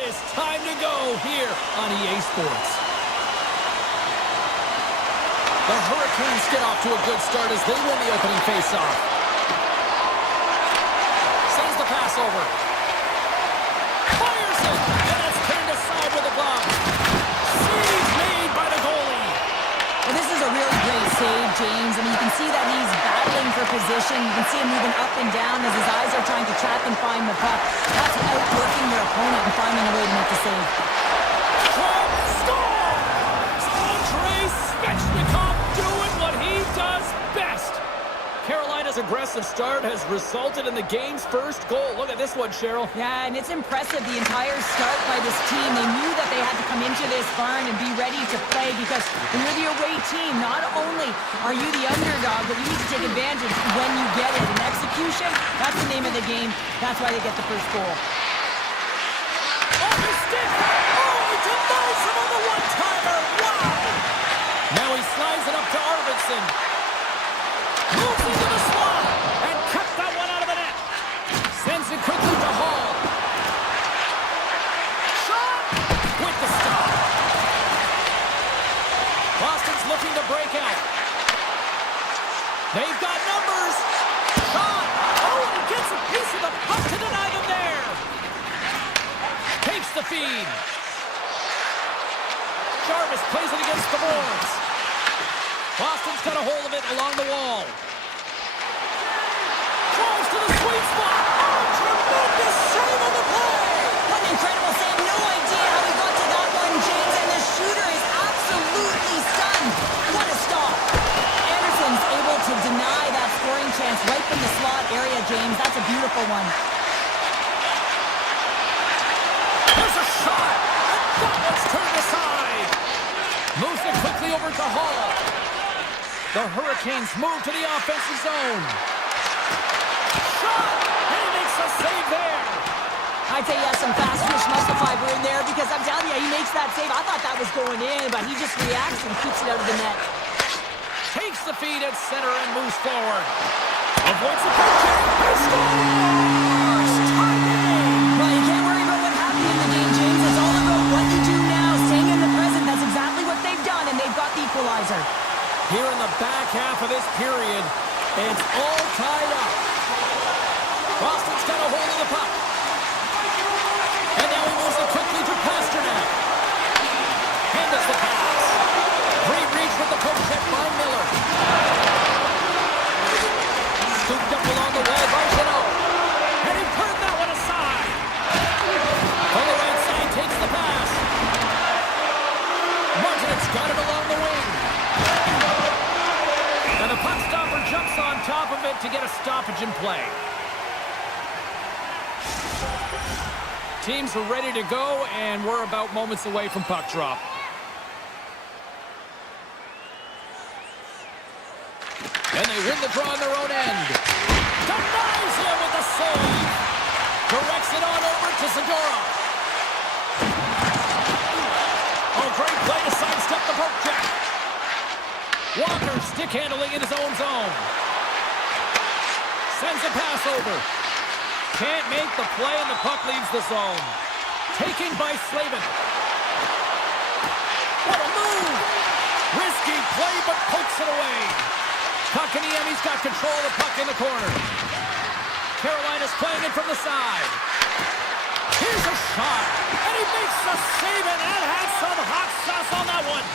It's time to go here on EA Sports. The Hurricanes get off to a good start as they win the opening faceoff. Sends the pass over. Fires it, and it's turned aside with a block. Save made by the goalie. Well, this is a really great save, James. I mean, you can see that he's battling for position. You can see him moving up and down as his eyes are trying to track and find the puck. That's outworking your opponent and finding a way to make the save. Scores! Andrei Svechnikov doing what he does best. Carolina's aggressive start has resulted in the game's first goal. Look at this one, Cheryl. Yeah, and it's impressive, the entire start by this team. They knew that they had to come into this barn and be ready to play because when you're the away team, not only are you the underdog, but you need to take advantage when you get it. And execution, that's the name of the game. That's why they get the first goal. Off his stick! Oh, he denies him on the one-timer! Wow! Now he slides it up to Arvidsson. Moves into the slot and kept that one out of the net. Sends it quickly to Hall. Shot with the stop. Boston's looking to break out. They've got numbers. Shot. Oh, and he gets a piece of the puck to deny them there. Takes the feed. Jarvis plays it against the boards. Boston's got a hold of it along the wall. Drives to the sweet spot. Oh, tremendous save on the play. What an incredible save. No idea how he got to that one, James. And the shooter is absolutely stunned. What a stop. Anderson's able to deny that scoring chance right from the slot area, James. That's a beautiful one. There's a shot. That one's turned aside. Moves it quickly over to Hall. The Hurricanes move to the offensive zone. Shot! And he makes a save there. I'd say he has some fast twitch muscle fiber in there because I'm telling you, he makes that save. I thought that was going in, but he just reacts and keeps it out of the net. Takes the feed at center and moves forward. Avoids the poke check. He scores! Tie game! Well, you can't worry about what happened in the game, James. It's all about what you do now, staying in the present. That's exactly what they've done, and they've got the equalizer. Here in the back half of this period, it's all tied up. Boston's got a hold of the puck. And now he moves it quickly to Pasternak. Handles the pass. Great reach with the poke check by Miller. Scooped up along the wall by Janot. And he turned that one aside. On the right side, takes the pass. Martin's got it along the wing. And the puck stopper jumps on top of it to get a stoppage in play. Teams are ready to go, and we're about moments away from puck drop. And they win the draw on their own end. Denies him with the save. Directs it on over to Zadorov. Oh, great play to sidestep the poke check. Walker stick handling in his own zone. Sends a pass over. Can't make the play and the puck leaves the zone. Taken by Slavin. What a move! Risky play but pokes it away. Kotkaniemi's got control of the puck in the corner. Carolina's playing it from the side. Here's a shot. And he makes the save, and that had some hot sauce on that one.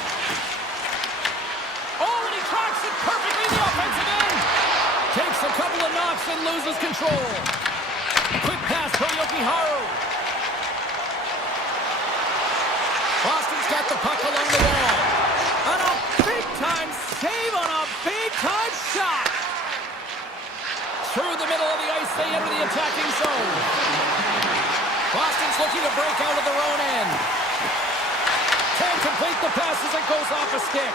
Oh, and he tracks it perfectly in the offensive end. Takes a couple of knocks and loses control. Quick pass for Jokiharju. Boston's got the puck along the wall. And a big-time save on a big-time shot. Through the middle of the ice, they enter the attacking zone. Boston's looking to break out of their own end. Can't complete the pass as it goes off a stick.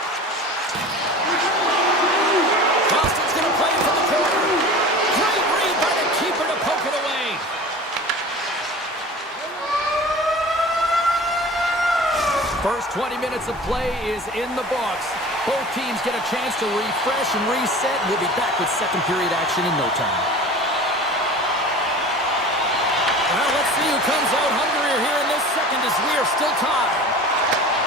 Boston's going to play it to the corner. Great read by the keeper to poke it away. First 20 minutes of play is in the books. Both teams get a chance to refresh and reset. We'll be back with second period action in no time. Well, let's see see who comes out hungrier here in this second as we are still tied.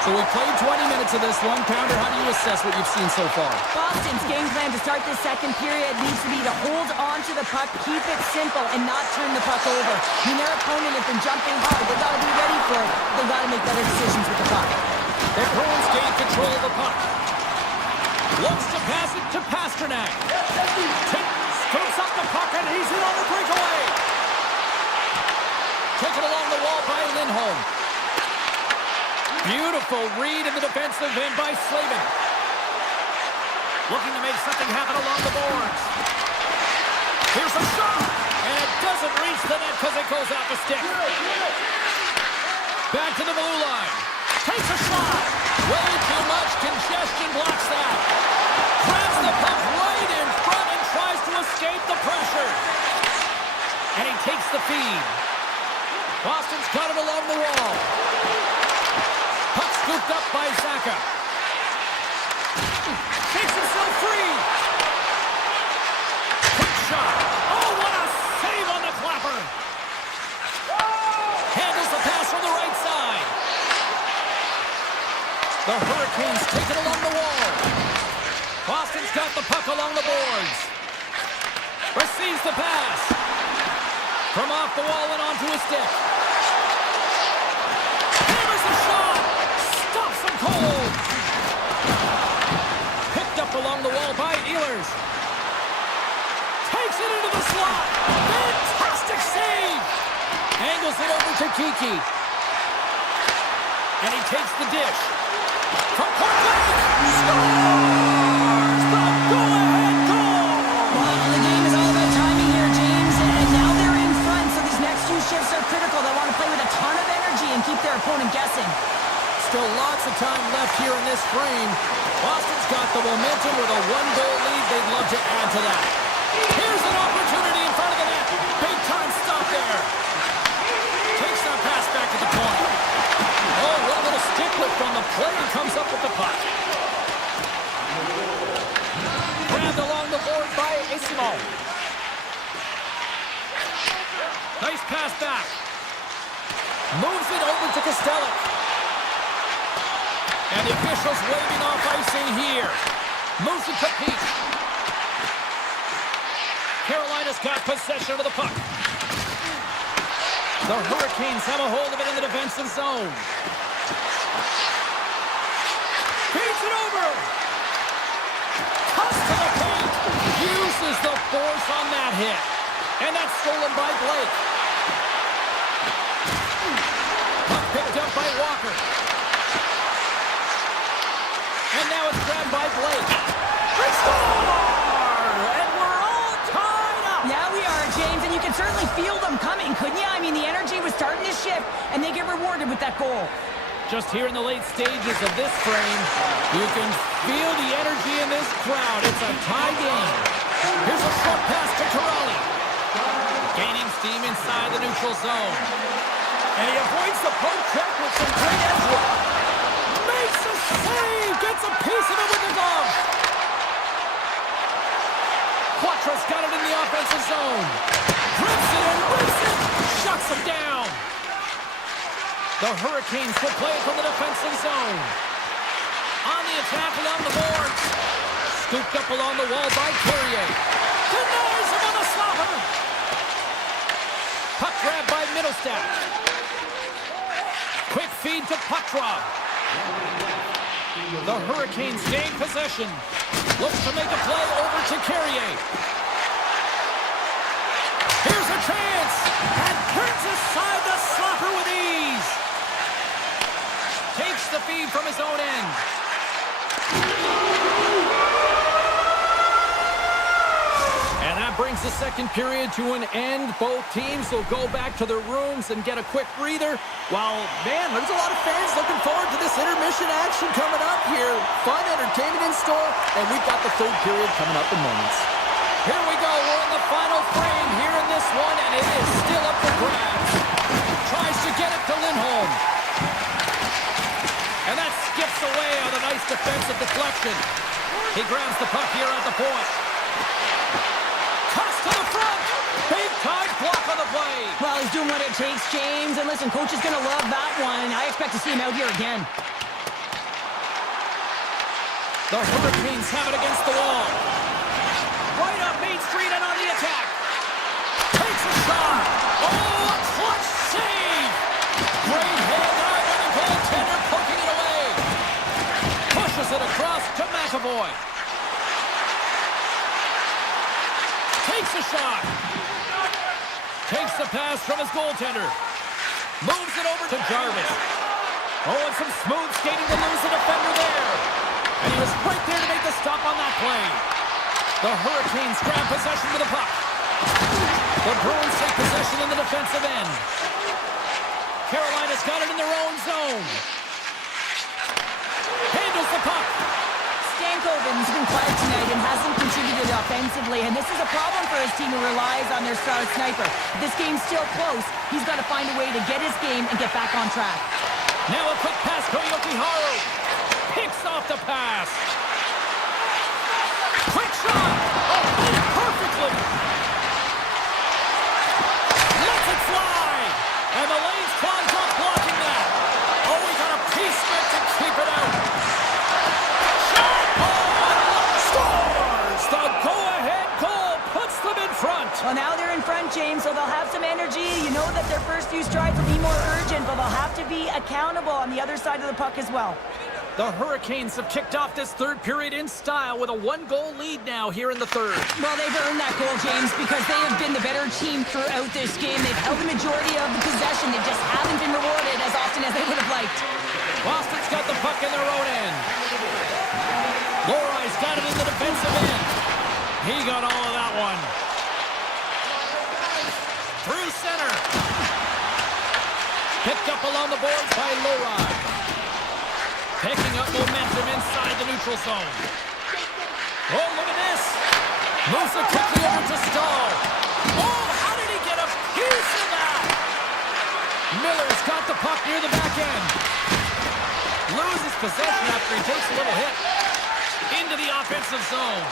So we played 20 minutes of this one. Pounder, how do you assess what you've seen so far? Boston's game plan to start this second period needs to be to hold on to the puck, keep it simple, and not turn the puck over. I mean, their opponent has been jumping hard. They've got to be ready for it. They've got to make better decisions with the puck. The Bruins gain control of the puck. Looks to pass it to Pasternak. Scoops up the puck, and he's in on the breakaway. Taken along the wall by Lindholm. Beautiful read in the defensive end by Slavin. Looking to make something happen along the boards. Here's a shot, and it doesn't reach the net because it goes off the stick. Back to the blue line. Takes a shot. Way too much congestion blocks that. Grabs the puck right in front and tries to escape the pressure. And he takes the feed. Boston's got it along the wall. Puck scooped up by Zaka. Takes himself free. Quick shot. Oh, what a save on the clapper. Handles the pass from the right side. The Hurricanes take it along the wall. Boston's got the puck along the boards. Receives the pass. From off the wall and onto his stick. Hammers the shot. Stops him cold. Picked up along the wall by Ehlers. Takes it into the slot. Fantastic save. Angles it over to Kiki. And he takes the dish. From point blank. Scores! The go-ahead goal! Well, the game is all about timing here, James. And now they're in front, so these next few shifts are critical. They want to play with a ton of energy and keep their opponent guessing. Still lots of time left here in this frame. Boston's got the momentum with a one-goal lead. They'd love to add to that. Here's an opportunity in front of the net. Big time stop there. Takes that pass back to the point. Oh, what a little stick lift on the play and comes up with the puck. Grabbed along the board by Asimo. Nice pass back. Moves it over to Costello. And the officials waving off icing here. Moves it to Pete. Carolina's got possession of the puck. The Hurricanes have a hold of it in the defensive zone. Feeds it over. Cuts to the paint. Uses the force on that hit. And that's stolen by Blake. Puck picked up by Walker. And now it's grabbed by Blake. They score! And we're all tied up. Yeah, we are, James, and you can certainly feel them coming, couldn't you? I mean, the energy was starting to shift, and they get rewarded with that goal. Just here in the late stages of this frame, you can feel the energy in this crowd. It's a tie game. Here's a short pass to Corrali. Gaining steam inside the neutral zone. And he avoids the poke check with some great edge work. Makes a save! Gets a piece of it with the glove. Quatra's got it in the offensive zone. Grips it and rips it. Shuts him down. The Hurricanes will play it from the defensive zone. On the attack along the boards. Scooped up along the wall by Carrier. Denies him on the slapper. Puck grab by Middlestat. Quick feed to Potrov. The Hurricanes gain possession. Looks to make a play over to Carrier. Here's a chance. And turns aside the slapper with ease. Takes the feed from his own end. And that brings the second period to an end. Both teams will go back to their rooms and get a quick breather. While, man, there's a lot of fans looking forward to this intermission action coming up here. Fun entertainment in store, and we've got the third period coming up in moments. Here we go. We're in the final frame here in this one, and it is still up for grabs. Tries to get it to Lindholm. And that skips away on a nice defensive deflection. He grabs the puck here at the point. Cuts to the front. Big Offside block on the play. Well, he's doing what it takes, James. And listen, coach is going to love that one. I expect to see him out here again. The Hurricanes have it against the wall. Right up Main Street and on the attack. Takes a shot. Oh, a clutch save. Great hand eye by the goaltender, poking it away. Pushes it across to McAvoy. Takes a shot. Takes the pass from his goaltender. Moves it over to Jarvis. Oh, and some smooth skating to lose the defender there. And he was right there to make the stop on that play. The Hurricanes grab possession with the puck. The Bruins take possession in the defensive end. Carolina's got it in their own zone. Handles the puck. Stankoven's been quiet tonight and hasn't contributed offensively, and this is a problem for his team who relies on their star sniper. If this game's still close, he's got to find a way to get his game and get back on track. Now a quick pass to Yokiharu. Picks off the pass. Quick shot. Oh, hit it perfectly. Lets it fly. And the lane's clogged up blocking that. Oh, he got a piece of it to keep it out. Shot. Oh, and scores. The go-ahead goal puts them in front. Well, now they're in front, James, so they'll have some energy. You know that their first few strides will be more urgent, but they'll have to be accountable on the other side of the puck as well. The Hurricanes have kicked off this third period in style with a one-goal lead now here in the third. Well, they've earned that goal, James, because they have been the better team throughout this game. They've held the majority of the possession. They just haven't been rewarded as often as they would have liked. Boston's got the puck in their own end. Lorai's got it in the defensive end. He got all of that one. Through center. Picked up along the boards by Lorai. Picking up momentum inside the neutral zone. Oh, look at this. Moves it quickly over to Stahl. Oh, how did he get a piece of that? Miller's got the puck near the back end. Loses possession after he takes a little hit. Into the offensive zone.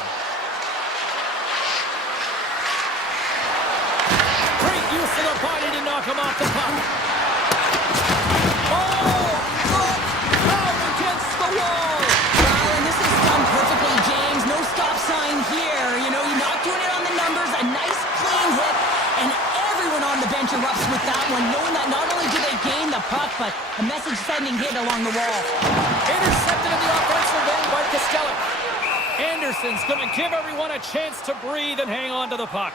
Great use of the body to knock him off the puck. Oh! Wall. Well, and this is done perfectly, James. No stop sign here. You know, you're not doing it on the numbers. A nice, clean hit. And everyone on the bench erupts with that one, knowing that not only do they gain the puck, but a message-sending hit along the wall. Intercepted in the offensive end by Kostelic. Anderson's going to give everyone a chance to breathe and hang on to the puck.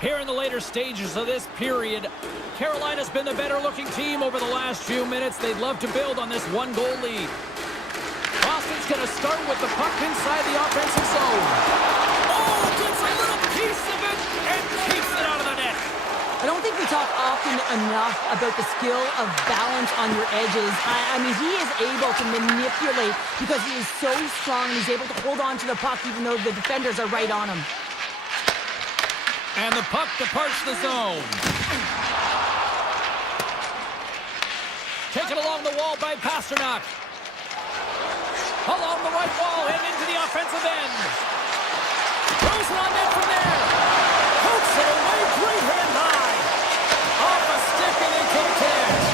Here in the later stages of this period, Carolina's been the better-looking team over the last few minutes. They'd love to build on this one-goal lead. Boston's going to start with the puck inside the offensive zone. Oh, gets a little piece of it and keeps it out of the net. I don't think we talk often enough about the skill of balance on your edges. I mean, he is able to manipulate because he is so strong and he's able to hold on to the puck even though the defenders are right on him. And the puck departs the zone. Taken along the wall by Pasternak. Along the right wall and into the offensive end. Throws it on net from there. Pokes it away, great hand high. Off a stick and into the catch.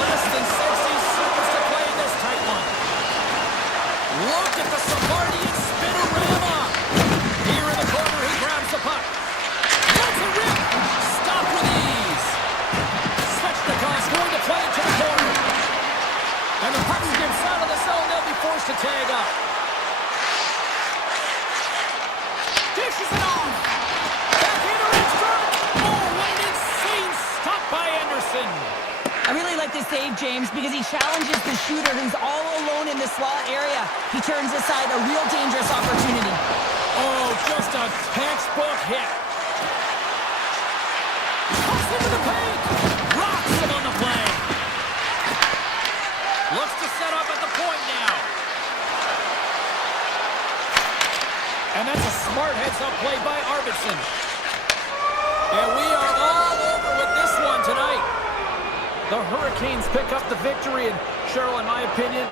Less than 60 seconds to play in this tight one. Look at the Savardian spinorama. Here in the corner, he grabs the puck. That's a rip. Stop with ease. Svechnikov's going to play it to the corner. And the puck skips out of the zone. They'll be forced to tag up. Dishes it on. Back into Redstrom. Oh, what an insane stop by Anderson. I really like this save, James, because he challenges the shooter who's all alone in the slot area. He turns aside a real dangerous opportunity. Oh, just a textbook hit. Puts into the paint. Rocks him on the play. Looks to set up at the point now. And that's a smart heads-up play by Arvidsson. And we are all over with this one tonight. The Hurricanes pick up the victory, and Cheryl, in my opinion,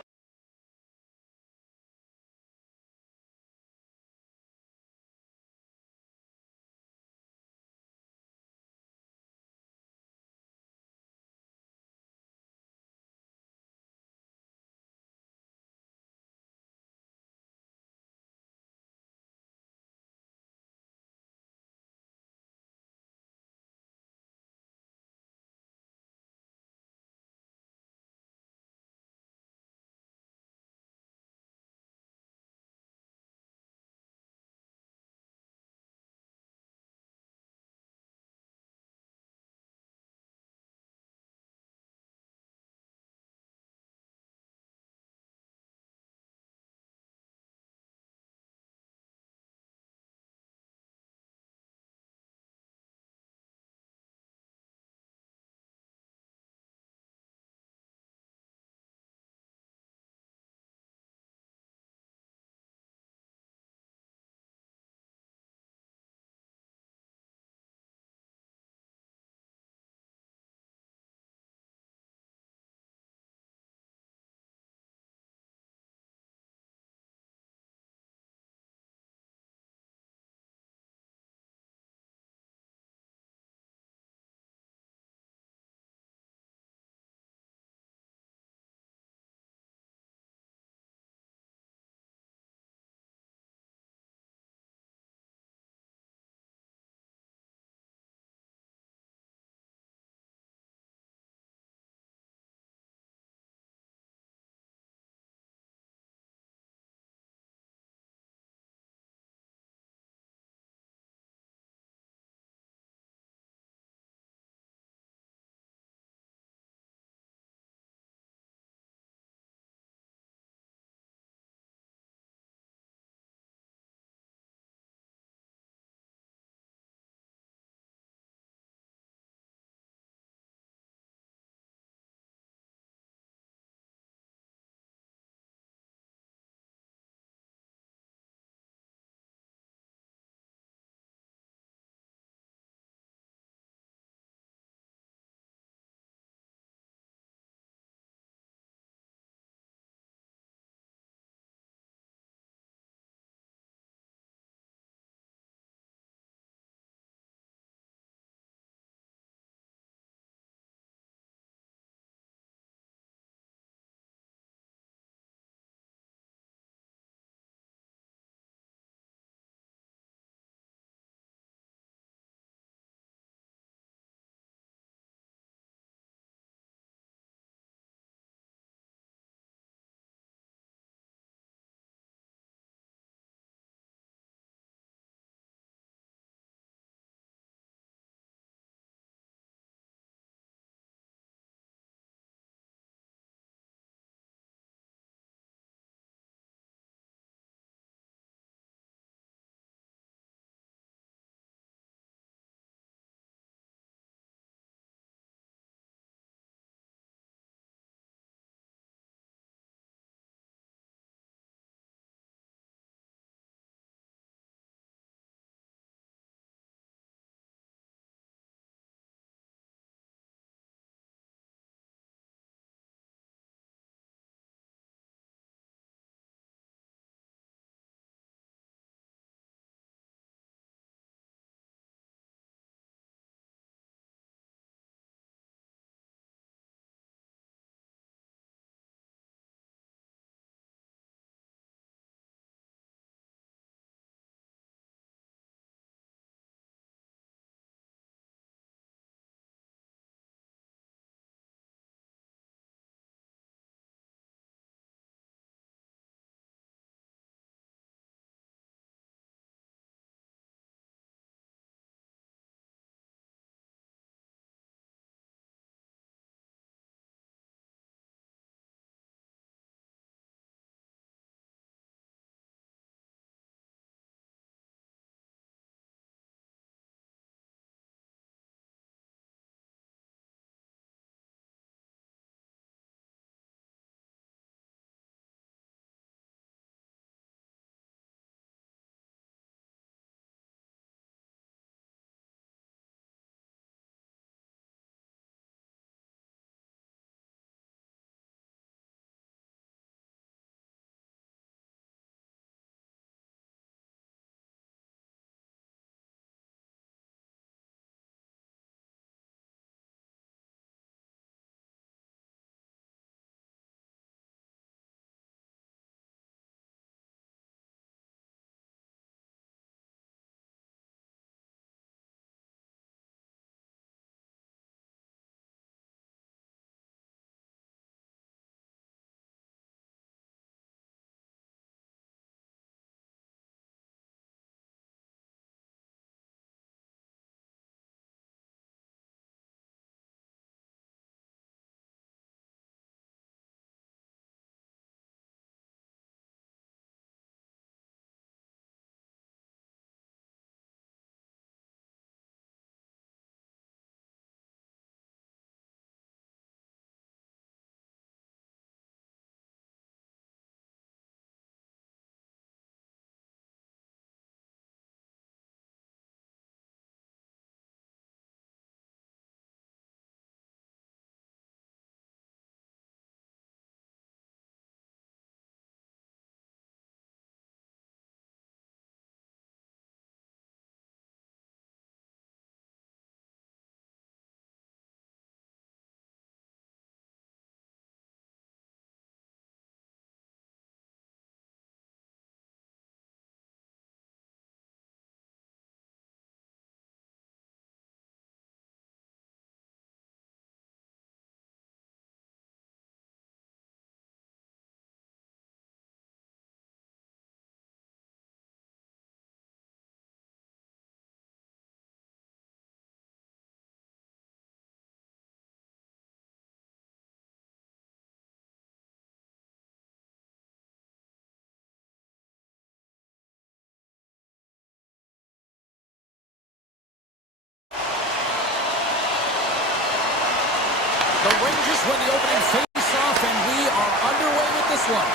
The Rangers win the opening face-off, and we are underway with this one.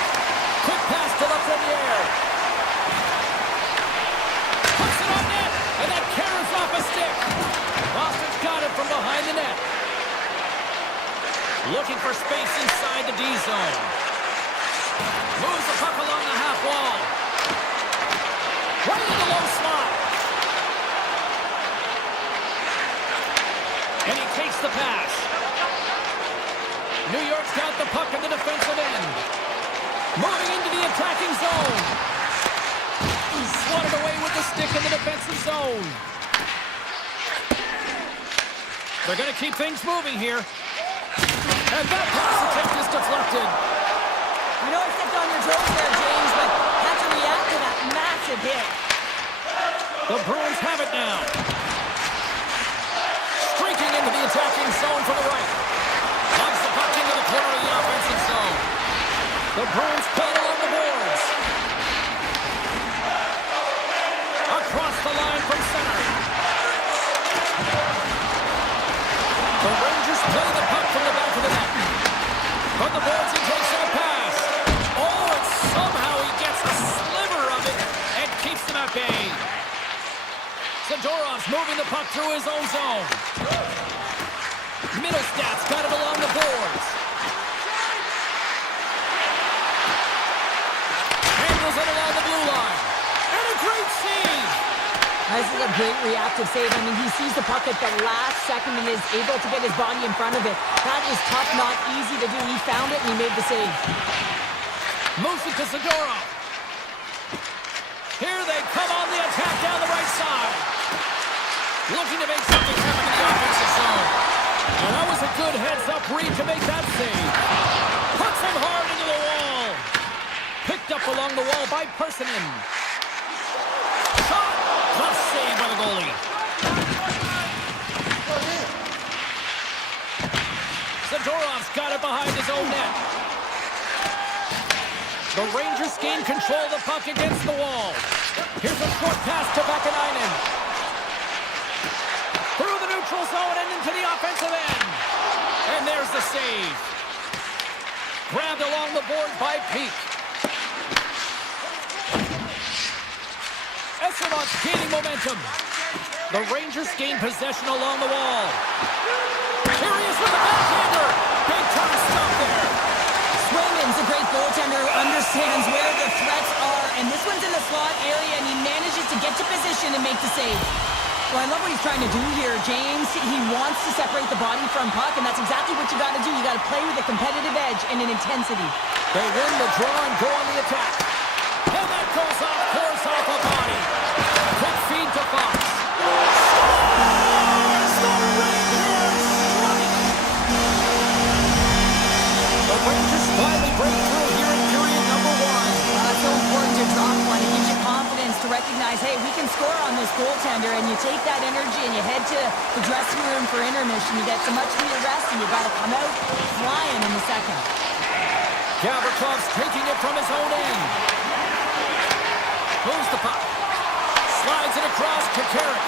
Quick pass to the Premier. Puts it on net, and that carries off a stick. Boston's got it from behind the net. Looking for space inside the D zone. Moves the puck along the half wall. Right in the low slot. And he takes the pass. New York's got the puck in the defensive end. Moving into the attacking zone. Swatted away with the stick in the defensive zone. They're going to keep things moving here. And that pass attempt is deflected. I know I stepped on your toes there, James, but had to react to that massive hit. The Bruins have it now. Streaking into the attacking zone for the right. Lobs the puck into the corner of the offensive zone. The Bruins play it along the boards. Across the line from center. The Rangers play the puck from the back of the net. From the boards, he takes that pass. Oh, and somehow he gets a sliver of it and keeps them at bay. Zadorov's moving the puck through his own zone. Middlestats got it along the boards. Handles it along the blue line. And a great save. This is a great reactive save. I mean, he sees the puck at the last second and is able to get his body in front of it. That is tough, not easy to do. He found it and he made the save. Moves it to Zadorov. Here they come on the attack down the right side. Looking to make something happen in the offensive zone. And that was a good heads-up read to make that save. Puts him hard into the wall. Picked up along the wall by Persinen. Shot! Tough save by the goalie. Zadorov's got it behind his own net. The Rangers gain control of the puck against the wall. Here's a short pass to Vakanainen. Through the neutral zone and into the offensive end. And there's the save. Grabbed along the board by Peak. Essermont's gaining momentum. The Rangers gain possession along the wall. Here he is with the backhander. Big time stop there. Swayman's a great goaltender who understands where the threats are, and this one's in the slot area, and he manages to get to position and make the save. Well, I love what he's trying to do here, James. He wants to separate the body from puck, and that's exactly what you got to do. You got to play with a competitive edge and an intensity. They win the draw and go on the attack. And that goes off course off a body. Quick feed to Fox. The Rangers finally break through here in period number one. It's so important to drop one. It gives you confidence to recognize, hey, we can score on this goaltender, and you take that energy and you head to the dressing room for intermission. You get some much-needed rest, and you got to come out flying in the second. Gavrikoff's taking it from his own end. Moves the puck. Slides it across to Carrick.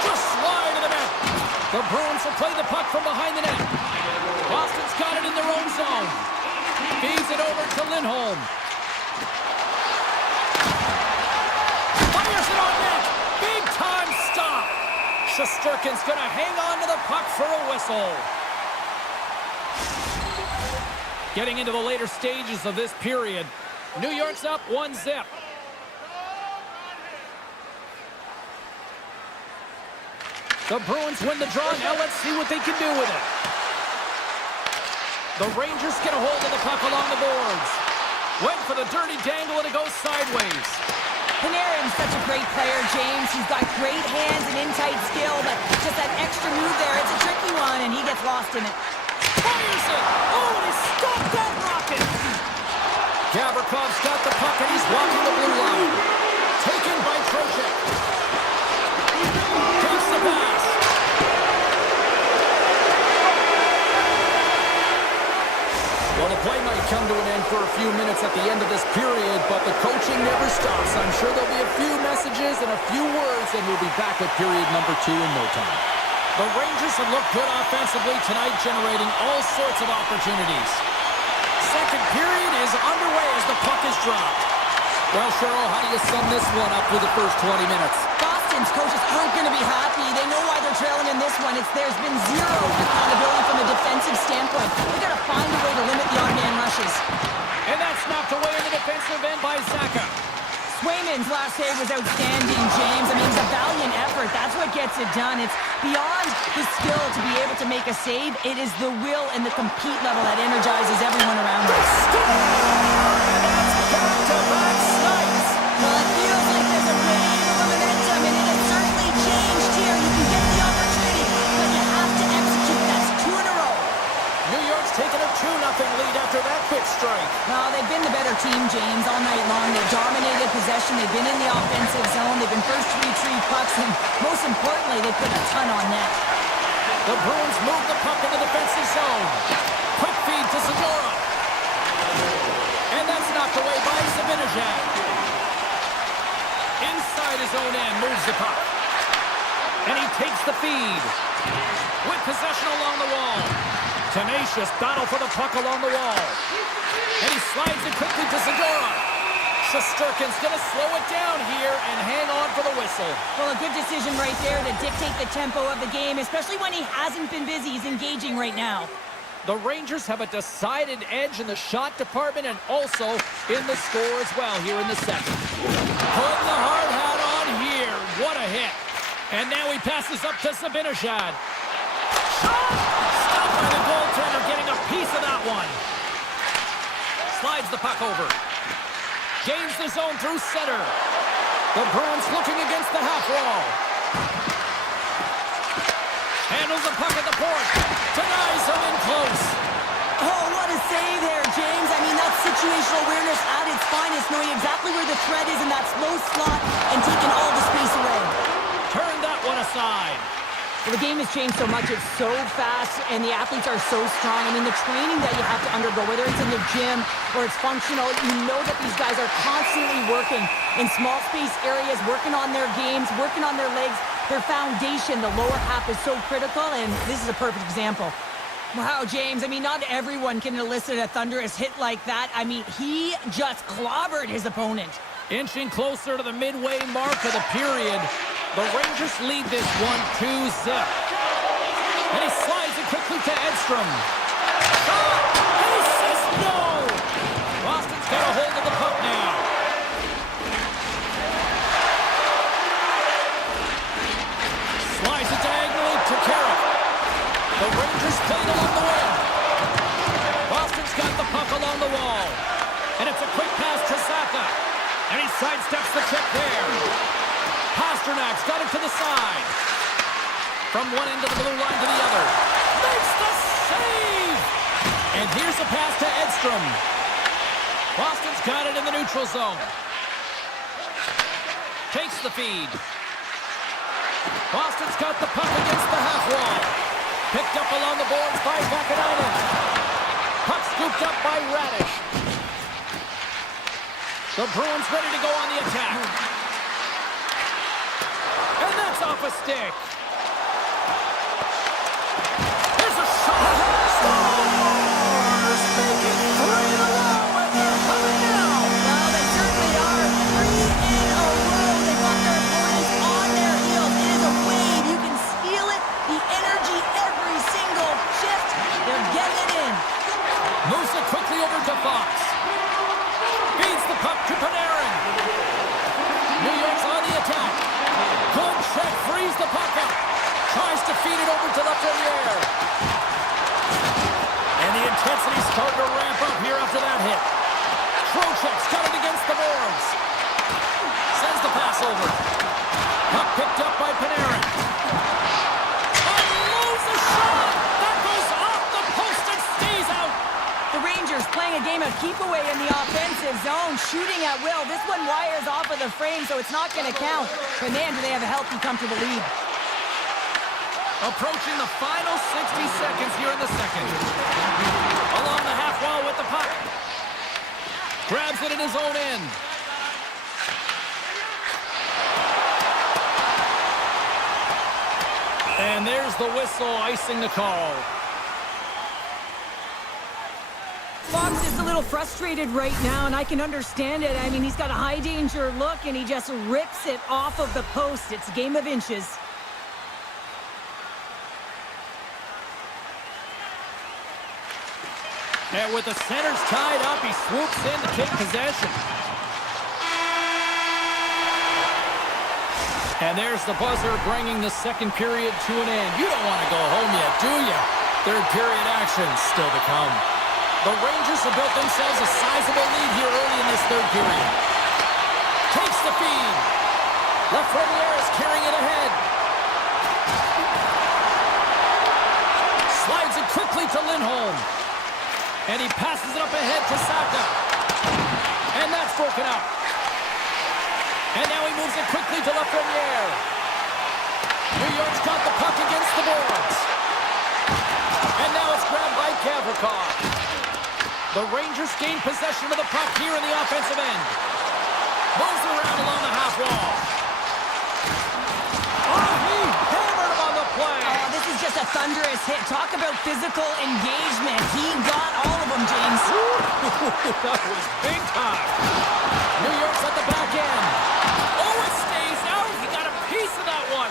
Just slide to the net. The Bruins will play the puck from behind the net. Boston's got it in their own zone. Feeds it over to Lindholm. Fires it on net. Big time stop. Shesterkin's going to hang on to the puck for a whistle. Getting into the later stages of this period. New York's up 1-0. The Bruins win the draw. Now let's see what they can do with it. The Rangers get a hold of the puck along the boards. Went for the dirty dangle and it goes sideways. Panarin's such a great player, James. He's got great hands and in-tight skill, but just that extra move there, it's a tricky one, and he gets lost in it. Fires it! Oh, and he stopped that rocket! Gavrikoff's got the puck and he's walking the blue line. Taken by Trocheck. Takes the pass. Well, the play might come to an end for a few minutes at the end of this period, but the coaching never stops. I'm sure there'll be a few messages and a few words, and we'll be back at period number 2 in no time. The Rangers have looked good offensively tonight, generating all sorts of opportunities. Second period is underway as the puck is dropped. Well, Cheryl, how do you sum this one up through the first 20 minutes? Boston's coaches aren't going to be happy. They know why they're trailing in this one. There's been zero accountability from a defensive standpoint. They've got to find a way to limit the odd-man rushes. And that's knocked away in the defensive end by Zaka. Swayman's last save was outstanding, James. I mean, it's a valiant effort. That's what gets it done. It's beyond the skill to be able to make a save. It is the will and the compete level that energizes everyone around us. Back-to-back snipes. Well, it feels like there's a wave of momentum, and it has certainly changed here. You can get the opportunity, but you have to execute. That's 2 in a row. New York's taken a 2-0 lead after that quick strike. Well, they've been the better team, James, all night long. They've dominated possession. They've been in the offensive zone. They've been first to retrieve pucks, and most importantly, they put a ton on net. The Bruins move the puck in the defensive zone. Quick feed to Segura. And that's knocked away by Zibanejad. Inside his own end, moves the puck. And he takes the feed. With possession along the wall. Tenacious battle for the puck along the wall. And he slides it quickly to Segura. Shesterkin's going to slow it down here and hang on for the whistle. Well, a good decision right there to dictate the tempo of the game, especially when he hasn't been busy. He's engaging right now. The Rangers have a decided edge in the shot department and also in the score as well here in the second. Putting the hard hat on here. What a hit. And now he passes up to Zibanejad. Shot! Stopped by the goaltender, getting a piece of that one. Slides the puck over. Gains the zone through center. The Bruins looking against the half wall. Handles the puck at the point. Denies him in close. Oh, what a save there, James. I mean, that's situational awareness at its finest, knowing exactly where the threat is in that slow slot and taking all the space away. Turn that one aside. Well, the game has changed so much. It's so fast, and the athletes are so strong. I mean, the training that you have to undergo, whether it's in the gym or it's functional, you know that these guys are constantly working in small space areas, working on their games, working on their legs. Their foundation, the lower half, is so critical, and this is a perfect example. Wow, James, I mean, not everyone can elicit a thunderous hit like that. I mean, he just clobbered his opponent. Inching closer to the midway mark of the period, the Rangers lead this one 2-0. And he slides it quickly to Edstrom. Shot! He says no! Boston's got a hold of the puck now. Slides it diagonally to Carrick. The Rangers played along the wing. Boston's got the puck along the wall. And it's a quick pass to Zaka. And he sidesteps the check there. Pasternak's got it to the side. From one end of the blue line to the other. Makes the save! And here's a pass to Edstrom. Boston's got it in the neutral zone. Takes the feed. Boston's got the puck against the half wall. Picked up along the boards by Vakanainen. Puck scooped up by Radish. The Bruins ready to go on the attack. And that's off a stick. There's a shot. Stars make it 3 in a row, and they're coming out. Well, they certainly are. 3 in a row. They got their opponents on their heels. It is a wave. You can feel it. The energy every single shift. They're getting it in. Moves it quickly over to Fox. Feeds the puck to Panarin. New York's on the attack. Good check, frees the puck up. Tries to feed it over to Lafreniere. And the intensity's starting to ramp up here after that hit. Trocheck's got it against the boards. Sends the pass over. Puck picked up by Panarin. Unloads the shot! That goes off the post and stays out! The Rangers playing a game of keep away in the offensive zone, shooting at will. This one wires off of the frame, so it's not going to count. But man, do they have a healthy, comfortable lead. Approaching the final 60 seconds here in the second. Along the half wall with the puck. Grabs it in his own end. And And there's the whistle, icing the call. Fox is a little frustrated right now, and I can understand it. I mean, he's got a high danger look, and he just rips it off of the post. It's a game of inches. And with the centers tied up, he swoops in to take possession. And there's the buzzer bringing the second period to an end. You don't want to go home yet, do you? Third period action still to come. The Rangers have built themselves a sizable lead here early in this third period. Takes the feed. Lafreniere is carrying it ahead. Slides it quickly to Lindholm. And he passes it up ahead to Saka. And that's broken up. And now he moves it quickly to Lafreniere. New York's got the puck against the boards. And now it's grabbed by Gavrikov. The Rangers gain possession of the puck here in the offensive end. Moves around along the half wall. Oh, he hammered him on the play. Oh, this is just a thunderous hit. Talk about physical engagement. He got all of them, James. That was big time. New York's at the back end. Oh, it stays out. He got a piece of that one.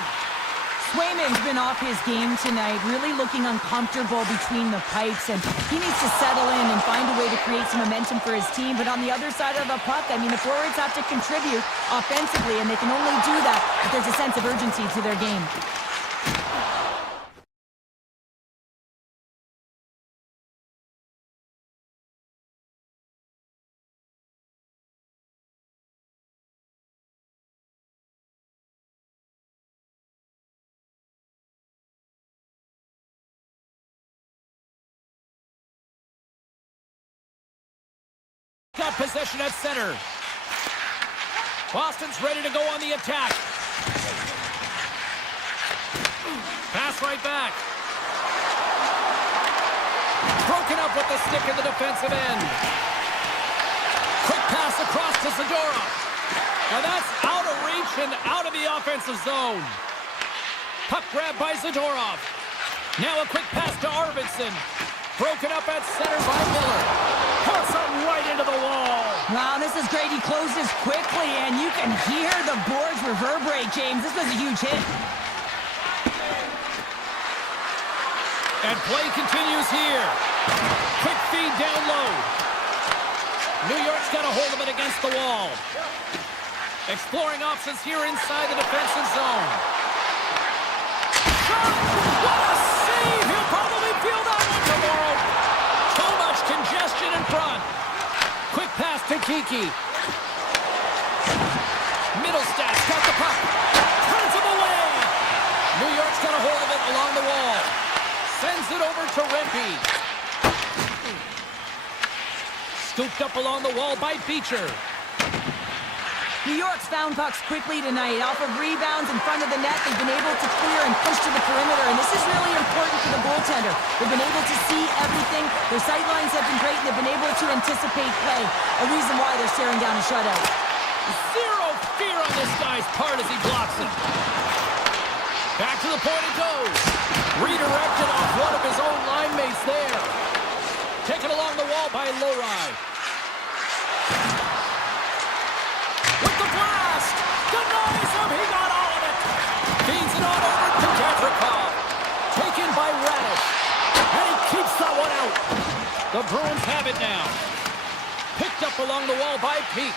Swayman's been off his game tonight, really looking uncomfortable between the pipes, and he needs to settle in and find a way to create some momentum for his team. But on the other side of the puck, I mean, the forwards have to contribute offensively, and they can only do that if there's a sense of urgency to their game. Got possession at center. Boston's ready to go on the attack. Pass right back. Broken up with the stick in the defensive end. Quick pass across to Zadorov. And that's out of reach and out of the offensive zone. Puck grab by Zadorov. Now a quick pass to Arvidsson. Broken up at center by Miller. Puts him right into the wall. Wow, this is great. He closes quickly, and you can hear the boards reverberate, James. This was a huge hit. And play continues here. Quick feed down low. New York's got a hold of it against the wall. Exploring options here inside the defensive zone. Shot! What a save! He'll probably feel that one tomorrow. Too much congestion in front. Quick pass to Kiki. Middlestad's got the puck. Turns him away. New York's got a hold of it along the wall. Sends it over to Rempe. Scooped up along the wall by Beecher. New York's found pucks quickly tonight. Off of rebounds in front of the net, they've been able to clear and push to the perimeter, and this is really important for the goaltender. They've been able to see everything. Their sight lines have been great, and they've been able to anticipate play. A reason why they're staring down a shutout. Zero fear on this guy's part as he blocks it. Back to the point it goes. Redirected off one of his own line mates there. Taken along the wall by Lowry. With the blast! Denies him! He got all of it! Feeds it on over to Gavrikov. Taken by Radish. And he keeps that one out. The Bruins have it now. Picked up along the wall by Peak.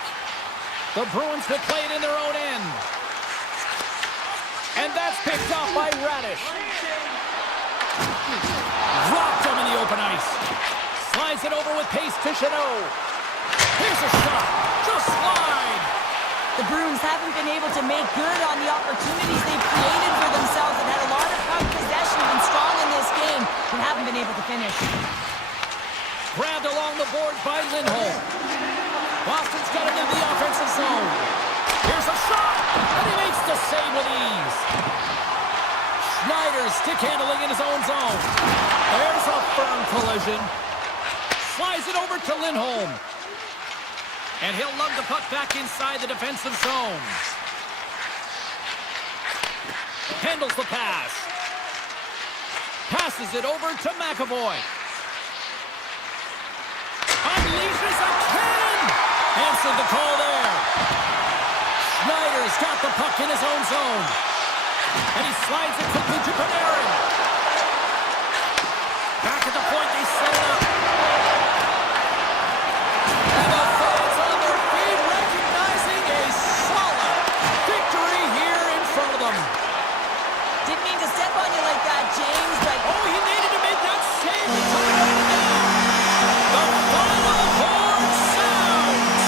The Bruins will play it in their own end. And that's picked off by Radish. Dropped him in the open ice. Slides it over with pace to Chanot. Here's a shot. Just slide. The Bruins haven't been able to make good on the opportunities they've created for themselves and had a lot of puck possession, been strong in this game, but haven't been able to finish. Grabbed along the boards by Lindholm. Boston's got it in the offensive zone. Here's a shot, and he makes the save with ease. Schneider stick handling in his own zone. There's a firm collision. Slides it over to Lindholm. And he'll lug the puck back inside the defensive zone. Handles the pass. Passes it over to McAvoy. Unleashes a cannon! Answered the call there. Schneider's got the puck in his own zone. And he slides it quickly to Panarin. Back at the point, they set it up. And the fans on their feet recognizing a solid victory here in front of them. Didn't mean to step on you like that, James, but... Oh, he needed to make that save to tie it down. The final horn sounds.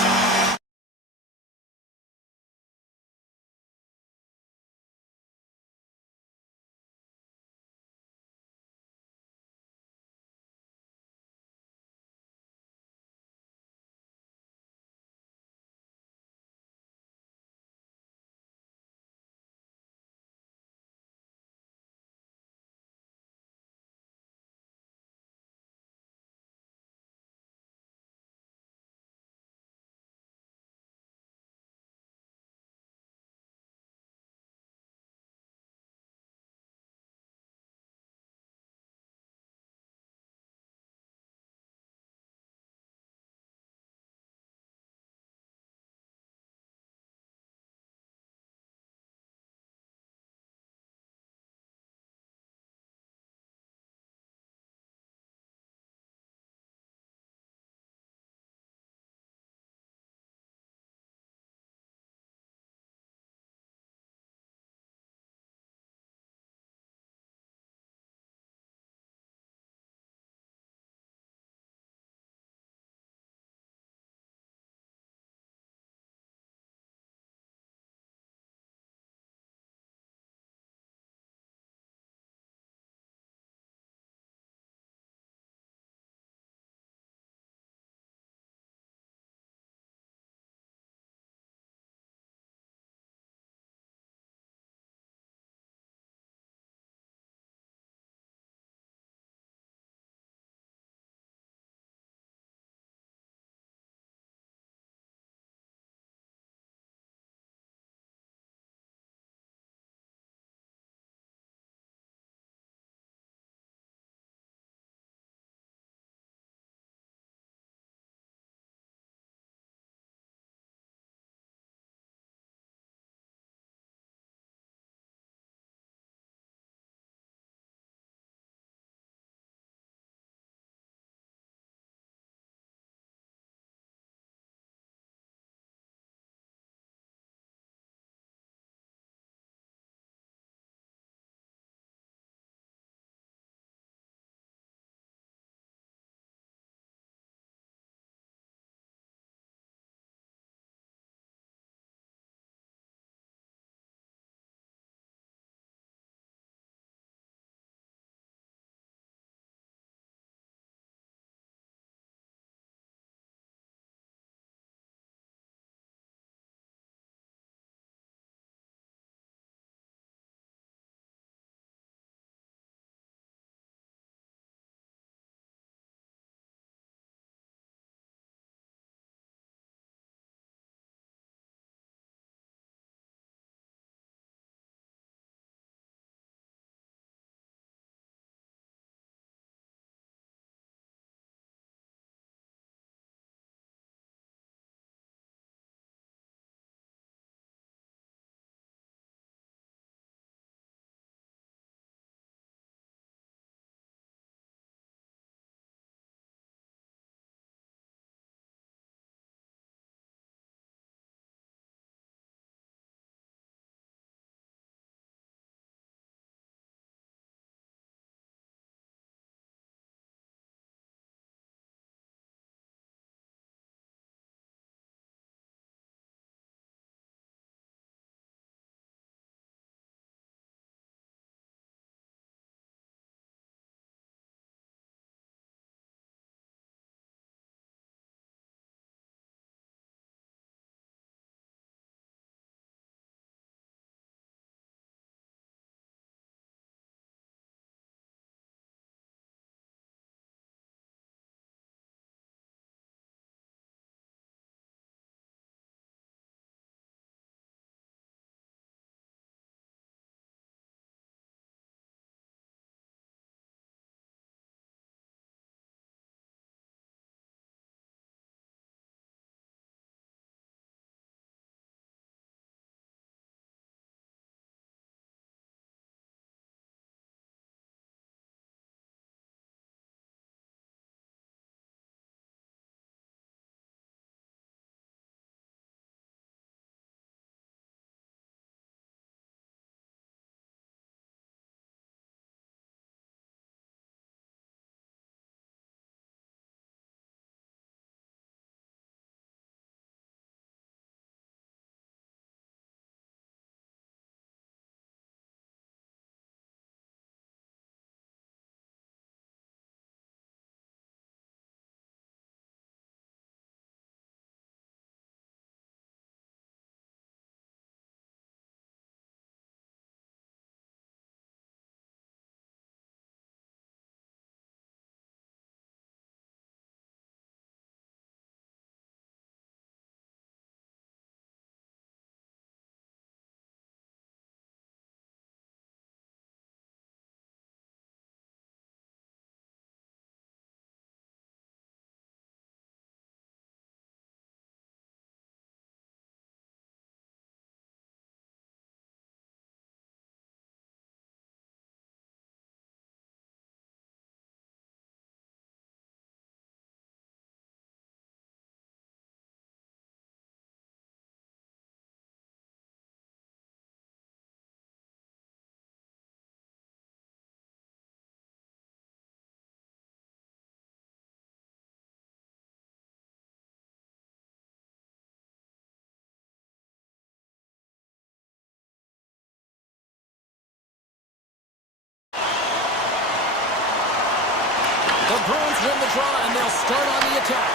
The Bruins win the draw, and they'll start on the attack.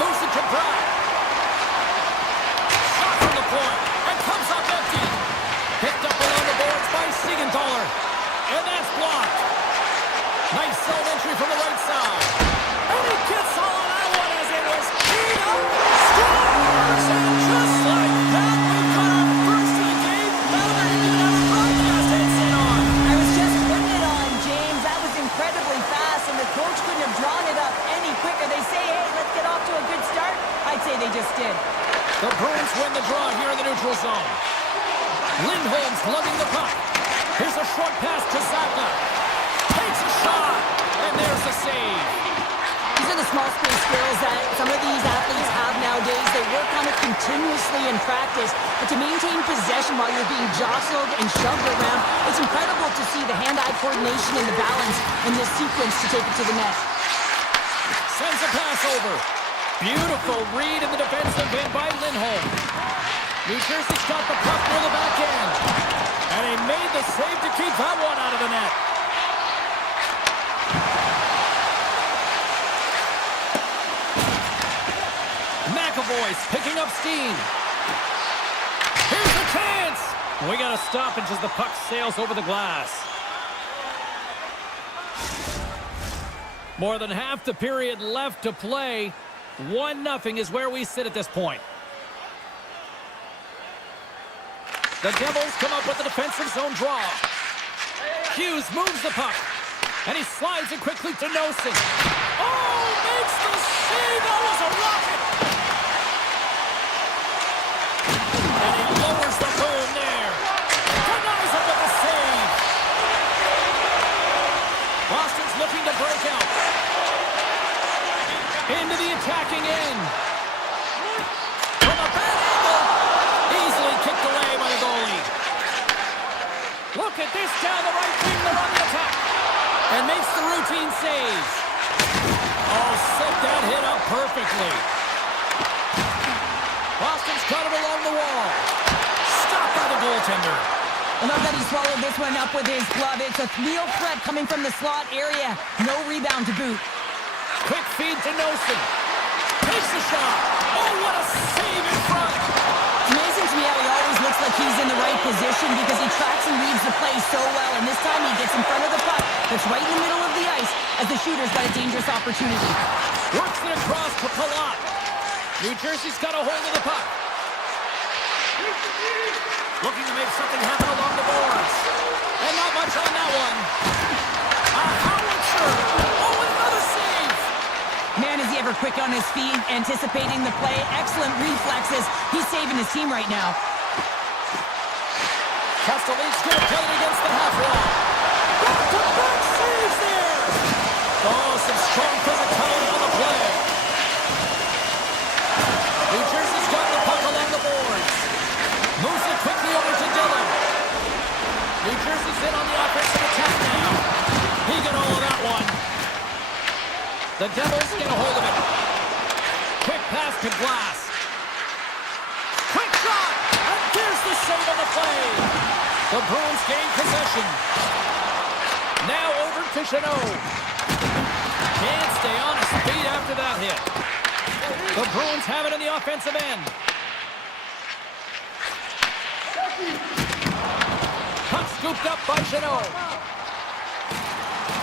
Moves it to Brad. Shot from the point, and comes up empty. Picked up along the boards by Siegenthaler. And that's blocked. Nice zone entry from the right side. And he gets all of that one as it was keyed up. Scores! And just like that, we've got our first of the game. Melvin, you can have a broadcast headset on. I was just putting it on, James. That was incredibly fast, and the coach couldn't have drawn it up any quicker. They say, hey, let's get off to a good start. I'd say they just did. The Bruins win the draw here in the neutral zone. Lindholm's lugging the puck. Here's a short pass to Saka. Takes a shot, and there's a save. These are the small space skills that some of these athletes have nowadays. They work on it continuously in practice. But to maintain possession while you're being jostled and shoved around, it's incredible to see the hand-eye coordination and the balance in this sequence to take it to the net. Sends a pass over. Beautiful read in the defensive end by Lindholm. New Jersey's got the puck near the back end. And he made the save to keep that one out of the net. McAvoy's picking up steam. Here's a chance. We got a stoppage as the puck sails over the glass. More than half the period left to play. 1-0 is where we sit at this point. The Devils come up with a defensive zone draw. Hughes moves the puck. And he slides it quickly to Nosen. Oh, makes the save. That was a rocket. And he lowers the boom there. Denies it with the save. Boston's looking to break out. Into the attacking end. From a bad angle. Easily kicked away by the goalie. Look at this down the right wing. They're on the attack. And makes the routine save. Oh, set that hit up perfectly. Boston's got it along the wall. Stopped by the goaltender. I love that he swallowed this one up with his glove. It's a real threat coming from the slot area. No rebound to boot. Quick feed to Nosen. Takes the shot. Oh, what a save in front. It's amazing to me how he always looks like he's in the right position because he tracks and reads the play so well. And this time he gets in front of the puck. That's right in the middle of the ice as the shooter's got a dangerous opportunity. Works it across to Palat. New Jersey's got a hold of the puck. Looking to make something happen along the boards. And not much on that one. A howitzer. Oh, another save. Man, is he ever quick on his feet, anticipating the play. Excellent reflexes. He's saving his team right now. Castelli's going to play it against the half wall. Back-to-back saves there. Oh, some strong physicality on the play. New Jersey's got the puck along the boards. Moves it quickly over to Dillon. New Jersey's in on the offensive attack now. He got all of that one. The Devils get a hold of it. Quick pass to Glass. Quick shot! And there's the save on the play. The Bruins gain possession. Now over to Chanot. Can't stay on his feet after that hit. The Bruins have it in the offensive end. Puck scooped up by Chanot.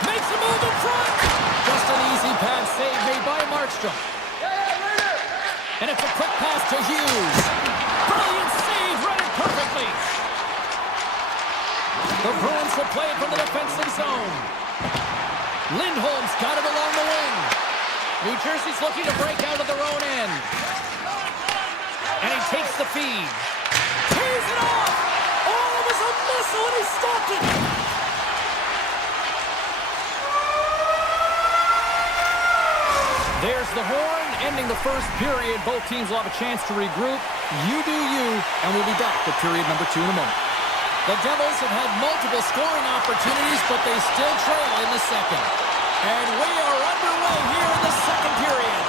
Makes a move in front. Just an easy pad save made by Markstrom. And it's a quick pass to Hughes. Brilliant save, read it perfectly. The Bruins will play it from the defensive zone. Lindholm's got it along the wing. New Jersey's looking to break out of their own end. And he takes the feed. Tees it off! Oh, it was a missile and he stopped it! There's the horn, ending the first period. Both teams will have a chance to regroup. You do you, and we'll be back with period number 2 in a moment. The Devils have had multiple scoring opportunities, but they still trail in the second. And we are underway here in the second period.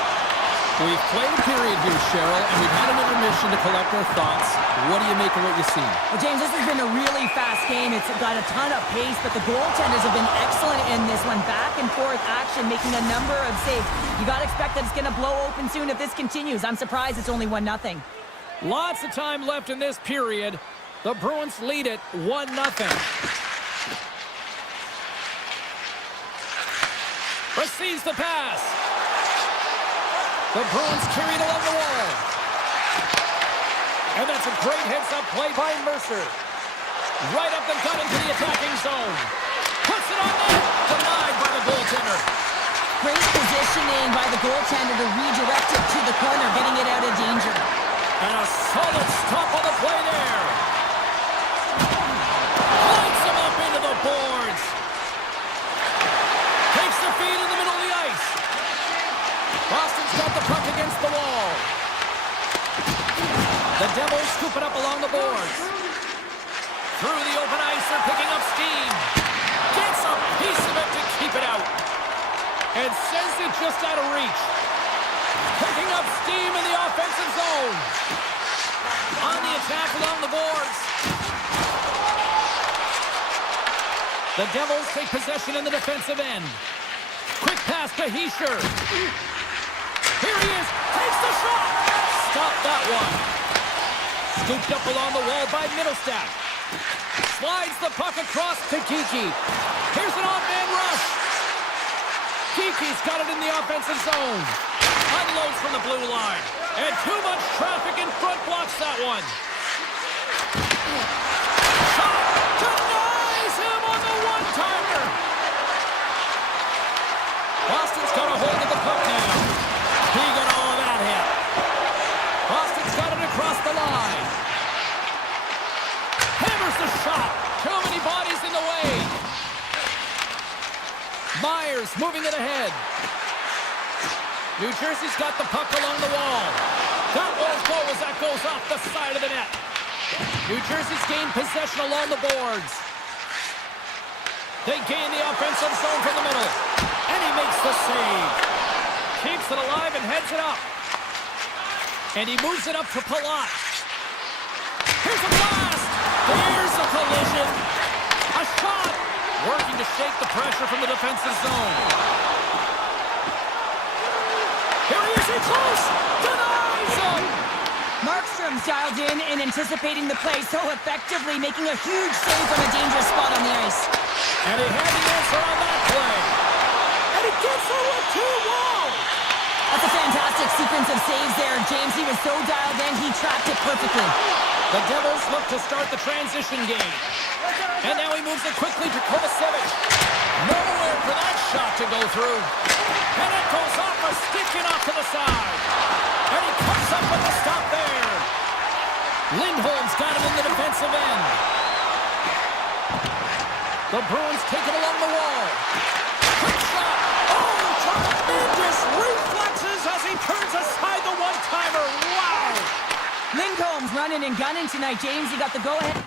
We've played a period here, Cheryl, and we've had an intermission to collect our thoughts. What do you make of what you see? Well, James, this has been a really fast game. It's got a ton of pace, but the goaltenders have been excellent in this one. Back and forth action, making a number of saves. You got to expect that it's going to blow open soon if this continues. I'm surprised it's only 1-0. Lots of time left in this period. The Bruins lead it 1-0. Receives the pass. The Bruins carry it along the wall. And that's a great heads-up play by Mercer. Right up the gut into the attacking zone. Puts it on net. Denied by the goaltender. Great positioning by the goaltender to redirect it to the corner, getting it out of danger. And a solid stop on the play there. Lights him up into the boards. Takes the feed in the middle of the ice. Boston's got the puck against the wall. The Devils scoop it up along the boards. Through the open ice, they're picking up steam. Gets a piece of it to keep it out. And sends it just out of reach. Picking up steam in the offensive zone. On the attack along the boards. The Devils take possession in the defensive end. Quick pass to Hischier. Here he is. Takes the shot. Stop that one. Scooped up along the wall by Middlestat. Slides the puck across to Kiki. Here's an off-man rush. Kiki's got it in the offensive zone. Unloads from the blue line. And too much traffic in front blocks that one. Shot. Denies him on the one-timer. Boston's got a hold of the puck now. He got all of that hit. Boston's got it across the line. Hammers the shot. Too many bodies in the way. Myers moving it ahead. New Jersey's got the puck along the wall. That won't go as that goes off the side of the net. New Jersey's gained possession along the boards. They gain the offensive zone from the middle. And he makes the save. Keeps it alive and heads it up. And he moves it up to Palat. Here's a blast. Here's a collision. A shot. Working to shake the pressure from the defensive zone. Here he is in close. Denies him. Markstrom's dialed in and anticipating the play so effectively, making a huge save from a dangerous spot on the ice. And he had the answer on that play. And he gets over to wall. That's a fantastic sequence of saves there, James. He was so dialed in, he tracked it perfectly. The Devils look to start the transition game. And now he moves it quickly to Kovacevic. Nowhere for that shot to go through. And it goes off a stick and off to the side. And he comes up with the stop there. Lindholm's got him in the defensive end. The Bruins take it along the wall. Quick shot. Oh, tremendous reflexes as he turns aside the one-timer. Wow. Lindholm's running and gunning tonight, James. He got the go-ahead.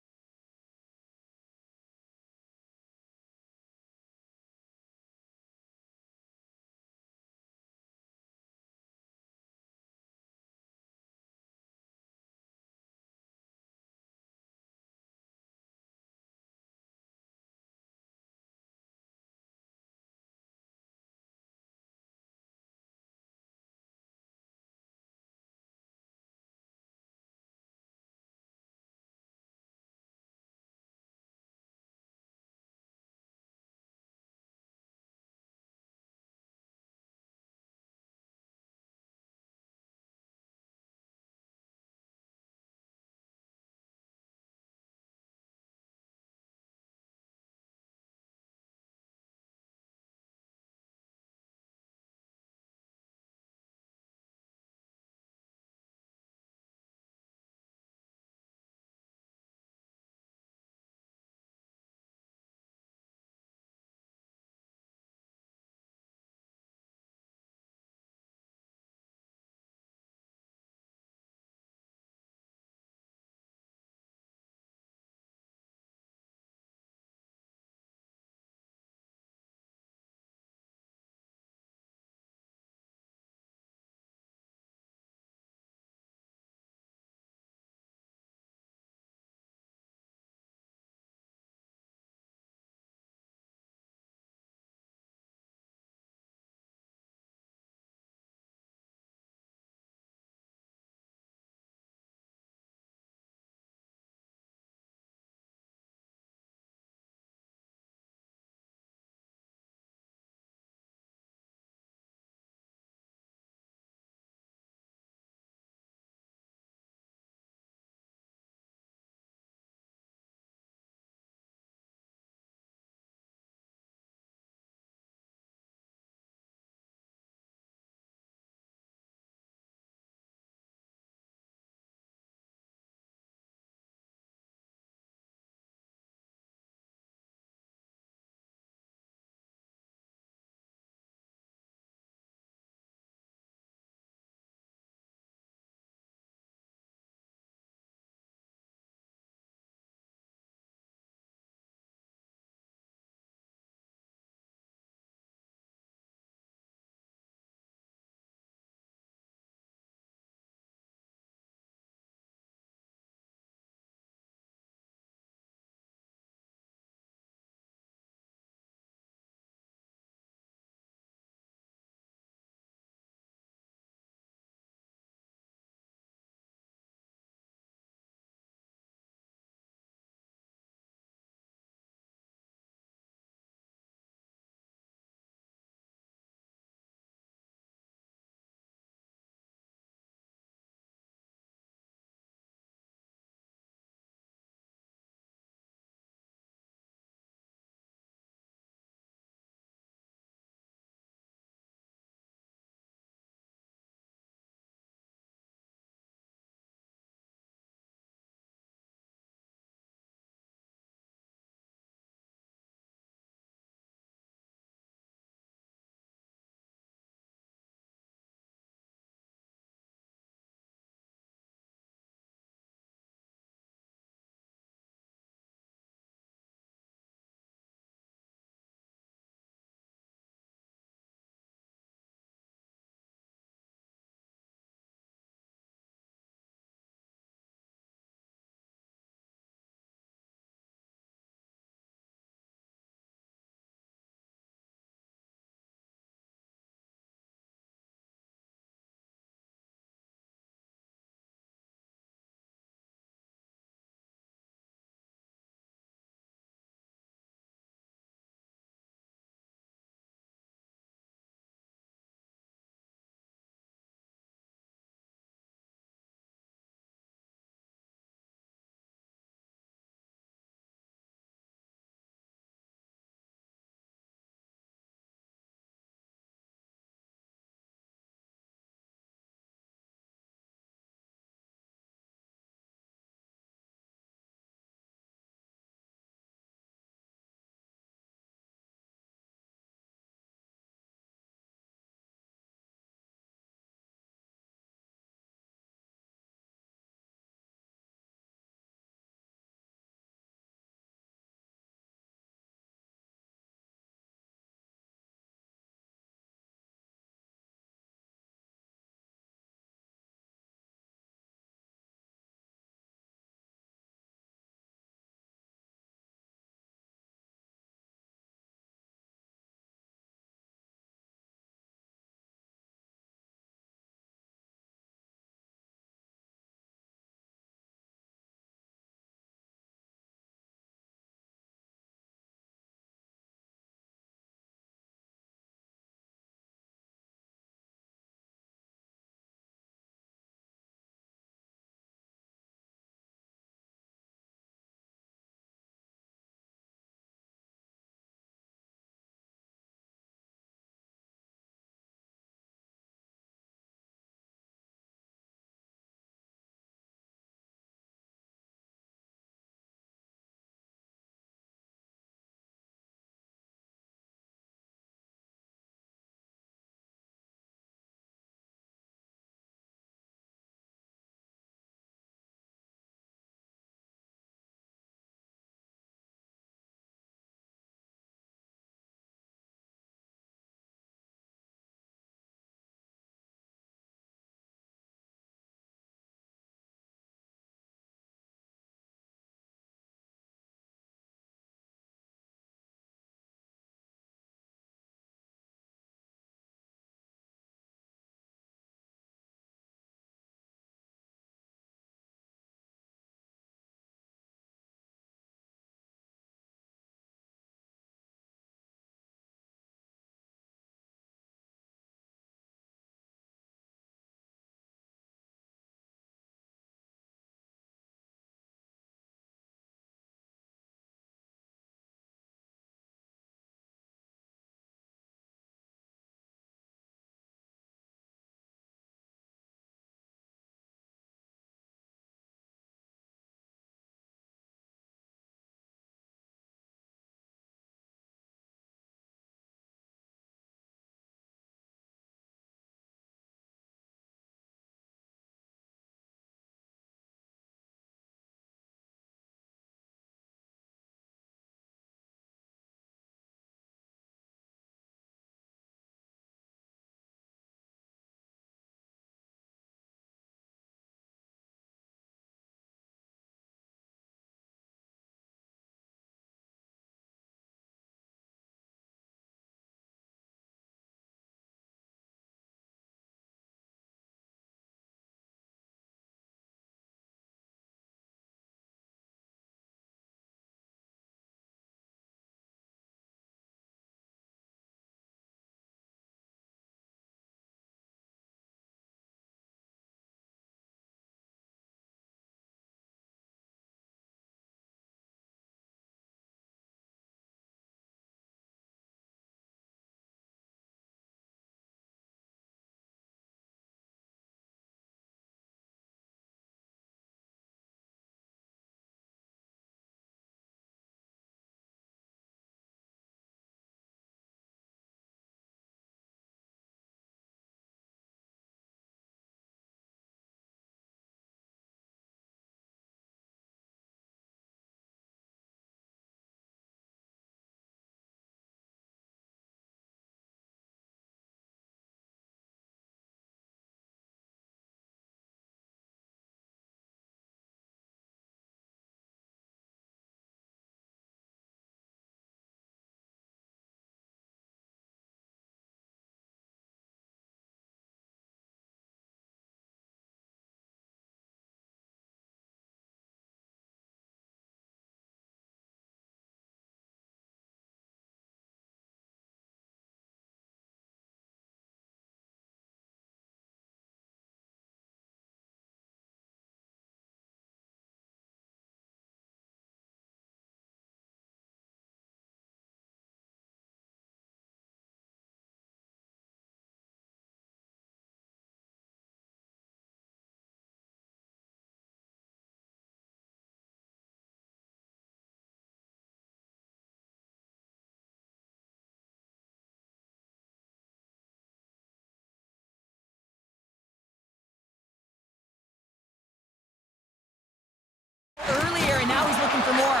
and now he's looking for more.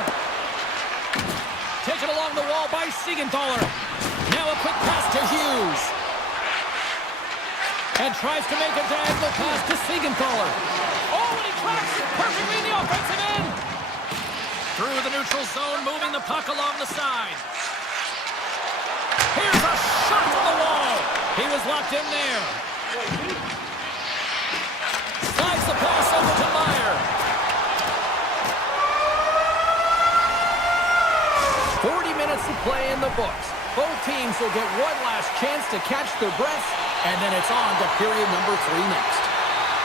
Taken along the wall by Siegenthaler. Now a quick pass to Hughes. And tries to make a diagonal pass to Siegenthaler. Oh, and he tracks it perfectly in the offensive end. Through the neutral zone, moving the puck along the side. Here's a shot to the wall. He was locked in there. Slides the pass over to Meyer. 40 minutes to play in the books. Both teams will get one last chance to catch their breath, and then it's on to period number 3 next.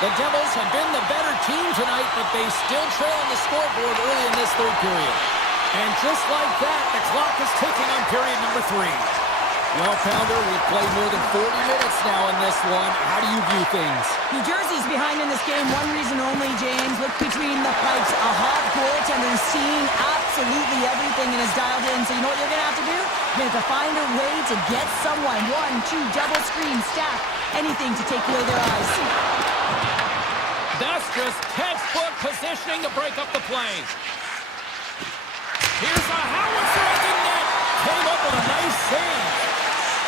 The Devils have been the better team tonight, but they still trail on the scoreboard early in this third period. And just like that, the clock is ticking on period number 3. Well, Pounder, we've played more than 40 minutes now in this one. How do you view things? New Jersey's behind in this game. One reason only, James. Look between the pipes. A hot goaltender seeing absolutely everything and is dialed in. So you know what you're going to have to do? You're going to have to find a way to get someone. 1, 2, double screen, stack, anything to take away their eyes. That's just textbook positioning to break up the play. Here's a howitzer at the net. Came up with a nice save.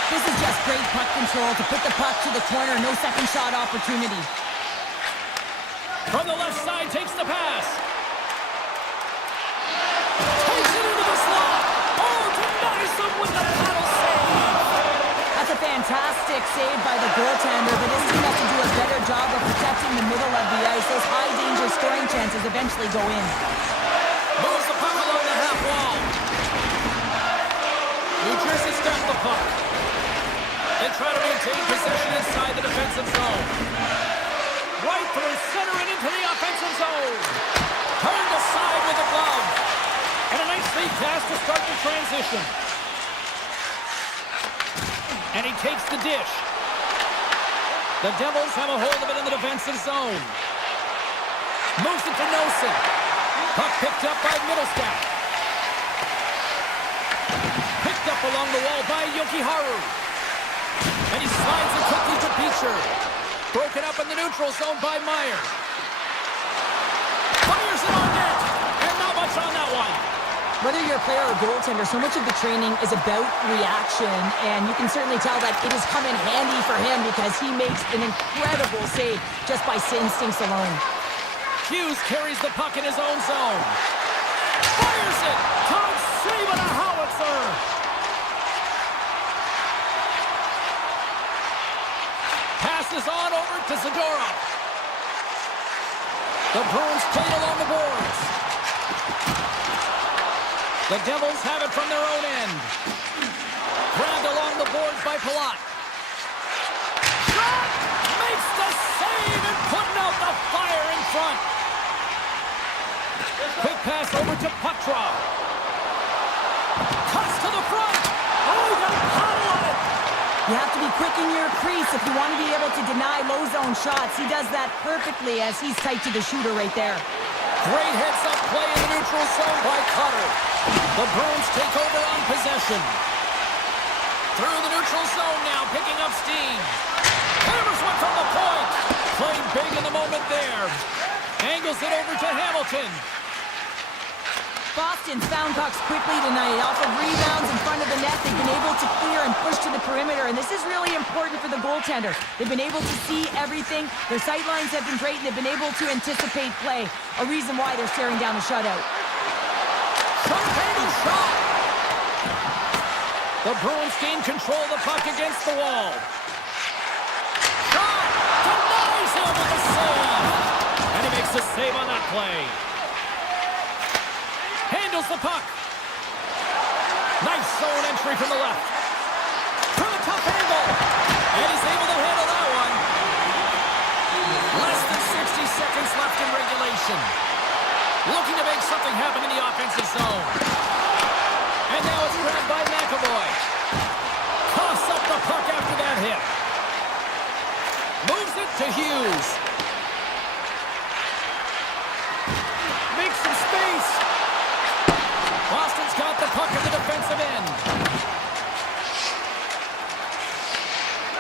This is just great puck control to put the puck to the corner. No second shot opportunity. From the left side, takes the pass. Takes it into the slot. Oh, denies him with the paddle save. That's a fantastic save by the goaltender, but this team has to do a better job of protecting the middle of the ice. Those high-danger scoring chances eventually go in. Moves the puck along the half wall. New Jersey steps the puck. They try to maintain possession inside the defensive zone. Right through center and into the offensive zone. Turned aside with a glove. And a nice lead pass to start the transition. And he takes the dish. The Devils have a hold of it in the defensive zone. Moves it to Nosen. Puck picked up by Middlestat. Picked up along the wall by Jokiharju. And he slides it quickly to Beecher. Broken up in the neutral zone by Meyer. Fires it on net. And not much on that one. Whether you're a player or goaltender, so much of the training is about reaction, and you can certainly tell that it has come in handy for him because he makes an incredible save just by instincts alone. Hughes carries the puck in his own zone. Fires it! Tom save on a howitzer! Passes on over to Zadorov. The Bruins played along the boards. The Devils have it from their own end. Grabbed along the boards by Palat. Shot! Makes the save and putting out the fire in front. Quick pass over to Petrov. Cuts to the front. Oh, he got a paddle on it. You have to be quick in your crease if you want to be able to deny low zone shots. He does that perfectly as he's tight to the shooter right there. Great heads-up play in the neutral zone by Cutter. The Bruins take over on possession. Through the neutral zone now, picking up steam. Hammers one from the point. Playing big in the moment there. Angles it over to Hamilton. Boston's found pucks quickly tonight. Off of rebounds in front of the net, they've been able to clear and push to the perimeter, and this is really important for the goaltender. They've been able to see everything. Their sight lines have been great, and they've been able to anticipate play. A reason why they're staring down the shutout. Short-handed shot. The Bruins gain control of the puck against the wall. Shot! Denies him with a save. And he makes the save on that play. Handles the puck. Nice zone entry from the left. From a tough angle. And he's able to handle that one. Less than 60 seconds left in regulation. Looking to make something happen in the offensive zone. And now it's grabbed by McAvoy. Coughs up the puck after that hit. Moves it to Hughes. Makes some space. Boston's got the puck at the defensive end.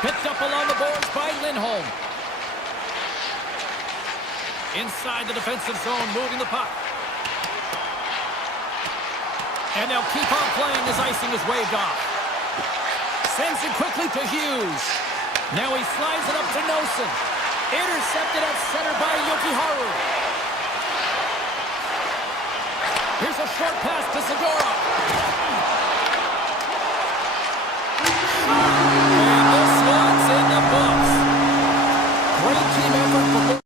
Picked up along the boards by Lindholm. Inside the defensive zone, moving the puck. And they'll keep on playing as icing is waved off. Sends it quickly to Hughes. Now he slides it up to Nosen. Intercepted at center by Yokiharu. Here's a short pass to Segura. And this one's in the books. Great team effort for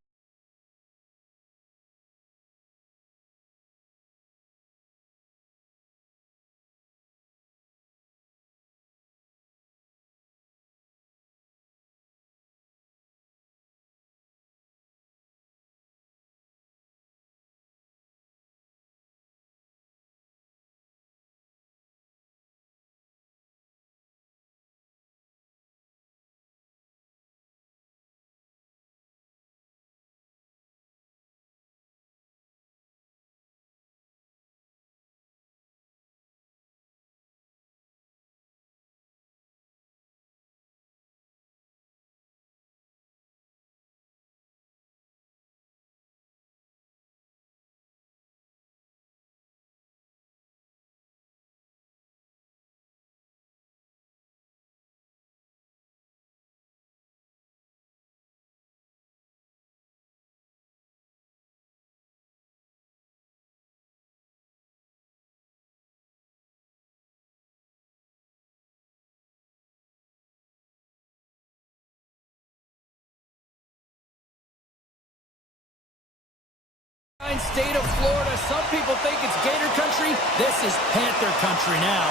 state of Florida. Some people think it's Gator country. This is Panther country now.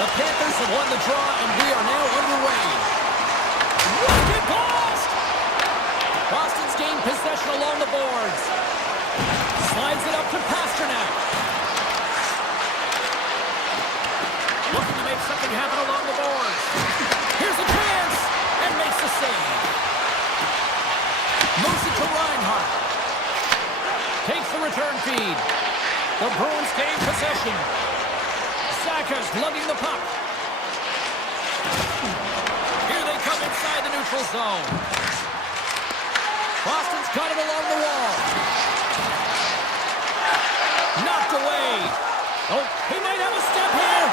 The Panthers have won the draw, and we are now underway. Rocket blast! Boston's gained possession along the boards. Slides it up to Pasternak. Looking to make something happen along the boards. Here's a chance, and makes the save. Moves it to Reinhardt. Takes the return feed. The Bruins gain possession. Saka's lugging the puck. Here they come inside the neutral zone. Boston's got it along the wall. Knocked away. Oh, he might have a step here.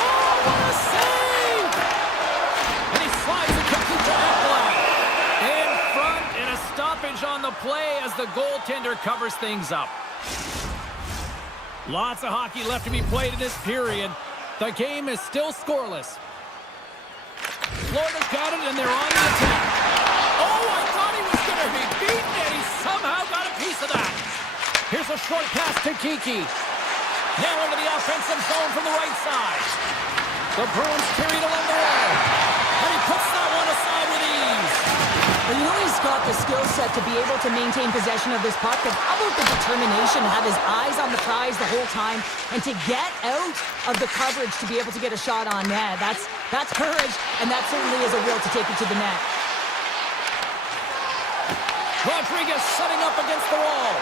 Oh, what a save! And he slides it quickly to Ekblad. In front, and a stoppage on the play as the goaltender covers things up. Lots of hockey left to be played in this period. The game is still scoreless. Florida's got it, and they're on the attack. Oh, I thought he was going to be beaten, and he somehow got a piece of that. Here's a short pass to Kiki. Now into the offensive zone from the right side. The Bruins carry it along the wall. And he puts that one aside with ease. Well, you know he's got the skill set to be able to maintain possession of this puck, but how about the determination to have his eyes on the prize the whole time and to get out of the coverage to be able to get a shot on net? That's courage, and that certainly is a will to take it to the net. Rodriguez setting up against the wall.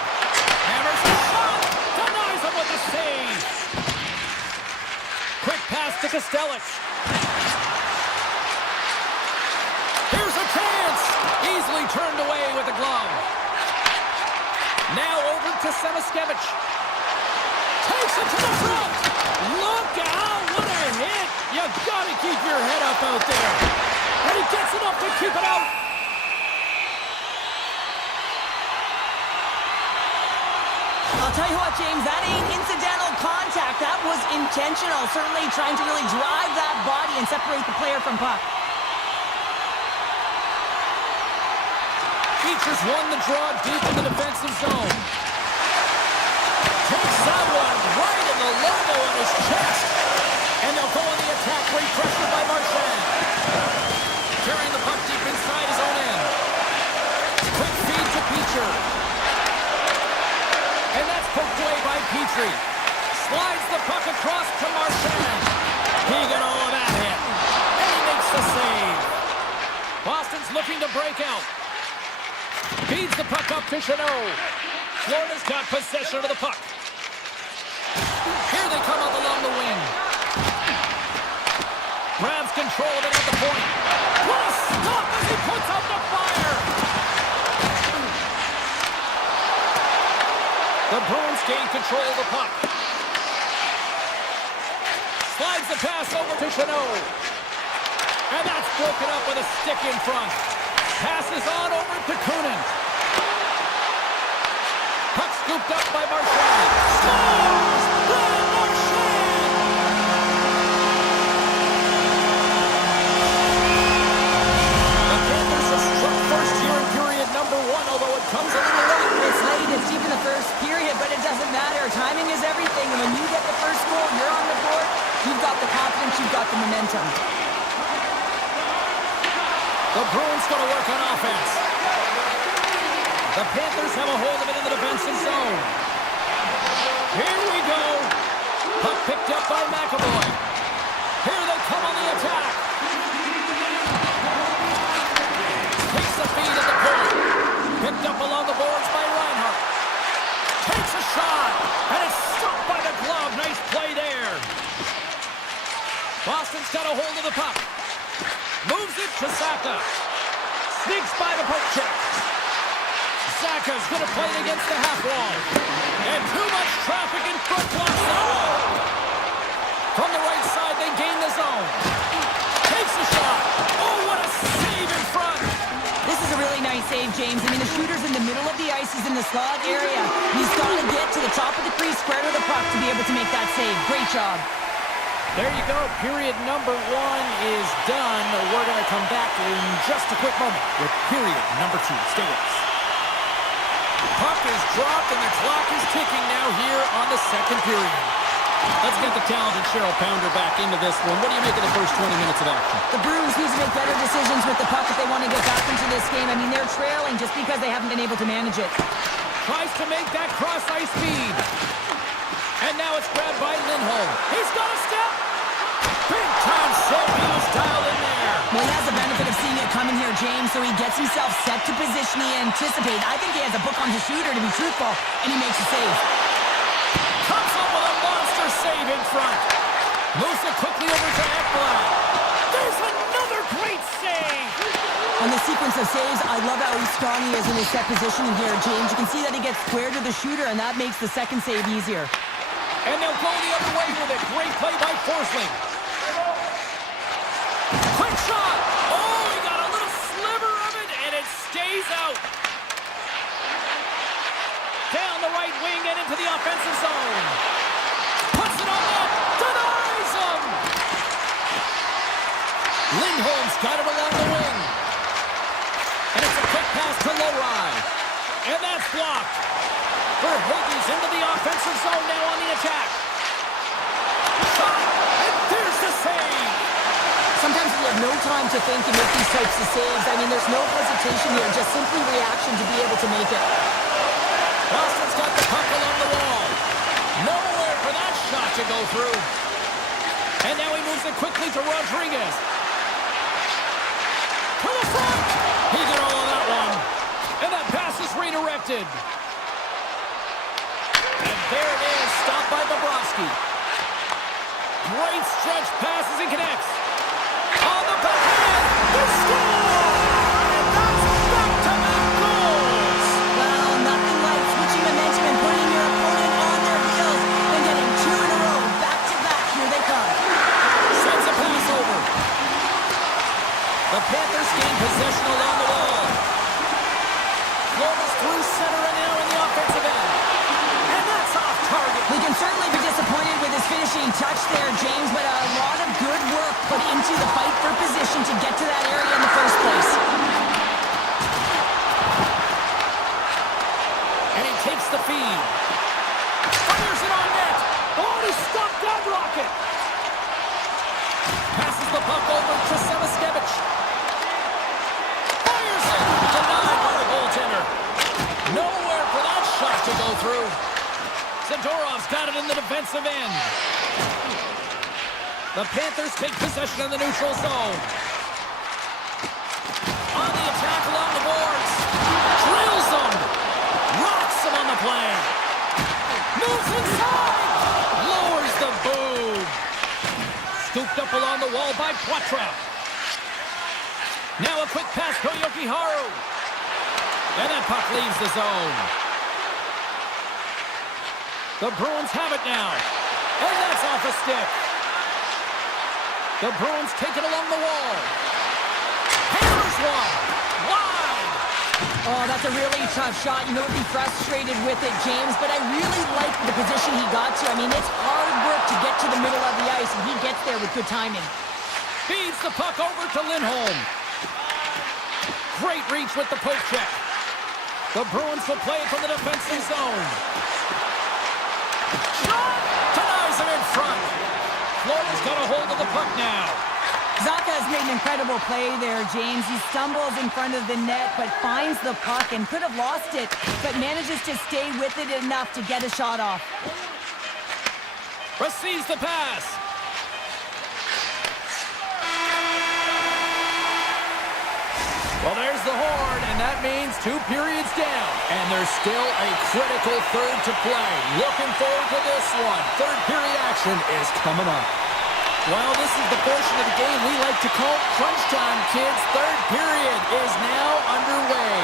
Hammers the shot. Denies him with the save. Quick pass to Kostelic. Here's a chance. Easily turned away with the glove. Now over to Semiskevich. Takes it to the front. Look out. What a hit. You gotta keep your head up out there. And he gets enough to keep it out. I'll tell you what, James, that ain't incidental contact. That was intentional. Certainly trying to really drive that body and separate the player from puck. Features won the draw deep in the defensive zone. Takes that one right in the logo on his chest. And they'll go on the attack, great pressure by Marchand. Carrying the puck deep inside his own end. Quick feed to Beecher. And that's poked away by Petrie. Slides the puck across to Marchand. He got all of that hit. And he makes the save. Boston's looking to break out. Feeds the puck up to Chanot. Florida's got possession of the puck. Here they come up along the wing. Grabs control of it at the point. What a stop as he puts out the fire! The Bruins gain control of the puck. Slides the pass over to Chanot. And that's broken up with a stick in front. Passes on over to Kunin. Puck scooped up by Marchand. Scores! Brad Marchand! The Panthers have struck first here in period number 1, although it comes a little late. It's late, it's deep in the first period, but it doesn't matter. Timing is everything, and when you get the first goal, you're on the board. You've got the confidence, you've got the momentum. The Bruins going to work on offense. The Panthers have a hold of it in the defensive zone. Here we go. Puck picked up by McAvoy. Here they come on the attack. Takes the feed at the point. Picked up along the boards by Reinhart. Takes a shot. And it's stopped by the glove. Nice play there. Boston's got a hold of the puck. Moves it to Saka. Sneaks by the poke check. Saka's going to play it against the half wall. And too much traffic in front blocks the wall. From the right side, they gain the zone. Takes a shot. Oh, what a save in front. This is a really nice save, James. I mean, the shooter's in the middle of the ice. He's in the slot area. He's got to get to the top of the crease, square to the puck to be able to make that save. Great job. There you go. Period number 1 is done. We're going to come back in just a quick moment with period number 2. Stay with us. Puck is dropped and the clock is ticking now here on the second period. Let's get the talented Cheryl Pounder back into this one. What do you make of the first 20 minutes of action? The Bruins need to make better decisions with the puck if they want to get back into this game. I mean, they're trailing just because they haven't been able to manage it. Tries to make that cross-ice feed. And now it's grabbed by Lindholm. He's got a step. Big time save. He was dialed in there. Well, he has the benefit of seeing it coming here, James, so he gets himself set to position he anticipated. I think he has a book on his shooter, to be truthful, and he makes a save. Comes up with a monster save in front. Moves it quickly over to Ekblad. There's another great save. On the sequence of saves, I love how strong he is in his set positioning here, James. You can see that he gets square to the shooter, and that makes the second save easier. And they'll go the other way with it. Great play by Forsling. Quick shot. Oh, he got a little sliver of it, and it stays out. Down the right wing and into the offensive zone. Puts it on net. Denies him. Lindholm's got it along the wing. And it's a quick pass to Lowry. And that's blocked. Verhaeghe's into the offensive zone now on the attack. Shot, and there's the save. Sometimes you have no time to think and make these types of saves. I mean, there's no hesitation here, just simply reaction to be able to make it. Boston's got the puck along the wall. Nowhere for that shot to go through. And now he moves it quickly to Rodriguez. To the front. He did all of that one. And that pass is redirected. And there it is, stopped by Bobrovsky. Great stretch passes and connects. On the backhand, they score! And that's back-to-back goals! Well, nothing like switching momentum and putting your opponent on their heels and getting 2 in a row, back-to-back. Here they come. Sends a pass over. The Panthers gain possession along the wall. Clovis through center and now in the offensive end. And that's off target. We can certainly be disappointed with his finishing touch there, James, but a lot of good work put into the fight for position to get to that area in the first place. And he takes the feed. Fires it on net. Oh, he stopped that rocket. Passes the puck over to Samoskevich. Fires it. Denied by the goaltender. Nowhere for that shot to go through. Zadorov's got it in the defensive end. The Panthers take possession in the neutral zone. On the attack along the boards. Drills them. Rocks them on the play. Moves inside. Lowers the boom. Scooped up along the wall by Poitras. Now a quick pass to Yokiharu. And that puck leaves the zone. The Bruins have it now. And that's off a stick. The Bruins take it along the wall. Hammers one. Wide. Oh, that's a really tough shot. You know, he'd be frustrated with it, James, but I really like the position he got to. I mean, it's hard work to get to the middle of the ice, and he gets there with good timing. Feeds the puck over to Lindholm. Great reach with the poke check. The Bruins will play it from the defensive zone. Shot! Denies him in front. Florida's got a hold of the puck now. Zaka has made an incredible play there, James. He stumbles in front of the net, but finds the puck and could have lost it, but manages to stay with it enough to get a shot off. Receives the pass. Well, there's the horn, and that means 2 periods down. And there's still a critical third to play. Looking forward to this one. Third period action is coming up. Well, this is the portion of the game we like to call crunch time, kids. Third period is now underway.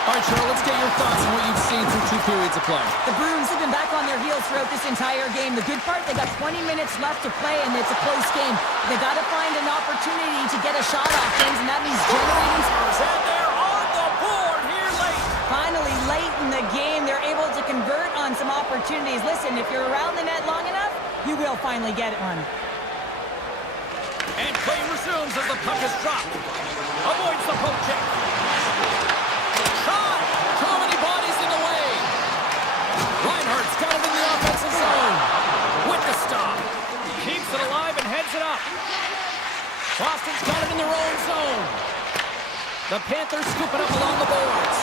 All right, Cheryl, let's get your thoughts on what you've seen through 2 periods of play. The Bruins have been back on their heels throughout this entire game. The good part, they got 20 minutes left to play, and it's a close game. They got to find an opportunity to get a shot off, James, and that means generating scores. And they're on the board here late. Finally, late in the game, they're able to convert on some opportunities. Listen, if you're around the net long enough, you will finally get one. And play resumes as the puck is dropped. Avoids the poke check. Shot! Too many bodies in the way. Reinhardt's got him in the offensive zone. With the stop. Keeps it alive and heads it up. Boston's got it in their own zone. The Panthers scoop it up along the boards.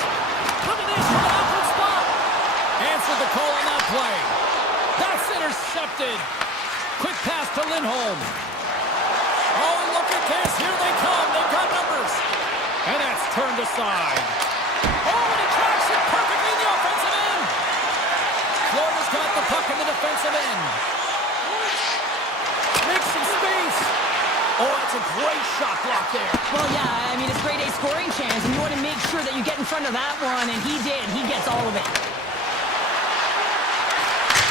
Coming in from an awkward spot. Answered the call on that play. That's intercepted. Quick pass to Lindholm. Oh, look at this. Here they come. They've got numbers. And that's turned aside. Oh, and he tracks it perfectly in the offensive end. Florida's got the puck in the defensive end. Makes some space. Oh, that's a great shot block there. Well, yeah, I mean, it's grade A scoring chance, and you want to make sure that you get in front of that one, and he did. He gets all of it.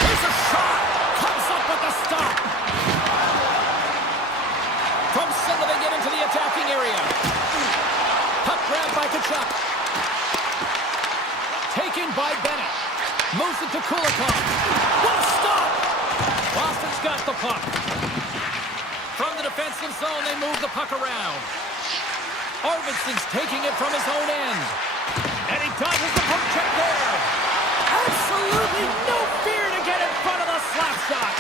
Here's a shot. Comes up with the stop. From center, they get into the attacking area. Puck grabbed by Kachuk. Taken by Bennett. Moves it to Kulikov. What a stop! Boston's got the puck. From the defensive zone, they move the puck around. Arvidsson's taking it from his own end. And he dodges the poke check there. Absolutely no fear to get in front of the slap shot.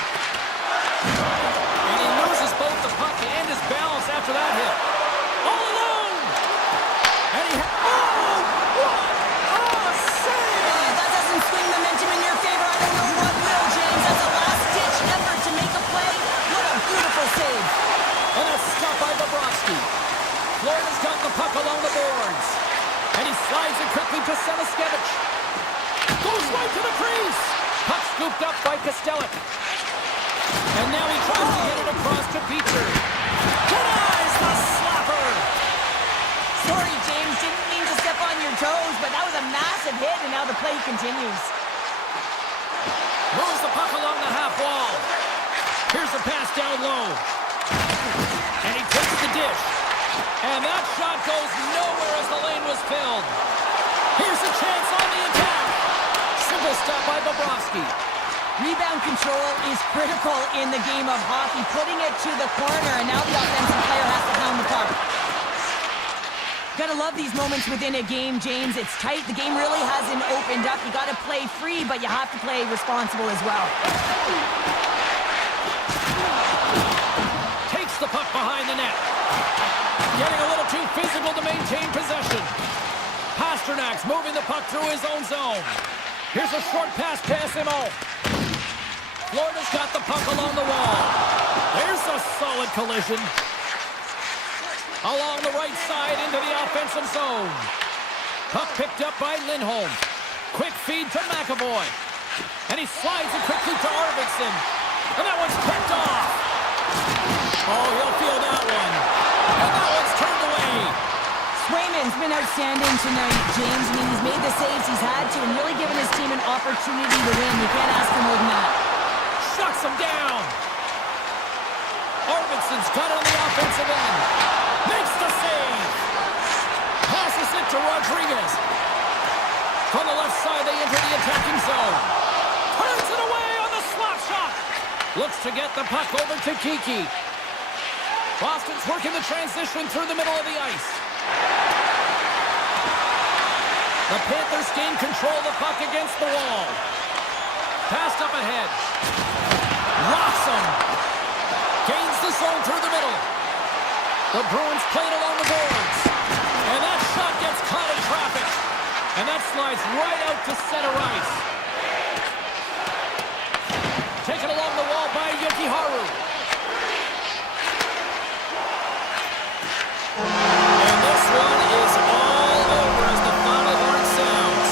And he loses both the puck and his balance after that hit. All alone! And he oh! What a save! That doesn't swing momentum in your favor. I don't know what will, James. That's a last-ditch effort to make a play. What a beautiful save. And that's stopped by Bobrovsky. Florida's got the puck along the boards. And he slides it quickly to Semiskevich. Goes right to the crease. Puck scooped up by Kostelic. And now he tries to hit it across to Peters. Denies the slapper. Sorry, James. Didn't mean to step on your toes, but that was a massive hit, and now the play continues. Moves the puck along the half wall. Here's the pass down low. And he takes the dish. And that shot goes nowhere as the lane was filled. Here's a chance on the attack. Simple stop by Bobrovsky. Rebound control is critical in the game of hockey. Putting it to the corner, and now the offensive player has to pound the puck. Gotta love these moments within a game, James. It's tight. The game really hasn't opened up. You gotta play free, but you have to play responsible as well. Takes the puck behind the net. Getting a little too physical to maintain possession. Pasternak's moving the puck through his own zone. Here's a short pass to SMO. Florida's got the puck along the wall. There's a solid collision. Along the right side into the offensive zone. Puck picked up by Lindholm. Quick feed to McAvoy. And he slides it quickly to Arvidsson. And that one's picked off. Oh, he'll feel that one. And that one's turned away. Swayman's been outstanding tonight, James. I mean, he's made the saves he's had to and really given his team an opportunity to win. You can't ask for more than that. Shuts him down. Arvidsson's got it on the offensive end. Makes the save. Passes it to Rodriguez. From the left side, they enter the attacking zone. Turns it away on the slap shot. Looks to get the puck over to Kiki. Boston's working the transition through the middle of the ice. The Panthers gain control of the puck against the wall. Passed up ahead. Rocks him. Gains the zone through the middle. The Bruins played along the boards. And that shot gets caught in traffic. And that slides right out to center ice. Taken along the wall by Yokiharu. And this one is all over as the final horn sounds.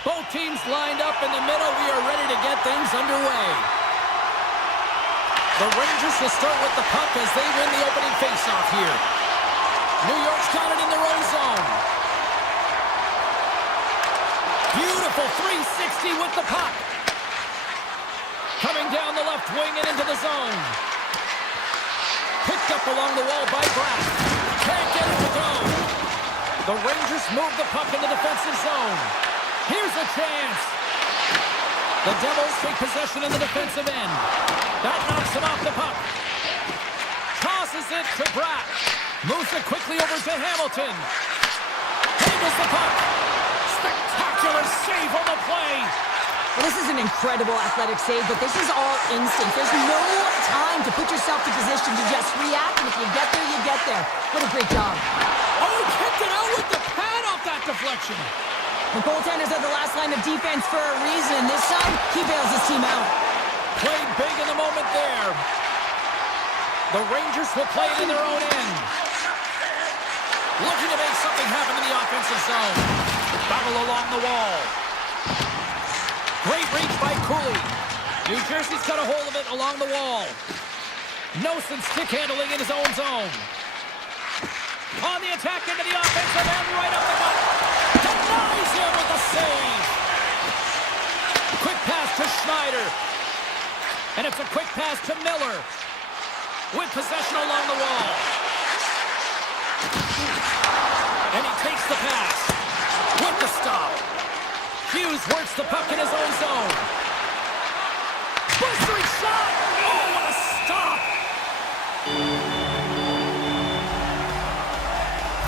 Both teams lined up in the middle. We are ready to get things underway. The Rangers will start with the puck as they win the opening faceoff here. New York's got it in their own zone. Beautiful 360 with the puck. Coming down the left wing and into the zone. Picked up along the wall by Bratt. Can't get it to go. The Rangers move the puck in the defensive zone. Here's a chance. The Devils take possession in the defensive end. That knocks him off the puck. Tosses it to Bratt. Moves it quickly over to Hamilton. Handles the puck. Spectacular save on the play. Well, this is an incredible athletic save, but this is all instinct. There's no time to put yourself in position to just react, and if you get there, you get there. What a great job. Oh, he kicked it out with the pad off that deflection. The goaltenders are the last line of defense for a reason. This time, he bails his team out. Played big in the moment there. The Rangers will play it in their own end. Looking to make something happen in the offensive zone. Battle along the wall. Great reach by Cooley. New Jersey's got a hold of it along the wall. Nosen stick handling in his own zone. On the attack into the offensive end, right up the gut. Denies him with a save. Quick pass to Schneider. And it's a quick pass to Miller. With possession along the wall. And he takes the pass. With the stop. Hughes works the puck in his own zone. Blistering shot! Oh, what a stop!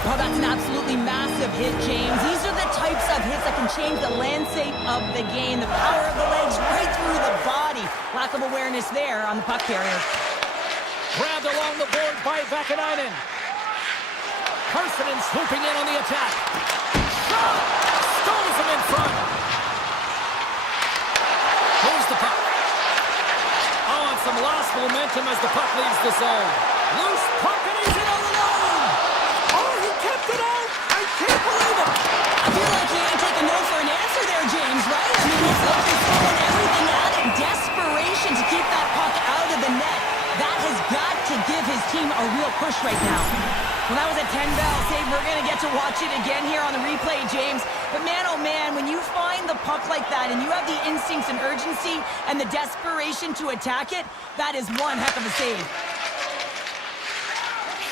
Well, that's an absolutely massive hit, James. These are the types of hits that can change the landscape of the game. The power of the legs right through the body. Lack of awareness there on the puck carrier. Grabbed along the board by Vakanainen. Carsonen swooping in on the attack. Shot! Stones him in front. some lost momentum as the puck leaves the zone. Loose puck and he's in all alone. Oh, he kept it out. I can't believe it. I feel like he ain't taking no for an answer there, James, right? I mean, he's looking, throwing everything at it. Desperation to keep that puck out of the net. That has got to give his team a real push right now. Well, that was a 10-bell save. We're going to get to watch it again here on the replay, James. But man, oh man, when you find the puck like that and you have the instincts and urgency and the desperation to attack it, that is one heck of a save.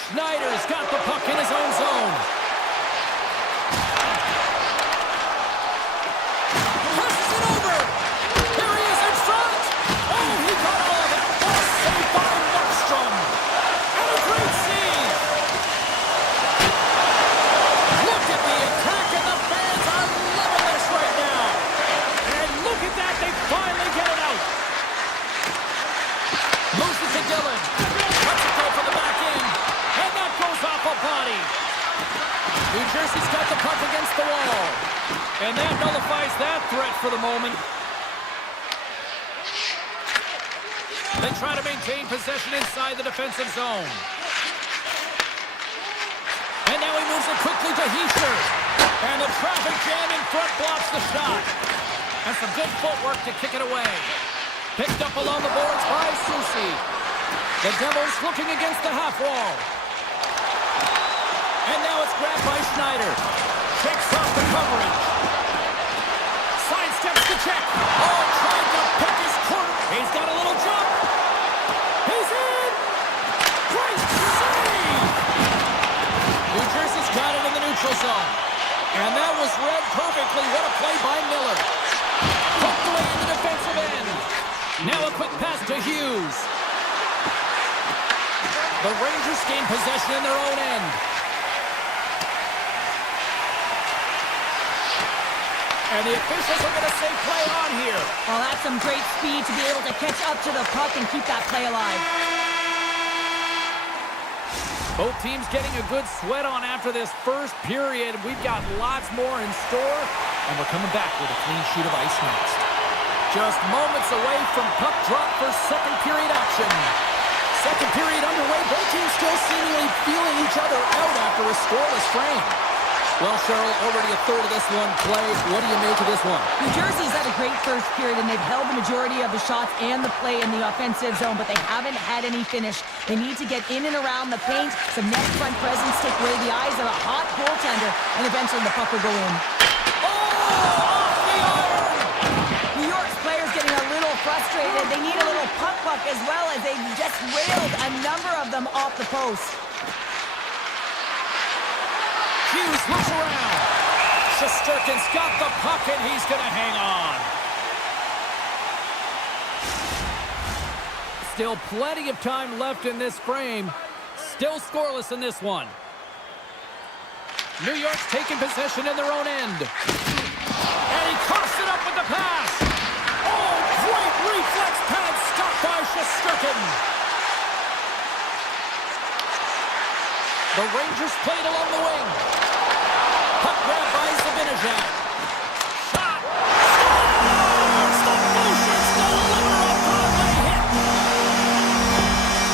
Schneider's got the puck in his own zone. Passes it over. Here he is in front. Oh, he got all of it. What a save by Markstrom. And a great save. Look at the attack, and the fans are loving this right now. And look at that, they finally get it out. Moves it to Dillon. Lets it go for the back end. And that goes off a body. New Jersey's got the puck against the wall. And that nullifies that threat for the moment. They try to maintain possession inside the defensive zone. And now he moves it quickly to Heischer. And the traffic jam in front blocks the shot. And some good footwork to kick it away. Picked up along the boards by Susi. The Devils looking against the half wall. And now it's grabbed by Schneider. Shakes off the coverage. Sidesteps the check. Oh, trying to pick his corner. He's got a little jump. He's in. Great save. New Jersey's got it in the neutral zone. And that was read perfectly. What a play by Miller. Hooked away in the defensive end. Now a quick pass to Hughes. The Rangers gain possession in their own end. And the officials are going to say play on here. Well, that's some great speed to be able to catch up to the puck and keep that play alive. Both teams getting a good sweat on after this first period. We've got lots more in store, and we're coming back with a clean sheet of ice next. Just moments away from puck drop for second period action. Second period underway. Both teams still seemingly feeling each other out after a scoreless frame. Well, Cheryl, already a third of this one played. What do you make of this one? New Jersey's had a great first period, and they've held the majority of the shots and the play in the offensive zone, but they haven't had any finish. They need to get in and around the paint, some net front presence, take away the eyes of a hot goaltender, and eventually the puck will go in. Oh, off the iron! New York's players getting a little frustrated. They need a little puck luck as well, as they just railed a number of them off the post. Hughes looks around. Shesterkin's got the puck, and he's going to hang on. Still plenty of time left in this frame. Still scoreless in this one. New York's taking possession in their own end. And he coughs it up with the pass. Oh, great reflex pass stopped by Shesterkin. The Rangers played along the wing. Puck grabbed by Zibanejad. Shot. Scores! The motion deliver a Broadway hit.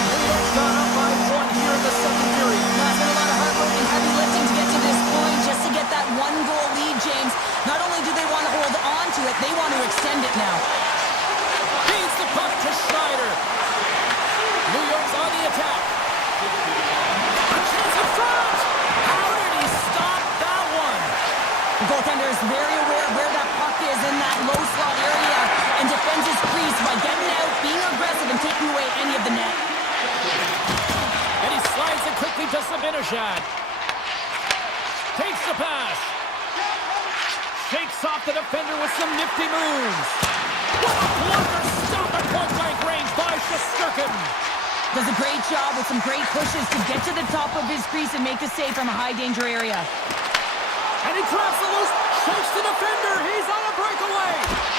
New York's gone up by one here in the second period. That's been a lot of hard work and heavy lifting to get to this point, just to get that one-goal lead, James. Not only do they want to hold on to it, they want to extend it now. Feeds the puck to Schneider. New York's on the attack. A chance in front! How did he stop that one? The goaltender is very aware of where that puck is in that low slot area and defends his crease by getting out, being aggressive, and taking away any of the net. And he slides it quickly to Zibanejad. Takes the pass. Shakes off the defender with some nifty moves. What a blocker stop at point-blank range by Shesterkin. Does a great job with some great pushes to get to the top of his crease and make the save from a high-danger area. And he grabs the loose, shakes the defender. He's on a breakaway.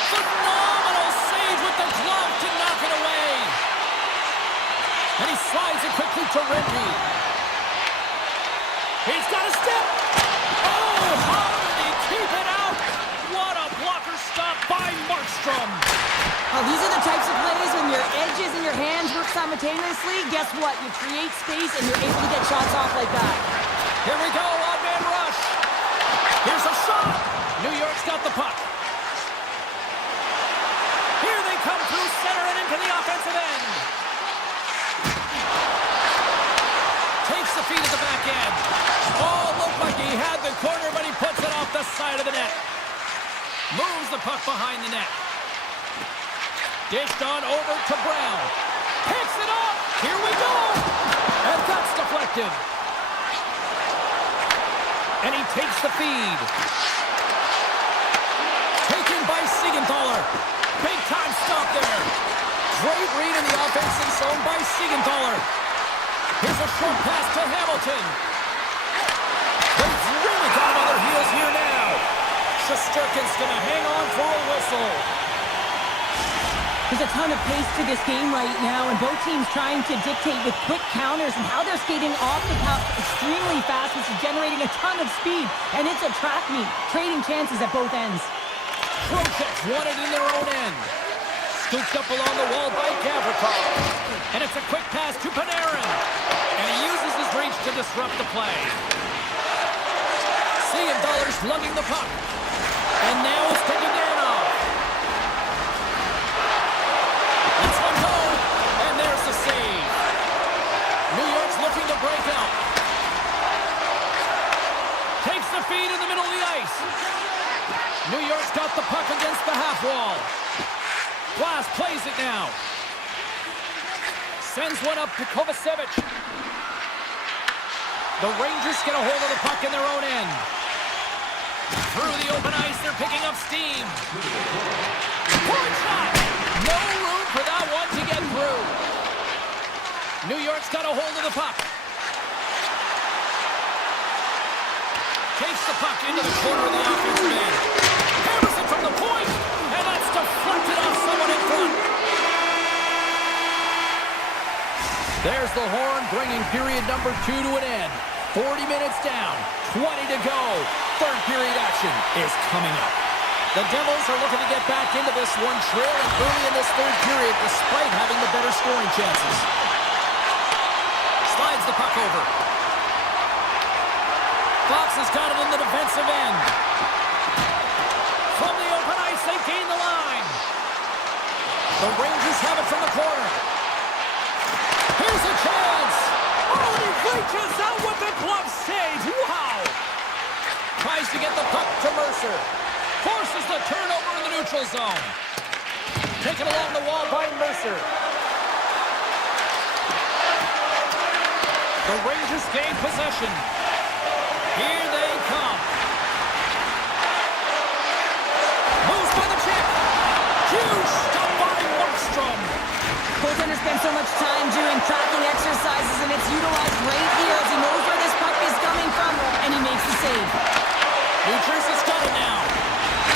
Phenomenal save with the glove to knock it away. And he slides it quickly to Rendy. He's got a step. Oh, how did he keep it out? What a blocker stop by Markstrom. Oh, these are the types of plays when your edges and your hands work simultaneously. Guess what? You create space and you're able to get shots off like that. Here we go, odd-man rush. Here's a shot. New York's got the puck. Here they come through center and into the offensive end. Takes the feed at the back end. Oh, looked like he had the corner, but he puts it off the side of the net. Moves the puck behind the net. Dished on over to Brown. Picks it up. Here we go. And that's deflected. And he takes the feed. Taken by Siegenthaler. Big time stop there. Great read in the offensive zone by Siegenthaler. Here's a short pass to Hamilton. They've really got him on their heels here now. Shesterkin's going to hang on for a whistle. There's a ton of pace to this game right now, and both teams trying to dictate with quick counters and how they're skating off the puck extremely fast, which is generating a ton of speed. And it's a track meet, trading chances at both ends. Crocets won it in their own end. Scooped up along the wall by Gavrikov. And it's a quick pass to Panarin. And he uses his reach to disrupt the play. Siegenthaler's lugging the puck. And now it's to Dadonov. Let's one go. And there's the save. New York's looking to break out. Takes the feed in the middle of the ice. New York's got the puck against the half wall. Glass plays it now. Sends one up to Kovacevic. The Rangers get a hold of the puck in their own end. Through the open ice, they're picking up steam. Point shot! No room for that one to get through. New York's got a hold of the puck. Takes the puck into the corner of the offensive end. Hammers it from the point, and that's deflected off someone in front. There's the horn, bringing period number 2 to an end. 40 minutes down, 20 to go. Third period action is coming up. The Devils are looking to get back into this one, trailing early in this third period despite having the better scoring chances. Slides the puck over. Fox has got it in the defensive end. From the open ice, they gain the line. The Rangers have it from the corner. Here's a chance. Oh, and he reaches out with the glove save. Wow. Tries to get the puck to Mercer. Forces the turnover in the neutral zone. Taken along the wall by Mercer. The Rangers gain possession. Here they come. Moves by the chip. Huge stop by Markstrom. Goaltender spends so much time doing tracking exercises, and it's utilized right here as he knows where this puck is coming from, and he makes the save. New Jersey's got it now.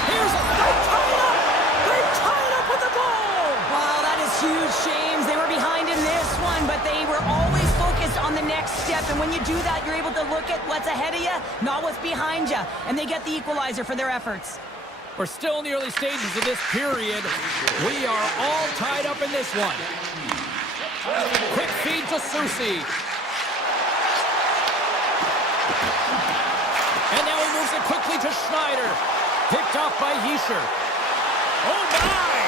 Here's a... They tie it up! They tie it up with the goal! Wow, that is huge, James. They were behind in this one, but they were always focused on the next step, and when you do that, you're able to look at what's ahead of you, not what's behind you, and they get the equalizer for their efforts. We're still in the early stages of this period. We are all tied up in this one. Quick feed to Susi. And now he moves it quickly to Schneider. Picked off by Hischier. Oh my!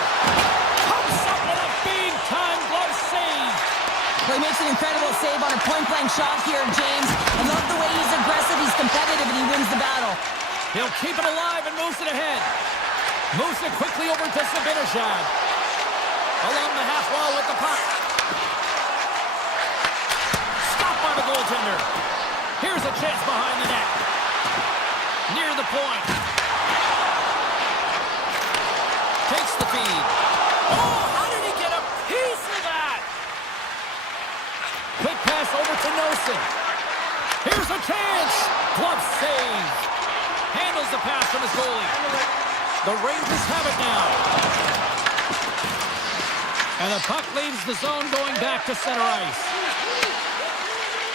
Comes up with a big-time glove save. Well, he makes an incredible save on a point-blank shot here, James. I love the way he's aggressive, he's competitive, and he wins the battle. He'll keep it alive and moves it ahead. Moves it quickly over to Zibanejad. Along the half wall with the puck. Stopped by the goaltender. Here's a chance behind the net. Near the point. Takes the feed. Oh, how did he get a piece of that? Quick pass over to Nelson. Here's a chance. Glove save. Handles the pass from his goalie. The Rangers have it now. And the puck leaves the zone going back to center ice.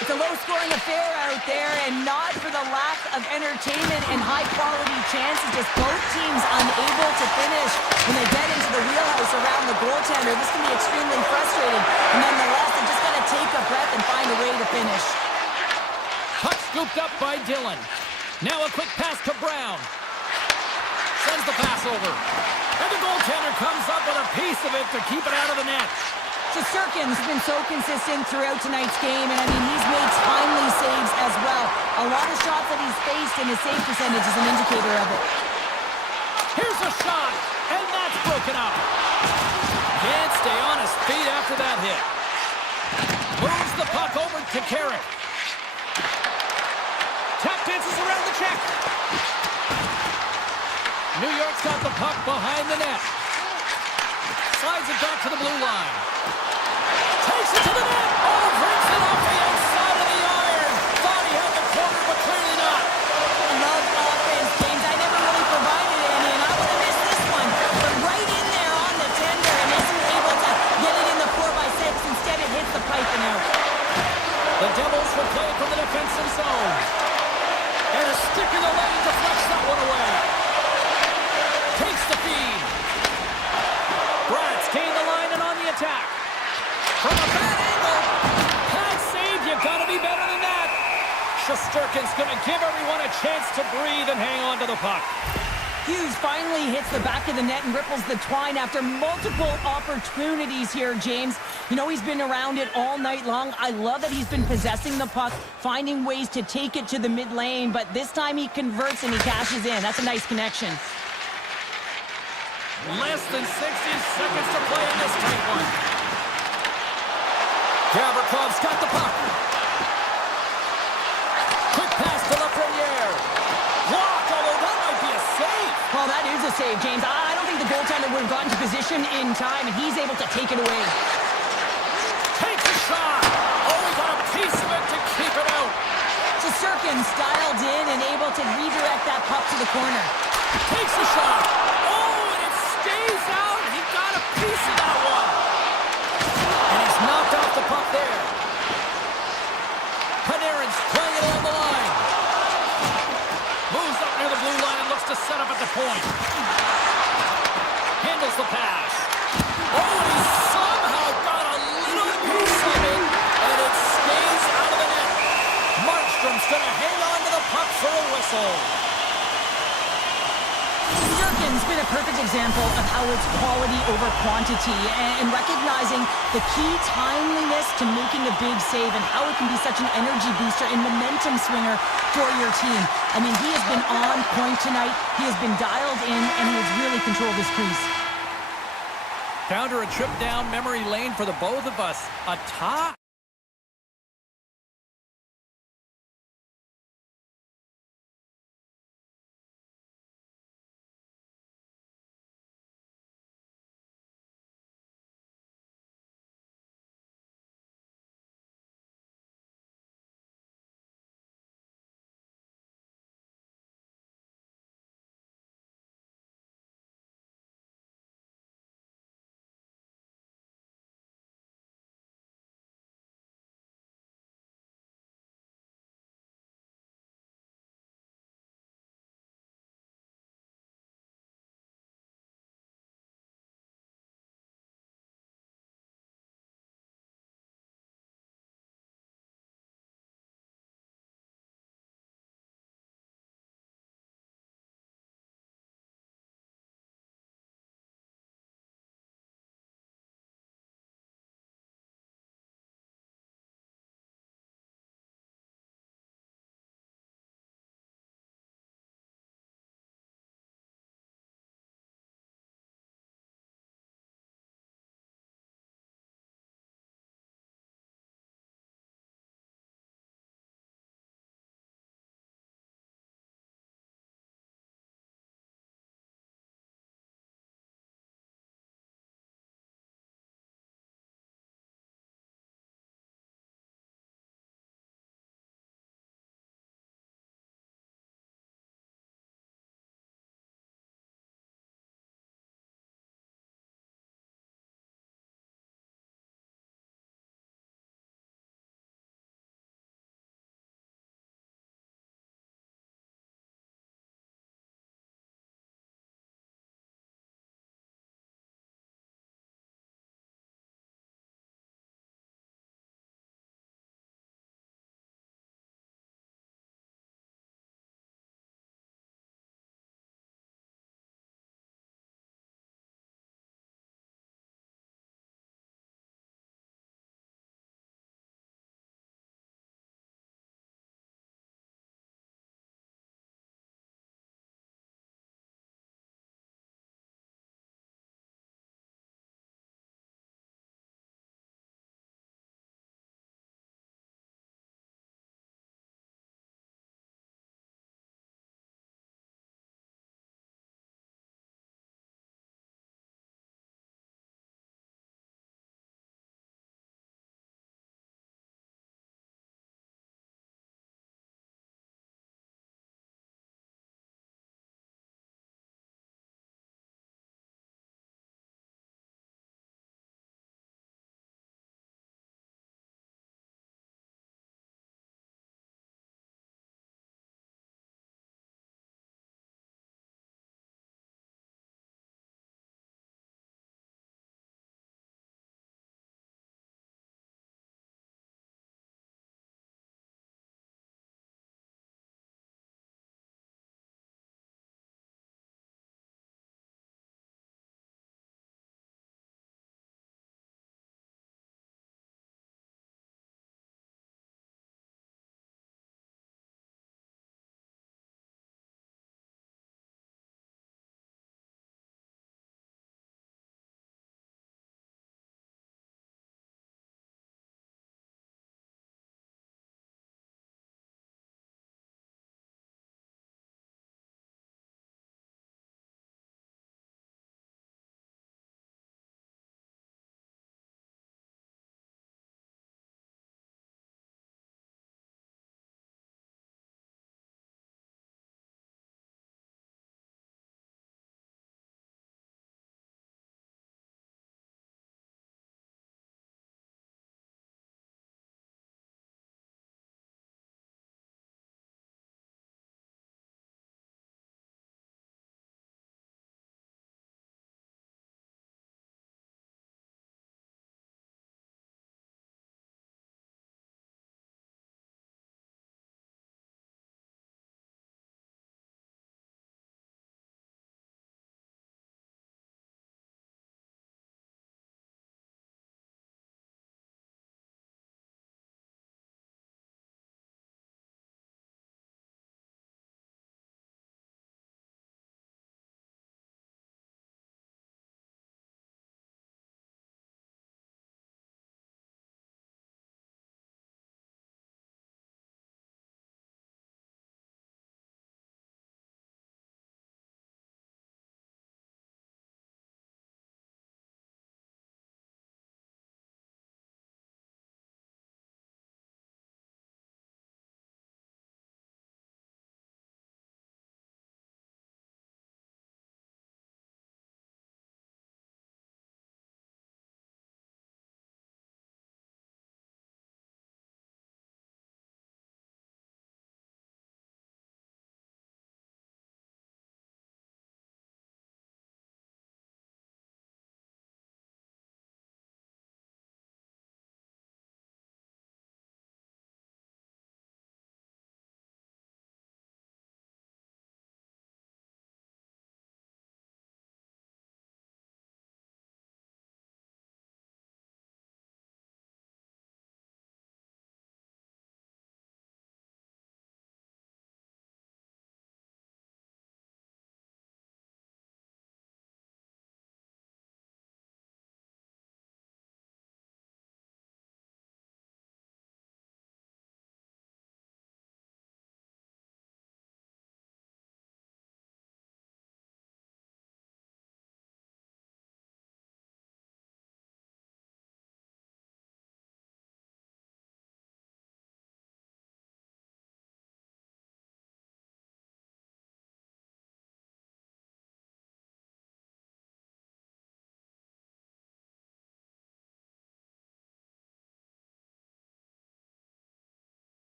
It's a low-scoring affair out there, and not for the lack of entertainment and high-quality chances. Just both teams unable to finish when they get into the wheelhouse around the goaltender. This can be extremely frustrating. And nonetheless, they just got to take a breath and find a way to finish. Puck scooped up by Dillon. Now a quick pass to Brown. Sends the pass over. And the goaltender comes up with a piece of it to keep it out of the net. Shesterkin's been so consistent throughout tonight's game, and I mean, he's made timely saves as well. A lot of shots that he's faced, and his save percentage is an indicator of it. Here's a shot, and that's broken up. Can't stay on his feet after that hit. Moves the puck over to Carrick. Tap dances around the check. New York's got the puck behind the net. Slides it back to the blue line. Takes it to the net. Oh, brings it off the outside of the iron. Thought he had the corner, but clearly not. I love offense, James. I never really provided any, and I would have missed this one. But right in there on the tender and isn't able to get it in the 4x6. Instead, it hits the pipe and out. The Devils will play from the defensive zone. And a stick in the lane deflects that one away. Takes the feed. Bratz gained the line and on the attack. From a bad angle. Pad save, you gotta be better than that. Shesterkin's gonna give everyone a chance to breathe and hang on to the puck. Hughes finally hits the back of the net and ripples the twine after multiple opportunities here, James. You know, he's been around it all night long. I love that he's been possessing the puck, finding ways to take it to the mid lane, but this time he converts and he cashes in. That's a nice connection. Less than 60 seconds to play in this tight one. Gavrikoff's got the puck. Quick pass to Lafreniere. Blocked, although that might be a save. Well, that is a save, James. I don't think the goaltender would have gotten to position in time, and he's able to take it away. Takes a shot. Oh, he got a piece of it to keep it out. Shesterkin's dialed in and able to redirect that puck to the corner. Takes a shot. Oh, and it stays out. He got a piece of that one. And he's knocked off the puck there. Panarin's playing it along the line. Moves up near the blue line and looks to set up at the point. Handles the pass. Oh, and he somehow got a little piece of it, and it stays out of the net. Markstrom's going to hang on to the puck for a whistle. Shesterkin's been a perfect example of how it's quality over quantity and recognizing the key timeliness to making a big save and how it can be such an energy booster and momentum swinger for your team. I mean, he has been on point tonight. He has been dialed in, and he has really controlled his crease. Found her a trip down memory lane for the both of us. A tie.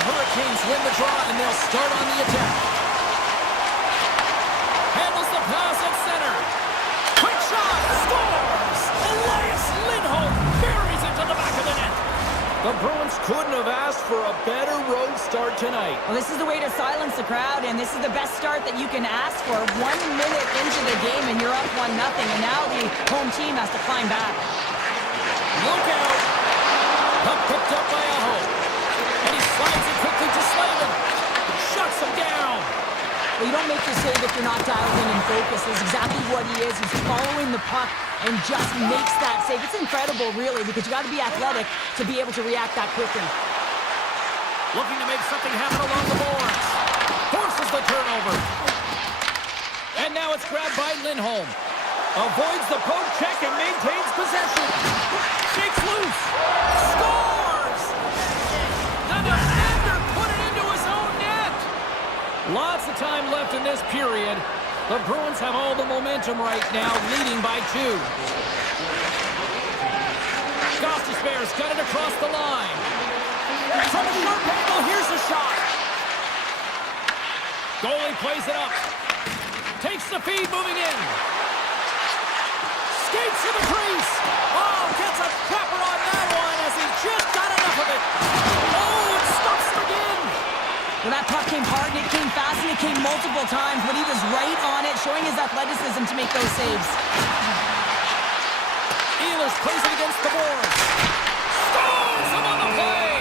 Hurricanes win the draw, and they'll start on the attack. Handles the pass at center. Quick shot, scores! Elias Lindholm buries it to the back of the net. The Bruins couldn't have asked for a better road start tonight. Well, this is the way to silence the crowd, and this is the best start that you can ask for. 1 minute into the game, and you're up 1-0, and now the home team has to climb back. Look out! Puck picked up by Aho. And he slides it quickly to Slavin. Shuts him down. Well, you don't make the save if you're not dialed in and focused. That's exactly what he is. He's following the puck and just makes that save. It's incredible, really, because you got to be athletic to be able to react that quickly. Looking to make something happen along the boards. Forces the turnover. And now it's grabbed by Lindholm. Avoids the poke check and maintains possession. Shakes loose. Scores! The defender put it into his own net. Lots of time left in this period. The Bruins have all the momentum right now, leading by 2. Gostisbehere's got it across the line. From a sharp angle, here's a shot. Goalie plays it up. Takes the feed, moving in. Skates to the crease. Oh, gets a pepper on that one as he just got enough of it. Oh, it stops him again. Well, that puck came hard, and it came fast, and it came multiple times, but he was right on it, showing his athleticism to make those saves. Ehlers plays it against the boards. Scores him on the play.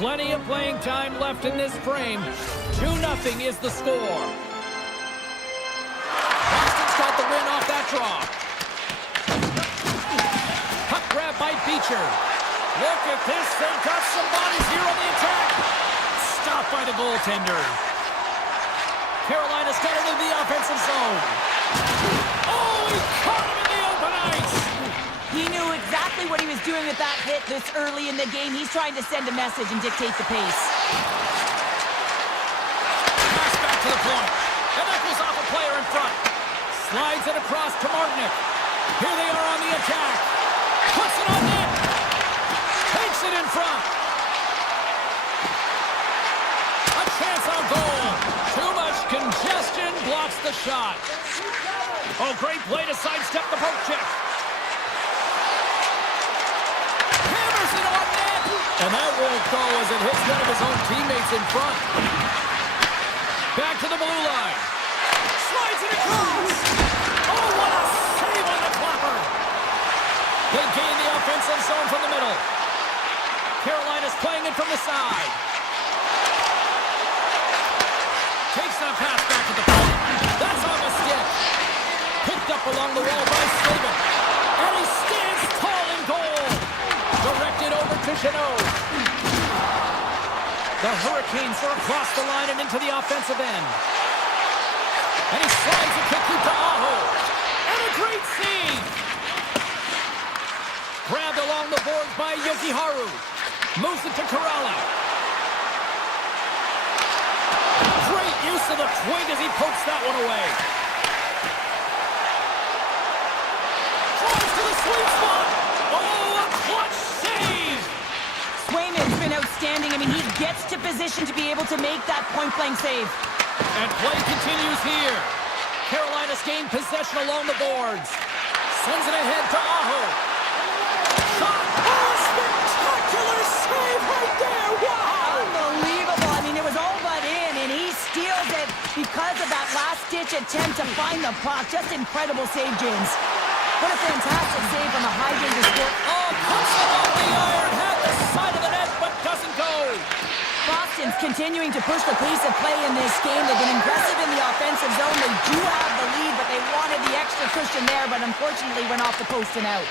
Plenty of playing time left in this frame. 2-0 is the score. Boston's got the win off that draw. Puck grab by Beecher. Look at this. They've got some bodies here on the attack. Stopped by the goaltender. Carolina's got into the offensive zone. Oh, he caught him in the open ice. He knew exactly what he was doing with that hit this early in the game. He's trying to send a message and dictate the pace. Pass back to the point. And that goes off a player in front. Slides it across to Martinick. Here they are on the attack. Puts it on net. Takes it in front. A chance on goal. Too much congestion blocks the shot. Oh, great play to sidestep the poke check. Hammers it on net. And that won't go as it hits one of his own teammates in front. Back to the blue line. Slides it across. Oh, what a save on the clapper. They gain the offensive zone from the middle. Carolina's playing it from the side. Takes that pass back to the point. That's on the stick. Picked up along the wall by Slavin. And he stands tall in goal. Directed over to Chanot. The Hurricanes are across the line and into the offensive end. And he slides it quickly to Aho. And a great save. Grabbed along the boards by Yokiharu. Moves it to Corrala. Great use of the twig as he pokes that one away. Tries to the sweet spot. Oh, a clutch save. Swayman's been outstanding. I mean, he gets to position to be able to make that point-blank save. And play continues here. Carolina's gained possession along the boards. Sends it ahead to Aho. Shot. Oh, spectacular save right there. Wow. Unbelievable. I mean, it was all but in, and he steals it because of that last-ditch attempt to find the puck. Just incredible save, James. What a fantastic save on the high-danger sport. Oh, puts it off the iron. Had the side of the net, but doesn't go. Boston's continuing to push the pace of play in this game. They've been aggressive in the offensive zone. They do have the lead, but they wanted the extra cushion there, but unfortunately went off the post and out.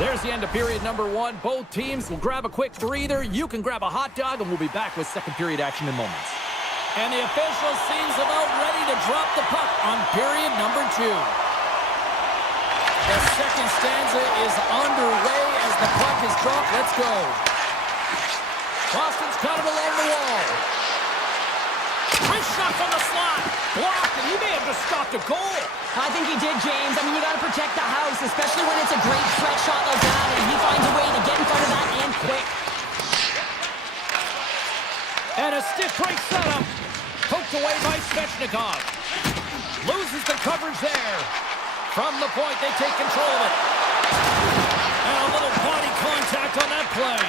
There's the end of period number 1. Both teams will grab a quick breather. You can grab a hot dog, and we'll be back with second period action in moments. And the official seems about ready to drop the puck on period number 2. The second stanza is underway as the puck is dropped. Let's go. Boston's got it along the wall. Wrist shot from the slot. Blocked, and he may have just stopped a goal. I think he did, James. I mean, you got to protect the house, especially when it's a great threat shot like that, and he finds a way to get in front of that and quick. And a stiff break setup. Poked away by Svechnikov. Loses the coverage there. From the point, they take control of it. And a little body contact on that play.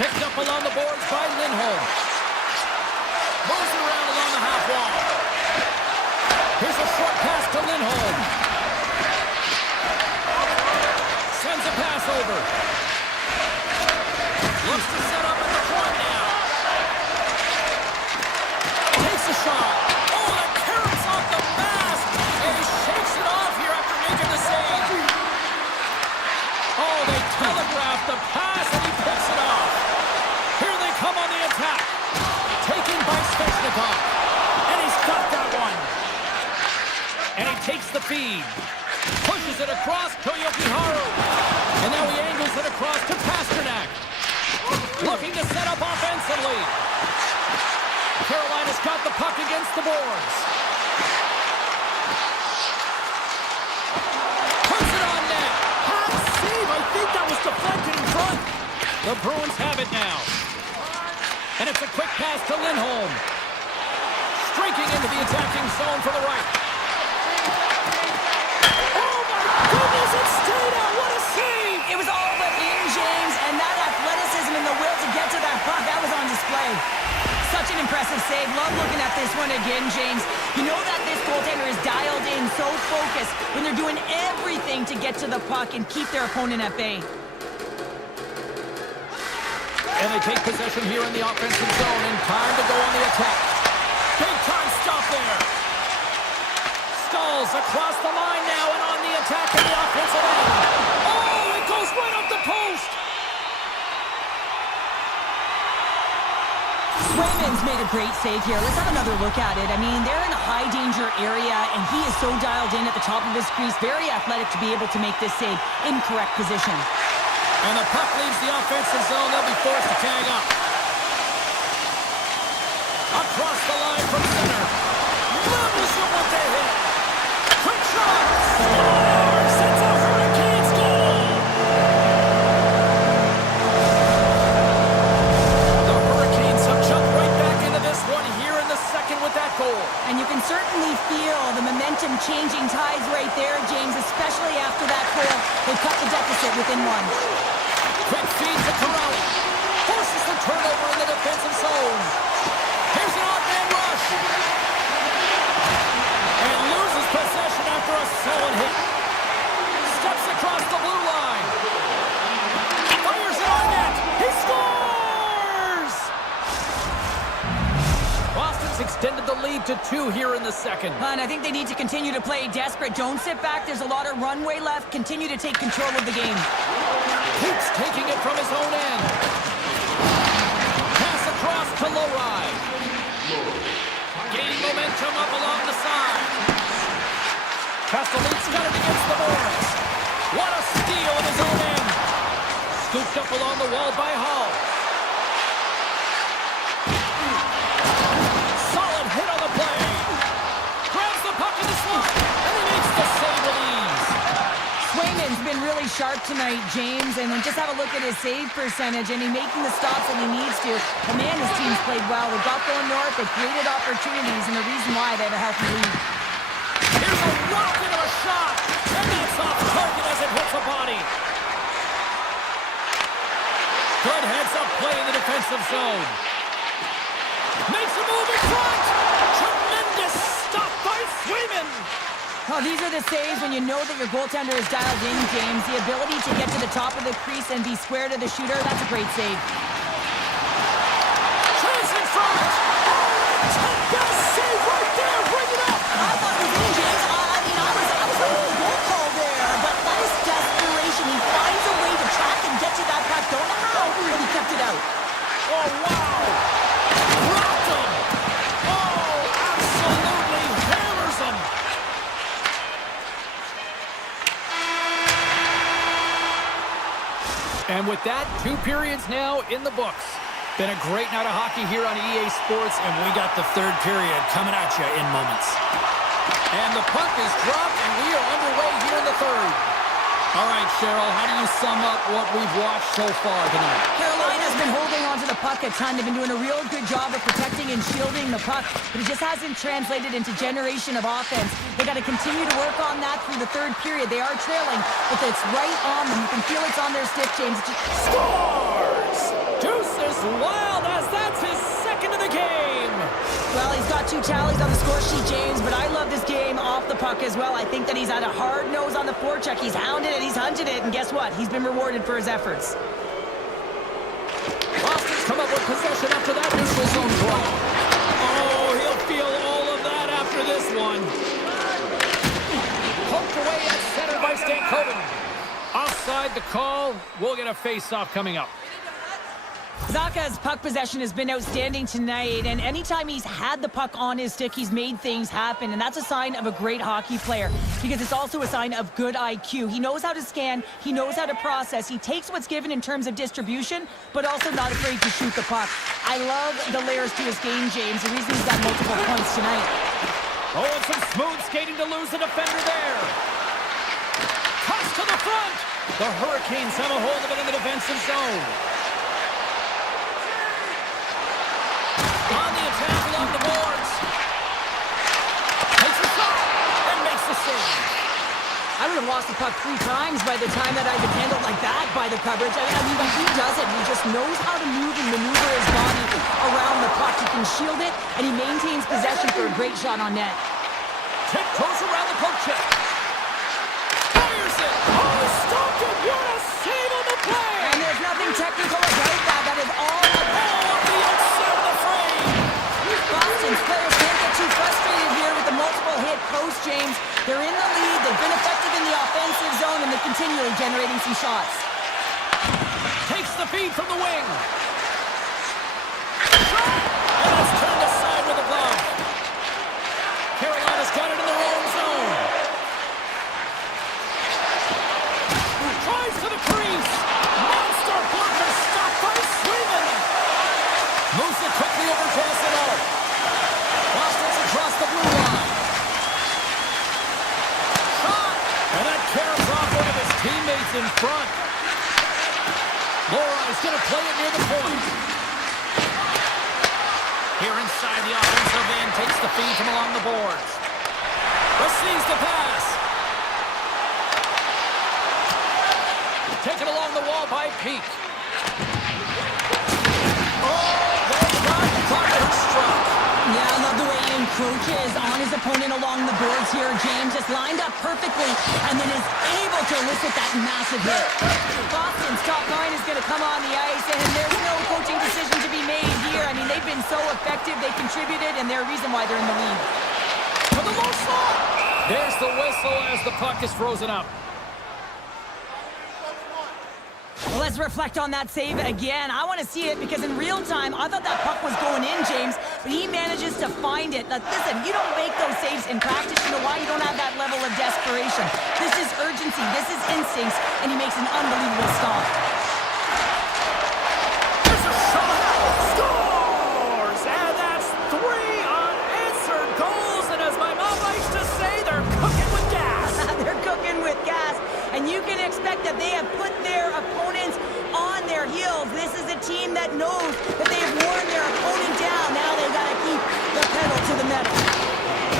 Picked up along the boards by Lindholm. Moves it around along the half wall. Here's a short pass to Lindholm. Sends a pass over. Looks to set up at the point now. Takes a shot. Oh, that carrots off the mask. And he shakes it off here after making the save. Oh, they telegraphed the pass and he picks it off. Here they come on the attack. Taken by Svechnikov. And he's got that one. And he takes the feed. Pushes it across to Jokiharju. And now he angles it across to Pasternak. Looking to set up offensively. Carolina's got the puck against the boards. Puts it on net. Hot save. I think that was deflected in front. The Bruins have it now. And it's a quick pass to Lindholm. Streaking into the attacking zone for the right. Oh my goodness, it stayed out. What a save. It was all but in, James, and that athleticism and the will to get to that puck, that was on display. Such an impressive save. Love looking at this one again, James. You know that this goaltender is dialed in, so focused when they're doing everything to get to the puck and keep their opponent at bay. And they take possession here in the offensive zone, and time to go on the attack. Big time stop there. Stalls across the line now and on the attack in the offensive end. Oh, it goes right up the post. Swayman's made a great save here. Let's have another look at it. I mean, they're in a high danger area, and he is so dialed in at the top of his crease. Very athletic to be able to make this save in correct position. And the puck leaves the offensive zone. They'll be forced to tag up. Across the line from center. Levels him with the hit. Quick shot. Scores! It's a Hurricanes goal! The Hurricanes have jumped right back into this one here in the second with that goal. And you can certainly feel the momentum changing tides right there, James, especially after that goal. They cut the deficit within one. Quick feed to Corrali. Forces the turnover in the defensive zone. Here's an odd-man rush. And loses possession after a solid hit. Steps across the blue line. Fires it on net. He scores! Boston's extended the lead to 2 here in the second. And I think they need to continue to play desperate. Don't sit back. There's a lot of runway left. Continue to take control of the game. Keeps taking it from his own end. Pass across to Lowry. Gaining momentum up along the side. Castellit's got it against the boards. What a steal at his own end. Scooped up along the wall by Hall. Solid hit on the play. Grabs the puck in the slot. And he makes the save with ease. Swayman's been really sharp tonight, James, and then just have a look at his save percentage, and he's making the stops that he needs to. But man, his team's played well. They got going north, they created opportunities, and the reason why they have a healthy lead. Here's a rocket of a shot, and that's off target as it hits the body. Good heads-up play in the defensive zone. Makes a move in front. Tremendous stop by Swayman. Oh, these are the saves when you know that your goaltender is dialed in, James. The ability to get to the top of the crease and be square to the shooter, that's a great save. Chance in front. Best save right there. Bring it up. I thought it was in, James. I was waiting for the goal call there, but that is desperation. He finds a way to track and get to that puck. Don't know how, but he kept it out. Oh, wow. Rocked him. Oh, absolutely hammers him. And with that, 2 periods now in the books. Been a great night of hockey here on EA Sports, and we got the third period coming at you in moments. And the puck is dropped, and we are underway here in the third. All right, Cheryl, how do you sum up what we've watched so far tonight? Carolina's been holding onto the puck at times. They've been doing a real good job of protecting and shielding the puck, but it just hasn't translated into generation of offense. They got to continue to work on that through the third period. They are trailing, but it's right on them. You can feel it's on their stick, James. Scores! Deuce is wild as that's his second of the game. Well, he's got 2 tallies on the score sheet, James, but I love this game off the puck as well. I think that he's had a hard nose on the forecheck. He's hounded it, he's hunted it, and guess what? He's been rewarded for his efforts. Boston's come up with possession after that neutral zone draw. Oh, he'll feel all of that after this one. Poked away at center by Stankoven. Offside the call. We'll get a face-off coming up. Zaka's puck possession has been outstanding tonight, and anytime he's had the puck on his stick, he's made things happen, and that's a sign of a great hockey player, because it's also a sign of good IQ. He knows how to scan, he knows how to process, he takes what's given in terms of distribution, but also not afraid to shoot the puck. I love the layers to his game, James, the reason he's got multiple points tonight. Oh, and some smooth skating to lose the defender there. Toss to the front. The Hurricanes have a hold of it in the defensive zone. On the attack along the boards. Takes a shot and makes the save. I would have lost the puck 3 times by the time that I've been handled like that by the coverage. I mean, he does it. He just knows how to move and maneuver his body around the puck. He can shield it, and he maintains possession for a great shot on net. Tiptoes around the poke check. Fires it. Oh, stopped it. What a save on the play. And there's nothing technical about that. That is all The outside of the frame. Boston's players can't get too frustrated here with the multiple hit post, James. They're in the lead, they've been effective in the offensive zone, and they're continually generating some shots. Takes the feed from the wing. Shot! And it's turned aside with a glove. Carolina's got it in their own zone. Tries to the crease. Monster blocker stopped by Sweden. Moves it quickly over to SNO. Boston's across the blue line. Shot! And that caroms off one of his teammates in front. Lorai's going to play it near the point. Here inside the offensive end, takes the feed from along the boards. Receives the pass. Taken along the wall by Peak. Yeah, I love the way he encroaches on his opponent along the boards here. James just lined up perfectly and then is able to elicit that massive hit. Boston's top line is going to come on the ice, and there's no coaching decision to be made here. I mean, they've been so effective, they contributed, and they're a reason why they're in the lead. For the low slot. There's the whistle as the puck is frozen up. Well, let's reflect on that save again. I want to see it because in real time, I thought that puck was going in, James, but he manages to find it. Now, listen, you don't make those saves in practice. You know why? You don't have that level of desperation. This is urgency. This is instincts, and he makes an unbelievable stop. There's a shot. Scores! And that's 3 unanswered goals. And as my mom likes to say, they're cooking with gas. They're cooking with gas, and you can expect that they have put their opponents on their heels. This is a team that knows that they have worn their opponent down. Now they've got to keep the pedal to the metal.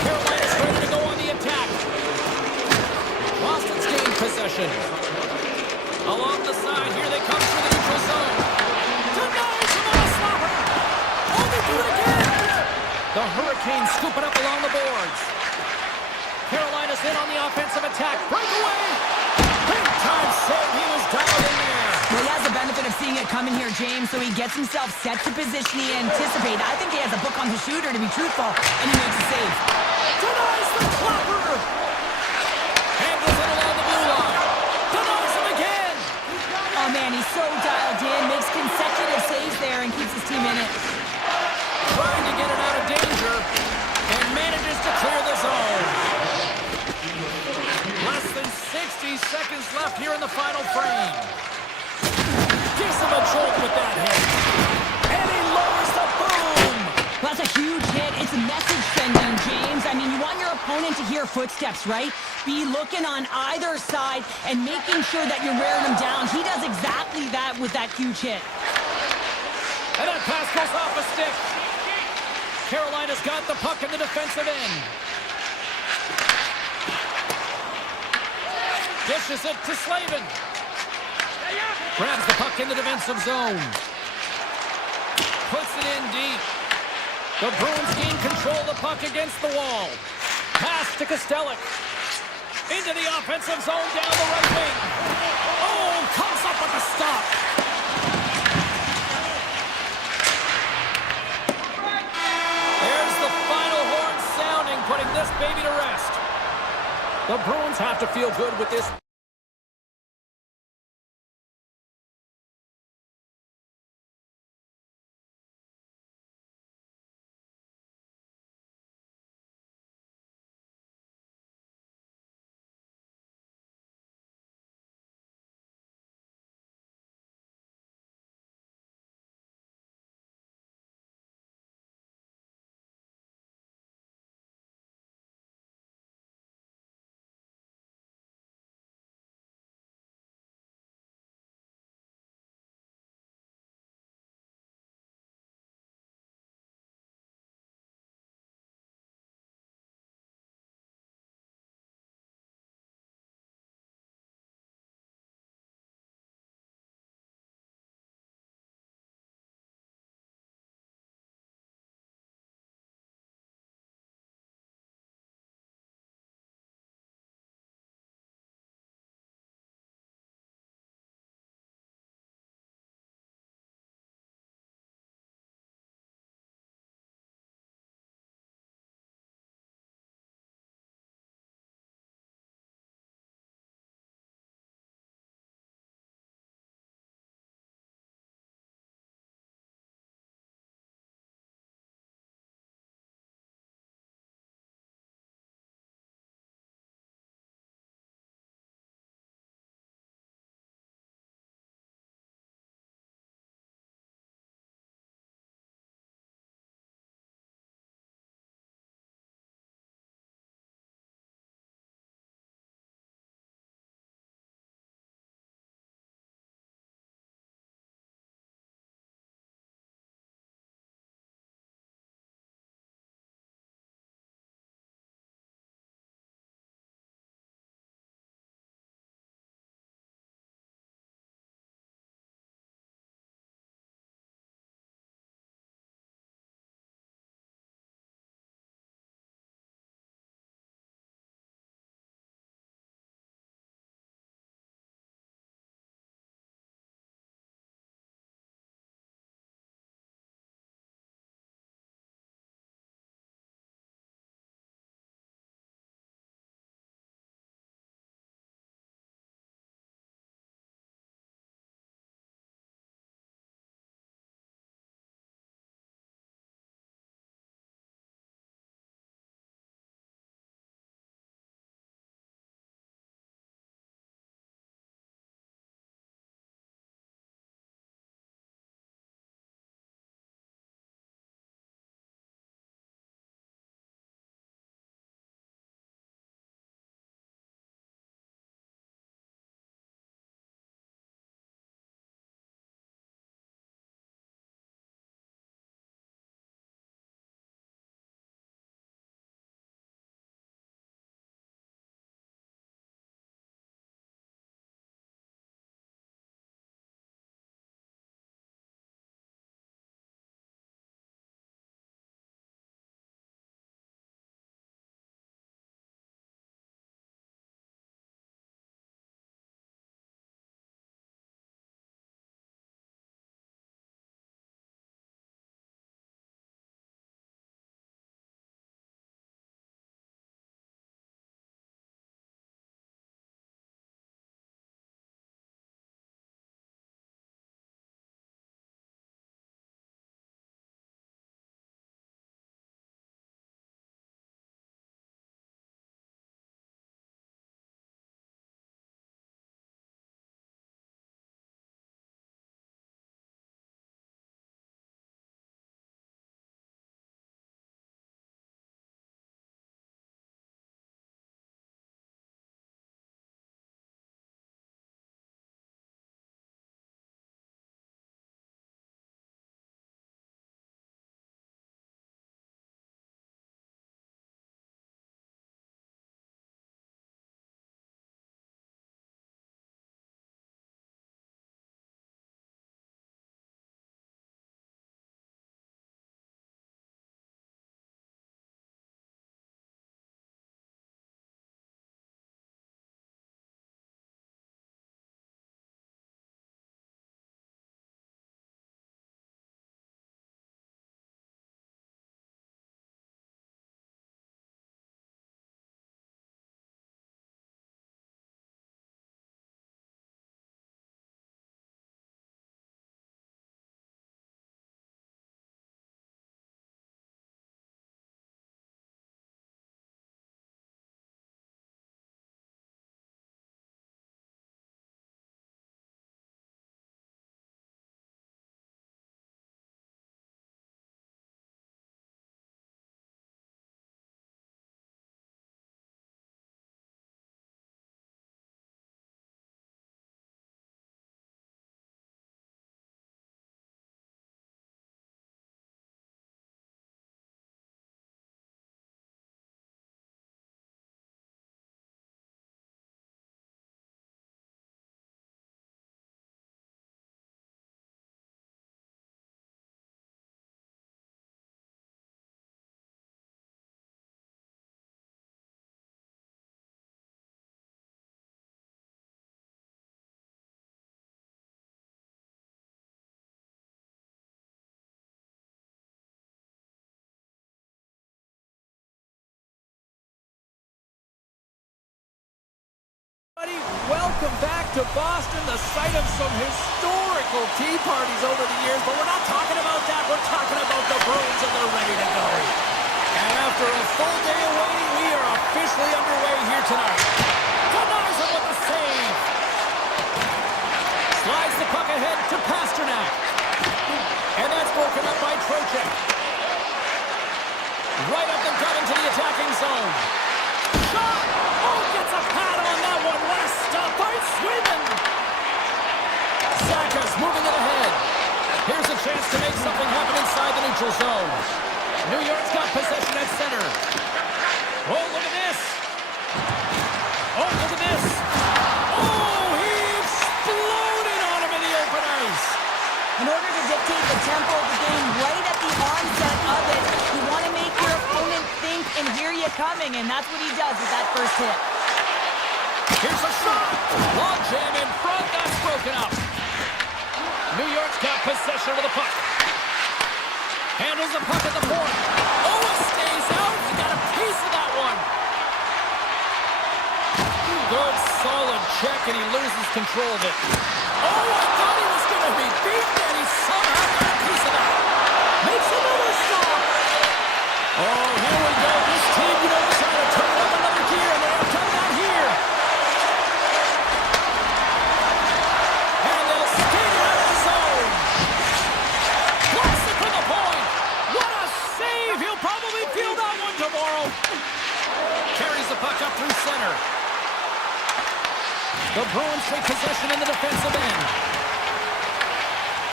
Carolina's ready to go on the attack. Boston's gained possession. Along the side, here they come through the neutral zone. Denies him on a slapper. Only do it again. The Hurricanes scoop it up along the boards. Carolina's in on the offensive attack. Breakaway. Big time save. He was dialed in there. Well, he has the benefit of seeing it coming here, James, so he gets himself set to position he anticipated. I think he has a book on the shooter, to be truthful, and he makes a save. Denies the clapper. Handles it along the blue line. Denies him again. Oh, man, he's so dialed in, makes consecutive saves there, and keeps his team in it. Trying to get it out of danger, and manages to clear the zone. Less than 60 seconds left here in the final frame. Gives him a jolt with that hit. And opponent to hear footsteps, right? Be looking on either side and making sure that you're wearing him down. He does exactly that with that huge hit. And that pass goes off a stick. Carolina's got the puck in the defensive end. Dishes it to Slavin. Grabs the puck in the defensive zone. Puts it in deep. The Bruins gain control of the puck against the wall. Pass to Kostelic. Into the offensive zone down the right wing. Oh, comes up with a stop. There's the final horn sounding, putting this baby to rest. The Bruins have to feel good with this. welcome back to Boston, the site of some historical tea parties over the years, but we're not talking about that. We're talking about the Bruins, and they're ready to go. And after a full day of waiting, we are officially underway here tonight. Denies him with the save. Slides the puck ahead to Pasternak. And that's broken up by Trocheck. Right up the gut into the attacking zone. Shot! Oh, gets a pad on that one. What a stop by Sweden! Zakas moving it ahead. Here's a chance to make something happen inside the neutral zone. New York's got possession at center. Oh, look at this! Oh, look at this! Oh, he exploded on him in the open ice! In order to dictate the tempo of the game right at the onset of it, you want to make your opponent think and hear you coming, and that's what he does with that first hit. Here's a shot! Long jam in front, that's broken up. New York's got possession of the puck. Handles the puck at the point. Oh, it stays out. He got a piece of that one. Good, solid check, and he loses control of it. Oh, I thought he was going to be beaten, and he somehow got a piece of that. Makes another stop. Oh, here we go. This team knows how to turn up another gear, and they have done that here. And they'll skate it out of the zone. Blocks it from the point. What a save. He'll probably feel that one tomorrow. Carries the puck up through center. The Bruins take possession in the defensive end.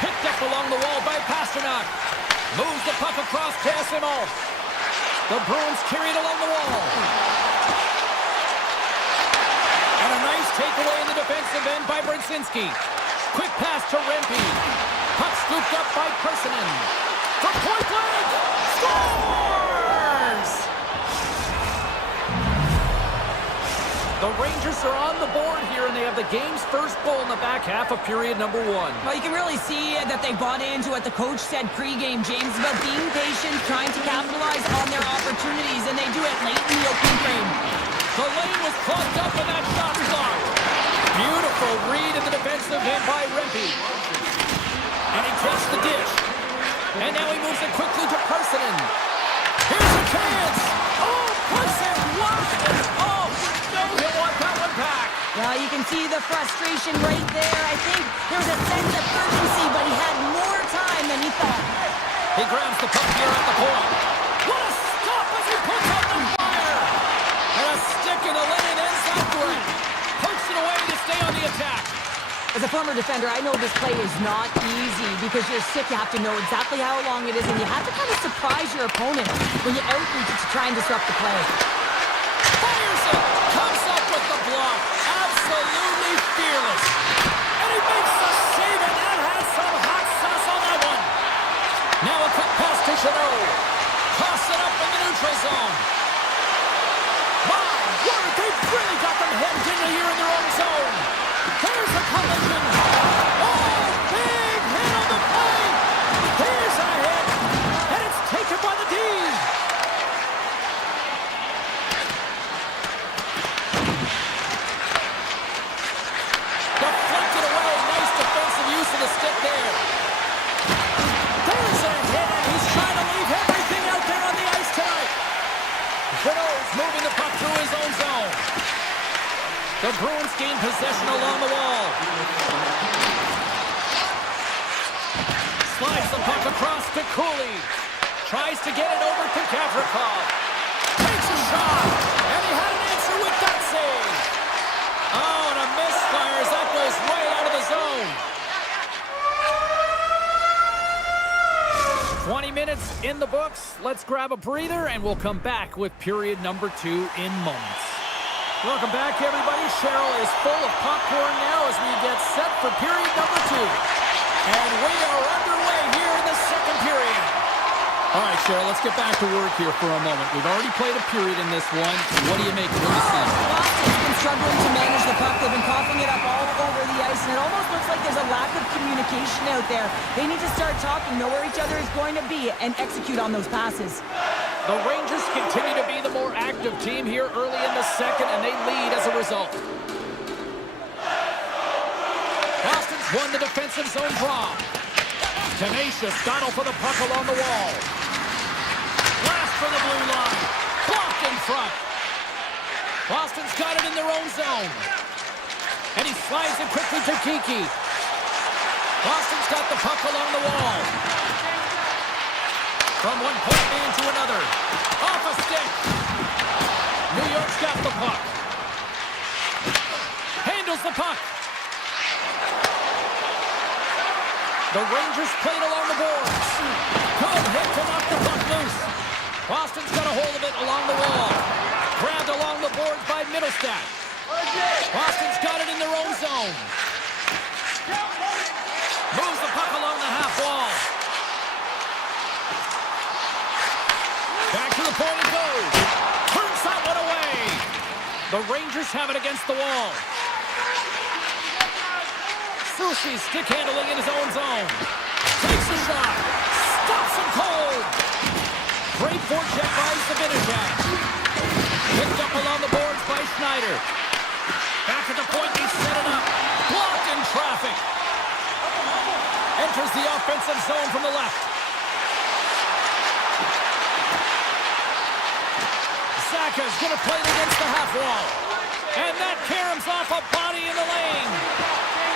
Picked up along the wall by Pasternak. Moves the puck across Casimov. The Bruins carry it along the wall. And a nice takeaway in the defensive end by Brzezinski. Quick pass to Rempe. Puck scooped up by Persinen. From point blank. Scores! The Rangers are on the board here, and they have the game's first goal in the back half of period number one. Well, you can really see that they bought into what the coach said pregame, James, about being patient, trying to capitalize on their opportunities, and they do it late in the opening frame. The lane was clogged up, and that shot's blocked. Beautiful read in the defensive end by Rempe. And he takes the dish. And now he moves it quickly to Persinen. Here's a chance. Oh, Persinen lost it. Oh, no, he'll want that one back. Well, you can see the frustration right there. I think there was a sense of urgency, but he had more time than he thought. He grabs the puck here at the point. What a stop as he puts out the fire. And a stick in the lane ends that break. Pokes it away to stay on the attack. As a former defender, I know this play is not easy because you're sick. You have to know exactly how long it is, and you have to kind of surprise your opponent when you outreach it to try and disrupt the play. Fires it. Comes up with the block. Absolutely fearless. And he makes the save, and that has some hot sauce on that one. Now a quick pass to Chanot. Toss it up in the neutral zone. My word, they've really got them hemmed in here in their own zone. There's a collision. Oh, big hit on the play. Here's a hit, and it's taken by the D. Deflected away. Nice defensive use of the stick there. There's a hit, and he's trying to leave everything out there on the ice tonight. Chanot's moving the puck through his own zone. The Bruins gain possession along the wall. Slides the puck across to Cooley. Tries to get it over to Gavrikov. Takes a shot, and he had an answer with that save. Oh, and a misfire as that goes right out of the zone. 20 minutes in the books. Let's grab a breather, and we'll come back with period number 2 in moments. Welcome back, everybody. Cheryl is full of popcorn now as we get set for period number 2. And we are underway here in the second period. All right, Cheryl, let's get back to work here for a moment. We've already played a period in this one. What do you make of this scene? Boston's been struggling to manage the puck. They've been coughing it up all over the ice, and it almost looks like there's a lack of communication out there. They need to start talking, know where each other is going to be, and execute on those passes. The Rangers continue to be the more active team here early in the second, and they lead as a result. won the defensive zone draw. Tenacious battle for the puck along the wall. Blast for the blue line. Blocked in front. Boston's got it in their own zone. And he slides it quickly to Kiki. Boston's got the puck along the wall. From one point man to another. Off a stick. New York's got the puck. Handles the puck. The Rangers played along the boards. Good hit to knock the puck loose. Boston's got a hold of it along the wall. Grabbed along the boards by Middlestat. Boston's got it in their own zone. Moves the puck along the half wall. Back to the point it goes. Turns that one away. The Rangers have it against the wall. Sushi stick handling in his own zone. Takes a shot. Stops him cold. Great forecheck by Zibanejad. Picked up along the boards by Schneider. Back at the point, he set it up. Blocked in traffic. Enters the offensive zone from the left. Saka's going to play it against the half wall. And that caroms off a body in the lane.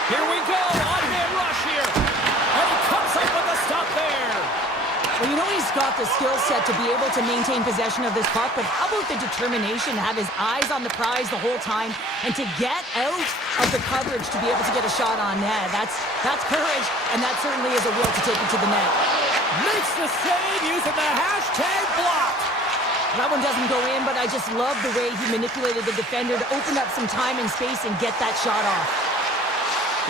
Here we go, on-hand rush here. And he comes up with a stop there. Well, you know he's got the skill set to be able to maintain possession of this puck, but how about the determination to have his eyes on the prize the whole time and to get out of the coverage to be able to get a shot on net? That's courage, and that certainly is a will to take it to the net. Makes the save using the hashtag block. That one doesn't go in, but I just love the way he manipulated the defender to open up some time and space and get that shot off.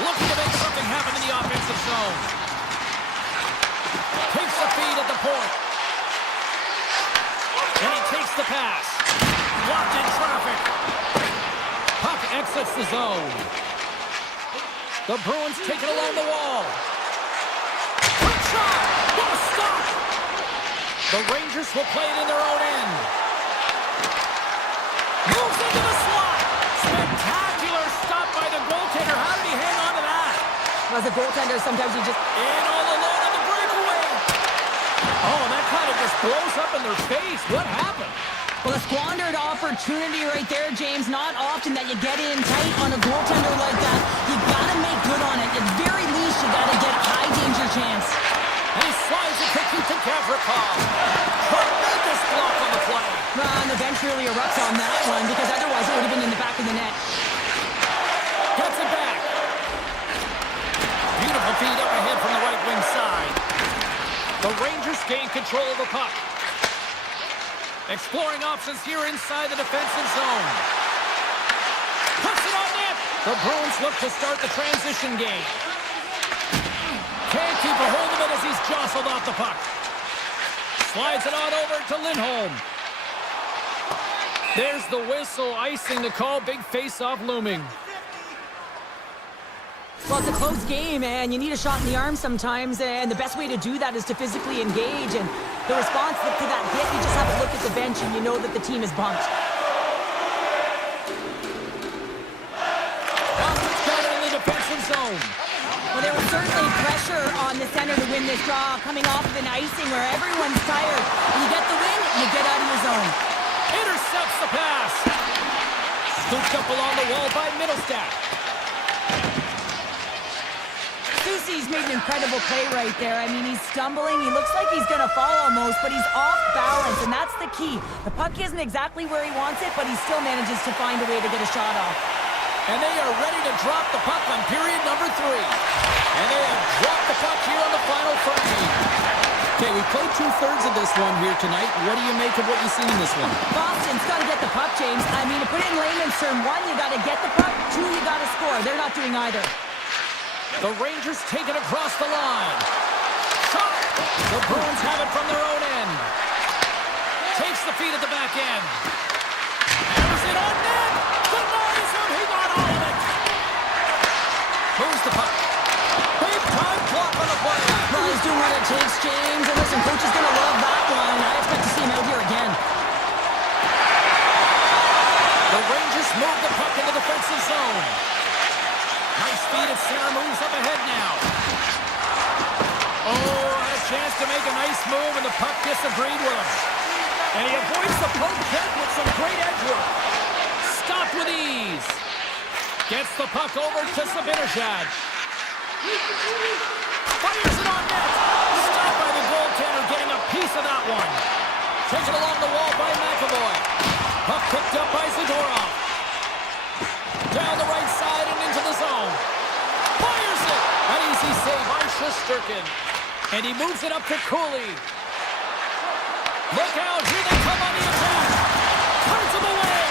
Looking to make something happen in the offensive zone. Takes the feed at the point. And he takes the pass. Blocked in traffic. Puck exits the zone. The Bruins take it along the wall. Quick shot! What a stop! The Rangers will play it in their own end. Moves into the slot. Spectacular stop by the goaltender. How did he hang on to that? As a goaltender, sometimes you just... In all alone on the breakaway. Oh, and that kind of just blows up in their face. What happened? Well, a squandered opportunity right there, James. Not often that you get in tight on a goaltender like that. You got to make good on it. At very least, you got to get a high danger chance. And he slides it quickly to Gavrikov. Tremendous block on the play. And the bench really erupts on that one because otherwise it would have been in the back of the net. Gets it back. Beautiful feed up ahead from the right wing side. The Rangers gain control of the puck. Exploring options here inside the defensive zone. Puts it on net. The Bruins look to start the transition game. Can't keep a hold of it as he's jostled off the puck. Slides it on over to Lindholm. There's the whistle, icing the call. Big face-off looming. Well, it's a close game, and you need a shot in the arm sometimes, and the best way to do that is to physically engage. And the response to that hit, you just have a look at the bench, and you know that the team is bumped. Boston's got it in the defensive zone. Well, there was certainly pressure on the center to win this draw, coming off of an icing where everyone's tired. You get the win, you get out of your zone. Intercepts the pass. Scooped up along the wall by Middlestat. Susie's made an incredible play right there. I mean, he's stumbling. He looks like he's going to fall almost, but he's off balance, and that's the key. The puck isn't exactly where he wants it, but he still manages to find a way to get a shot off. And they are ready to drop the puck on period number 3. And they have dropped the puck here on the final frame. Okay, we played 2/3 of this one here tonight. What do you make of what you've seen in this one? Boston's got to get the puck, James. I mean, to put it in layman's term, 1, you got to get the puck. 2, you got to score. They're not doing either. The Rangers take it across the line. Shot! The Bruins have it from their own end. Takes the feed at the back end. Hammers it on net! Denies him! He got all of it! Moves the puck. Big time block on the play. Well, he's doing what it takes, James. And listen, coach is going to love that one. I expect to see him out here again. The Rangers move the puck in the defensive zone. Nice speed at center, moves up ahead now. Oh, had a chance to make a nice move, and the puck disagreed with him. And he avoids the poke check with some great edge work. Stopped with ease. Gets the puck over to Sabinishad. Fires it on net. Stopped by the goaltender, getting a piece of that one. Taken along the wall by McAvoy. Puck picked up by Zadorov. Down the right side and into the zone. Fires it. An easy save by Shesterkin. And he moves it up to Cooley. Look out, here they come on the attack. Turns them away.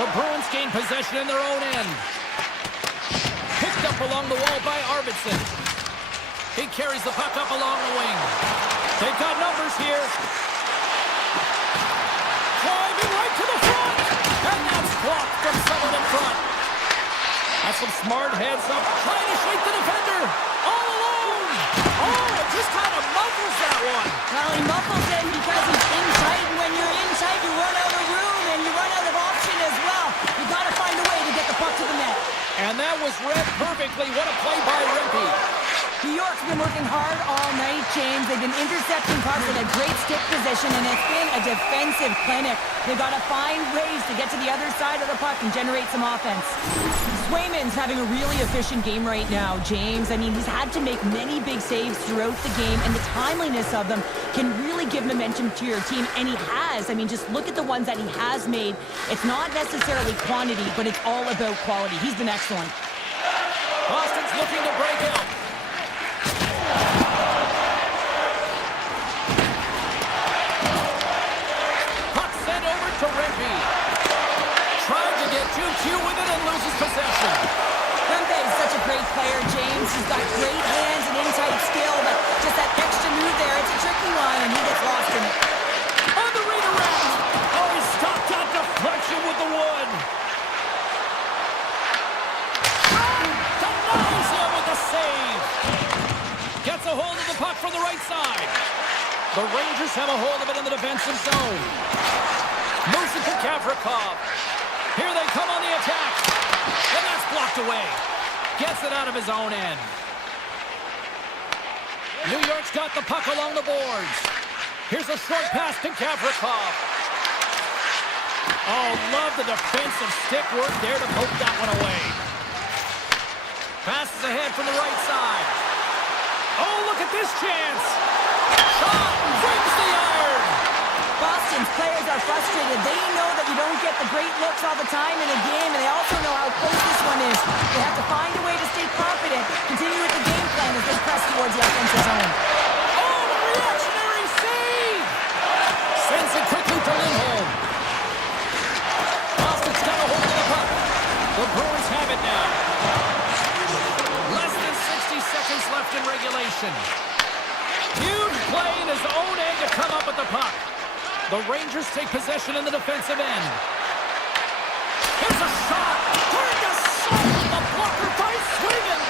The Bruins gain possession in their own end. Picked up along the wall by Arvidsson. He carries the puck up along the wing. They've got numbers here. Driving right to the front. And that's blocked from someone in front. That's some smart heads up. Trying to shake the defender. All alone. Oh, it just kind of muffles that one. Well, he muffles it because he's in tight, and when you're in tight, you run out of room, and you run out of option as well. You got to find a way to get the puck to the net. And that was read perfectly. What a play by Rempe. New York's been working hard all night, James. They've been intercepting pucks with a great stick position, and it's been a defensive clinic. They've got to find ways to get to the other side of the puck and generate some offense. Swayman's having a really efficient game right now, James. I mean, he's had to make many big saves throughout the game, and the timeliness of them can really give momentum to your team, and he has. I mean, just look at the ones that he has made. It's not necessarily quantity, but it's all about quality. He's been excellent. Boston's looking to break out. Puck sent over to Rempe. Trying to get 2-2 with it and loses possession. Rempe is such a great player, James. He's got great hands and in-tight skill, but just that extra move there, it's a tricky one, and he gets lost in it. On the redirect. Oh, he stopped that deflection with the wood. Denies him with the save. Gets a hold of the puck from the right side. The Rangers have a hold of it in the defensive zone. Moves it to Gavrikov. Here they come on the attack. And that's blocked away. Gets it out of his own end. New York's got the puck along the boards. Here's a short pass to Gavrikov. Oh, love the defensive stick work there to poke that one away. Passes ahead from the right side. Oh, look at this chance. Shot brings the iron. Boston's players are frustrated. They know that you don't get the great looks all the time in a game, and they also know how close this one is. They have to find a way to stay confident, continue with the game plan as they press towards the offensive zone. Oh, the reactionary save! Sends it quickly to Lindholm. Boston's got a hold of the puck. The Bruins have it now. Less than 60 seconds left in regulation. Huge play in his own end to come up with the puck. The Rangers take possession in the defensive end. Here's a shot. Turned aside. The blocker by Swayman.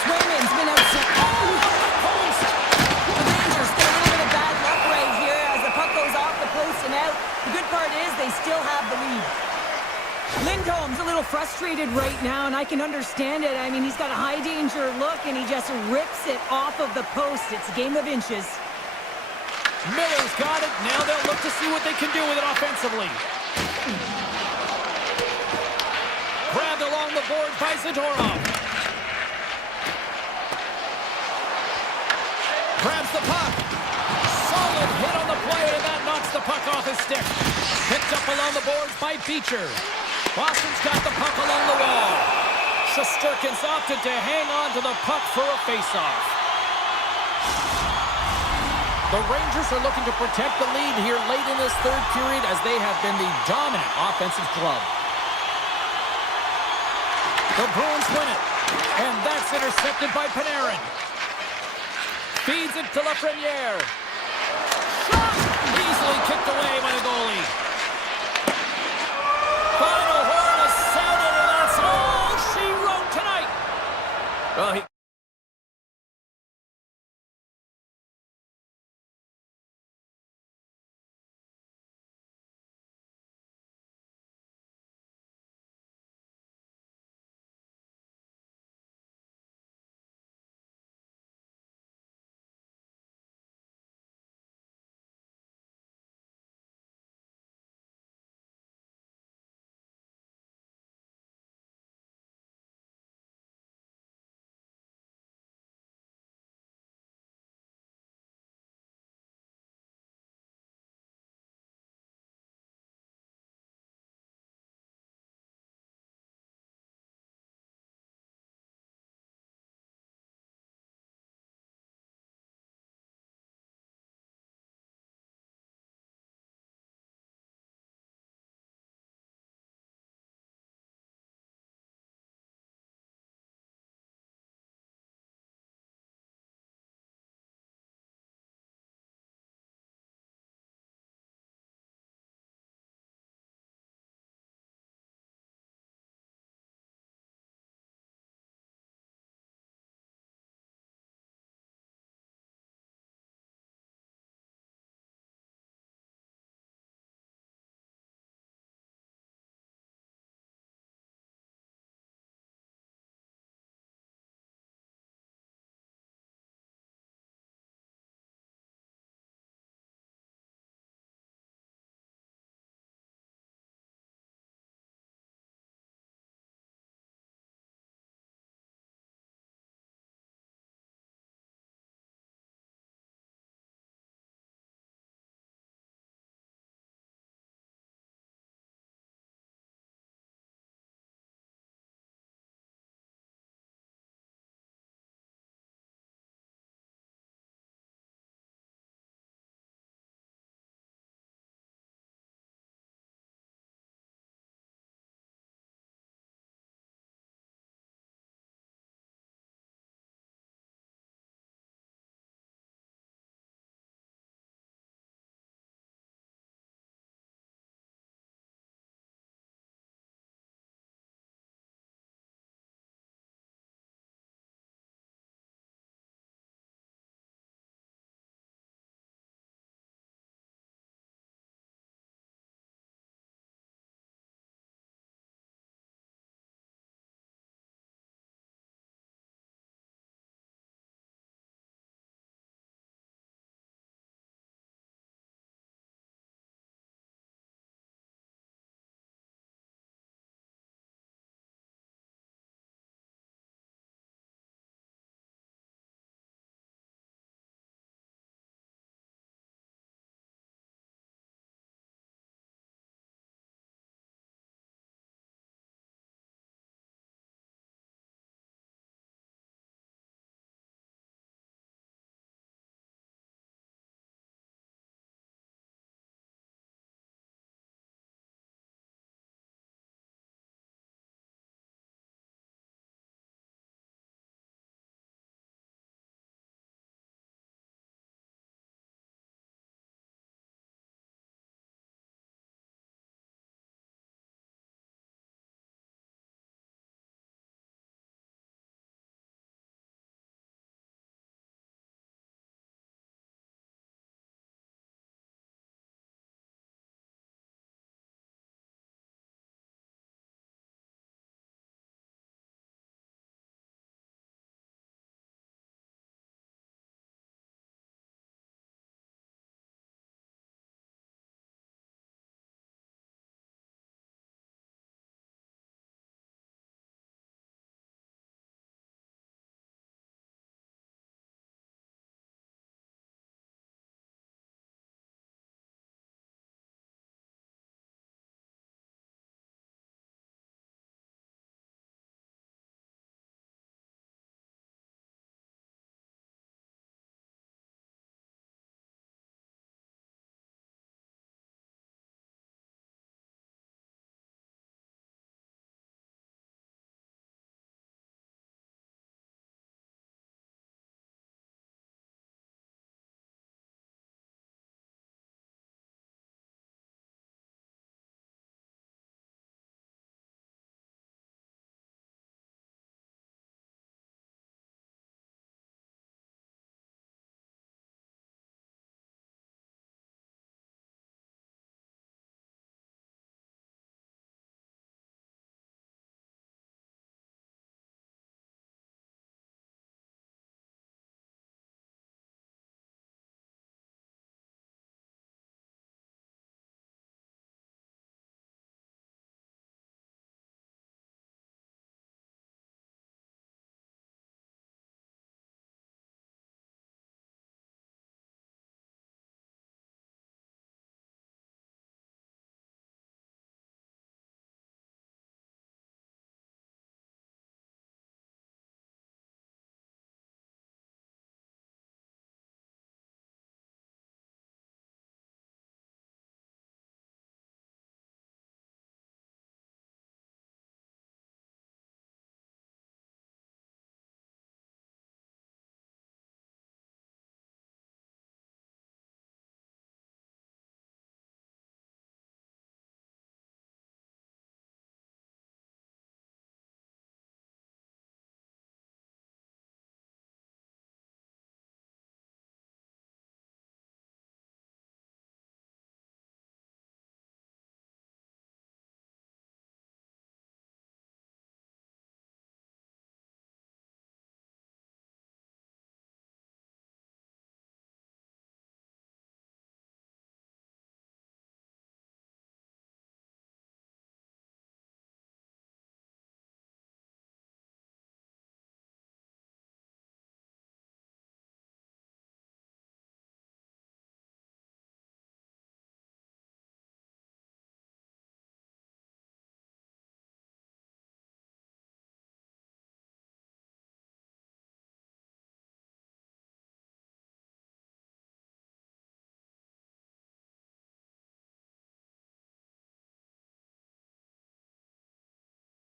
Swayman's been out so... Oh, off the post. The Rangers get a little bit of bad luck right here as the puck goes off the post and out. The good part is they still have the lead. Lindholm's a little frustrated right now, and I can understand it. I mean, he's got a high-danger look, and he just rips it off of the post. It's a game of inches. Miller's got it. Now they'll look to see what they can do with it offensively. Grabbed along the board by Zadorov. Grabs the puck. Solid hit on the play, and that knocks the puck off his stick. Picked up along the boards by Beecher. Boston's got the puck along the wall. Shesterkin's opted to hang on to the puck for a face-off. The Rangers are looking to protect the lead here late in this third period as they have been the dominant offensive club. The Bruins win it, and that's intercepted by Panarin. Feeds it to Lafreniere. Shot! Easily kicked away by the goalie. Final horn is sounded, and that's all she wrote tonight. Well,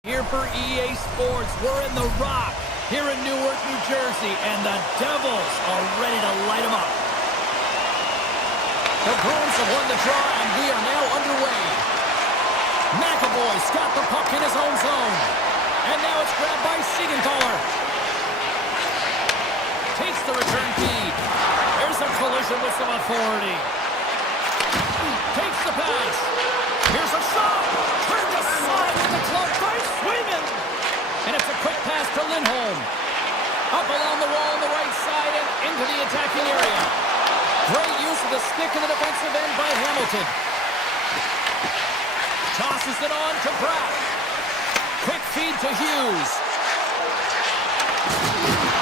Here for EA Sports, we're in the Rock, here in Newark, New Jersey, and the Devils are ready to light them up. The Bruins have won the draw, and we are now underway. McAvoy's got the puck in his own zone. And now it's grabbed by Siegenthaler. Takes the return feed. There's a collision with some authority. Takes the pass. Here's a shot. Turned aside with the club by Swayman. And it's a quick pass to Lindholm. Up along the wall on the right side and into the attacking area. Great use of the stick in the defensive end by Hamilton. Tosses it on to Pratt. Quick feed to Hughes.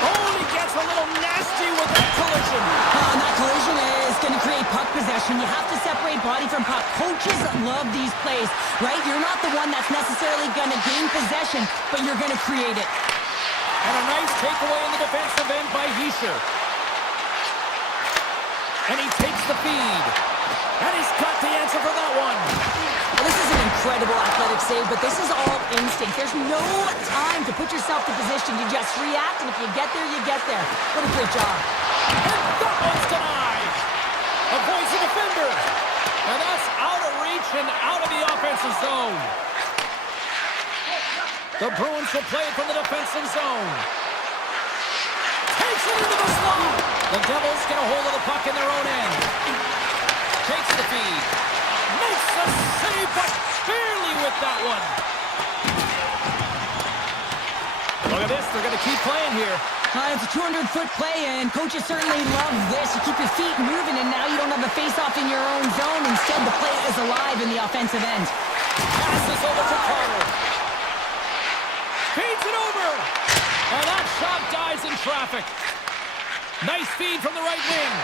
Oh, he gets a little nasty with that collision. And that collision is going to create puck possession. You have to separate body from puck. Coaches love these plays, right? You're not the one that's necessarily going to gain possession, but you're going to create it. And a nice takeaway in the defensive end by Hischier. And he takes the feed. And he's got the answer for that one. Well, this is an incredible athletic save, but this is all instinct. There's no time to put yourself in position. You just react, and if you get there, you get there. What a great job. And that one's denied. Avoids the defender. And that's out of reach and out of the offensive zone. The Bruins will play it from the defensive zone. Takes it into the slot. The Devils get a hold of the puck in their own end. Takes the feed. Makes the save, but barely with that one. Look at this. They're going to keep playing here. It's a 200-foot play, and coaches certainly love this. You keep your feet moving, and now you don't have a face-off in your own zone. Instead, the play is alive in the offensive end. Passes over to Carter. Feeds it over. And that shot dies in traffic. Nice feed from the right wing.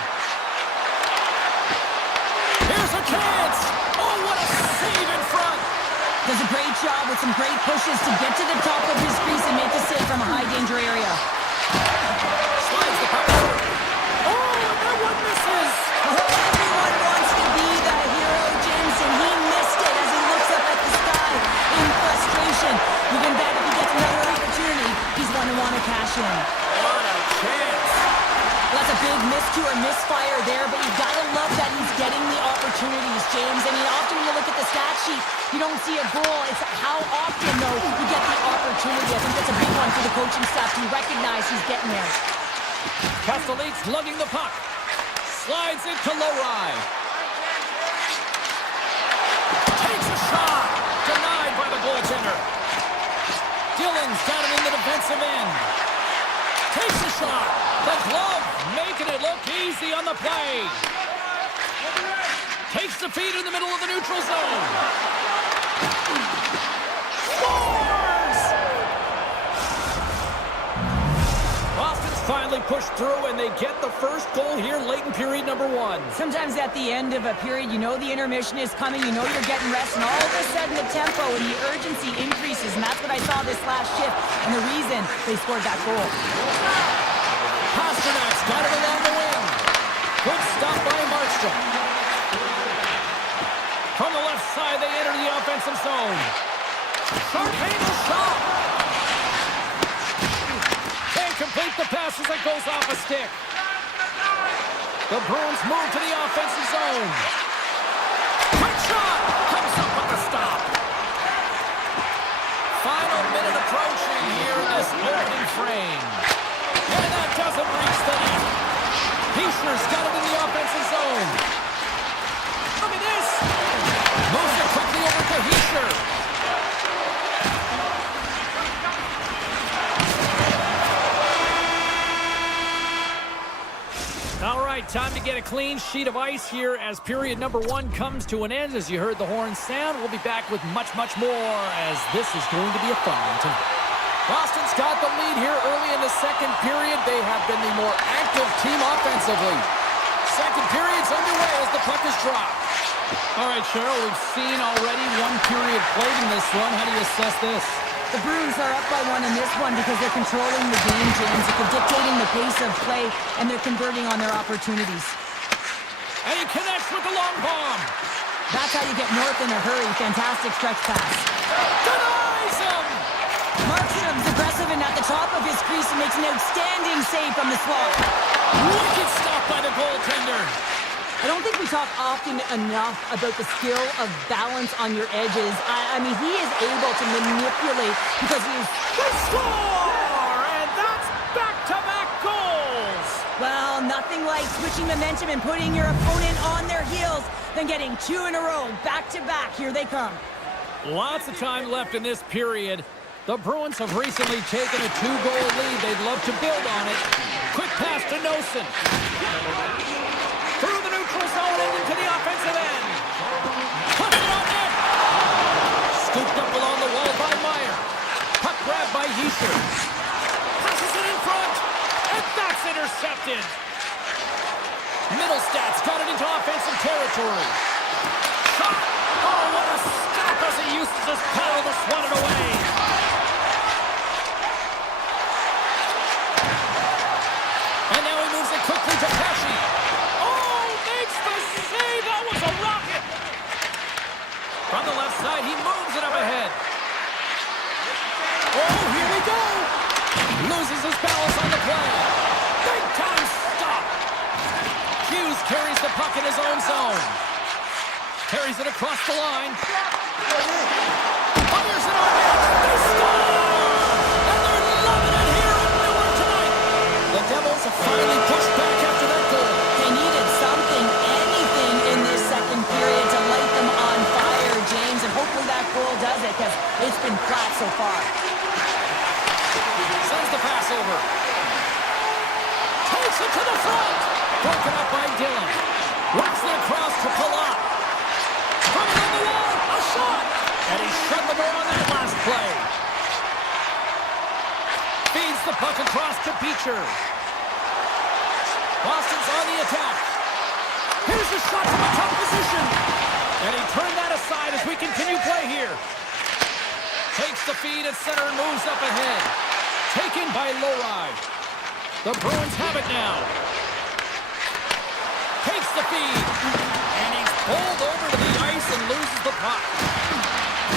Here's a chance. Oh, what a save in front. Does a great job with some great pushes to get to the top of his crease and make the save from a high-danger area. Slides the puck over. Oh, and that one misses. Oh, everyone wants to be the hero, Jensen. He missed it as he looks up at the sky in frustration. You can bet if he gets another opportunity, he's going to want to cash in. What a chance. Well, that's a big miscue or misfire there, but you've got to love that he's getting the opportunities, James. I mean, often when you look at the stat sheet, you don't see a goal. It's how often, though, you get the opportunity. I think that's a big one for the coaching staff to recognize he's getting there. Castelline's lugging the puck. Slides it to Lowry. Takes a shot. Denied by the goaltender. Dillon's got it in the defensive end. Takes a shot. The glove making it look easy on the play. Takes the feed in the middle of the neutral zone. Scores! Boston's finally pushed through, and they get the first goal here late in period number one. Sometimes at the end of a period, you know the intermission is coming, you know you're getting rest, and all of a sudden the tempo and the urgency increases, and that's what I saw this last shift, and the reason they scored that goal. Pasternak's got it along the wing. Good stop by Markstrom. From the left side, they enter the offensive zone. Sharp angle shot. Can't complete the pass as it goes off a stick. The Bruins move to the offensive zone. Quick shot. Comes up with the stop. Final minute approaching here in this opening frame. And that doesn't reach the net. Hischier's got it in the offensive zone. Look at this. Moves it quickly over to Hischier. All right, time to get a clean sheet of ice here as period number one comes to an end. As you heard the horn sound, we'll be back with much, much more as this is going to be a fun one tonight. Boston's got the lead here early in the second period. They have been the more active team offensively. Second period's underway as the puck is dropped. All right, Cheryl, we've seen already one period played in this one. How do you assess this? The Bruins are up by one in this one because they're controlling the game, James. They're dictating the pace of play, and they're converting on their opportunities. And he connects with the long bomb. That's how you get north in a hurry. Fantastic stretch pass. Denies him! top of his crease and makes an outstanding save from the slot. Wicked stop by the goaltender. I don't think we talk often enough about the skill of balance on your edges. I mean, he is able to manipulate because he is... They score! And that's back-to-back goals! Well, nothing like switching momentum and putting your opponent on their heels than getting two in a row, back-to-back. Here they come. Lots of time left in this period. The Bruins have recently taken a 2-goal lead. They'd love to build on it. Quick pass to Nosen. Through the neutral zone and into the offensive end. Puts it on net. Scooped up along the wall by Meyer. Puck grabbed by Hischer. Passes it in front. And that's intercepted. Middlestad's got it into offensive territory. Shot. Oh, what a stop as he uses his power to swat it away. And now he moves it quickly to Pesci. Oh, makes the save. That was a rocket. From the left side, he moves it up ahead. Oh, here we go. Loses his balance on the play. Big time stop. Hughes carries the puck in his own zone. Carries it across the line. Fires it on net. They score! And they're loving it here in Newark tonight. The Devils have finally pushed back after that goal. They needed something, anything in this second period to light them on fire, James, and hopefully that goal does it because it's been flat so far. Sends the pass over. Takes it to the front. Broken up by Dillon. Works it across to Palat. Coming on the wall, a shot! And he shut the door on that last play. Feeds the puck across to Beecher. Boston's on the attack. Here's a shot from a tough position. And he turned that aside as we continue play here. Takes the feed at center and moves up ahead. Taken by Lowry. The Bruins have it now. Takes the feed. And he's pulled over to the ice and loses the puck.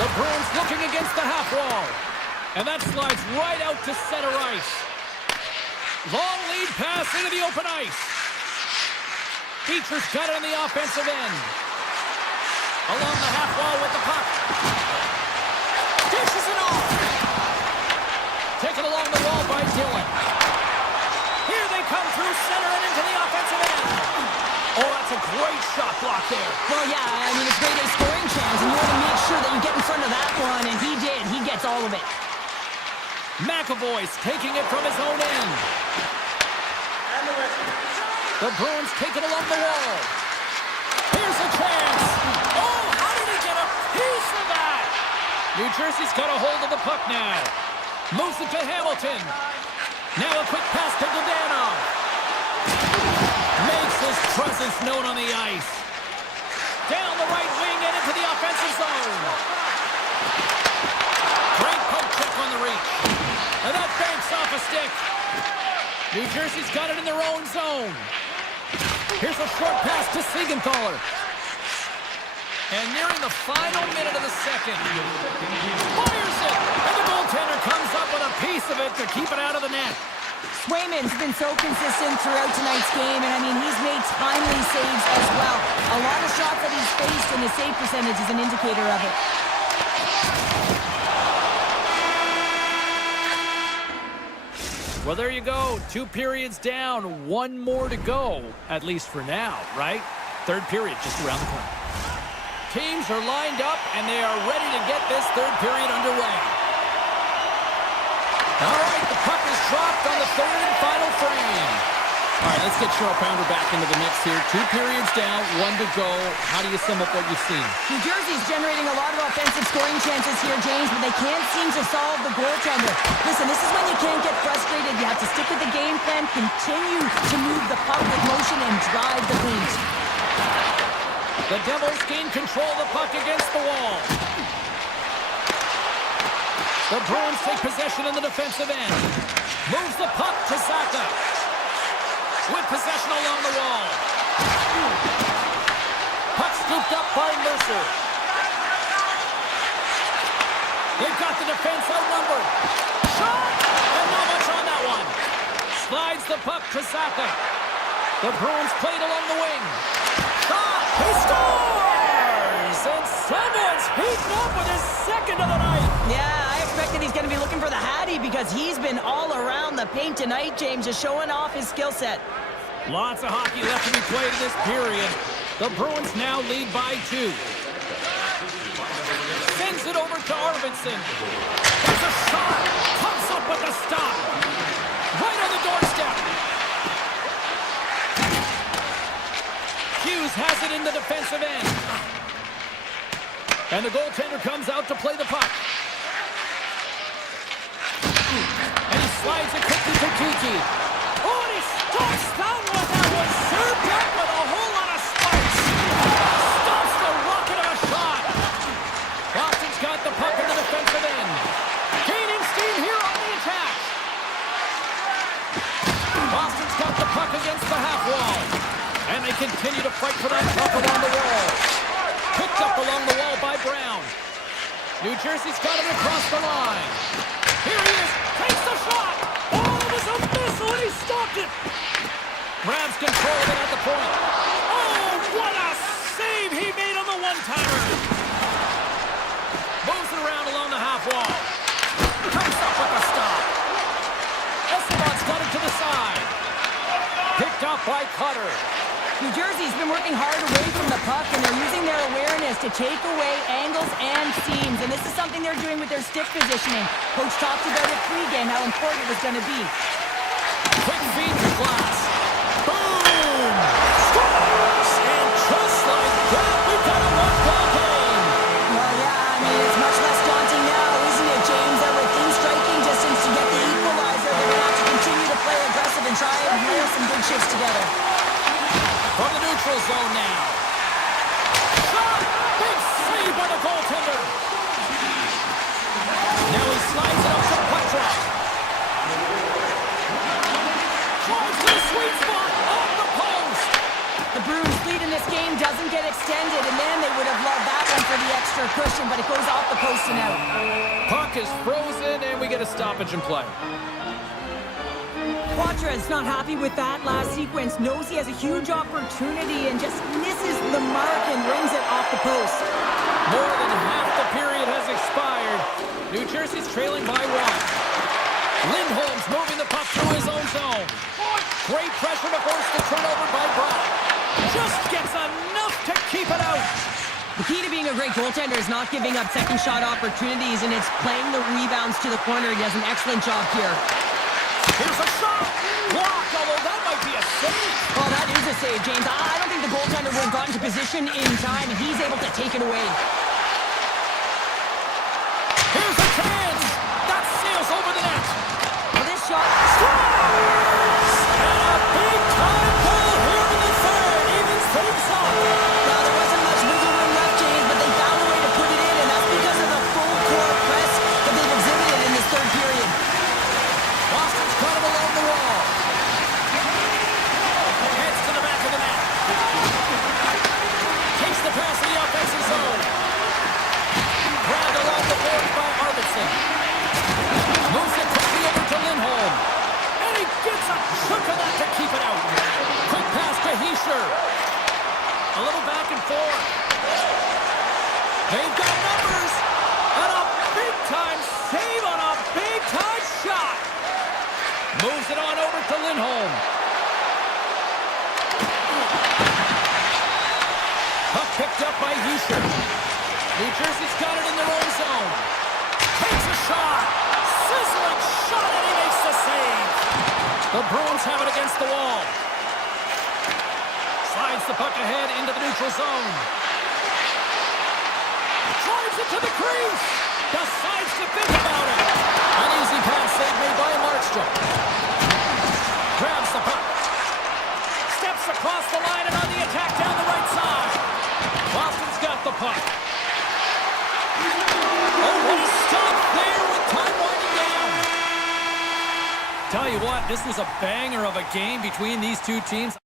The Bruins looking against the half wall. And that slides right out to center ice. Long lead pass into the open ice. Beecher's got it on the offensive end. Along the half wall with the puck. Dishes it off. Taken along the wall by Dillon. Here they come through center and into the offensive end. Oh, that's a great shot block there. Well, yeah, I mean, it's great at scoring chance, and you want to make sure that you get in front of that one, and he did. He gets all of it. McAvoy's taking it from his own end. The Bruins take it along the wall. Here's a chance. Oh, how did he get a piece of that? New Jersey's got a hold of the puck now. Moves it to Hamilton. Now a quick pass to Gudano. Makes his presence known on the ice. Down the right wing and into the offensive zone. Great poke check on the reach. And that banks off a stick. New Jersey's got it in their own zone. Here's a short pass to Siegenthaler. And nearing the final minute of the second. Fires it! And the goaltender comes up with a piece of it to keep it out of the net. Swayman's been so consistent throughout tonight's game, and I mean, he's made timely saves as well. A lot of shots that he's faced, and his save percentage is an indicator of it. Well, there you go. 2 periods down, 1 more to go, at least for now, right? Third period just around the corner. Teams are lined up, and they are ready to get this third period underway. All right, the puck is dropped on the third and final frame. All right, let's get Cheryl Pounder back into the mix here. 2 periods down, 1 to go. How do you sum up what you've seen? New Jersey's generating a lot of offensive scoring chances here, James, but they can't seem to solve the goaltender. Listen, this is when you can't get frustrated. You have to stick with the game plan, continue to move the puck with motion, and drive the paint. The Devils gain control of the puck against the wall. The Bruins take possession in the defensive end. Moves the puck to Zaka. With possession along the wall. Puck scooped up by Mercer. They've got the defense outnumbered. Shot! And now puck to Sapphic. The Bruins played along the wing. Shot! He scores! And someone's heating up with his second of the night. Yeah, I expect that he's going to be looking for the Hattie because he's been all around the paint tonight, James, just showing off his skill set. Lots of hockey left to be played in this period. The Bruins now lead by 2. Sends it over to Arvidsson. There's a shot. Comes up with the stop. Right on the doorstep. Hughes has it in the defensive end. And the goaltender comes out to play the puck. And he slides it quickly to Kiki. Oh, and he stops down with that one. Served up with a whole lot of spikes. Stops the rocket of a shot. Boston's got the puck in the defensive end. Gaining steam here on the attack. Boston's got the puck against the half wall. And they continue to fight for that puck along the wall. Picked up along the wall by Brown. New Jersey's got it across the line. Here he is. Takes the shot. Oh, it was a missile and he stopped it. Grabs control of it at the point. Oh, what a save he made on the one-timer. Moves it around along the half wall. Comes up with a stop. Esteban's got it to the side. Picked up by Cutter. New Jersey's been working hard away from the puck, and they're using their awareness to take away angles and seams. And this is something they're doing with their stick positioning. Coach talked about it pregame, how important it was going to be. Quick feed to Glass. Boom! Scores! And just like that, we've got a one-goal game. Well, yeah, I mean, it's much less daunting now, isn't it, James? That within striking distance to get the equalizer, they're going to have to continue to play aggressive and try and nail some good shifts together. From the neutral zone now. Shot! Big save by the goaltender. Now he slides it up to Petrov. Tries to the sweet spot off the post. The Bruins' lead in this game doesn't get extended, and man, they would have loved that one for the extra cushion, but it goes off the post and out. Puck is frozen, and we get a stoppage in play. Quatra's not happy with that last sequence. Knows he has a huge opportunity and just misses the mark and rings it off the post. More than half the period has expired. New Jersey's trailing by 1. Lindholm's moving the puck through his own zone. Great pressure to force the turnover by Brock. Just gets enough to keep it out. The key to being a great goaltender is not giving up second shot opportunities, and it's playing the rebounds to the corner. He does an excellent job here. Here's a shot! Blocked, although that might be a save. Oh, that is a save, James. I don't think the goaltender would have gotten to position in time, and he's able to take it away. Here's a chance! That sails over the net. Well, this shot... Scores! And a big-time goal here in the third. Evens things up. Well, there wasn't much wiggle room left, James, but they found a way to put it in, and that's because of the full court press that they've exhibited in this third period. Boston's got him along the wall. Heads to the back of the net. Takes the pass in the offensive zone. Grabbed along the board by Arvidsson. Moves it quickly over to Lindholm. And he gets a chunk of that to keep it out. Quick pass to Hischier. A little back and forth. They've got numbers. And a big-time save on a big-time shot. Moves it on over to Lindholm. Puck picked up by Hischier. New Jersey's got it in their own zone. Takes a shot. Sizzling shot, and he makes the save. The Bruins have it against the wall. Slides the puck ahead into the neutral zone. Drives it to the crease. Decides to think about it. An easy pass save made by Markstrom. Grabs the puck. Steps across the line and on the attack down the right side. Boston's got the puck. Oh, what a stop there with time winding down. Tell you what, this was a banger of a game between these two teams.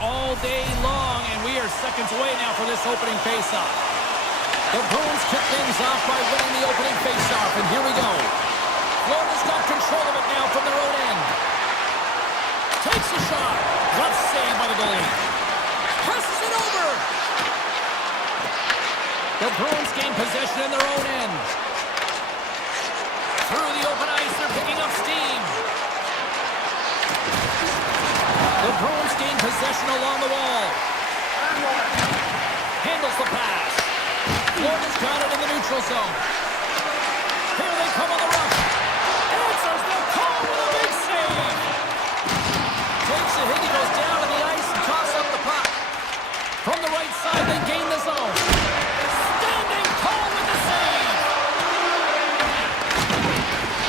all day long, and we are seconds away now for this opening faceoff. The Bruins kick things off by winning the opening faceoff, and here we go. Florida's got control of it now from their own end. Takes a shot. Rough save by the goalie. Passes it over. The Bruins gain possession in their own end. Through the open ice, they're picking up steam. The Bruins gain possession along the wall. Handles the pass. Florida's got it in the neutral zone. Here they come on the rush. Answers the call with a big save. Takes a hit, he goes down to the ice and tosses up the puck. From the right side, they gain the zone. Standing tall with the save.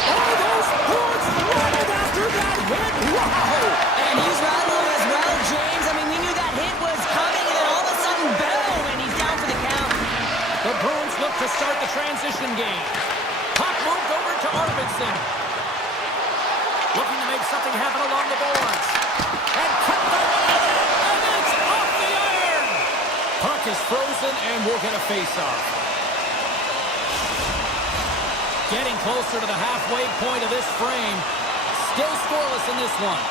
Oh, those boards rattled after that hit. Wow! And he's rattling as well, James. I mean, we knew that hit was coming, and then all of a sudden, boom, and he's down for the count. The Bruins look to start the transition game. Puck moved over to Arvidsson. Looking to make something happen along the boards. And kept away, and it's off the iron. Puck is frozen, and we'll get a face-off. Getting closer to the halfway point of this frame. Still scoreless in this one.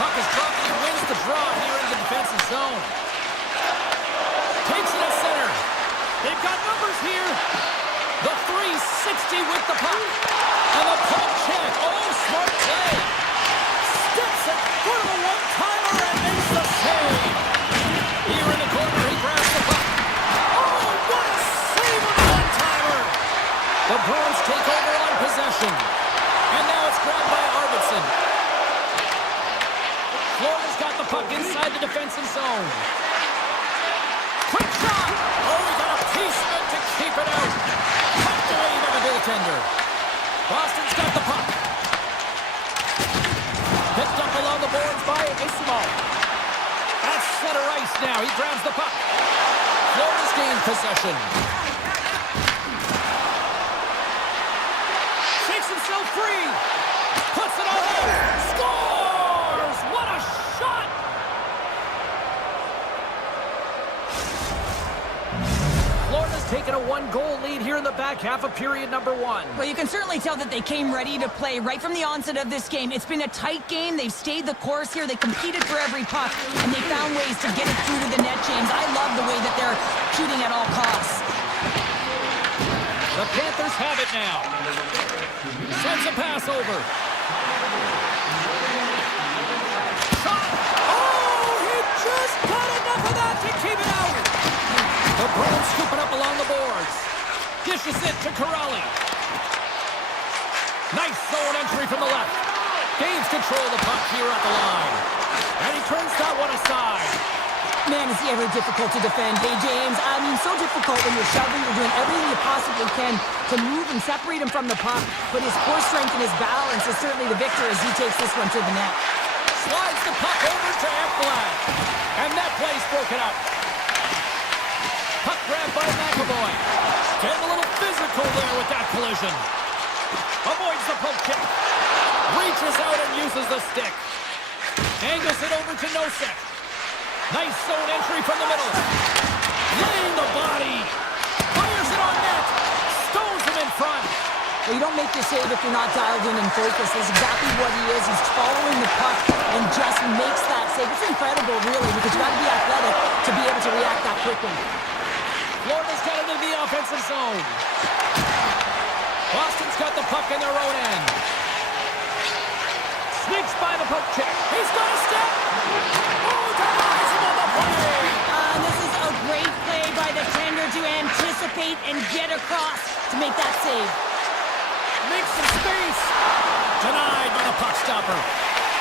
Puck is dropped, and he wins the draw here in the defensive zone. Takes it at center. They've got numbers here. The 360 with the puck. And the puck check. Oh, smart play. Steps it for the one-timer and makes the save. Here in the corner, he grabs the puck. Oh, what a save on the one-timer. The Bruins take over on possession. And now it's grabbed by Arvidsson. Florida's got the puck inside the defensive zone. Quick shot! Oh, he got a piece of it to keep it out. Tucked away by the goaltender. Boston's got the puck. Picked up along the boards by Ismo. That's center ice now. He grabs the puck. Florida's gained possession. Shakes himself free. Puts it all out. Scores! What a shot! Florida's taken a one-goal lead here in the back half of period number one. Well, you can certainly tell that they came ready to play right from the onset of this game. It's been a tight game. They've stayed the course here. They competed for every puck, and they found ways to get it through to the net, James. I love the way that they're shooting at all costs. The Panthers have it now. Sends a pass over. Shot! Oh, he just got enough of that to keep it out. The Bruins scoop it up along the boards. Dishes it to Corrali. Nice zone entry from the left. Gains control of the puck here at the line. And he turns that one aside. Man, is he ever difficult to defend. Hey, James, I mean, so difficult when you're shoving. You're doing everything you possibly can to move and separate him from the puck. But his core strength and his balance is certainly the victor as he takes this one to the net. Slides the puck over to Ekblad. And that play's broken up. Puck grabbed by McAvoy. Getting a little physical there with that collision. Avoids the poke check. Reaches out and uses the stick. Angles it over to Nosek. Nice zone entry from the middle. Laying the body. Fires it on net. Stones him in front. Well, you don't make the save if you're not dialed in and focused. That's exactly what he is. He's following the puck and just makes that save. It's incredible, really, because you got to be athletic to be able to react that quickly. Florida's got it in the offensive zone. Boston's got the puck in their own end. Sneaks by the poke check. He's got a step. Oh, denies him on the play. This is a great play by the tender to anticipate and get across to make that save. Makes some space. Denied by the puck stopper.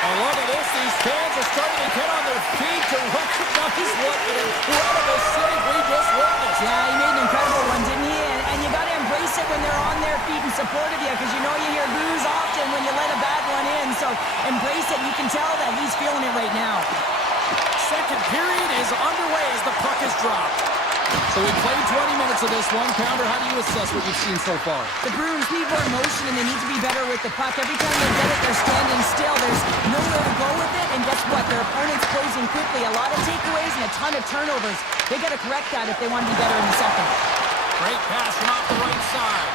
And look at this. These fans are starting to get on their feet to recognize what an incredible save we just witnessed. Yeah, he made an incredible one, didn't he? And you got to embrace it when they're on their feet in support of you, because you know you hear boos often when you let a bad one in. So embrace it. You can tell that he's feeling it right now. Second period is underway as the puck is dropped. So we played 20 minutes of this one. Pounder, how do you assess what you've seen so far? The Bruins need more motion, and they need to be better with the puck. Every time they get it, they're standing still. There's nowhere to go with it, and guess what? Their opponent's closing quickly. A lot of takeaways and a ton of turnovers. They got to correct that if they want to be better in the second. Great pass from off the right side.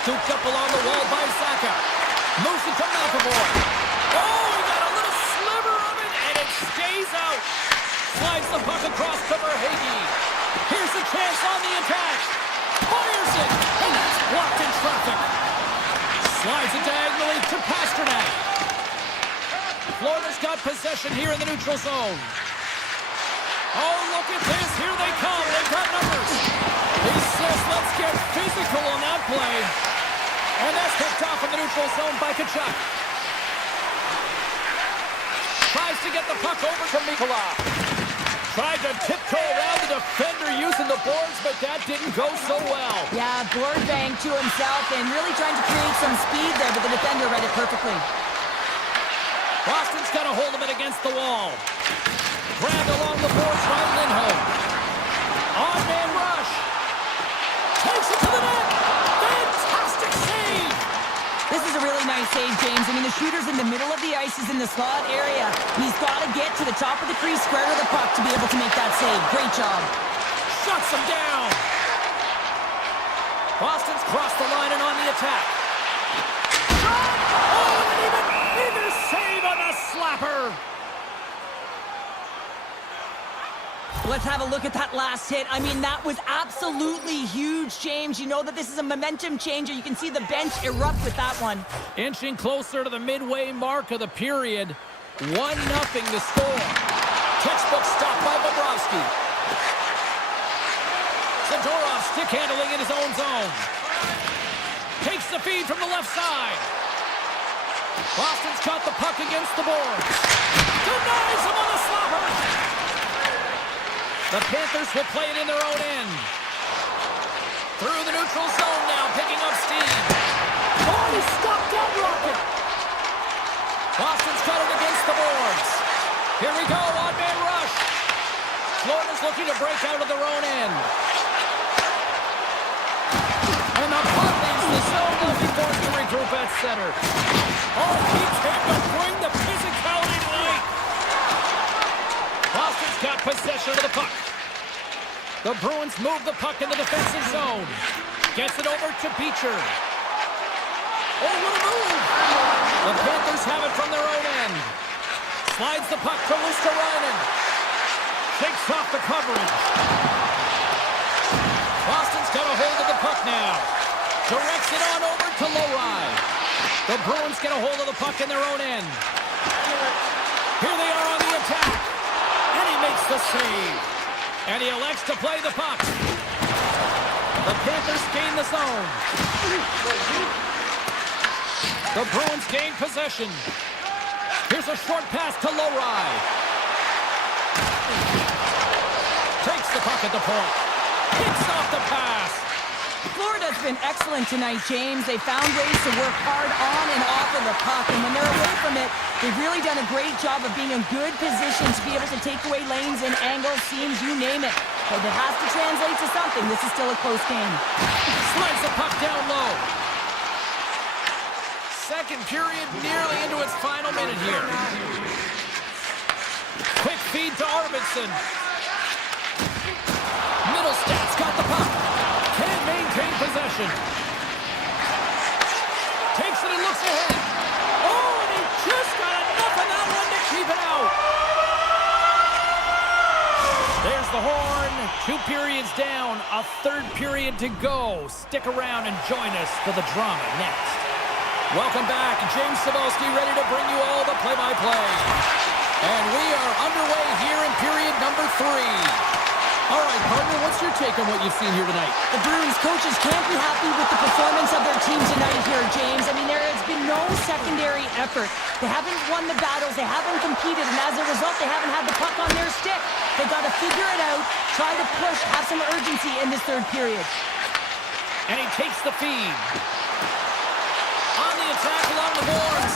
Scooped up along the wall by Saka. Moves it to McAvoy. Oh, he got a little sliver of it, and it stays out. Slides the puck across to Verhaeghe. Here's a chance on the attack. Fires it, and that's blocked in traffic. Slides it diagonally to Pasternak. Florida's got possession here in the neutral zone. Oh, look at this. Here they come. They've got numbers. He says, let's get physical on that play. And that's picked off in the neutral zone by Kachuk. Tries to get the puck over to Mikula. Tried to tiptoe around the defender using the boards, but that didn't go so well. Yeah, board bang to himself and really trying to create some speed there, but the defender read it perfectly. Boston's got a hold of it against the wall. Grabbed along the boards by Lindholm. On-man rush. Takes it to the net. Fantastic save. This is a really nice save, James. I mean, the shooter's in the middle of the ice. He's in the slot area. He's got to get to the top of the crease, square to the puck to be able to make that save. Great job. Shuts him down. Boston's crossed the line and on the attack. Shot! Oh, and even save on the slapper. Let's have a look at that last hit. I mean, that was absolutely huge, James. You know that this is a momentum changer. You can see the bench erupt with that one. Inching closer to the midway mark of the period. 1-0 to score. Textbook stop by Bobrovsky. Zadorov stick handling in his own zone. Takes the feed from the left side. Boston's got the puck against the boards. Denies him on the slapper. The Panthers will play it in their own end. Through the neutral zone now, picking up steam. Oh, he stopped that rocket. Boston's got it against the boards. Here we go, on-man rush. Florida's looking to break out of their own end. And the puck leaves the zone, looking forced to regroup at center. Oh, he's able to bring the physicality tonight. Boston's got possession of the puck. The Bruins move the puck in the defensive zone. Gets it over to Beecher. Oh, what a move! The Panthers have it from their own end. Slides the puck to Luosterainen. Takes off the coverage. Boston's got a hold of the puck now. Directs it on over to Lowry. The Bruins get a hold of the puck in their own end. Here they are on the attack. And he makes the save. And he elects to play the puck. The Panthers gain the zone. The Bruins gain possession. Here's a short pass to Lowry. Takes the puck at the point. Picks off the pass. Florida's been excellent tonight, James. They found ways to work hard on and off of the puck, and when they're away from it, they've really done a great job of being in good position to be able to take away lanes and angles, seams, you name it. But it has to translate to something. This is still a close game. Slides the puck down low. Second period nearly into its final minute here. Quick feed to Arvidsson. Middlestad's got the puck. Can't maintain possession. Takes it and looks ahead. Oh, and he just got enough of that one to keep it out. There's the horn. 2 periods down. A third period to go. Stick around and join us for the drama next. Welcome back. James Cybulski ready to bring you all the play-by-play. And we are underway here in period number 3. All right, partner, what's your take on what you've seen here tonight? The Bruins coaches can't be happy with the performance of their team tonight here, James. I mean, there has been no secondary effort. They haven't won the battles. They haven't competed. And as a result, they haven't had the puck on their stick. They've got to figure it out, try to push, have some urgency in this third period. And he takes the feed. On the attack along the boards.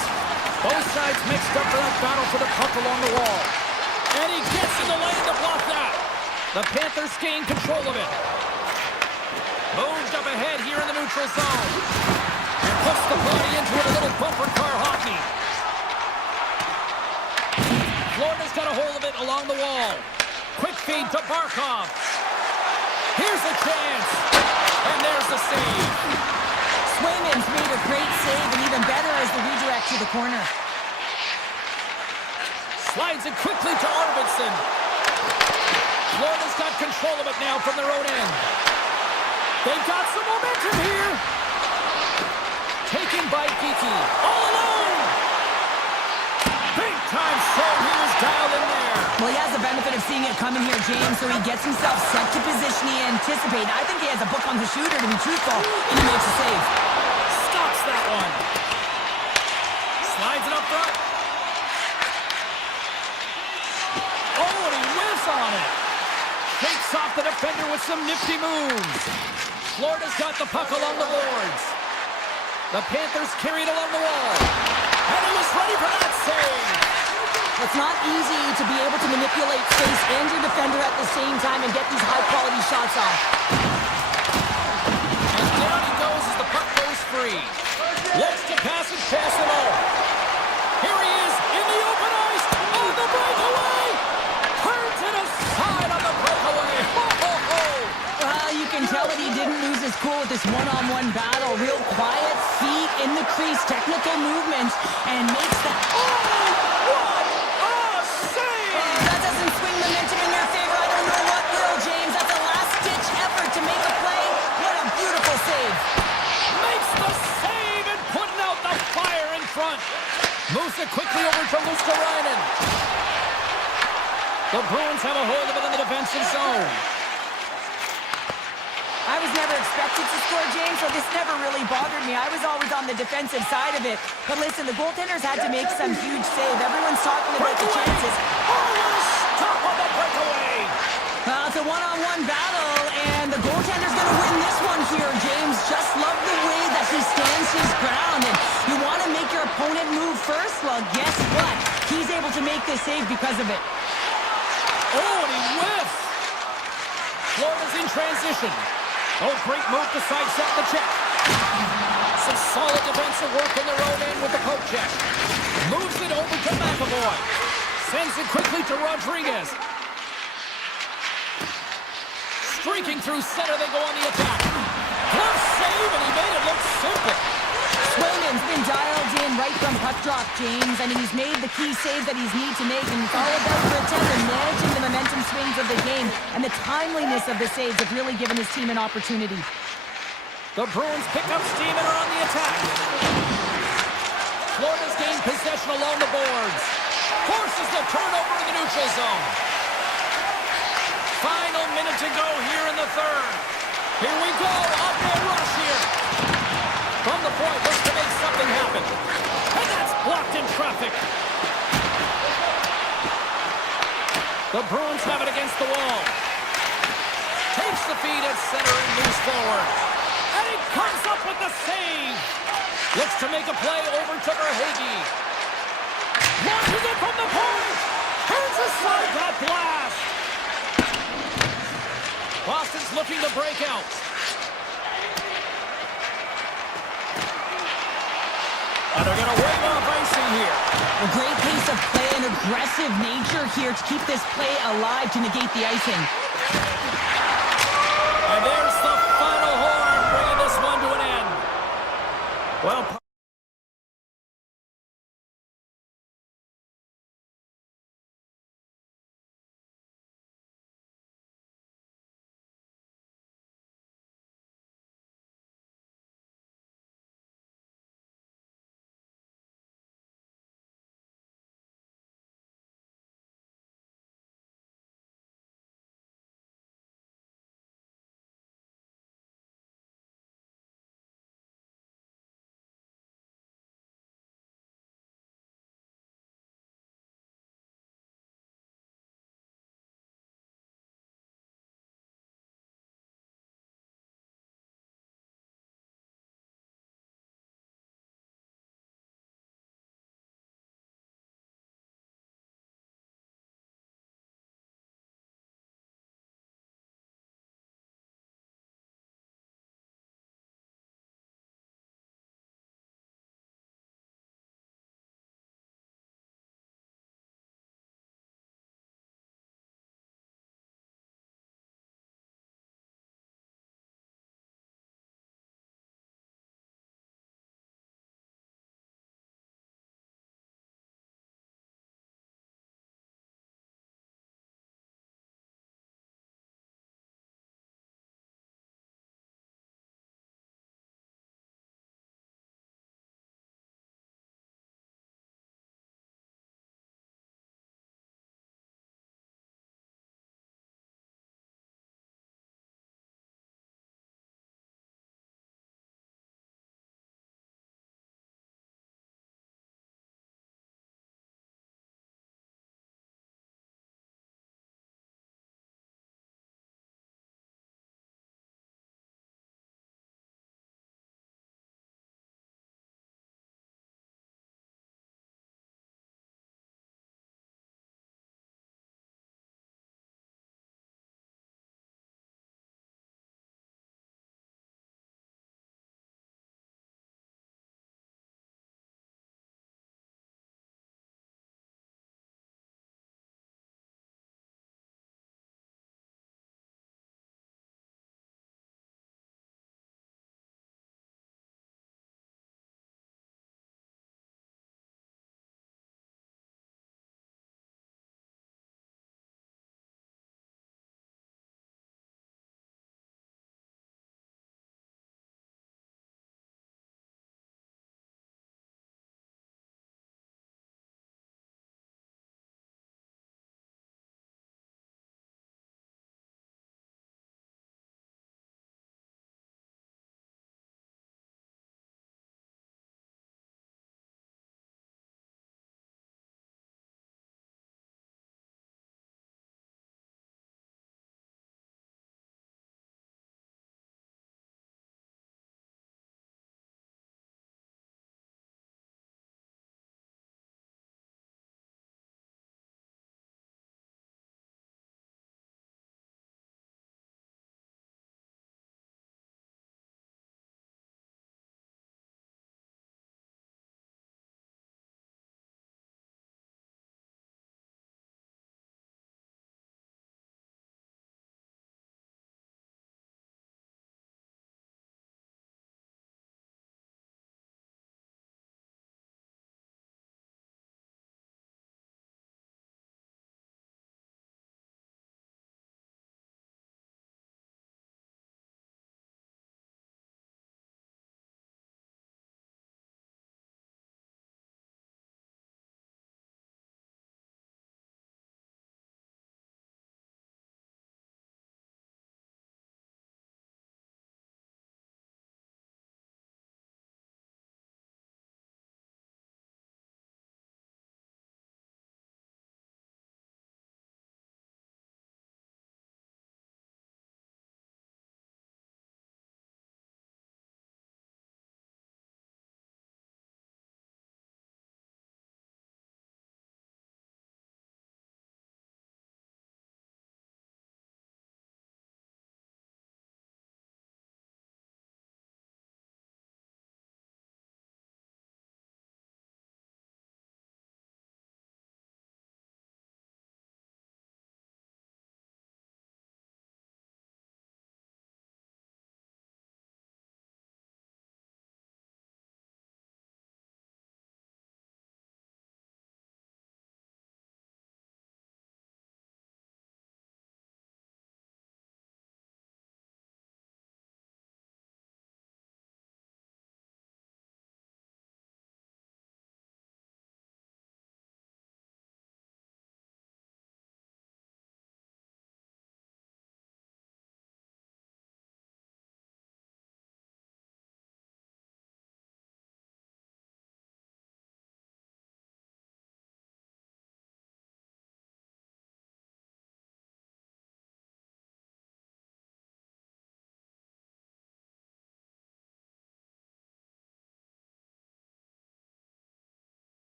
Both sides mixed up for that battle for the puck along the wall. And he gets in the lane to block that. The Panthers gain control of it. neutral zone. And puts the body into it, a little bumper car hockey. Florida's got a hold of it along the wall. Quick feed to Barkov. Here's a chance. And there's the save. Swayman's made a great save, and even better as the redirect to the corner. Slides it quickly to Arvidsson. Florida's got control of it now from their own end. They've got some momentum here. Taken by Geeky. All alone. Big time show. He was dialed in there. Well, he has the benefit of seeing it coming here, James, so he gets himself set to position he anticipated. I think he has a book on the shooter, to be truthful, and he makes a save. Stops that one. Slides it up front. Oh, and he whiffs on it. Shakes off the defender with some nifty moves. Florida's got the puck along the boards. The Panthers carry it along the wall. And he was ready for that save. It's not easy to be able to manipulate space and your defender at the same time and get these high-quality shots off. And down he goes as the puck goes free. Looks to pass and pass it all. Here he is in the open ice. On the breakaway. Turns it aside on the breakaway. Ho, ho, ho. Well, you can tell that he didn't lose his cool with this one-on-one battle. Real quiet, feet in the crease, technical movements, and makes that... Oh, what a save! That doesn't swing momentum in your favor. I don't know what will, James. That's a last-ditch effort to make a play. What a beautiful save. Makes the save and putting out the fire in front. Moves it quickly over to Luskarainen. The Bruins have a hold of it in the defensive zone. I was never expected to score, James, so this never really bothered me. I was always on the defensive side of it. But listen, the goaltenders had to make some huge save. Everyone's talking about the chances. Oh, what a stop on the breakaway! Well, it's a one-on-one battle, and the goaltender's going to win this one here, James. Just love the way that he stands his ground. And you want to make your opponent move first? Well, guess what? He's able to make this save because of it. Oh, and he whiffs! Florida's in transition. Oh, great move to sidestep the check. Some solid defensive work in their own end with the poke check. Moves it over to McAvoy. Sends it quickly to Rodriguez. Streaking through center, they go on the attack. Glove save, and he made it look simple. Swayman's been dialed in right from puck drop, James, and he's made the key save that he's need to make, and it's all about for a tender managing the momentum swings of the game, and the timeliness of the saves have really given his team an opportunity. The Bruins pick up steam and are on the attack. Florida's gained possession along the boards. Forces the turnover in the neutral zone. Final minute to go here in the third. Here we go, up-man rush here. From the point, looks to make something happen. And that's blocked in traffic. The Bruins have it against the wall. Takes the feed at center and moves forward. And he comes up with the save. Looks to make a play over to Verhaeghe. Launches it from the point. Turns aside that blast. Boston's looking to break out. And they're going to wave off icing here. A great pace of play and aggressive nature here to keep this play alive to negate the icing. And there's the final horn, bringing this one to an end. Well,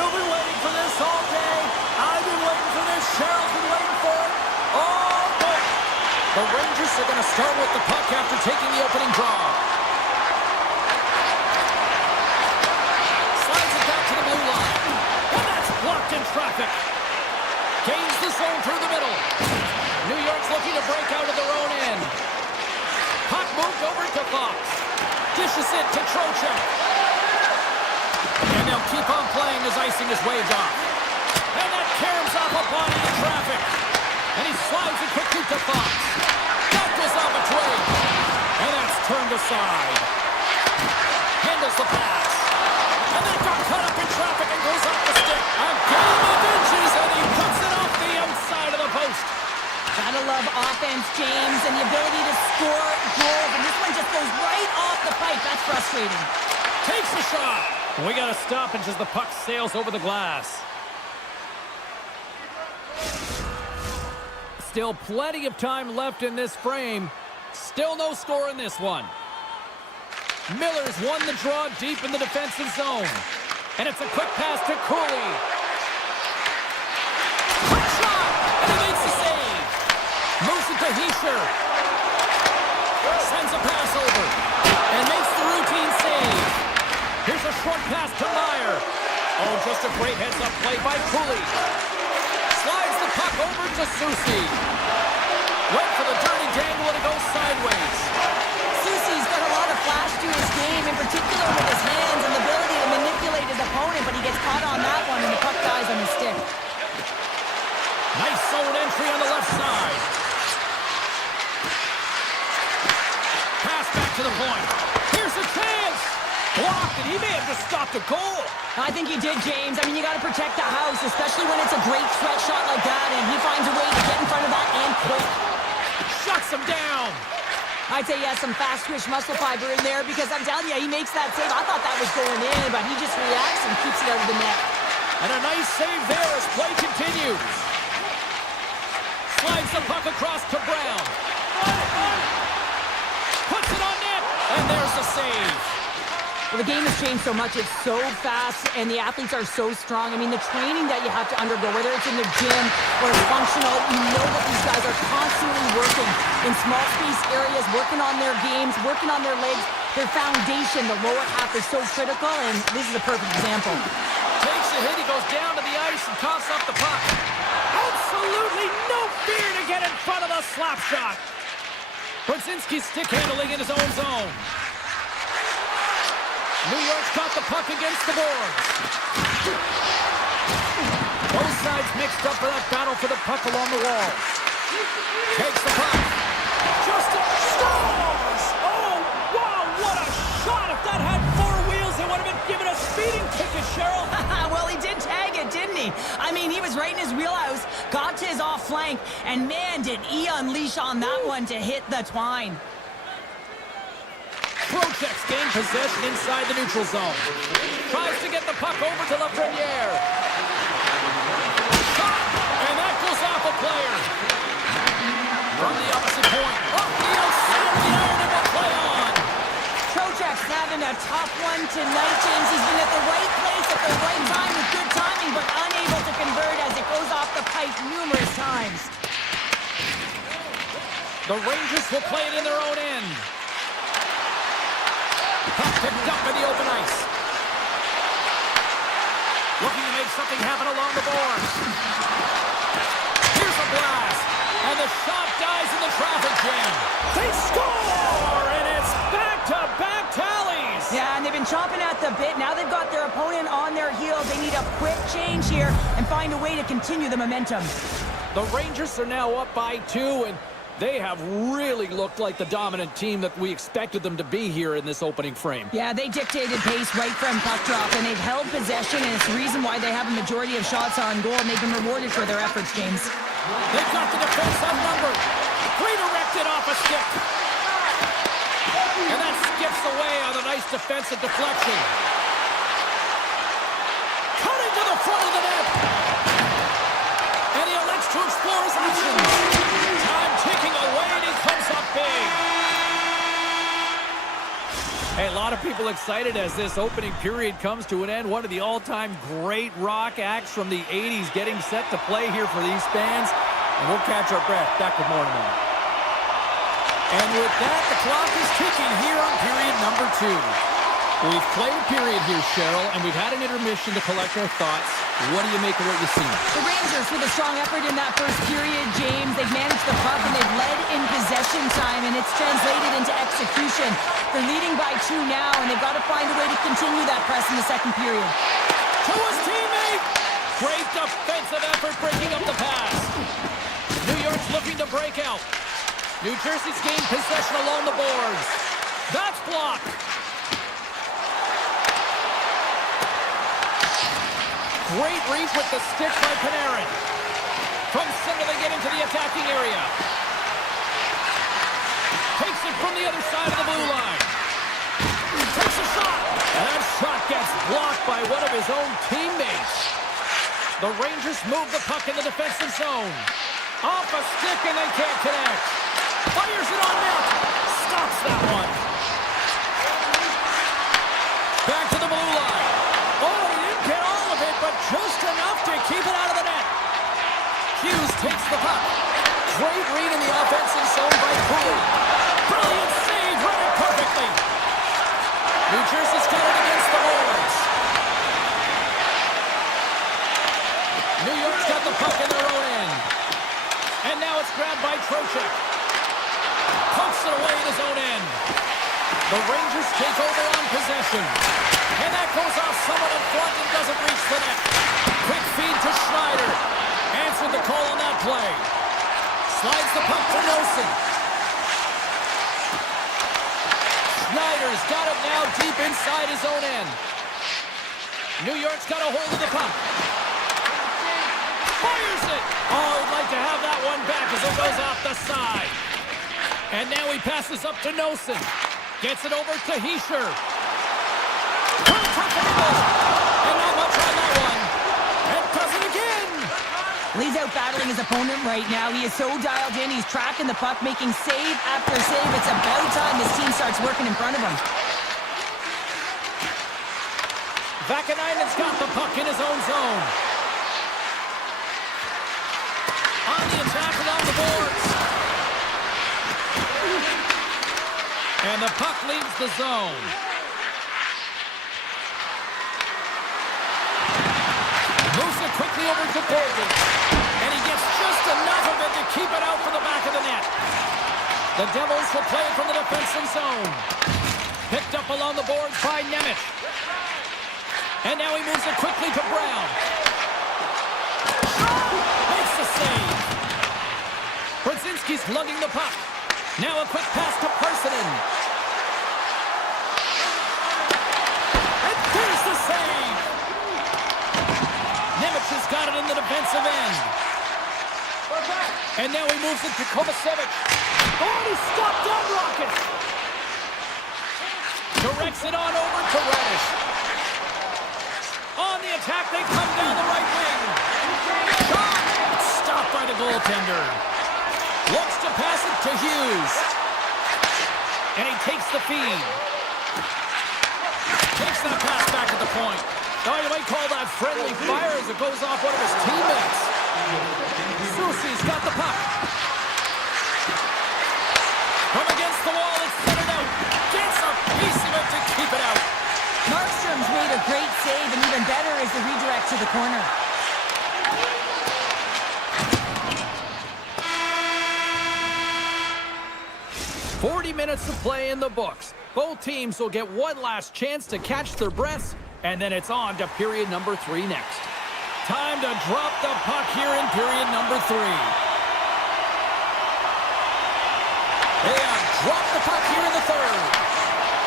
You've been waiting for this all day. I've been waiting for this. Cheryl's been waiting for it all day. The Rangers are going to start with the puck after taking the opening draw. Slides it back to the blue line. And that's blocked in traffic. Gains the zone through the middle. New York's looking to break out of their own end. Puck moved over to Fox. Dishes it to Trocheck. And they'll keep on playing as icing is waved off. And that caroms off a body in traffic. And he slides it quickly to Fox. That goes off a twig. And that's turned aside. Handles the pass. And that got caught up in traffic and goes off the stick. A game of inches, and he puts it off the outside of the post. Gotta love offense, James, and the ability to score goals. And this one just goes right off the pipe. That's frustrating. Takes the shot. We got a stoppage as the puck sails over the glass. Still plenty of time left in this frame. Still no score in this one. Miller's won the draw deep in the defensive zone. And it's a quick pass to Cooley. Quick shot! And he makes the save. Moves it to Heischer. Sends a pass over. And makes the routine save. Here's a short pass to Meyer. Oh, just a great heads-up play by Cooley. Slides the puck over to Susi. Went for the dirty dangle and it goes sideways. Susi's got a lot of flash to his game, in particular with his hands and the ability to manipulate his opponent, but he gets caught on that one and the puck dies on his stick. Nice zone entry on the left side. Pass back to the point. Here's a chance. Blocked, and he may have just stopped a goal. I think he did, James. I mean, you got to protect the house, especially when it's a great stretch shot like that, and he finds a way to get in front of that and quick. Shuts him down. I'd say he has some fast-twitch muscle fiber in there because I'm telling you, he makes that save. I thought that was going in, but he just reacts and keeps it out of the net. And a nice save there as play continues. Slides the puck across to Brown. Puts it on net, and there's the save. Well, the game has changed so much. It's so fast, and the athletes are so strong. I mean, the training that you have to undergo, whether it's in the gym or functional, you know that these guys are constantly working in small space areas, working on their games, working on their legs. Their foundation, the lower half, is so critical, and this is a perfect example. Takes a hit, he goes down to the ice and coughs up the puck. Absolutely no fear to get in front of the slap shot. Brzezinski's stick handling in his own zone. New York's got the puck against the boards. Both sides mixed up for that battle for the puck along the walls. Takes the puck. Justin scores! Oh, wow, what a shot! If that had four wheels, it would have been given a speeding ticket, Cheryl. Well, he did tag it, didn't he? I mean, he was right in his wheelhouse, got to his off flank, and man, did he unleash on that one to hit the twine. Trocheck's gained possession inside the neutral zone. Tries to get the puck over to Lafreniere. Shot! And that goes off a player. From the opposite point. Off the outside of the iron and will play on. Trocheck's having a tough one tonight, James. He's been at the right place at the right time with good timing, but unable to convert as it goes off the pipe numerous times. The Rangers will play it in their own end. Puck picked up in the open ice. Looking to make something happen along the boards. Here's a blast. And the shot dies in the traffic jam. They score! And it's back-to-back tallies. Yeah, and they've been chomping at the bit. Now they've got their opponent on their heels. They need a quick change here and find a way to continue the momentum. The Rangers are now up by 2, and they have really looked like the dominant team that we expected them to be here in this opening frame. Yeah, they dictated pace right from puck drop, and they've held possession, and it's the reason why they have a majority of shots on goal, and they've been rewarded for their efforts, James. They've got the defense outnumbered. Redirected off a stick. And that skips away on a nice defensive deflection. Cutting to the front of the net. And he elects to explore his options. Time ticking away, and he comes up big. Hey, a lot of people excited as this opening period comes to an end. One of the all-time great rock acts from the 80s getting set to play here for these fans. And we'll catch our breath. Back with more in a moment. And with that, the clock is ticking here on period number 2. We've played a period here, Cheryl, and we've had an intermission to collect our thoughts. What do you make of what you've seen? The Rangers with a strong effort in that first period, James. They've managed the puck and they've led in possession time, and it's translated into execution. They're leading by 2 now, and they've got to find a way to continue that press in the second period. To his teammate! Great defensive effort breaking up the pass. New York's looking to break out. New Jersey's gained possession along the boards. That's blocked. Great reach with the stick by Panarin. From center, they get into the attacking area. Takes it from the other side of the blue line. Takes a shot. And that shot gets blocked by one of his own teammates. The Rangers move the puck in the defensive zone. Off a stick, and they can't connect. Fires it on net. Stops that one. Back to the blue line. Oh, he didn't get all of it, but just enough to keep it out of the net. Hughes takes the puck. Great read in the offensive zone by Cooley. Brilliant save, read it perfectly. New Jersey's got it against the boards. New York's got the puck in their own end. And now it's grabbed by Trocheck. Pumps it away in his own end. The Rangers take over on possession. And that goes off someone in front and doesn't reach the net. Quick feed to Schneider. Answered the call on that play. Slides the puck to Nelson. Schneider's got it now deep inside his own end. New York's got a hold of the puck. Fires it! Oh, he'd like to have that one back as it goes off the side. And now he passes up to Nelson. Gets it over to Hischier. And not much on that one. And does it again. He's out battling his opponent right now. He is so dialed in. He's tracking the puck, making save after save. It's about time his team starts working in front of him. Vakanainen's got the puck in his own zone. On the attack along the boards. And the puck leaves the zone. Moves it quickly over to Bolden. And he gets just enough of it to keep it out for the back of the net. The Devils will play it from the defensive zone. Picked up along the boards by Nemeth. And now he moves it quickly to Brown. Makes the save. Brzezinski's lugging the puck. Now a quick pass to Parsonen. And there's the save. Nemeth has got it in the defensive end. And now he moves it to Kovacevic. Oh, he stopped that rocket. Directs it on over to Reddish. On the attack, they come down the right wing. Shot! Stopped by the goaltender. Looks to pass it to Hughes. And he takes the feed. Takes that pass back at the point. Oh, you might call that friendly fire as it goes off one of his teammates. Soucy's got the puck. From against the wall, it's centered out. Gets a piece of it to keep it out. Markstrom's made a great save, and even better is the redirect to the corner. "40 minutes to play in the books. Both teams will get one last chance to catch their breaths, and then it's on to period number 3 next. Time to drop the puck here in period number 3. They have dropped the puck here in the third.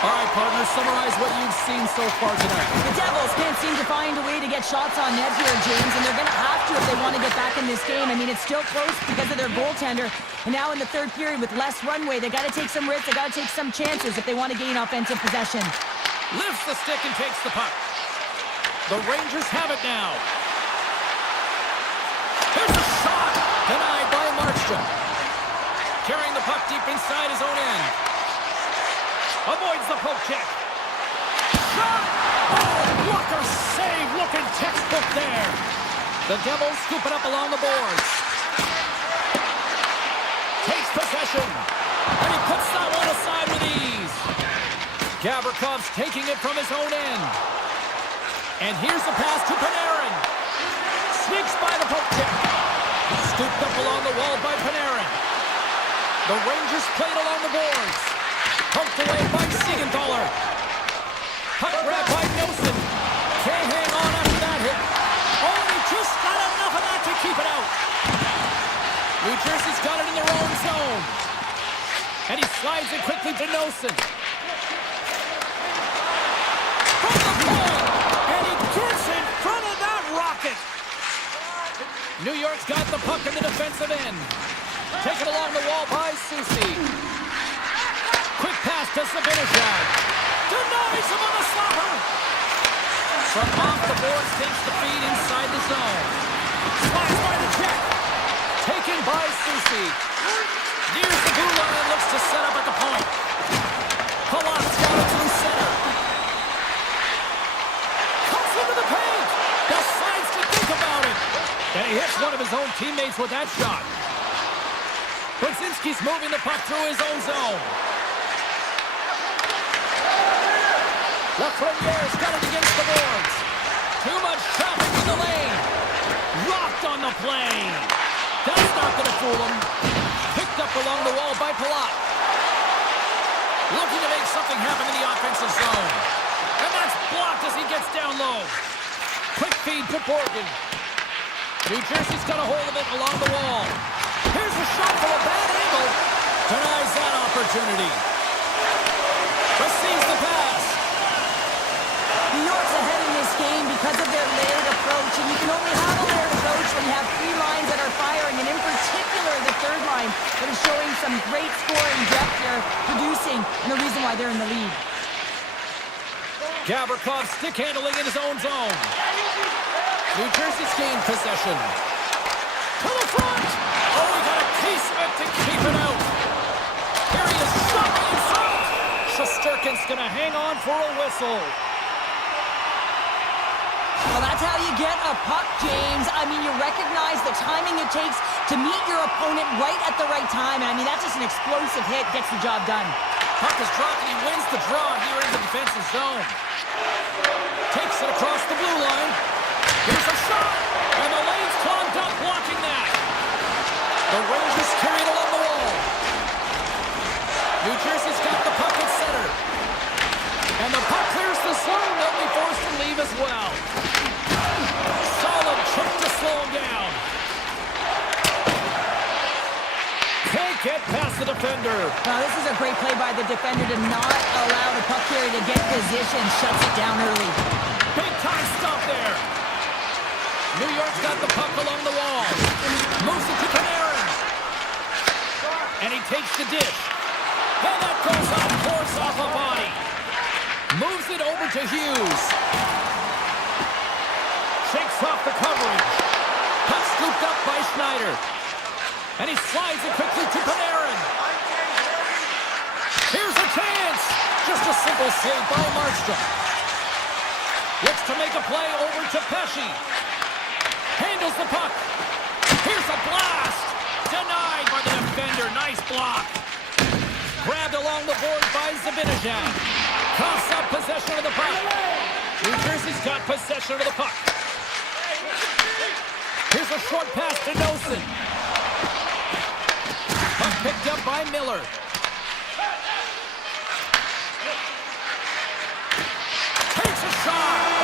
All right, partners, summarize what you've seen so far tonight. The Devils can't seem to find a way to get shots on net here, James, and they're going to have to if they want to get back in this game. I mean, it's still close because of their goaltender. And now in the third period with less runway, they got to take some risks, they got to take some chances if they want to gain offensive possession. Lifts the stick and takes the puck. The Rangers have it now. Here's a shot! Denied by Markstrom. Carrying the puck deep inside his own end. Avoids the poke check. backbreaker save, looking textbook there. The Devils scoop it up along the boards. Takes possession, and he puts that one aside with ease. Gavrikhov's taking it from his own end. And here's the pass to Panarin. Sneaks by the poke check. Scooped up along the wall by Panarin. The Rangers played along the boards. Poked away by Siegenthaler. Puck grab by Nelson. Can't hang on after that hit. Oh, he just got enough of that to keep it out. New Jersey's got it in their own zone. And he slides it quickly to Nelson. From the point. And he gets in front of that rocket. New York's got the puck in the defensive end. Taken along the wall by Susi. Quick pass to Zibanejad. Denies him on the slapper. From off the boards, takes the feed inside the zone. Slides by the check. Taken by Susi. Nears the blue line, looks to set up at the point. Palat's got it through center. Comes into the paint. Decides to think about it. And he hits one of his own teammates with that shot. Brzezinski's moving the puck through his own zone. Lafreniere's got it against the boards. Too much traffic in the lane. Rocked on the play. That's not going to fool him. Picked up along the wall by Palat. Looking to make something happen in the offensive zone. And that's blocked as he gets down low. Quick feed to Borgen. New Jersey's got a hold of it along the wall. Here's a shot from a bad angle. Denies that opportunity. Receives the pass. New York's ahead in this game because of their layered approach, and you can only have a layered approach when you have three lines that are firing, and in particular the third line that is showing some great scoring depth here, producing, and the reason why they're in the lead. Gavrikov stick handling in his own zone. New Jersey's gained possession. To the front! Oh, he got a piece of it to keep it out. Here he is, shot in front! Shesterkin's gonna hang on for a whistle. Well, that's how you get a puck, James. I mean, you recognize the timing it takes to meet your opponent right at the right time. And I mean, that's just an explosive hit, gets the job done. Puck is dropped and he wins the draw here in the defensive zone. Takes it across the blue line. Here's a shot, and the lane's clogged up blocking that. The Rangers carry it along the wall. New Jersey's got the puck at center. And the puck clears the zone. They'll be forced to leave as well. Solid trick to slow him down. Can't get past the defender. Now, this is a great play by the defender to not allow the puck carrier to get position. Shuts it down early. Big time stop there. New York's got the puck along the wall. Moves it to Panarin. And he takes the dish. And that goes off course off a body. Moves it over to Hughes. Shakes off the coverage. Puck scooped up by Schneider. And he slides it quickly to Panarin. Here's a chance. Just a simple save by Markstrom. Looks to make a play over to Pesce. Handles the puck. Here's a blast. Denied by the defender. Nice block. Grabbed along the board by Zibanejad. Coughs up possession of the puck. New Jersey's got possession of the puck. Here's a short pass to Nelson. Puck picked up by Miller. Takes a shot.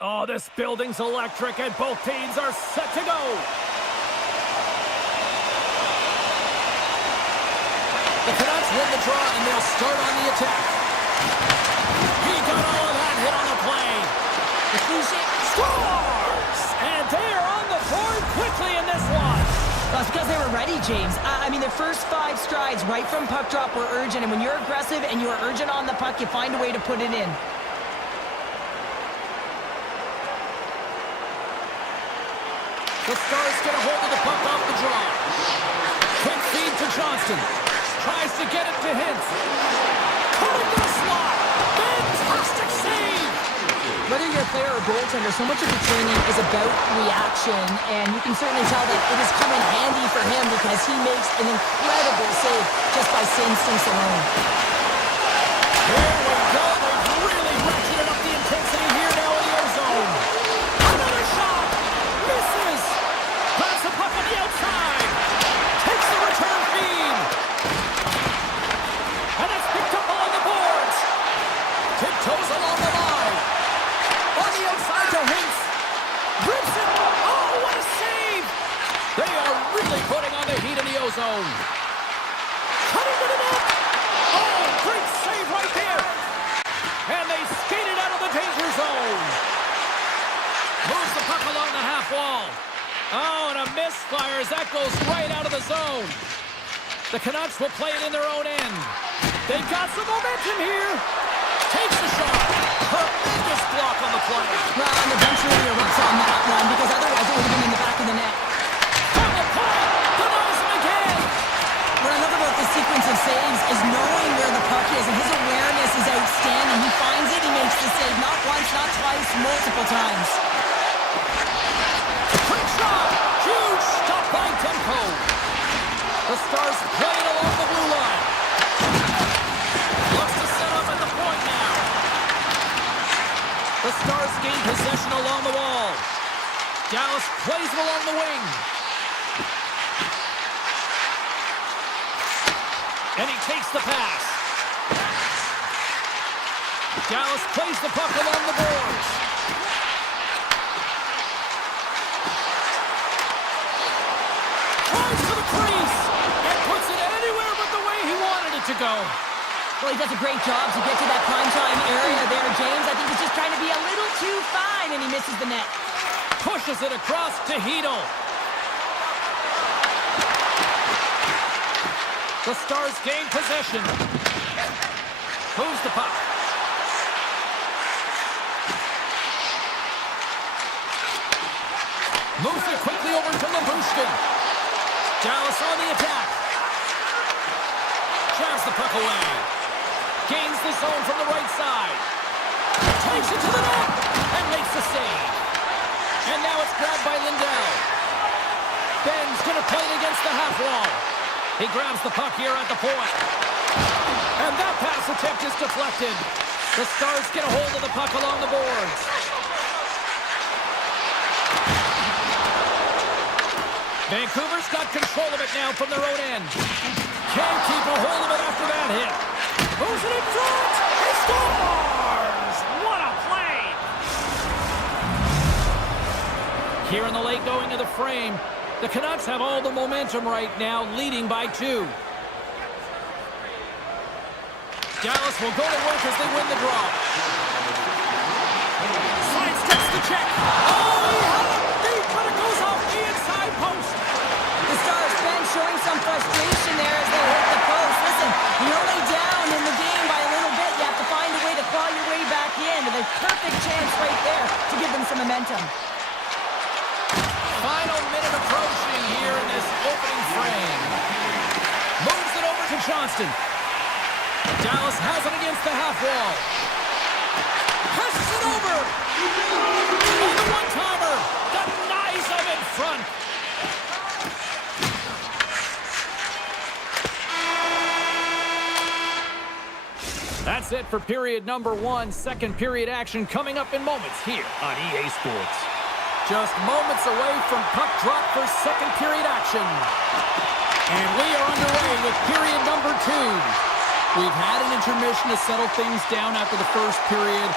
Oh, this building's electric, and both teams are set to go. The Canucks win the draw, and they'll start on the attack. He got all of that hit on the play. The Cliche scores! And they are on the board quickly in this one. That's because they were ready, James. I mean, the first 5 strides right from puck drop were urgent, and when you're aggressive and you're urgent on the puck, you find a way to put it in. The Stars get a hold of the puck off the draw. Quick feed to Johnston. Tries to get it to Hintz. Cutting the slot. Fantastic save. Whether you're a player or goaltender, so much of the training is about reaction, and you can certainly tell that it is coming handy for him because he makes an incredible save just by instincts alone. Here we go. They've really ratcheted up the intensity here now in the ozone. Another shot. Misses. Pass the puck on the outside. Takes the return feed. And it's picked up along the boards. Tiptoes along the line. On the outside to Hintz. Grips it. Oh, what a save. They are really putting on the heat in the ozone. Cutting to the net. Oh, great save right there. And they skated out of the danger zone. Moves the puck along the half wall. Oh, and a misfire as that goes right out of the zone. The Canucks will play it in their own end. They've got some momentum here. Takes the shot. Tremendous block on the play. Well, and eventually you're right on that one because otherwise it would have been in the back of the net. From the point. Denies him again. What I love about this sequence of saves is knowing where the puck is, and his awareness is outstanding. He finds it, he makes the save not once, not twice, multiple times. Quick shot. Huge stop by Demko. The Stars play it along the blue line. Looks to set up at the point now. The Stars gain possession along the wall. Dallas plays it along the wing. And he takes the pass. Dallas plays the puck along the boards. Tries for the crease and puts it anywhere but the way he wanted it to go. Well, he does a great job to get to that primetime area there, James. I think he's just trying to be a little too fine, and he misses the net. Pushes it across to Hedel. The Stars gain possession. Moves the puck. Moves it quickly over to Labushkin. Dallas on the attack. Jabs the puck away. Gains the zone from the right side. Takes it to the net and makes the save. And now it's grabbed by Lindell. Ben's going to play it against the half wall. He grabs the puck here at the point. And that pass attempt is deflected. The Stars get a hold of the puck along the boards. Vancouver's got control of it now from their own end. Can't keep a hold of it after that hit. Moves it in front. He scores! What a play! Here in the late going of the frame, the Canucks have all the momentum right now, leading by 2. Dallas will go to work as they win the draw. Sidesteps the check. Oh, he had it deep, but it goes off the inside post. The Stars bench showing some frustration there as they hit the post. Listen, you're only down in the game by a little bit. You have to find a way to claw your way back in. And a perfect chance right there to give them some momentum. Final minute approaching here in this opening frame. Moves it over to Johnston. Dallas has it against the half wall. Passes it over. On the one-timer. Denies him in front. That's it for period number 1. Second period action coming up in moments here on EA Sports. Just moments away from puck drop for second period action. And we are underway with period number 2. We've had an intermission to settle things down after the first period.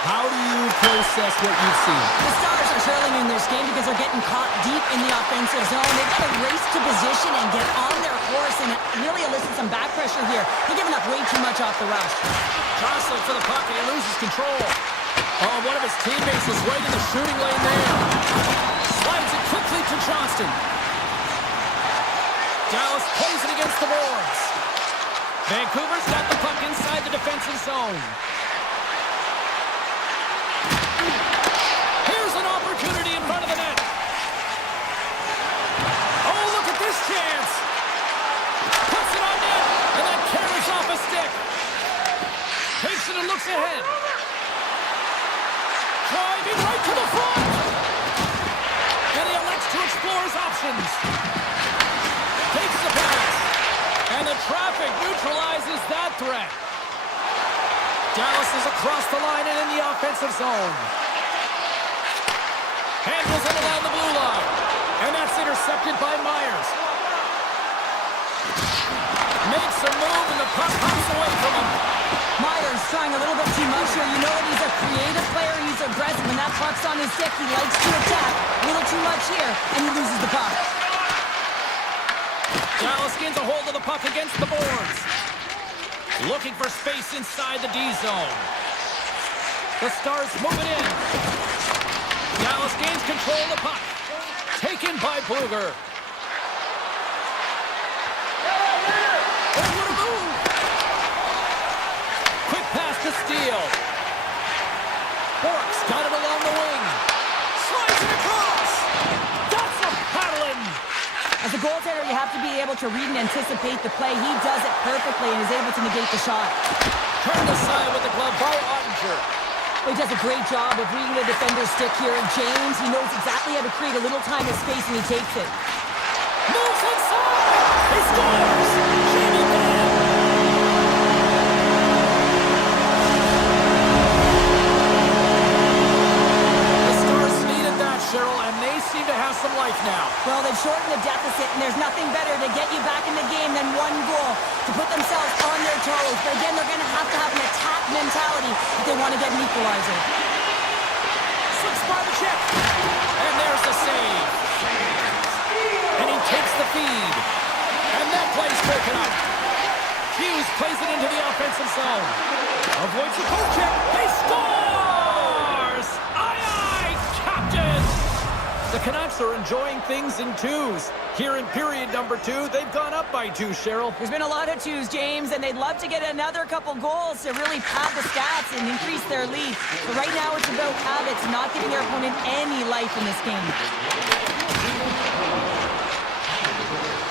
How do you process what you've seen? The Stars are trailing in this game because they're getting caught deep in the offensive zone. They've got to race to position and get on their horse and really elicit some back pressure here. They're giving up way too much off the rush. Jostling for the puck and he loses control. Oh, one of his teammates was right in the shooting lane there. Slides it quickly to Johnston. Dallas plays it against the boards. Vancouver's got the puck inside the defensive zone. Here's an opportunity in front of the net. Oh, look at this chance. Puts it on net, and that carries off a stick. Takes it and looks ahead. Driving right to the front. And he elects to explore his options. Takes the pass. And the traffic neutralizes that threat. Dallas is across the line and in the offensive zone. Handles it along the blue line. And that's intercepted by Myers. Makes a move and the puck pops away from him. Myers trying a little bit too much here. You know that he's a creative player. He's aggressive. When that puck's on his stick, he likes to attack. A little too much here, and he loses the puck. Dallas gains a hold of the puck against the boards. Looking for space inside the D zone. The Stars move it in. Dallas gains control of the puck. Taken by Bluger. Oh, what a move! Quick pass to Steele. Bork's got it along the wing. Slides it across. That's a paddling. As a goaltender, you have to be able to read and anticipate the play. He does it perfectly and is able to negate the shot. Turned aside with the glove by Ottinger. He does a great job of reading the defender's stick here. James, he knows exactly how to create a little time and space, and he takes it. Moves inside! He scores! Jamie Benn! The Stars needed that, Cheryl, and they seem to have some life now. Well, they've shortened the deficit, and there's nothing better to get you back in the game than one goal to put themselves on their toes. But again, they're going to have an attack mentality if they want to get an equalizer. Slips by the check. And there's the save. And he takes the feed. And that play's broken up. Hughes plays it into the offensive zone. Avoids the poke check. He scores! Aye, aye, Captain! The Canucks are enjoying things in twos. Here in period number 2, they've gone up by 2, Cheryl. There's been a lot of twos, James, and they'd love to get another couple goals to really pad the stats and increase their lead. But right now it's about habits, not giving their opponent any life in this game.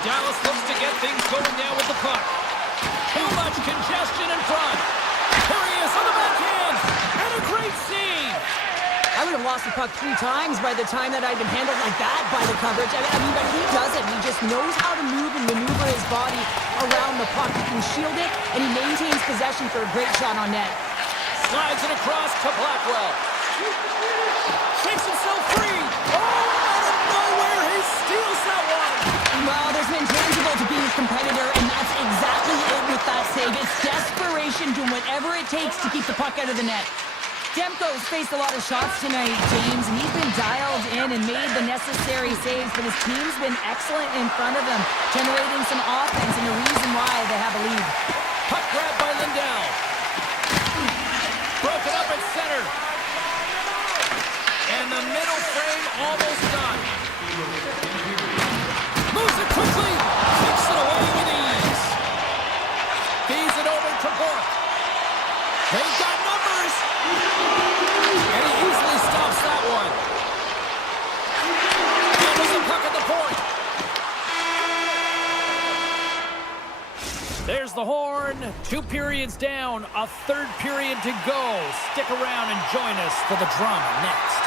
Dallas looks to get things going now with the puck. Too much congestion in front. Here he is on the backhand. And a great save. I would have lost the puck 3 times by the time that I'd been handled like that by the coverage. I mean, but he doesn't. He just knows how to move and maneuver his body around the puck. He can shield it, and he maintains possession for a great shot on net. Slides it across to Blackwell. Shakes himself free. Oh, out of nowhere, he steals that one. Well, there's an intangible to being a competitor, and that's exactly it with that save. It's desperation, doing whatever it takes to keep the puck out of the net. Demko's faced a lot of shots tonight, James, and he's been dialed in and made the necessary saves, but his team's been excellent in front of him, generating some offense and the reason why they have a lead. Puck grab by Lindell. Broken up at center. And the middle frame almost done. Moves it quickly. Takes it away with ease. Feeds it over to Bork. They've got numbers. And he easily stops that one. Handles the puck at the point. There's the horn. 2 periods down. A 3rd period to go. Stick around and join us for the drama next.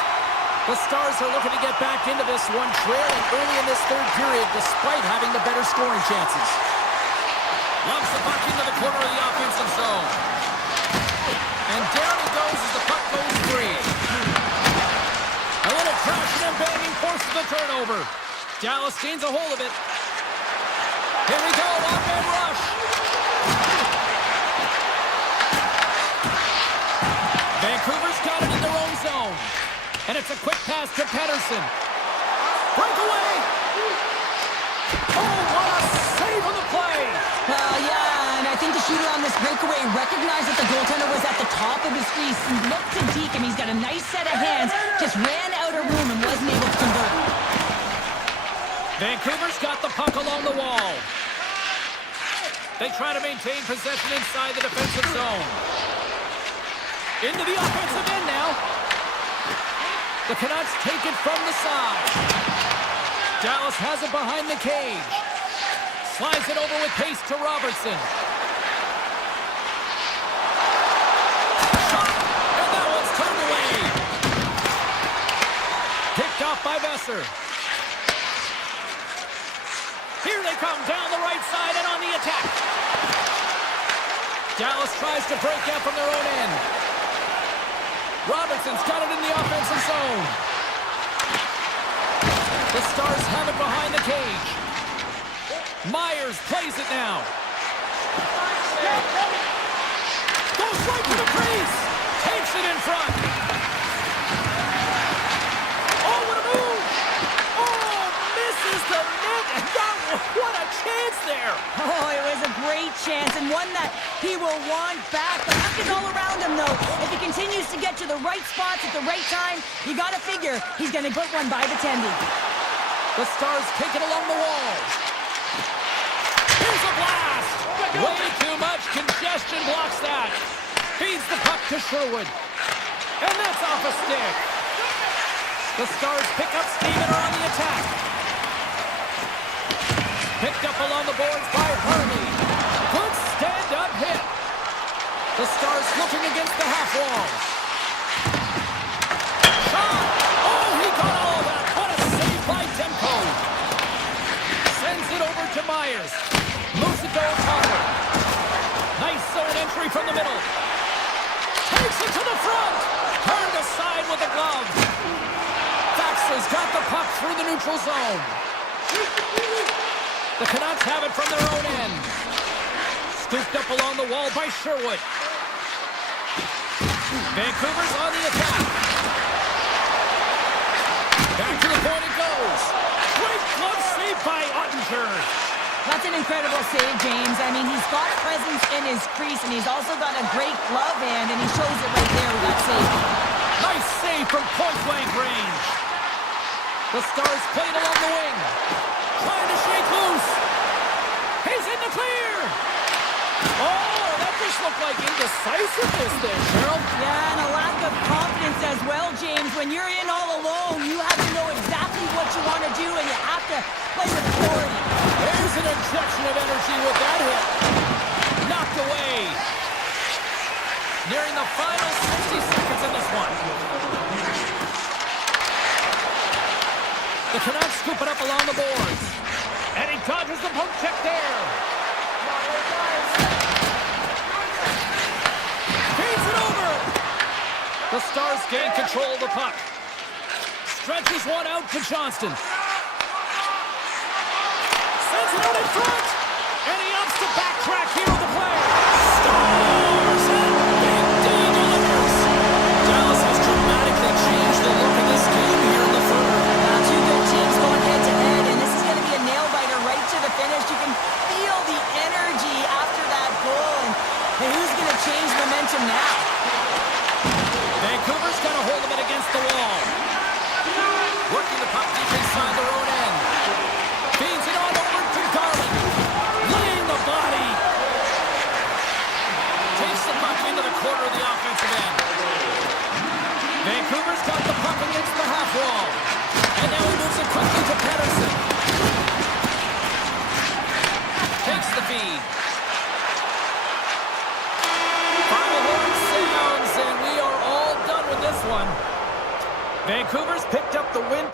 The Stars are looking to get back into this one, trailing early in this 3rd period despite having the better scoring chances. Loves the puck into the corner of the offensive zone. And down he goes as the puck goes free. A little crashing and banging forces the turnover. Dallas gains a hold of it. Here we go, one-man rush. And it's a quick pass to Pedersen. Breakaway! Oh, what a save on the play! Yeah, and I think the shooter on this breakaway recognized that the goaltender was at the top of his crease. He looked to deke him. He's got a nice set of hands. Just ran out of room and wasn't able to convert. Vancouver's got the puck along the wall. They try to maintain possession inside the defensive zone. Into the offensive end now. The Canucks take it from the side. Dallas has it behind the cage. Slides it over with pace to Robertson. Shot! And that one's turned away. Picked off by Besser. Here they come down the right side and on the attack. Dallas tries to break out from their own end. Robinson's got it in the offensive zone. The Stars have it behind the cage. Myers plays it now. Goes right to the crease. Takes it in front. Oh, what a move. Oh, misses the net. And what a chance there. Oh, it was a great chance and one that he will want back. The puck is all around him, though. If he continues to get to the right spots at the right time, you got to figure he's going to put one by the tendy. The Stars take it along the wall. Here's a blast. Way too much congestion blocks that. Feeds the puck to Sherwood. And that's off a stick. The Stars pick up steam and are on the attack. Picked up along the boards by Hurley. Good stand-up hit. The Stars looking against the half wall. Shot! Oh, he got all of that. What a save by Demko. Sends it over to Myers. Moves it to O'Connor. Nice zone entry from the middle. Takes it to the front. Turned aside with the glove. Faxa's got the puck through the neutral zone. The Canucks have it from their own end. Scooped up along the wall by Sherwood. Vancouver's on the attack. Back to the point it goes. Great glove save by Ottinger. That's an incredible save, James. I mean, he's got presence in his crease, and he's also got a great glove hand, and he shows it right there with that save. Nice save from point-blank range. The Stars played along the wing. Trying to shake loose. He's in the clear. Oh, that just looked like indecisiveness there, Cheryl. Yeah, and a lack of confidence as well, James. When you're in all alone, you have to know exactly what you want to do, and you have to play with authority. There's an injection of energy with that hit. Knocked away. Nearing the final 60 seconds in this one. The Canucks scoop it up along the boards. And he dodges the poke check there. Feeds it over. The Stars gain control of the puck. Stretches one out to Johnston. Sends it out in front. And he opts to backtrack here with the play. Stars and Big D delivers. Dallas has dramatically changed the look of this game here in the third. Two good teams going head-to-head, and this is going to be a nail-biter right to the finish. You can feel the energy after that goal, and who's going to change momentum now? Vancouver's got to hold them against the wall. Working the puck deep inside their own end. Feeds it on over to Garland. Laying the body. Takes the puck into the corner of the offensive end. Vancouver's got the puck against the half wall. And now he moves it quickly to Pedersen. Takes the feed. Final horn sounds, and we are all done with this one. Vancouver's picked up the win.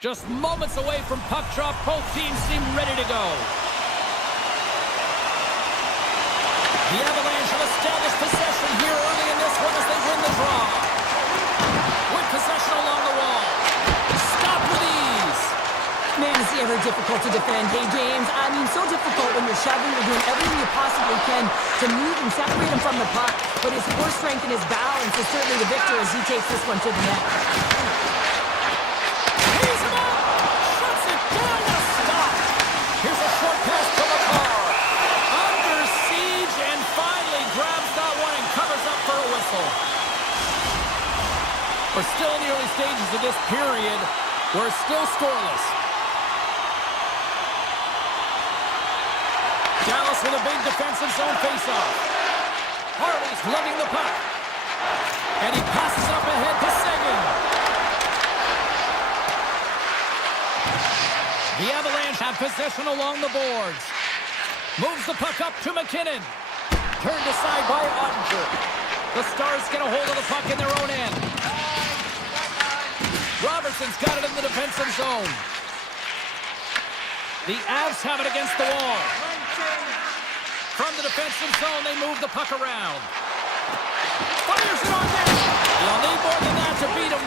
Just moments away from puck drop, both teams seem ready to go. The Avalanche have established possession here early in this one as they win the draw. With possession along the wall. Stop with ease. Man, is he ever difficult to defend. Hey, James, I mean, so difficult when you're shoving, you're doing everything you possibly can to move and separate him from the puck. But his core strength and his balance is certainly the victor as he takes this one to the net. He's him up! Shuts it down to stop! Here's a short pass to the car. Under siege and finally grabs that one and covers up for a whistle. We're still in the early stages of this period. We're still scoreless. Dallas with a big defensive zone faceoff. Harley's lugging the puck. And he passes up ahead to Seguin. The Avalanche have possession along the boards. Moves the puck up to McKinnon. Turned aside by Ottinger. The Stars get a hold of the puck in their own end. Robertson's got it in the defensive zone. The Avs have it against the wall. From the defensive zone, they move the puck around. Fires it on net. You'll need more than that to beat him.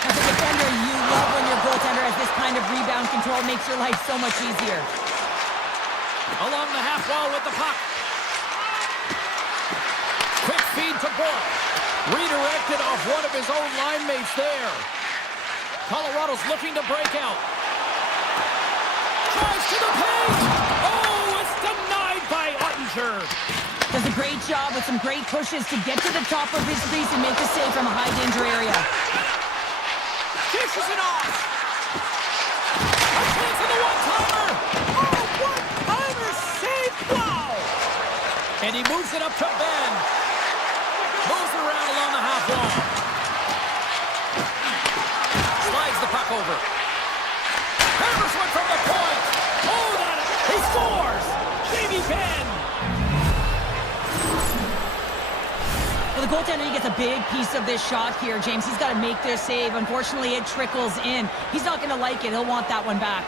As a defender, you love when your goaltender has this kind of rebound control. It makes your life so much easier. Along the half wall with the puck. Quick feed to Bourque. Redirected off one of his own line mates there. Colorado's looking to break out. Drives to the paint. Oh, it's denied by Ottinger. Does a great job with some great pushes to get to the top of his crease and make the save from a high danger area. Dishes it off. A chance on the one-timer. Oh, one-timer save. Wow. And he moves it up to Ben. Moves it around along the half wall. Slides the puck over. Hammers one from the point. Oh, he scores. Jamie Benn. Well, the goaltender, he gets a big piece of this shot here, James. He's got to make this save. Unfortunately, it trickles in. He's not going to like it. He'll want that one back.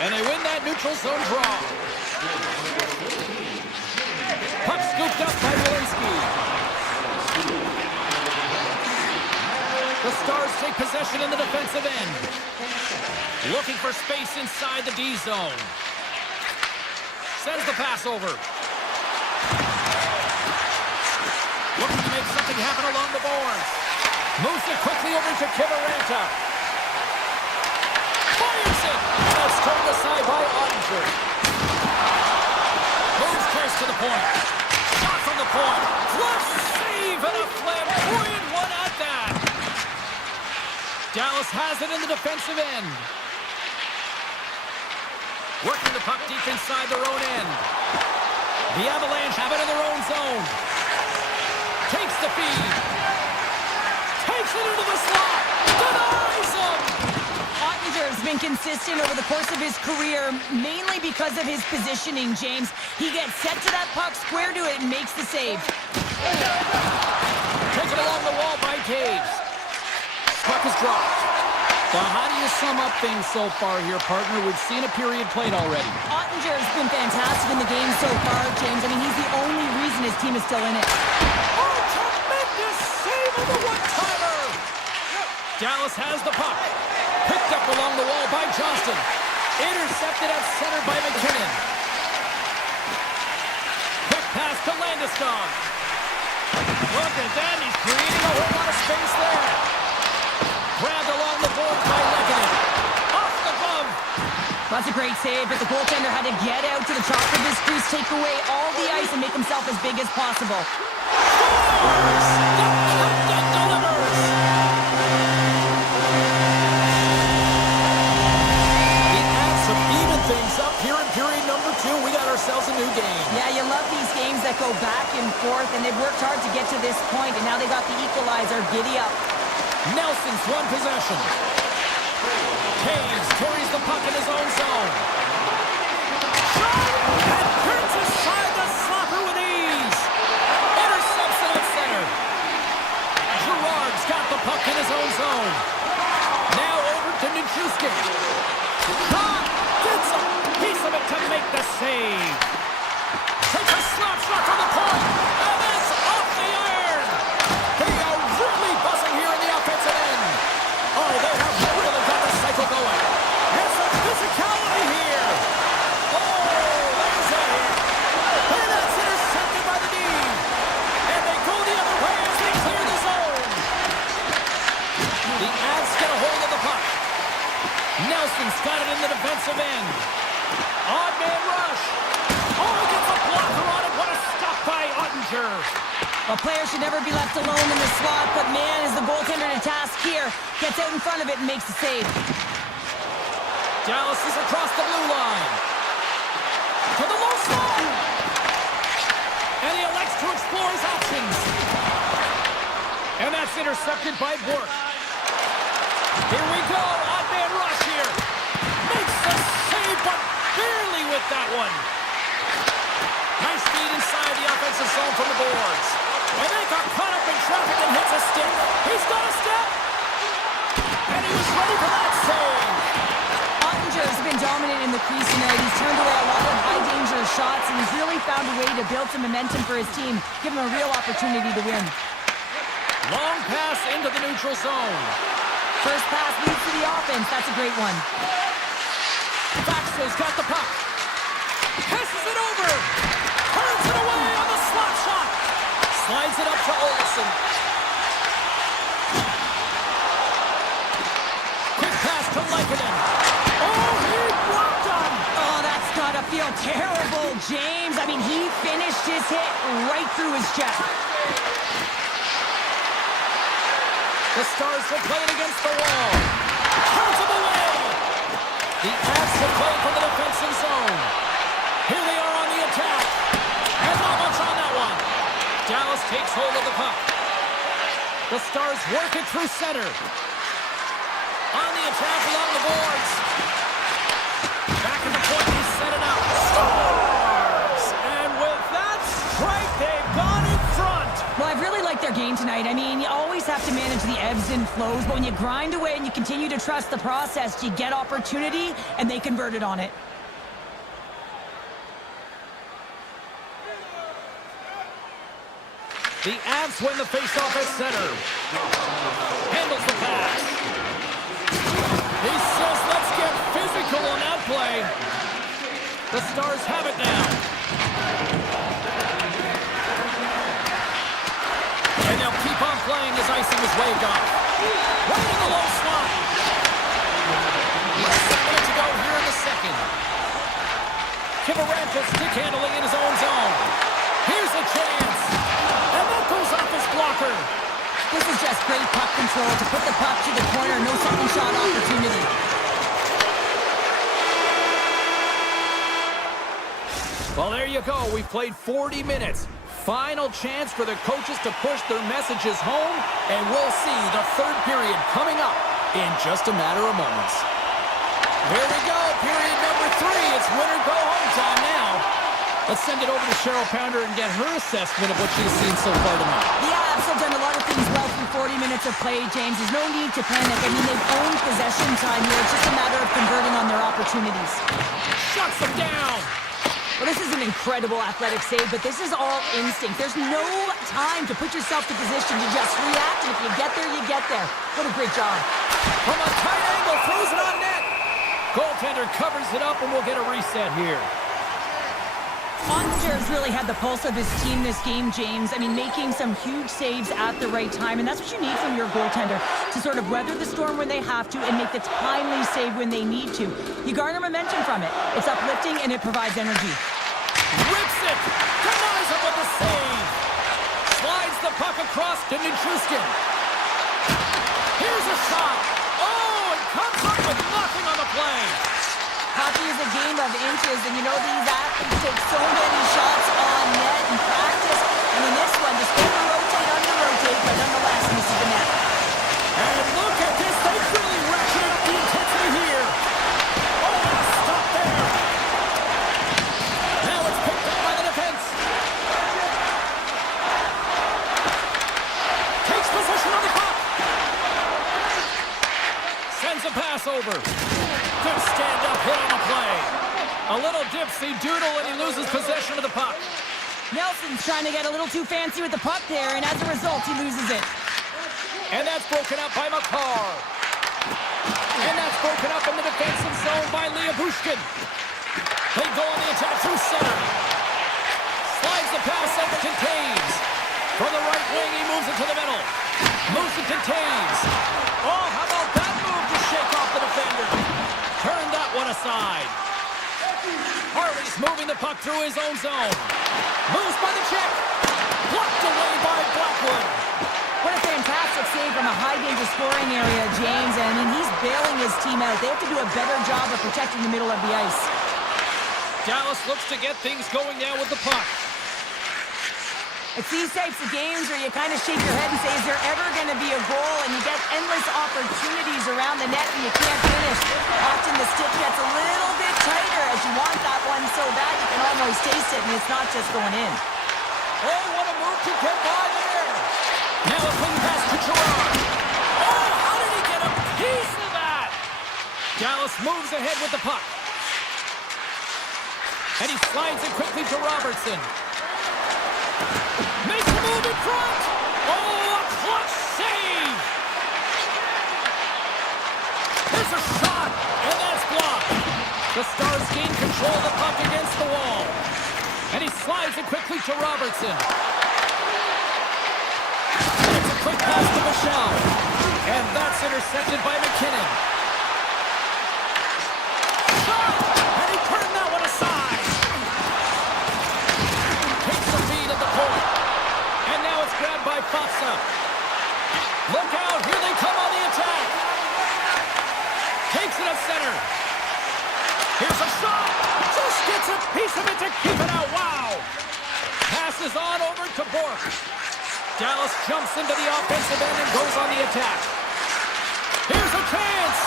And they win that neutral zone draw. Puck scooped up by Walensky. The Stars take possession in the defensive end. Looking for space inside the D zone. Sends the pass over. Looking to make something happen along the boards. Moves it quickly over to Kivaranta. Fires it! And it's turned aside by Ottinger. Moves first to the point. Shot from the point. Flush save and a flamboyant one at that. Dallas has it in the defensive end. Working the puck deep inside their own end. The Avalanche have it in their own zone. Takes the feed. Takes it into the slot. Denies him. Ottinger has been consistent over the course of his career, mainly because of his positioning, James. He gets set to that puck, square to it, and makes the save. Taken along the wall by Taves. Puck is dropped. So how do you sum up things so far here, partner? We've seen a period played already. Ottinger has been fantastic in the game so far, James. I mean, he's the only reason his team is still in it. Oh, tremendous save of the one-timer! Dallas has the puck. Picked up along the wall by Johnston. Intercepted at center by McKinnon. Quick pass to Landeskog. Look at that, he's creating a whole lot of space there. Grabbed along the boards by Lehkonen. Off the glove. That's a great save, but the goaltender had to get out to the top of his crease, take away all the ice, and make himself as big as possible. Scores! The captain delivers! The Avs have evened things up here in period number 2. We got ourselves a new game. Yeah, you love these games that go back and forth, and they've worked hard to get to this point, and now they got the equalizer. Giddy up. Nelson's won possession. Taves carries the puck in his own zone. Shot! And turns aside the slapper with ease. Intercepts it at center. Girard's got the puck in his own zone. Nichushkin. Shot! Gets a piece of it to make the save. Takes a slap shot from the point. And it's off the iron. They are really buzzing here in the offensive end. Oh, they have really got the cycle going. And some physicality here. Oh, there's a hit. And that's intercepted by the D. And they go the other way as they clear the zone. The Avs get a hold of the puck. Nelson's got it in the defensive end. Odd man rush. Oh, he gets a blocker on it. What a stop by Ottinger. A player should never be left alone in the slot, but man, is the goaltender to task here. Gets out in front of it and makes the save. Dallas is across the blue line. To the low slot. And he elects to explore his options. And that's intercepted by Bork. Here we go. Odd man rush here. Makes the save, but barely with that one. Nice feed inside the offensive zone from the boards. And they got caught up in traffic and hits a stick. He's got a step. And he was ready for that save. Ottinger has been dominant in the crease tonight. He's turned away a lot of high-danger shots, and he's really found a way to build some momentum for his team, give him a real opportunity to win. Long pass into the neutral zone. First pass leads to the offense. That's a great one. Faxa's got the puck. Passes it over. Turns it away on the slot shot. Slides it up to Olsen. Quick pass to Lankinen. Oh, he blocked him. Oh, that's gotta feel terrible, James. I mean, he finished his hit right through his chest. The Stars will play it against the wall. Turns him away. The Avs will play from the defensive zone. Here they are on the attack. And not much on that one. Dallas takes hold of the puck. The Stars work it through center. On the attack along the boards. Back in the point, he set it up. Stars! And with that strike, they've gone in front. Well, I've really liked their game tonight. I mean, you always have to manage the ebbs and flows, but when you grind away and you continue to trust the process, you get opportunity, and they converted on it. The Avs win the faceoff at center. Handles the pass. He says, let's get physical on that play. The Stars have it now. And they'll keep on playing as icing is waved off. Right in the low slot. Less than a minute to go here in the second. Kivaranta stick handling in his own zone. Here's a chance. And that goes off his blocker. This is just great puck control to put the puck to the corner. No second shot opportunity. Well, there you go. We've played 40 minutes. Final chance for the coaches to push their messages home. And we'll see the third period coming up in just a matter of moments. Here we go. Period number 3. It's winner go home time now. Let's send it over to Cheryl Pounder and get her assessment of what she's seen so far tonight. The Avs have done a lot of things well through 40 minutes of play, James. There's no need to panic. I mean, they've owned possession time here. It's just a matter of converting on their opportunities. Shuts them down. Well, this is an incredible athletic save, but this is all instinct. There's no time to put yourself to position to just react, and if you get there, you get there. What a great job. From a tight angle, throws it on net. Goaltender covers it up, and we'll get a reset here. Ottinger's really had the pulse of his team this game, James. I mean, making some huge saves at the right time, and that's what you need from your goaltender, to sort of weather the storm when they have to and make the timely save when they need to. You garner momentum from it. It's uplifting, and it provides energy. Rips it! Denies him with the save! Slides the puck across to Nichushkin. Here's a shot! Oh, it comes up with nothing on the play! Hockey is a game of inches, and you know these athletes take so many shots on net in practice. And in this one, just under-rotate, but nonetheless misses the net. And look at this, they've really ratcheted up the intensity here. Oh, what a stop there. Now it's picked up by the defense. Takes possession on the puck. Sends moves a pass over. Good stand-up hit on the play. A little dipsy doodle and he loses possession of the puck. Nelson's trying to get a little too fancy with the puck there, and as a result, he loses it. And that's broken up by Makar. And that's broken up in the defensive zone by Bushkin. They go on the attack through center. Slides the pass over to Taves. From the right wing, he moves it to the middle. Moves it to Taves. Oh, how about that move to shake off the defender? Turn that one aside. Harley's moving the puck through his own zone. Moves by the check. Blocked away by Blackwood. What a fantastic save from a high-danger scoring area, James. And I mean, he's bailing his team out. They have to do a better job of protecting the middle of the ice. Dallas looks to get things going now with the puck. It's these types of games where you kind of shake your head and say, is there ever going to be a goal? And you get endless opportunities around the net and you can't finish. Often the stick gets a little bit tighter as you want that one so bad you can almost taste it, and it's not just going in. Oh, what a move to get by there. Now a quick pass to Gerard. Oh, how did he get a piece of that? Dallas moves ahead with the puck. And he slides it quickly to Robertson. Makes a move in front. Oh, a clutch save. There's a shot, and that's blocked. The Stars gain control of the puck against the wall. And he slides it quickly to Robertson. It's a quick pass to Michelle. And that's intercepted by McKinnon. Shot! And he turned that one aside. Takes the feed at the point. And now it's grabbed by Fatsa. Look out, here they come on the attack. Takes it at center. Here's a shot. Just gets a piece of it to keep it out. Wow. Passes on over to Bork. Dallas jumps into the offensive end and goes on the attack. Here's a chance.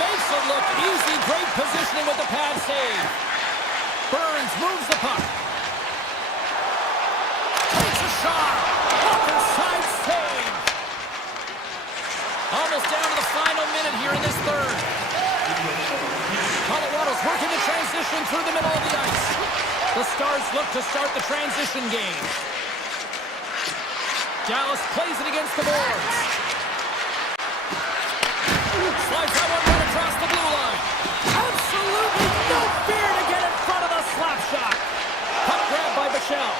Makes it look easy. Great positioning with the pad save. Burns moves the puck. Takes a shot. Walker side save. Almost down to the final minute here in this third. Colorado's working the transition through the middle of the ice. The Stars look to start the transition game. Dallas plays it against the boards. Slides that one right across the blue line. Absolutely no fear to get in front of the slap shot. Puck grab by Michelle.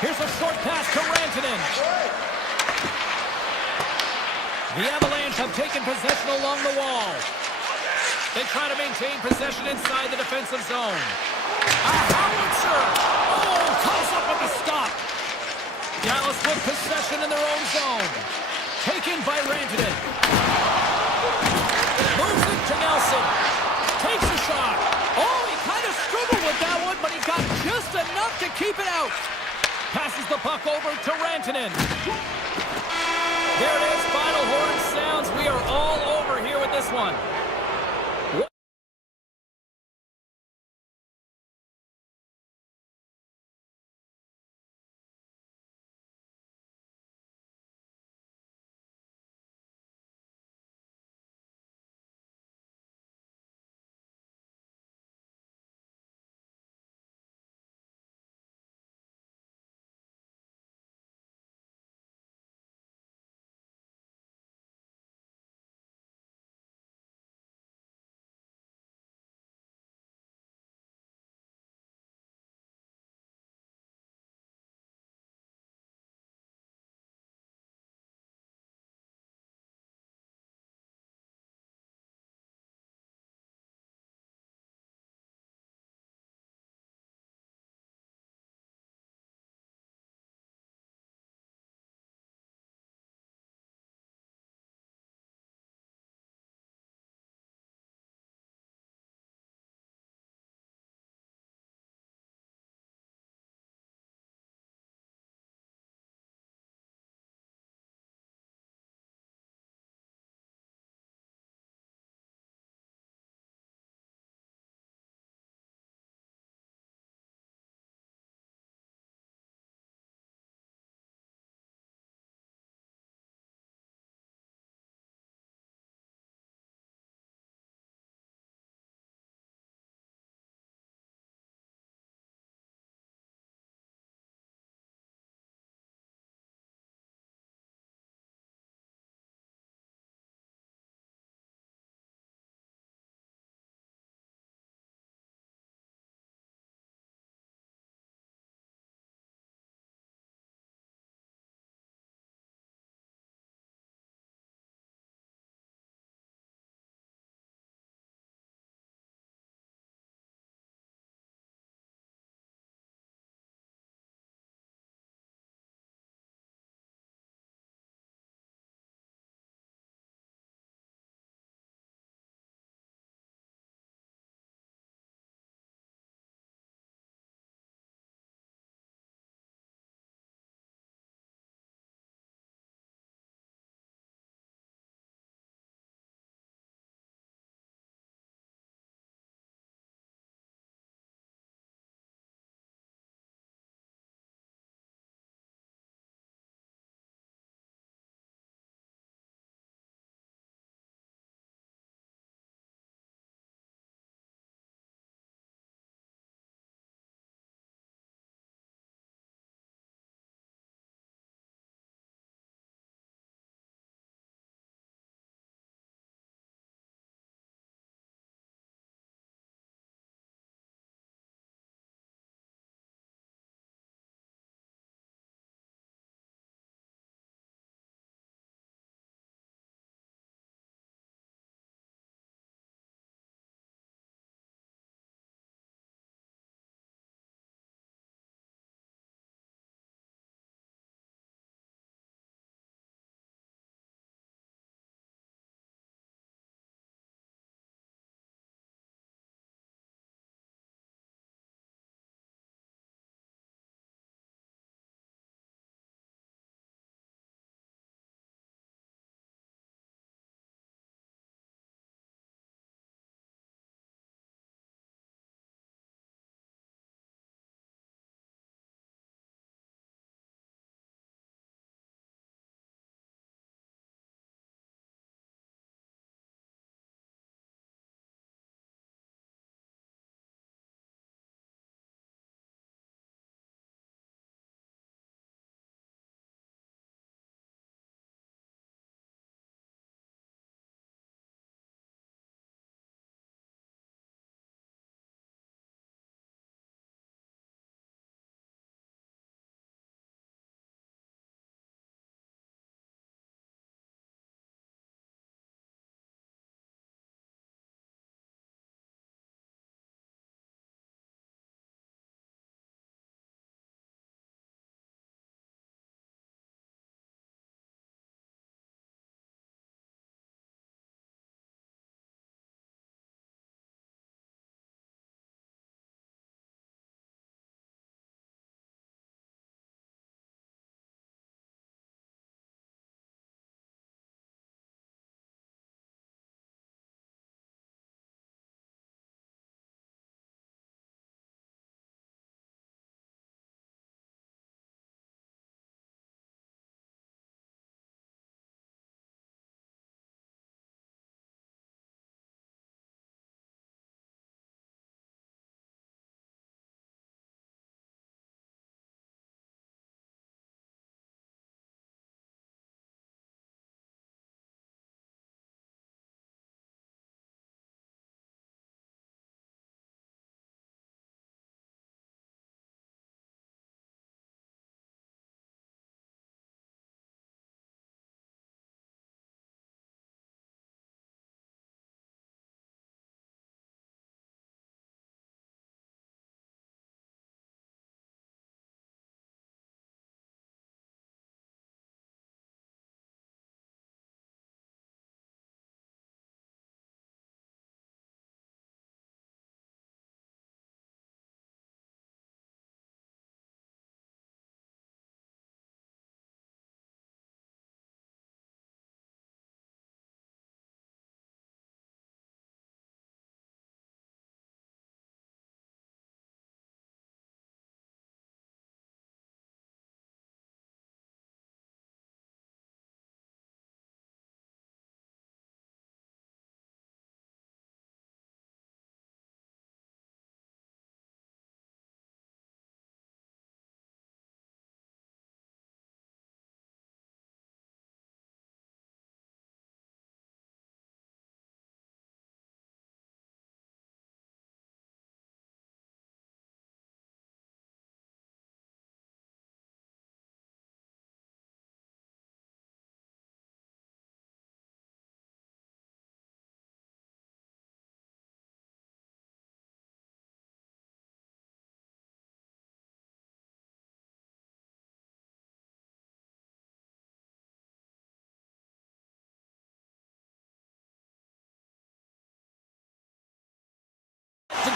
Here's a short pass to Rantanen. The Avalanche have taken possession along the wall. They try to maintain possession inside the defensive zone. A howitzer! Oh, comes up with a stop. Dallas with possession in their own zone. Taken by Rantanen. Moves it to Nelson. Takes a shot. Oh, he kind of struggled with that one, but he got just enough to keep it out. Passes the puck over to Rantanen. There it is, final horn sounds. We are all over here with this one.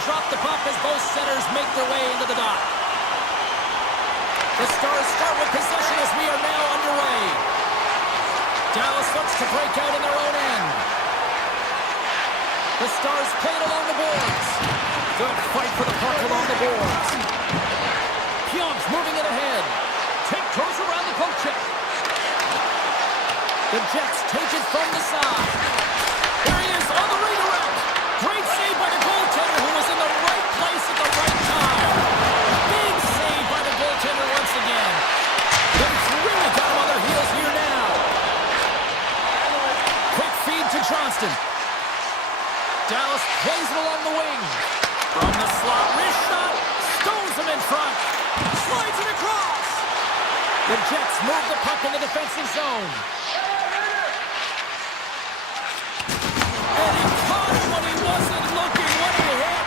drop the puck as both centers make their way into the dot. The Stars start with possession as we are now underway. Dallas looks to break out in their own end. The Stars play it along the boards. Good fight for the puck along the boards. Pion's moving it ahead. Take goes around the poke check. The Jets take it from the side. There he is on the redirect. Great save by the goaltender who was in the right place at the right time. Big save by the goaltender once again. They've really got him on their heels here now. Quick feed to Johnston. Dallas plays it along the wing. From the slot, wrist shot. Stones him in front. Slides it across. The Jets move the puck in the defensive zone. And he caught it when he wasn't looking. What a hit.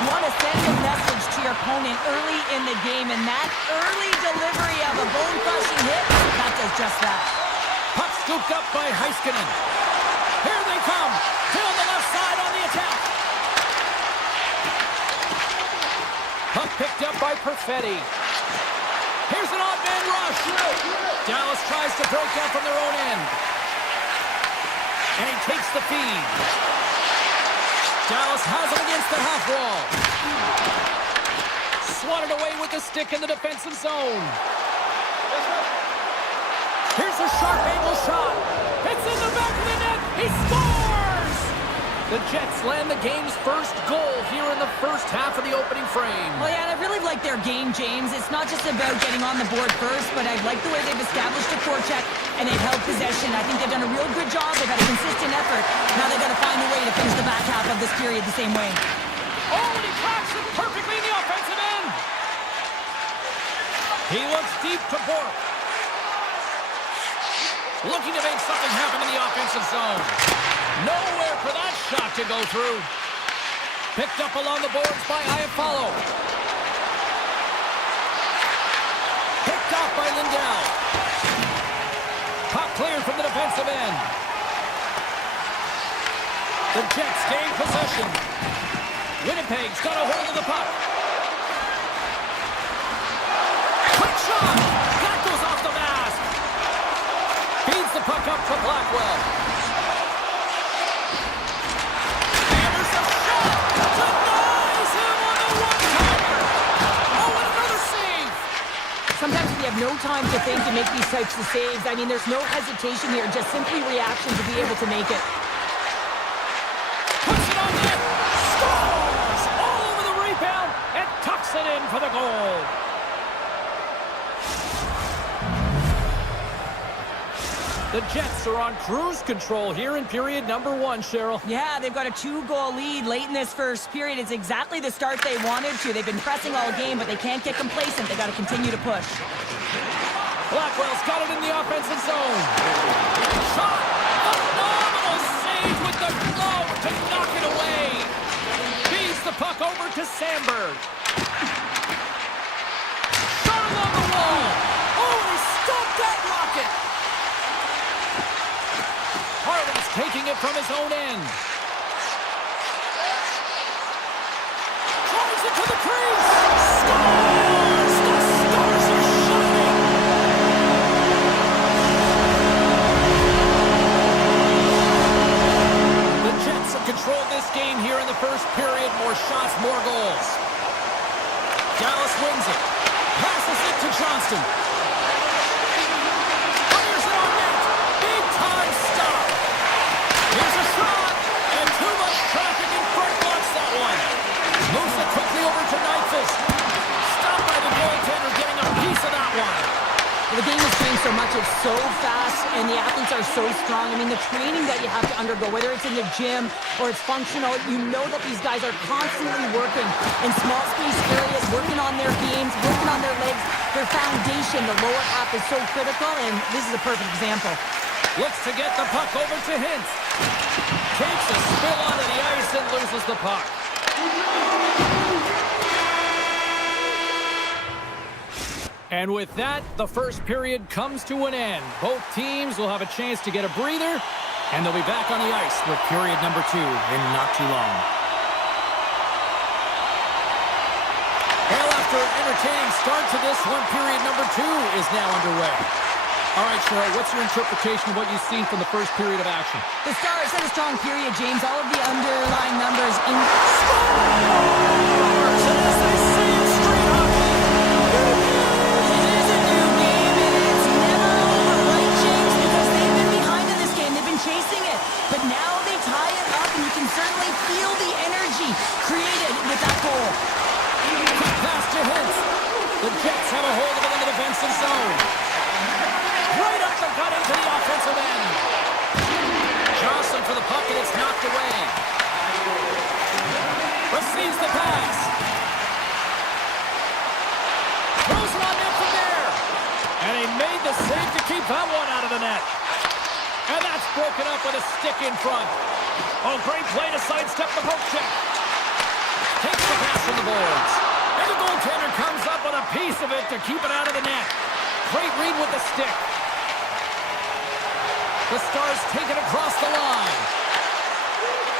You want to send a message to your opponent early in the game, and that early delivery of a bone-crushing hit, that does just that. Puck scooped up by Heiskanen. Here they come. Down the left side on the attack. Puck picked up by Perfetti. Here's an odd man rush. Dallas tries to break out from their own end. And he takes the feed. Dallas has him against the half wall. Swatted away with the stick in the defensive zone. Here's a sharp angle shot. It's in the back of the net. He scores! The Jets land the game's first goal here in the first half of the opening frame. Well, yeah, and I really like their game, James. It's not just about getting on the board first, but I like the way they've established a forecheck and they've held possession. I think they've done a real good job. They've had a consistent effort. Now they've got to find a way to finish the back half of this period the same way. Oh, and he cracks it perfectly in the offensive end. He looks deep to Bork. Looking to make something happen in the offensive zone. Nowhere for that shot to go through. Picked up along the boards by Iafallo. Picked off by Lindell. Puck cleared from the defensive end. The Jets gain possession. Winnipeg's got a hold of the puck. Quick shot! That goes off the mask. Feeds the puck up to Blackwell. And there's a shot! Denies him on the one-timer! Oh, and another save! Sometimes we have no time to think to make these types of saves. I mean, there's no hesitation here, just simply reaction to be able to make it. Puts it on net! Scores! All over the rebound and tucks it in for the goal. The Jets are on cruise control here in period number 1, Cheryl. Yeah, they've got a 2-goal lead late in this first period. It's exactly the start they wanted to. They've been pressing all game, but they can't get complacent. They've got to continue to push. Blackwell's got it in the offensive zone. Shot! Phenomenal save with the glove to knock it away. Feeds the puck over to Sandberg. Shot along the wall. Oh, he stopped that rocket. Harley's taking it from his own end. Drives it to the crease. Scores! The Stars are shining. The Jets have controlled this game here in the first period. More shots, more goals. Dallas wins it. Passes it to Johnston. Fires it on net. Big time stop. Here's a shot, and too much traffic in front blocks that one. Moves it quickly over to Nyquist. Stopped by the goaltender, getting a piece of that one. Well, the game has changed so much. It's so fast, and the athletes are so strong. I mean, the training that you have to undergo, whether it's in the gym or it's functional, you know that these guys are constantly working in small space areas, working on their games, working on their legs. Their foundation, the lower half, is so critical, and this is a perfect example. Looks to get the puck over to Hintz. Takes a spill onto the ice and loses the puck. And with that, the first period comes to an end. Both teams will have a chance to get a breather, and they'll be back on the ice with period number 2 in not too long. After an entertaining start to this one, period number 2 is now underway. All right, Cheryl, what's your interpretation of what you've seen from the first period of action? The Stars had a strong period, James. All of the underlying numbers in... Scores! And as they say in street hockey, It is a new game, and it's never over, right, James? Because they've been behind in this game. They've been chasing it. But now they tie it up, and you can certainly feel the energy created with that goal. pass to Hintz. The Jets have a hold of it in the defensive zone. Right up the gut into the offensive end. Johnson for the puck, and it's knocked away. Receives the pass. Throws it on net from there. And he made the save to keep that one out of the net. And that's broken up with a stick in front. Oh, great play to sidestep the poke check. Takes the pass from the boards. And the goaltender comes up with a piece of it to keep it out of the net. Great read with the stick. The Stars take it across the line.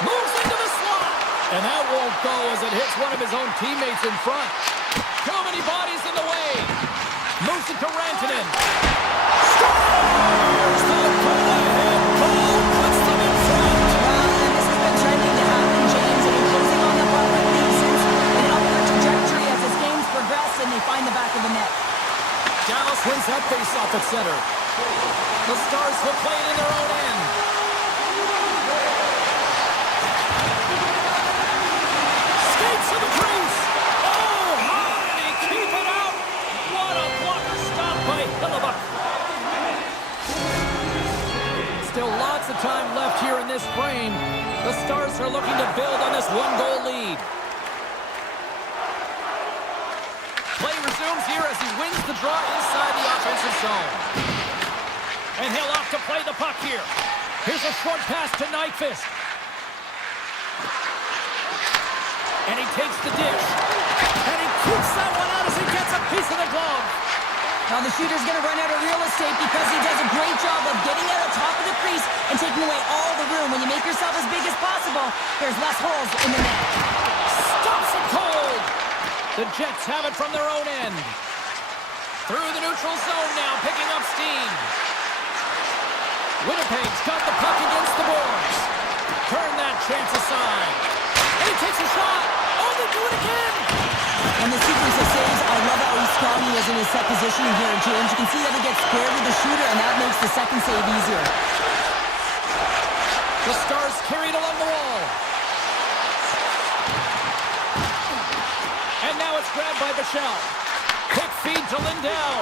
Moves into the slot. And that won't go as it hits one of his own teammates in front. Too many bodies in the way. Moves it to Rantanen. Scores! The go-ahead goal puts them in front. And this has been trending to happen, James. I mean, closing on the puck with since an upward trajectory as his games progress and they find the back of the net. Dallas wins that face-off at center. The Stars will play it in their own end. Skates to the crease. Oh, how did he keep it out? What a blocker stop by Hillebuck. Still lots of time left here in this frame. The Stars are looking to build on this one-goal lead. Play resumes here as he wins the draw inside the offensive zone. And he'll opt to play the puck here. Here's a short pass to Nyquist. And he takes the dish. And he keeps that one out as he gets a piece of the glove. Now the shooter's going to run out of real estate because he does a great job of getting out of top of the crease and taking away all the room. When you make yourself as big as possible, there's less holes in the net. Stops it cold. The Jets have it from their own end. Through the neutral zone now, picking up steam. Winnipeg's got the puck against the boards. Turn that chance aside. And he takes a shot. Oh, they do it again. And the sequence of saves, I love how strong he is in his set positioning here, James. You can see that he gets paired with the shooter, and that makes the second save easier. The Stars carried along the wall. And now it's grabbed by Bichelle. Quick feed to Lindell.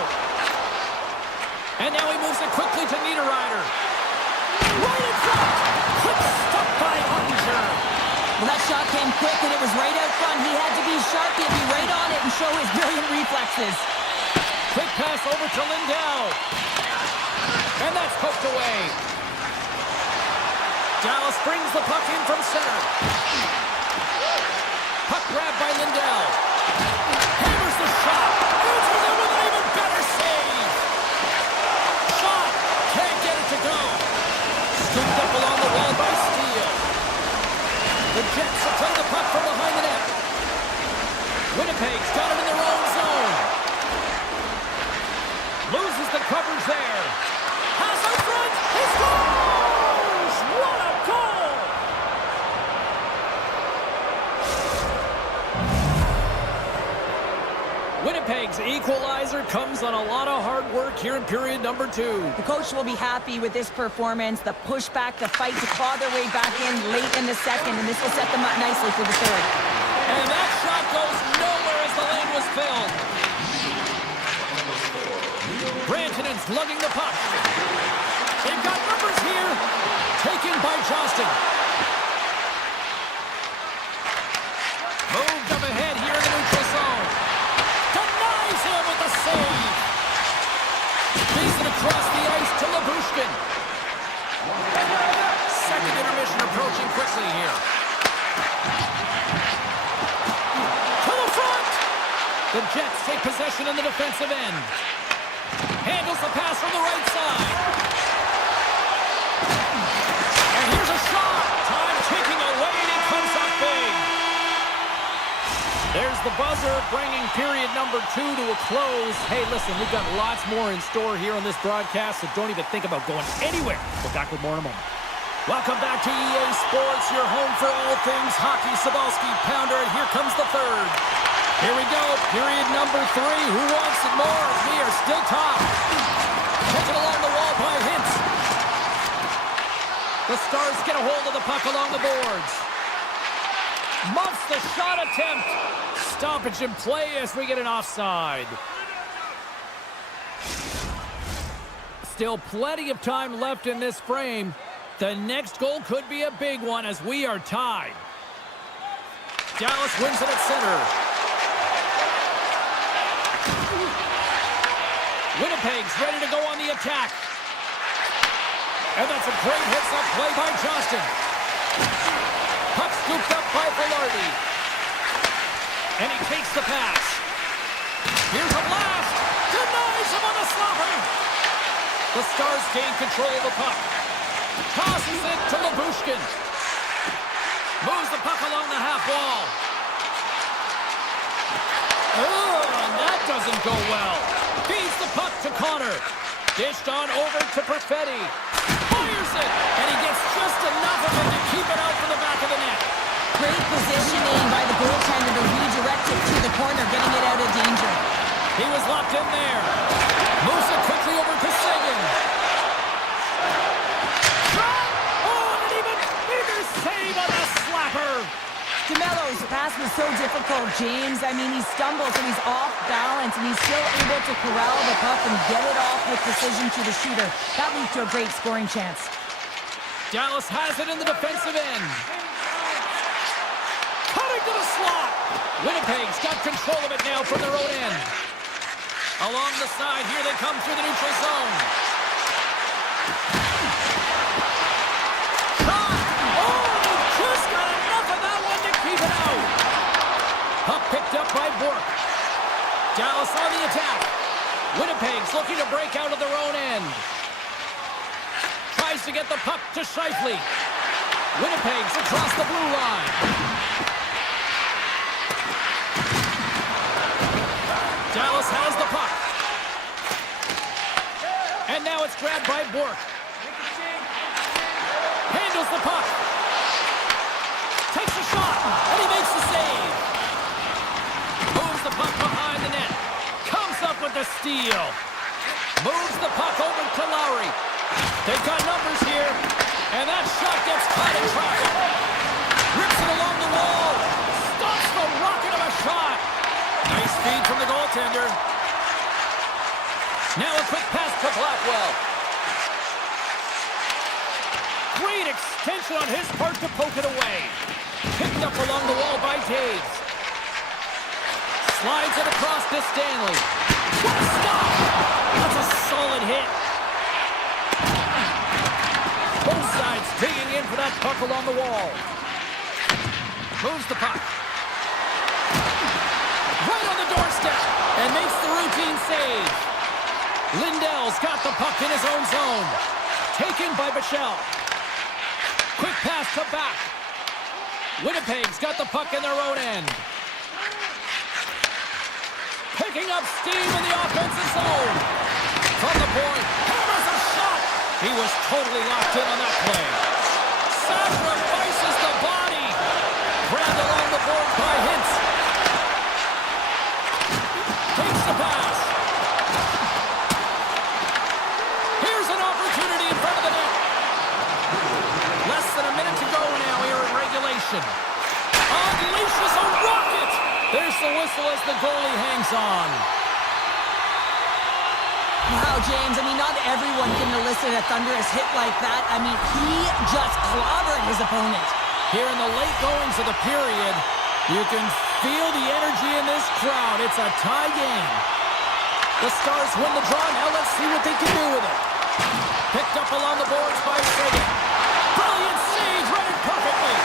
And now he moves it quickly to Niederreiter. Right in front. Quick stop by Ottinger. Well, that shot came quick, and it was right out front. He had to be sharp, he had to be right on it and show his brilliant reflexes. Quick pass over to Lindell. And that's poked away. Dallas brings the puck in from center. Puck grabbed by Lindell. Hammers the shot. Answers it with an even better save. Shot. Can't get it to go. Scooped up along the wall by Steele. The Jets will play the puck from behind the net. Winnipeg's got it in their own zone. Loses the coverage there. Pass out front. He scores! What a goal! Winnipeg's equalizer comes on a lot of hard work here in period number 2. The coach will be happy with this performance, the pushback, the fight to claw their way back in late in the second, and this will set them up nicely for the third. And that shot goes nowhere as the lane was filled. Rantanen's lugging the puck. They've got numbers here. Taken by Johnston. Moved up ahead here in the neutral zone. Denies him with the save. Leads it across the ice to Labushkin. Second intermission approaching quickly here. To the front. The Jets take possession in the defensive end. Handles the pass from the right side. And here's a shot. Time ticking away, and he comes up big. There's goes the buzzer, bringing period number 2 to a close. Hey, listen, we've got lots more in store here on this broadcast, so don't even think about going anywhere. We're back with more in a moment. Welcome back to EA Sports, your home for all things hockey. Sabalski, Pounder, and here comes the third. Here we go, period number 3. Who wants it more? We are still top. Taken along the wall by Hintz. The Stars get a hold of the puck along the boards. Muffs the shot attempt. Stoppage in play as we get an offside. Still plenty of time left in this frame. The next goal could be a big one as we are tied. Dallas wins it at center. Winnipeg's ready to go on the attack. And that's a great hits-up play by Johnston. Puck scooped up by Velarde. And he takes the pass. Here's a blast. Denies him on the slapper. The Stars gain control of the puck. Tosses it to Labushkin. Moves the puck along the half wall. Oh, and that doesn't go well. Feeds the puck to Connor. Dished on over to Perfetti. Fires it, and he gets just enough of it to keep it out from the back of the net. Great positioning by the goaltender to redirect it to the corner, getting it out of danger. He was locked in there. Moves it quickly over to Sagan. Shot! Oh, and even bigger save on the slapper. DeMello's pass was so difficult, James. I mean, he stumbles and he's off balance, and he's still able to corral the puck and get it off with precision to the shooter. That leads to a great scoring chance. Dallas has it in the defensive end. Cutting to the slot. Winnipeg's got control of it now from their own end. Along the side, here they come through the neutral zone. Shot! Oh, he just got enough of that one to keep it out. Puck picked up by Bourque. Dallas on the attack. Winnipeg's looking to break out of their own end. Tries to get the puck to Scheifele. Winnipeg's across the blue line. Dallas has the puck. And now it's grabbed by Bourque. Handles the puck. Takes a shot, and he makes the save. Moves the puck behind the net. Comes up with the steal. Moves the puck over to Lowry. They've got numbers here, and that shot gets caught in traffic. Rips it along the wall. Stops the rocket of a shot. Nice feed from the goaltender. Now a quick pass to Blackwell. Great extension on his part to poke it away. Picked up along the wall by Taves. Slides it across to Stanley. What a stop! That's a solid hit. Both sides digging in for that puck along the wall. Moves the puck. Right on the doorstep. And makes the routine save. Lindell's got the puck in his own zone. Taken by Bichelle. Quick pass to back. Winnipeg's got the puck in their own end. Picking up steam in the offensive zone. From the point, hammers a shot. He was totally locked in on that play. Sacrifices the body. Grabbed along the board by Hintz. Takes the pass. Here's an opportunity in front of the net. Less than a minute to go now here in regulation. Unleashes a rocket. There's the whistle as the goalie hangs on. Wow, James, I mean, not everyone can elicit a thunderous hit like that. I mean, he just clobbered his opponent. Here in the late goings of the period, you can feel the energy in this crowd. It's a tie game. The Stars win the draw. Now let's see what they can do with it. Picked up along the boards by Sagan. Brilliant save, read it perfectly.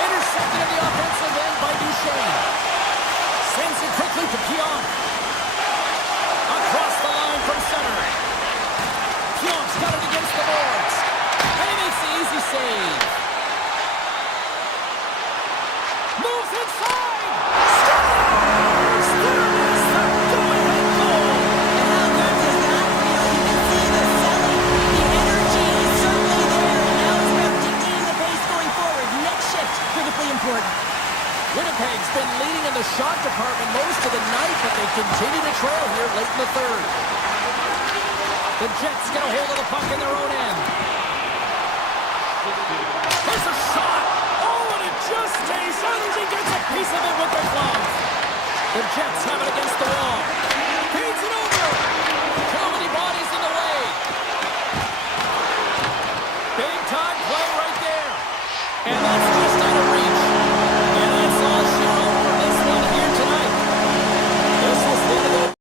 Intercepted in the offensive end by Duchesne. Sends it quickly to Pionk. Across the line from center. Pionk's got it against the boards. And he makes the easy save. Moves inside. Stop! important. Winnipeg's been leading in the shot department most of the night, but they continue to trail here late in the third. The Jets get a hold of the puck in their own end. There's a shot! Oh, and it just stays on as he gets a piece of it with the glove. The Jets have it against the wall. Feeds it over! Too many bodies in the way. Big time play right there. And that's just out of reach. And that's all she wrote for this one here tonight. This was one of those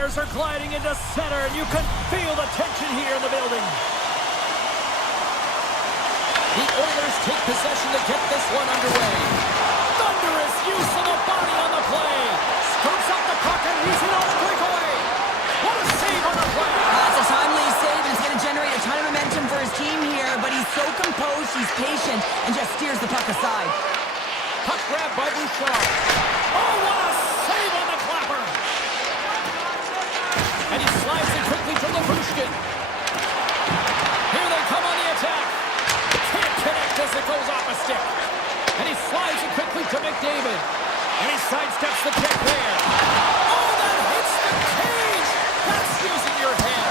Runners are gliding into center, and you can feel the tension here in the building. The Oilers take possession to get this one underway. Thunderous use of the body on the play. Scoops up the puck and he's in on the breakaway. What a save on the play. It's a timely save, and it's going to generate a ton of momentum for his team here, but he's so composed, he's patient, and just steers the puck aside. Puck grab by Bouchard. Oh, what a save on the clapper. And he slides it quickly to Labushkin. Here they come on the attack. Can't connect as it goes off a stick. And he slides it quickly to McDavid. And he sidesteps the kick there. Oh, that hits the cage. That's using your head.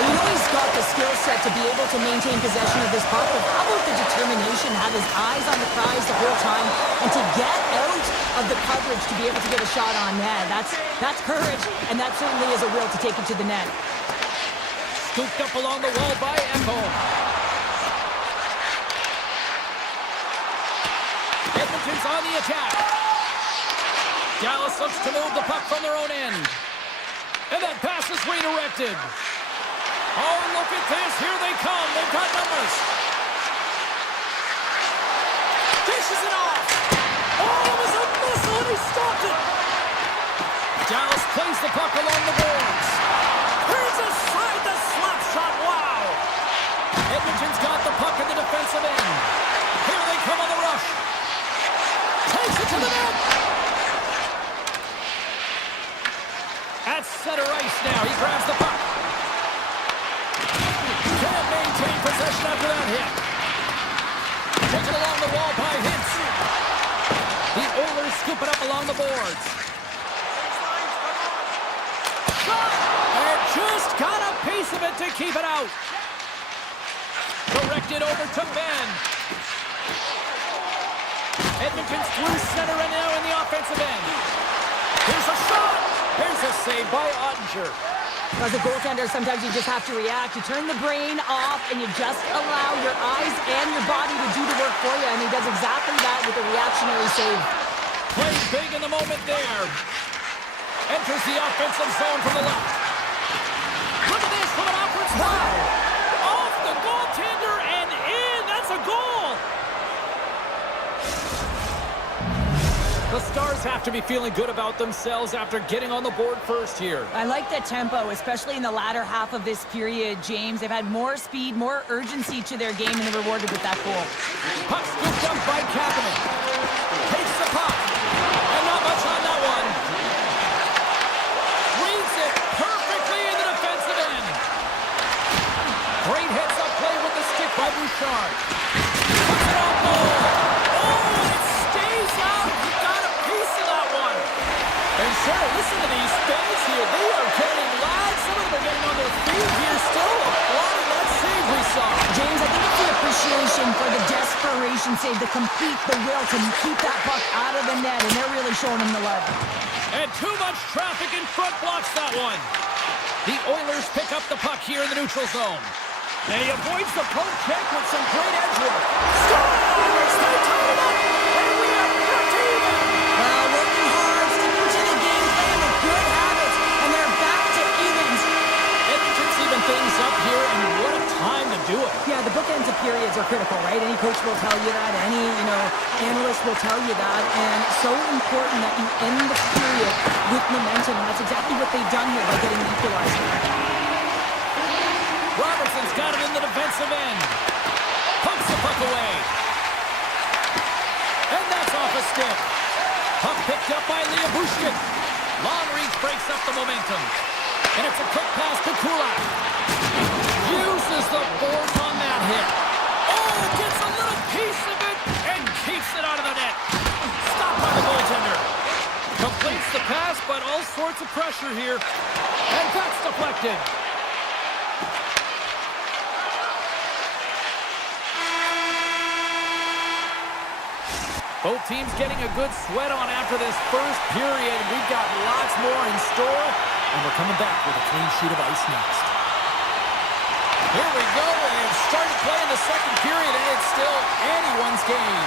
You know he's got the skill set to be able to maintain possession of this puck, but how about the determination, have his eyes on the prize the whole time, and to get out of the coverage to be able to get a shot on net. That's courage, and that certainly is a will to take it to the net. Scooped up along the wall by Echo. Edmonton's on the attack. Dallas looks to move the puck from their own end. And that pass is redirected. Oh, look at this. Here they come. They've got numbers. Dishes it off. Oh, it was a missile, and he stopped it. Dallas plays the puck along the boards. Here's aside the slap shot. Wow. Edmonton's got the puck in the defensive end. Here they come on the rush. Takes it to the net. At center ice now. He grabs the puck. Can't maintain possession after that hit. Taken along the wall by Hintz. The Oilers scoop it up along the boards. Shot! And just got a piece of it to keep it out. Directed over to Ben. Edmonton's through center and now in the offensive end. Here's a shot. Here's a save by Ottinger. As a goaltender, sometimes you just have to react. You turn the brain off, and you just allow your eyes and your body to do the work for you, and he does exactly that with a reactionary save. Plays big in the moment there. Enters the offensive zone from the left. Look at this from an awkward spot. Off the goaltender and in. That's a goal. The Stars have to be feeling good about themselves after getting on the board first here. I like the tempo, especially in the latter half of this period, James. They've had more speed, more urgency to their game, and they're rewarded with that goal. Puck scooped up by Kapanen. Takes the puck. And not much on that one. Reads it perfectly in the defensive end. Great heads-up play with the stick by Bouchard. Puts it on goal. Oh, it stays out. He got a piece of that one. And sure, listen to these fans here. They are getting loud. Some of them are getting on their feet here still. Applauding that save we saw. James, I think it's the appreciation for the desperation save, the complete, the will to keep that puck out of the net, and they're really showing him the love. And too much traffic in front blocks that one. The Oilers pick up the puck here in the neutral zone. And he avoids the poke check with some great edge work. Scores! They tie it up! And we are back to even! Well, working hard, sticking to the game plan with good habits, and they're back to evens. Edmonton's even things up here, and what a time to do it. Yeah, the bookends of periods are critical, right? Any coach will tell you that. Any, analyst will tell you that. And so important that you end the period with momentum. And that's exactly what they've done here by getting the equalizer. Robertson's got it in the defensive end. Pumps the puck away. And that's off a stick. Puck picked up by Bushkin. Long reach breaks up the momentum. And it's a quick pass to Kulak. Uses the boards on that hit. Oh, gets a little piece of it and keeps it out of the net. Stopped by the goaltender. Completes the pass, but all sorts of pressure here. And that's deflected. Both teams getting a good sweat on after this first period. We've got lots more in store, and we're coming back with a clean sheet of ice next. Here we go, and they've started playing the second period, and it's still anyone's game.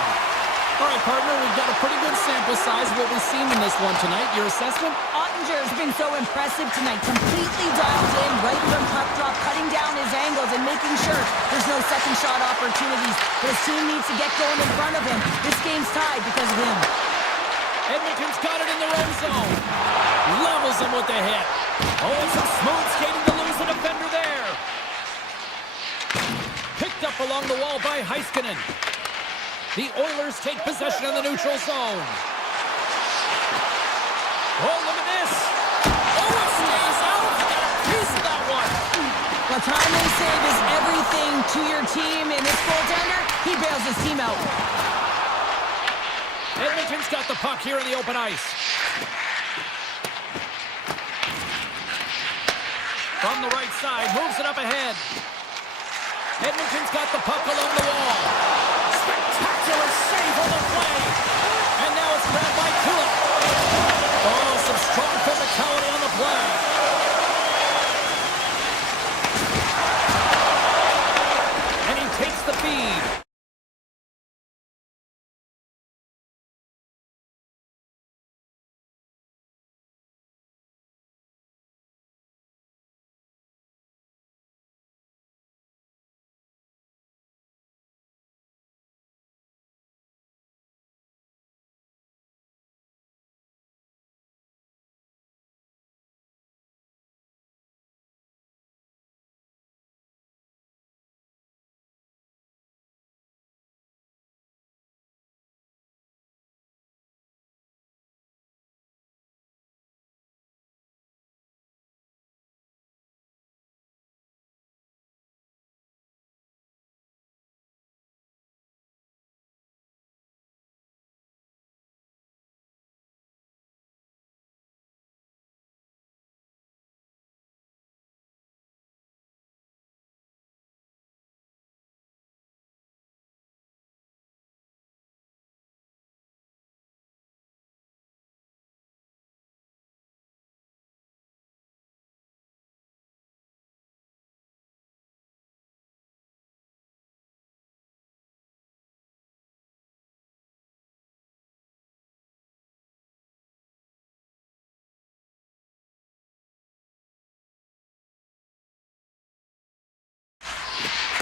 All right, partner, we've got a pretty good sample size of what we've seen in this one tonight. Your assessment? Ottinger's been so impressive tonight, completely dialed in, right from puck drop, cutting down his angles and making sure there's no second shot opportunities. But his team needs to get going in front of him. This game's tied because of him. Edmonton's got it in their own zone. Levels him with the hit. Oh, some smooth skating to lose the defender there. Picked up along the wall by Heiskanen. The Oilers take possession in the neutral zone. Oh, look at this. Oh, it stays out. Got a piece of that one. Well, timely save is everything to your team, and this goaltender, he bails his team out. Edmonton's got the puck here in the open ice. From the right side, moves it up ahead. Edmonton's got the puck along the wall. Spectacular save on the play. And now it's grabbed by Kula. Oh, some strong physicality on the play. And he takes the feed.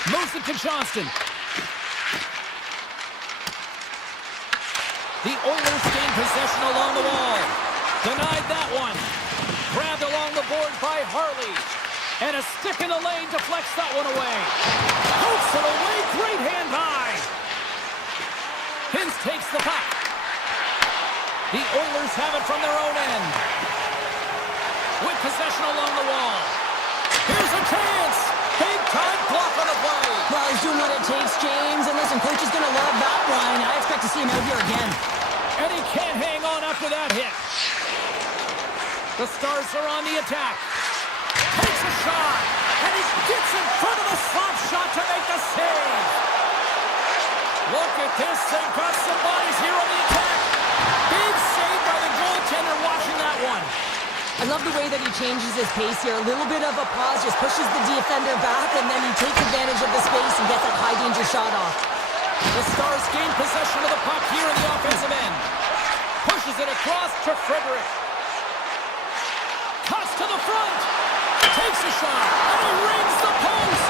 Moves it to Johnston. The Oilers gain possession along the wall. Denied that one. Grabbed along the board by Harley. And a stick in the lane deflects that one away. Pokes it away. Great hand high. Hintz takes the puck. The Oilers have it from their own end. With possession along the wall. Here's a chance. Big time block on the play. Well, he's doing what it takes, James. And listen, coach is going to love that one. I expect to see him out here again. And he can't hang on after that hit. The Stars are on the attack. Takes a shot. And he gets in front of the slap shot to make the save. Look at this. They've got some bodies here on the attack. Big save by the goaltender watching that one. I love the way that he changes his pace here. A little bit of a pause, just pushes the defender back, and then he takes advantage of the space and gets that high-danger shot off. The Stars gain possession of the puck here in the offensive end. Pushes it across to Frederick. Cuts to the front. Takes a shot, and he rings the post.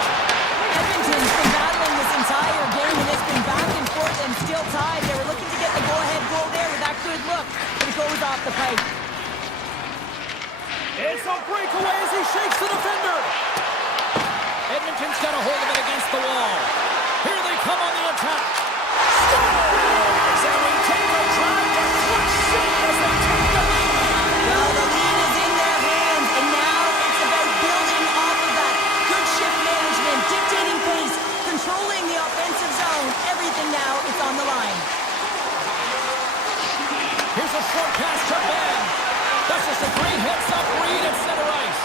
Edmonton's been battling this entire game, and it's been back and forth and still tied. They were looking to get the go-ahead goal there with that good look, but it goes off the pipe. It's a breakaway as he shakes the defender. Edmonton's got a hold of it against the wall. Here they come on the attack. Scores! And we take a drive to clutch save as they take the lead. Well, the lead is in their hands, and now it's about building off of that. Good shift management, dictating pace, controlling the offensive zone. Everything now is on the line. Here's a short pass to Ben. That's just a great heads-up read at center ice.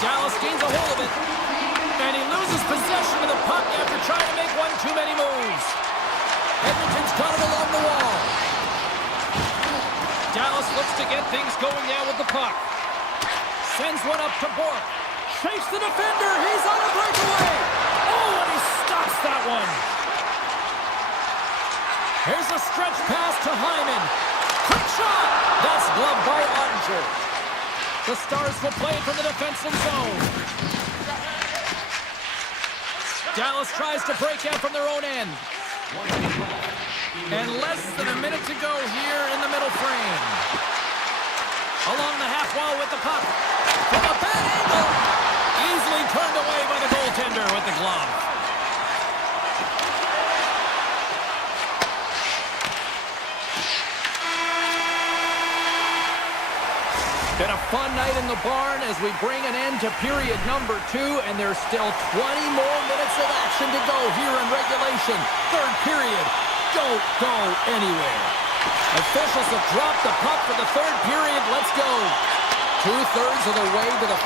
Dallas gains a hold of it. And he loses possession of the puck after trying to make one too many moves. Edmonton's got it along the wall. Dallas looks to get things going now with the puck. Sends one up to Bourque. Shakes the defender. He's on a breakaway. Oh, and he stops that one. Here's a stretch pass to Hyman. Quick shot! That's gloved by Ottinger. The Stars will play it from the defensive zone. Dallas tries to break out from their own end. And less than a minute to go here in the middle frame. Along the half wall with the puck. From a bad angle. Easily turned away by the goaltender with the glove. Been a fun night in the barn as we bring an end to period number 2, and there's still 20 more minutes of action to go here in regulation. Third period. Don't go anywhere. Officials have dropped the puck for the third period. Let's go. 2/3 of the way to the...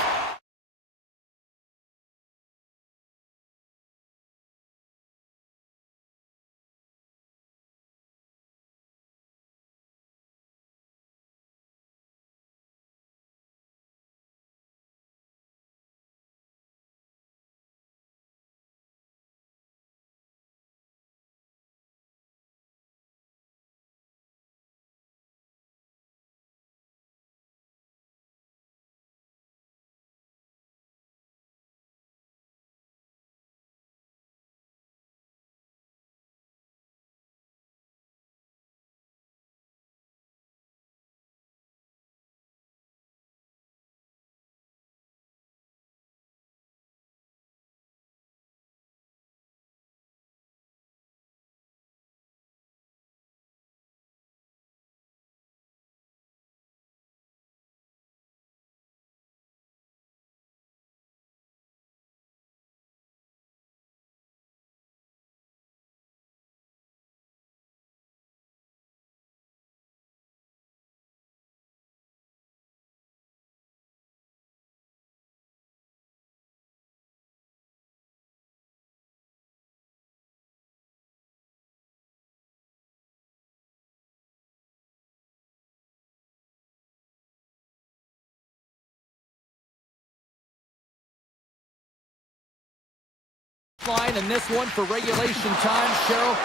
line, and this one for regulation time. Cheryl,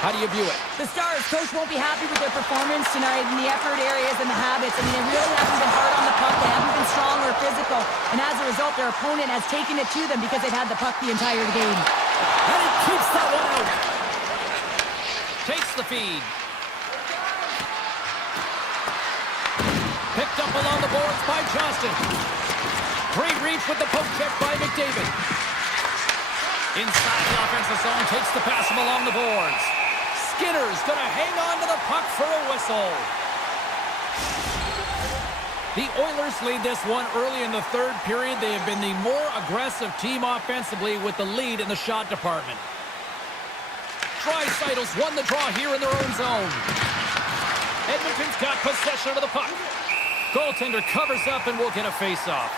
how do you view it? The Stars coach won't be happy with their performance tonight in the effort areas and the habits. I mean, they really haven't been hard on the puck. They haven't been strong or physical. And as a result, their opponent has taken it to them because they've had the puck the entire game. And he keeps that one out. Takes the feed. Picked up along the boards by Johnston. Great reach with the poke check by McDavid. Inside the offensive zone, takes the pass from along the boards. Skinner's going to hang on to the puck for a whistle. The Oilers lead this one early in the third period. They have been the more aggressive team offensively with the lead in the shot department. Draisaitl's won the draw here in their own zone. Edmonton's got possession of the puck. Goaltender covers up and will get a face-off.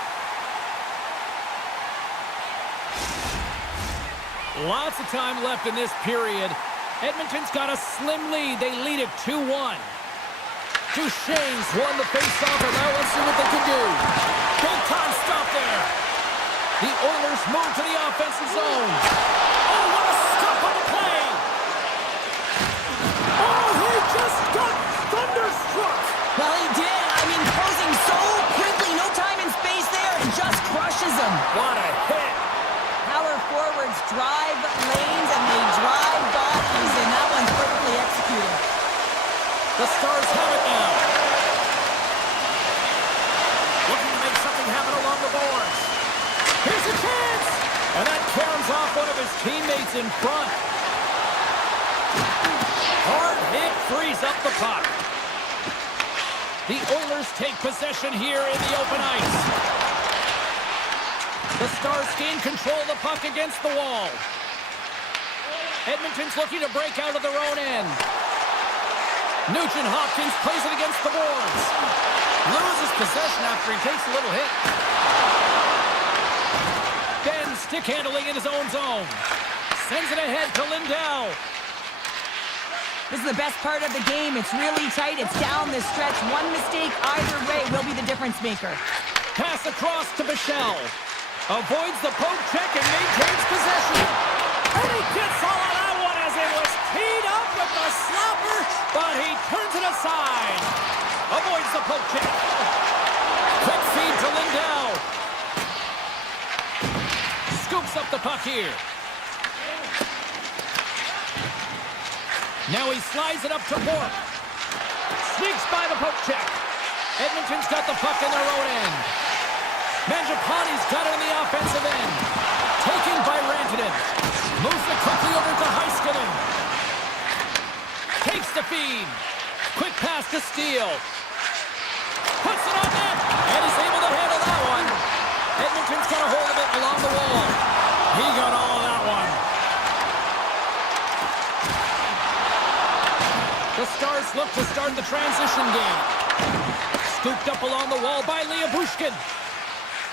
Lots of time left in this period. Edmonton's got a slim lead. They lead it 2-1. Duchesne's won the face-off, and now let's see what they can do. Big time stop there. The Oilers move to the offensive zone. Oh, what a stop on the play. Oh, he just got thunderstruck. Well, he did. I mean, closing so quickly. No time and space there, and just crushes him. What a hit. Power forwards drive lanes and they drive bodies, and that one's perfectly executed. The Stars have it now. Looking to make something happen along the boards. Here's a chance! And that caroms off one of his teammates in front. Hard hit frees up the puck. The Oilers take possession here in the open ice. The Stars gain control of the puck against the wall. Edmonton's looking to break out of their own end. Nugent-Hopkins plays it against the boards. Loses possession after he takes a little hit. Ben stick handling in his own zone. Sends it ahead to Lindell. This is the best part of the game. It's really tight. It's down this stretch. One mistake either way will be the difference maker. Pass across to Bichelle. Avoids the poke check and maintains possession. And he gets all of that one as it was teed up with the slapper Now he slides it up to Bork. Sneaks by the poke check. Edmonton's got the puck in their own end. Mangiapane's got it on the offensive end. Taken by Rantanen. Moves it quickly over to Heiskanen. Takes the feed. Quick pass to Steele. Puts it on net. And he's able to handle that one. Edmonton's got a hold of it along the wall. He got all of that one. The Stars look to start the transition game. Scooped up along the wall by Bushkin.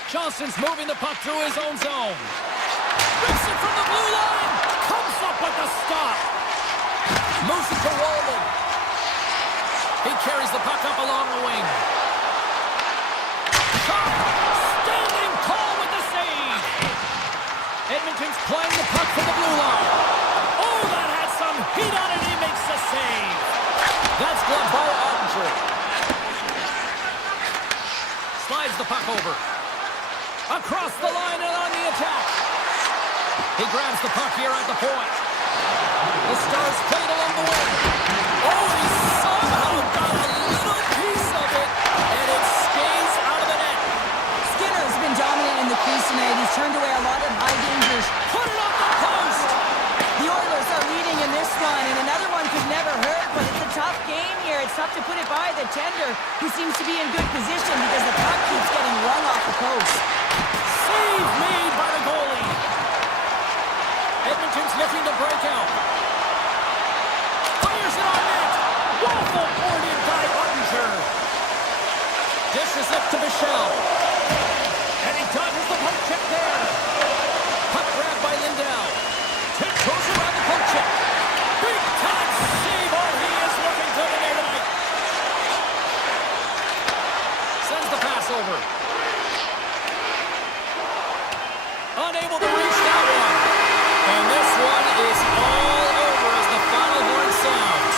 Johnson's moving the puck through his own zone. Rips it from the blue line. Comes up with the stop. Moves it to Walden. He carries the puck up along the wing. Standing tall with the save. Edmonton's playing the puck from the blue line. Oh, that had some heat on it. He makes the save. That's gloved by Ottinger. Slides the puck over. Across the line and on the attack. He grabs the puck here at the point. The Stars play it along the wing. Oh, he somehow got a little piece of it, and it stays out of the net. Skinner's been dominant in the crease tonight. He's turned away a lot of high dangers. Put it up the post. The Oilers are leading in this one, and another one could never hurt, but it's a tough game here. It's tough to put it by the tender, who seems to be in good position because the puck keeps getting rung off the post. Save made by the goalie. Edmonton's looking to break out. Fires it on net. Waffle boarded by Ottinger. Dishes it to Michel. And he dodges the poke check there. Puck grabbed by Lindell. Goes around the poke check. Big time save. Oh, he is looking to the net tonight. Sends the pass over. Unable to reach that one. And this one is all over as the final horn sounds.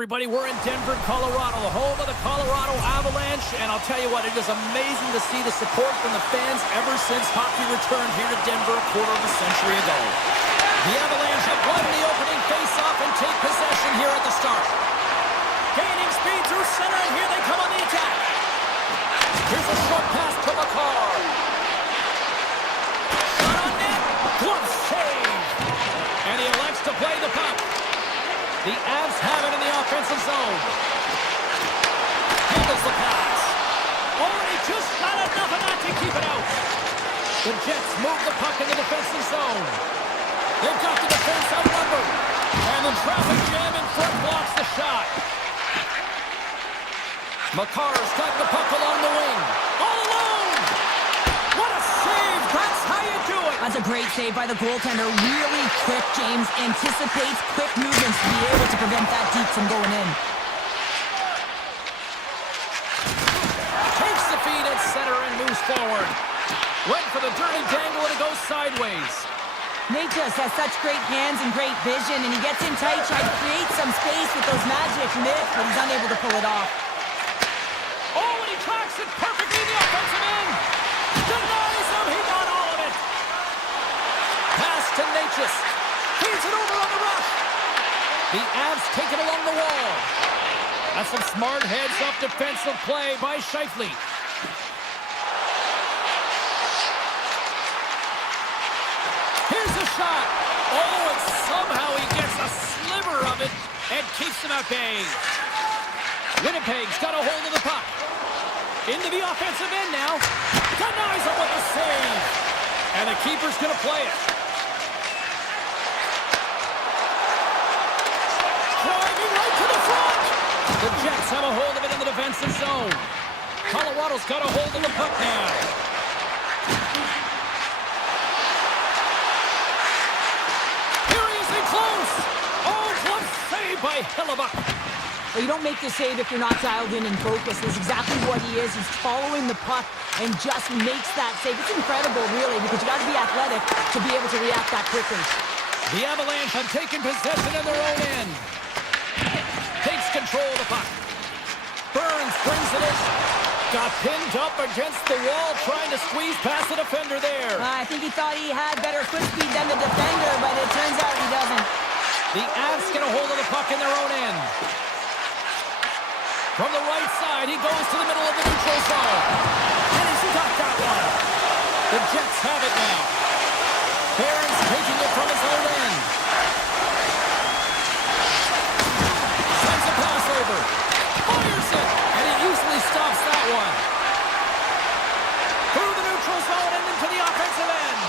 everybody. We're in Denver, Colorado, the home of the Colorado Avalanche. And I'll tell you what, it is amazing to see the support from the fans ever since hockey returned here to Denver a quarter of a century ago. The Avalanche have won the opening face-off and take possession here at the start. Gaining speed through center, and here they come on the attack. Here's a short pass to McCarr. Shot on net. Glove save. And he elects to play the puck. The Avs have it in the offensive zone. Handles the pass. Already just got enough of that to keep it out. The Jets move the puck in the defensive zone. They've got the defense outnumbered. And the traffic jam in front blocks the shot. McCarr's got the puck along the wing. All alone! What a save! That's how you do it! That's a great save by the goaltender. Really quick, James. Anticipates quick movements to be able to prevent that deep from going in. Takes the feed at center and moves forward. Went for the dirty dangle and it goes sideways. Nate just has such great hands and great vision, and he gets in tight, tries to create some space with those magic mitts, but he's unable to pull it off. Oh, and he tracks it perfectly in the offensive end. Denies him. He got all of it. Pass to Natchez. Feeds it over on the rush. The Avs take it along the wall. That's some smart heads-up defensive play by Scheifele. Here's the shot. Oh, and somehow he gets a sliver of it and keeps him at bay. Winnipeg's got a hold of the puck. Into the offensive end now. Denies him with a save. And the keeper's going to play it. Driving right to the front. The Jets have a hold of it in the defensive zone. Colorado's got a hold of the puck now. Here he is in close. Oh, glove save by Hellebuck. Well, you don't make the save if you're not dialed in and focused. That's exactly what he is. He's following the puck and just makes that save. It's incredible, really, because you got to be athletic to be able to react that quickly. The Avalanche have taken possession of their own end. Takes control of the puck. Burns brings it in. Got pinned up against the wall, trying to squeeze past the defender there. I think he thought he had better foot speed than the defender, but it turns out he doesn't. The Avs get a hold of the puck in their own end. From the right side, he goes to the middle of the neutral zone. And he's got that one. The Jets have it now. Barron's taking it from his own end. Sends a pass over. Fires it. And he easily stops that one. Through the neutral zone and into the offensive end.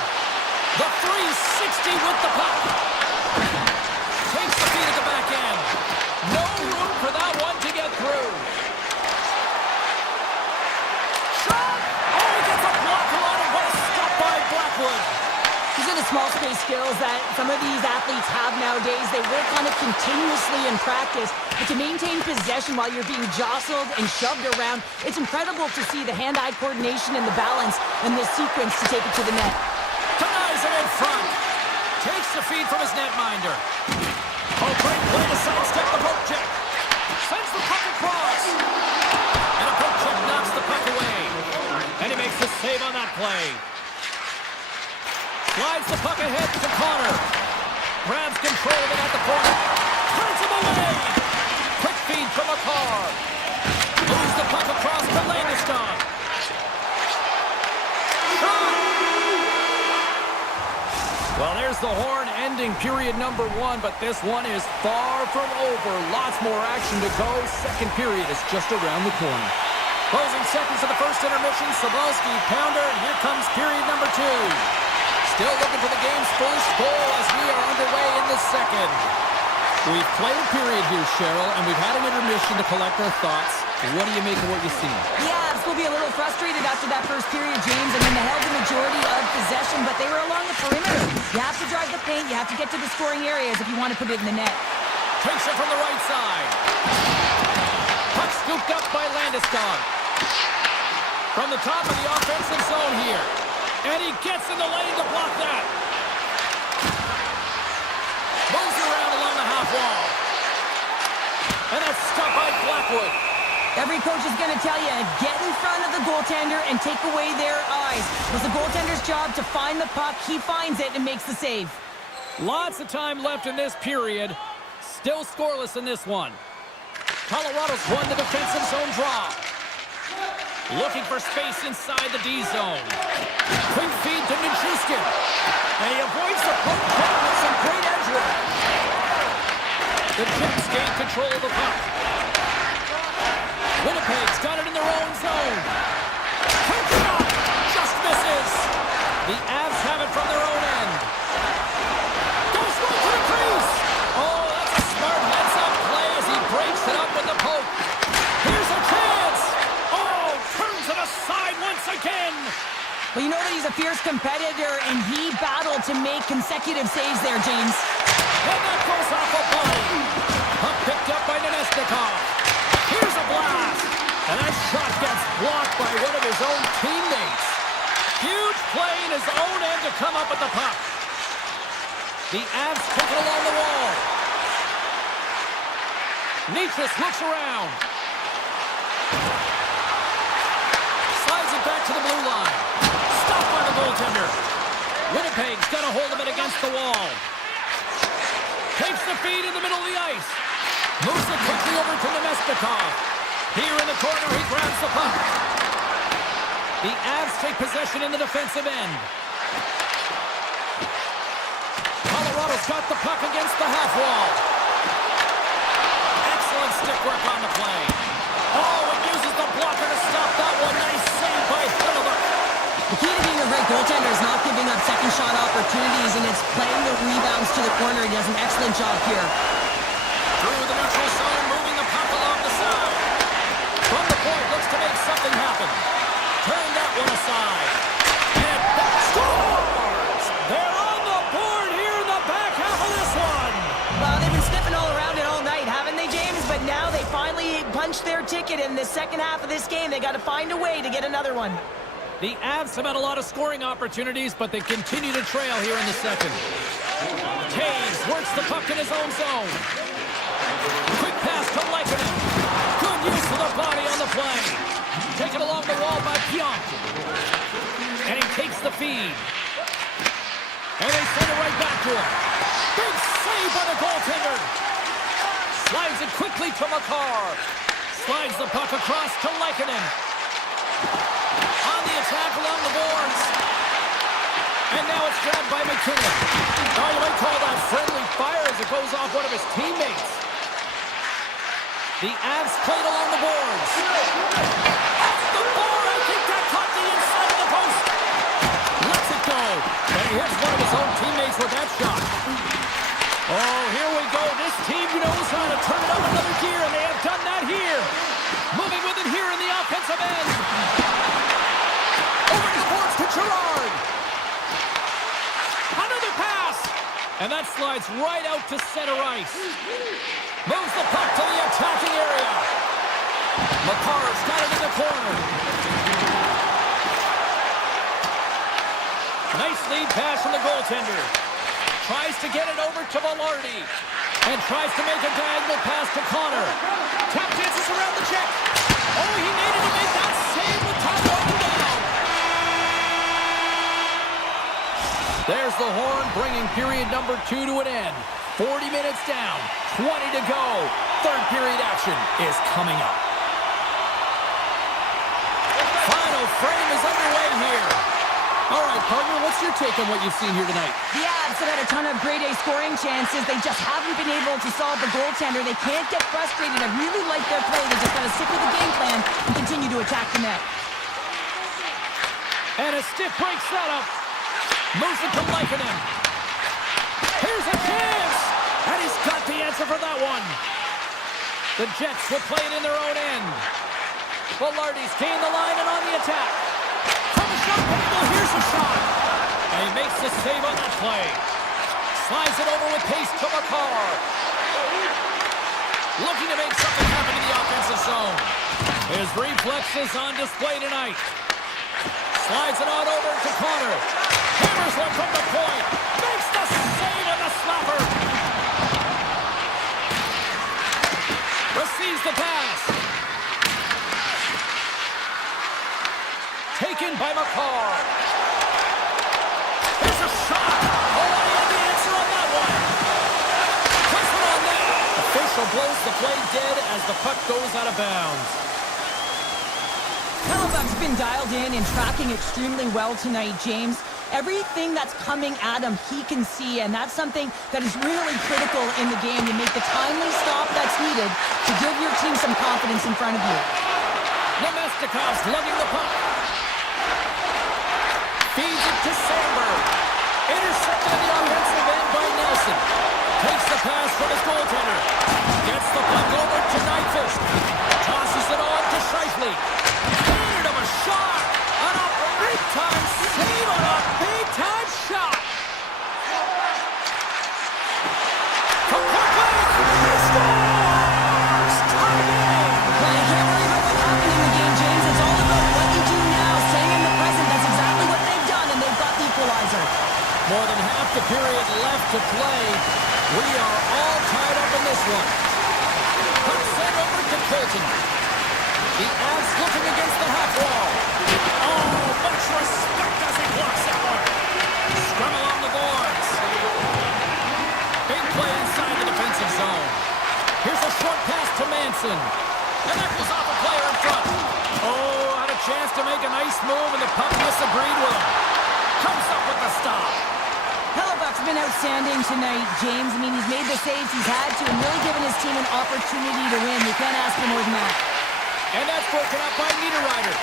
The 360 with the puck. Takes the feed at the back end. No room for that one to get through. Shot! Oh, he gets a blocker on it. What a stop by Blackwood. These are the small space skills that some of these athletes have nowadays. They work on it continuously in practice. But to maintain possession while you're being jostled and shoved around, it's incredible to see the hand-eye coordination and the balance in this sequence to take it to the net. Denies it in front. Takes the feed from his netminder. Oh, great play to sidestep the poke check. Sends the puck across. And a poke check knocks the puck away. And he makes the save on that play. Slides the puck ahead to Connor. Grabs control of it at the corner. Turns him away. Quick feed from McCarr. Moves the puck across to Landeskog. Well, there's the horn ending period number 1, but this one is far from over. Lots more action to go. Second period is just around the corner. Closing seconds of the first intermission. Sobolski, pounder, and here comes period number 2. Still looking for the game's first goal as we are underway in the second. We've played a period here, Cheryl, and we've had an intermission to collect our thoughts. What do you make of what you've seen? Yeah, this will be a little frustrated after that first period, James. I mean, they held the majority of possession, but they were along the perimeter. You have to drive the paint. You have to get to the scoring areas if you want to put it in the net. Takes it from the right side. Puck scooped up by Landeskog. From the top of the offensive zone here. And he gets in the lane to block that. Moves around along the half wall. And a stop by Blackwood. Every coach is going to tell you, get in front of the goaltender and take away their eyes. It was the goaltender's job to find the puck. He finds it and makes the save. Lots of time left in this period. Still scoreless in this one. Colorado's won the defensive zone draw. Looking for space inside the D zone. Quick feed to Nichushkin. And he avoids the poke check with some great edge work. The Jets gain control of the puck. Winnipeg's got it in their own zone. Quick shot! Just misses. The Avs have it from their own end. Goes right to the crease. Oh, that's a smart heads-up play as he breaks it up with the poke. Here's a chance. Oh, turns it aside once again. Well, you know that he's a fierce competitor, and he battled to make consecutive saves there, James. And that goes off a body. Puck picked up by Nemesnikov. Here's a blast. And that shot gets blocked by one of his own teammates. Huge play in his own end to come up with the puck. The Avs take it along the wall. Nichus looks around. Slides it back to the blue line. Stopped by the goaltender. Winnipeg's got a hold of it against the wall. Takes the feed in the middle of the ice. Moves it quickly over to Nemesnikov. Here in the corner, he grabs the puck. The Avs take possession in the defensive end. Colorado's got the puck against the half wall. Excellent stick work on the play. Oh, it uses the blocker to stop that one. Nice save by Hillebert. The key to being a great goaltender is not giving up second shot opportunities, and it's playing the rebounds to the corner. He does an excellent job here. Through the neutral zone, moving the puck along the side. From the point, looks to make something happen. Turn that one aside. And that scores! They're on the board here in the back half of this one. Well, they've been sniffing all around it all night, haven't they, James? But now they finally punched their ticket in the second half of this game. They got to find a way to get another one. The Avs have had a lot of scoring opportunities, but they continue to trail here in the second. Taves works the puck in his own zone. Quick pass to Lekanen. Good use of the body on the play. Taken along the wall by Pionk. And he takes the feed. And they send it right back to him. Big save by the goaltender. Slides it quickly to Makar. Slides the puck across to Lekanen. On the attack along the boards. And now it's grabbed by McKinnon. Oh, you might call that friendly fire as it goes off one of his teammates. The Avs played along the boards. Off the board, I think that caught the inside of the post. Lets it go. But he hits one of his own teammates with that shot. Oh, here we go. This team knows how to turn it up another gear, and they have done that here. Moving with it here in the offensive end. Over the boards to Gerard. Another pass. And that slides right out to center ice. Moves the puck to the attacking area. Makar's got it in the corner. Nice lead pass from the goaltender. Tries to get it over to Velarde. And tries to make a diagonal pass to Connor. Tap dances around the check. Oh, he needed to make that save with time going down. There's the horn, bringing period number 2 to an end. 40 minutes down, 20 to go. Third period action is coming up. Final frame is underway here. All right, partner, what's your take on what you've seen here tonight? The Avs have had a ton of grade A scoring chances. They just haven't been able to solve the goaltender. They can't get frustrated. I really like their play. They just got to stick with the game plan and continue to attack the net. And a stick breaks that up. Moves it to Lekanen. Here's a chance! And he's got the answer for that one. The Jets will play it in their own end. Velarde's gained the line and on the attack. From the shot table, here's a shot. And he makes the save on that play. Slides it over with pace to Makar. Looking to make something happen in the offensive zone. His reflexes on display tonight. Slides it on over to Connor. Hammers one from the point. Makes the save on the slapper. Receives the play dead as the puck goes out of bounds. Hellebuck's been dialed in and tracking extremely well tonight, James. Everything that's coming at him, he can see, and that's something that is really critical in the game to make the timely stop that's needed to give your team some confidence in front of you. Nemestikov's lugging the puck. Feeds it to Sandberg. Intercepted in the offensive end by Nelson. Takes the pass from his goaltender. Gets the puck over to Nyfish. Tosses it on to Scheifele. Needed him a shot. On a big-time save on a big-time shot. From Parkway. He scores! Tie game. Well, you can't worry about what happened in the game, James. It's all about what you do now, staying in the present. That's exactly what they've done, and they've got the equalizer. More than half the period left to play. We are all tied up in this one. Puck sent over to Colton. The Avs looking against the half wall. Oh, much respect as he blocks that one. Scrum along the boards. Big play inside the defensive zone. Here's a short pass to Manson. And that goes off a player in front. Oh, had a chance to make a nice move, and the puck disagreed with him. Comes up with the stop. Hellebuck's been outstanding tonight, James. I mean, he's made the saves he's had to and really given his team an opportunity to win. You can't ask for more than that. And that's broken up by Niederreiter.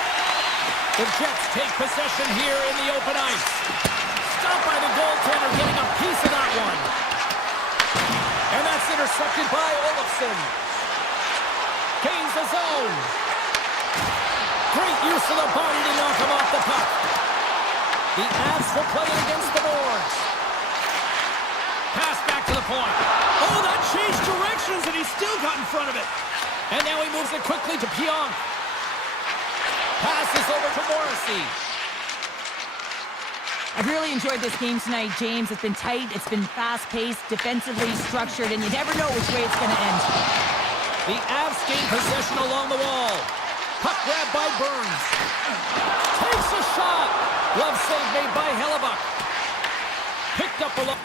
The Jets take possession here in the open ice. Stopped by the goaltender, getting a piece of that one. And that's intercepted by Olofsson. Gains the zone. Great use of the body to knock him off the puck. The Avs will play it against the boards. Pass back to the point. Oh, that changed directions, and he still got in front of it. And now he moves it quickly to Pionk. Passes over to Morrissey. I've really enjoyed this game tonight, James. It's been tight, it's been fast-paced, defensively structured, and you never know which way it's going to end. The Avs gain possession along the wall. Puck grab by Burns. Takes a shot. Glove save made by Hellebuck. Picked up along.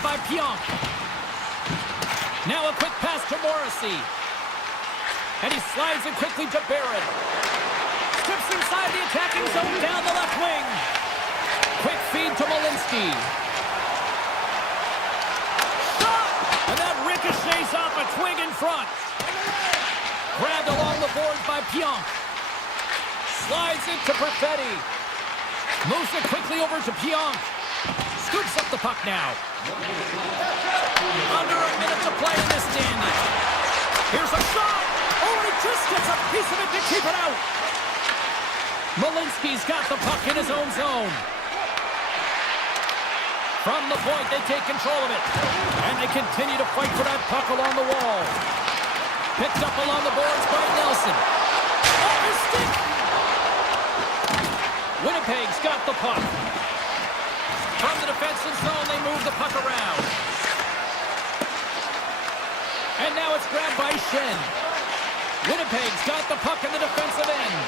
By Pionk. Now a quick pass to Morrissey. And he slides it quickly to Barrett. Strips inside the attacking zone down the left wing. Quick feed to Malinsky. Shot! And that ricochets off a twig in front. Grabbed along the boards by Pionk. Slides it to Perfetti. Moves it quickly over to Pionk. Scoops up the puck now. Under a minute to play in this dandy. Here's a shot. Oh, and he just gets a piece of it to keep it out. Malinsky's got the puck in his own zone. From the point, they take control of it. And they continue to fight for that puck along the wall. Picked up along the boards by Nelson. Off his stick. Winnipeg's got the puck. From the defensive zone, they move the puck around. And now it's grabbed by Shen. Winnipeg's got the puck in the defensive end.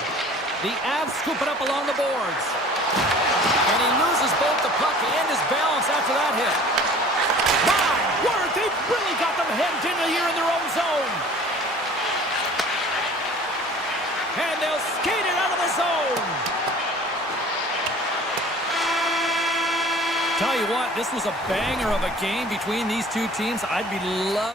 The Avs scoop it up along the boards. And he loses both the puck and his balance after that hit. My word, they've really got them hemmed in here in their own zone. And they'll skate it out of the zone. Tell you what, this was a banger of a game between these two teams. I'd be loving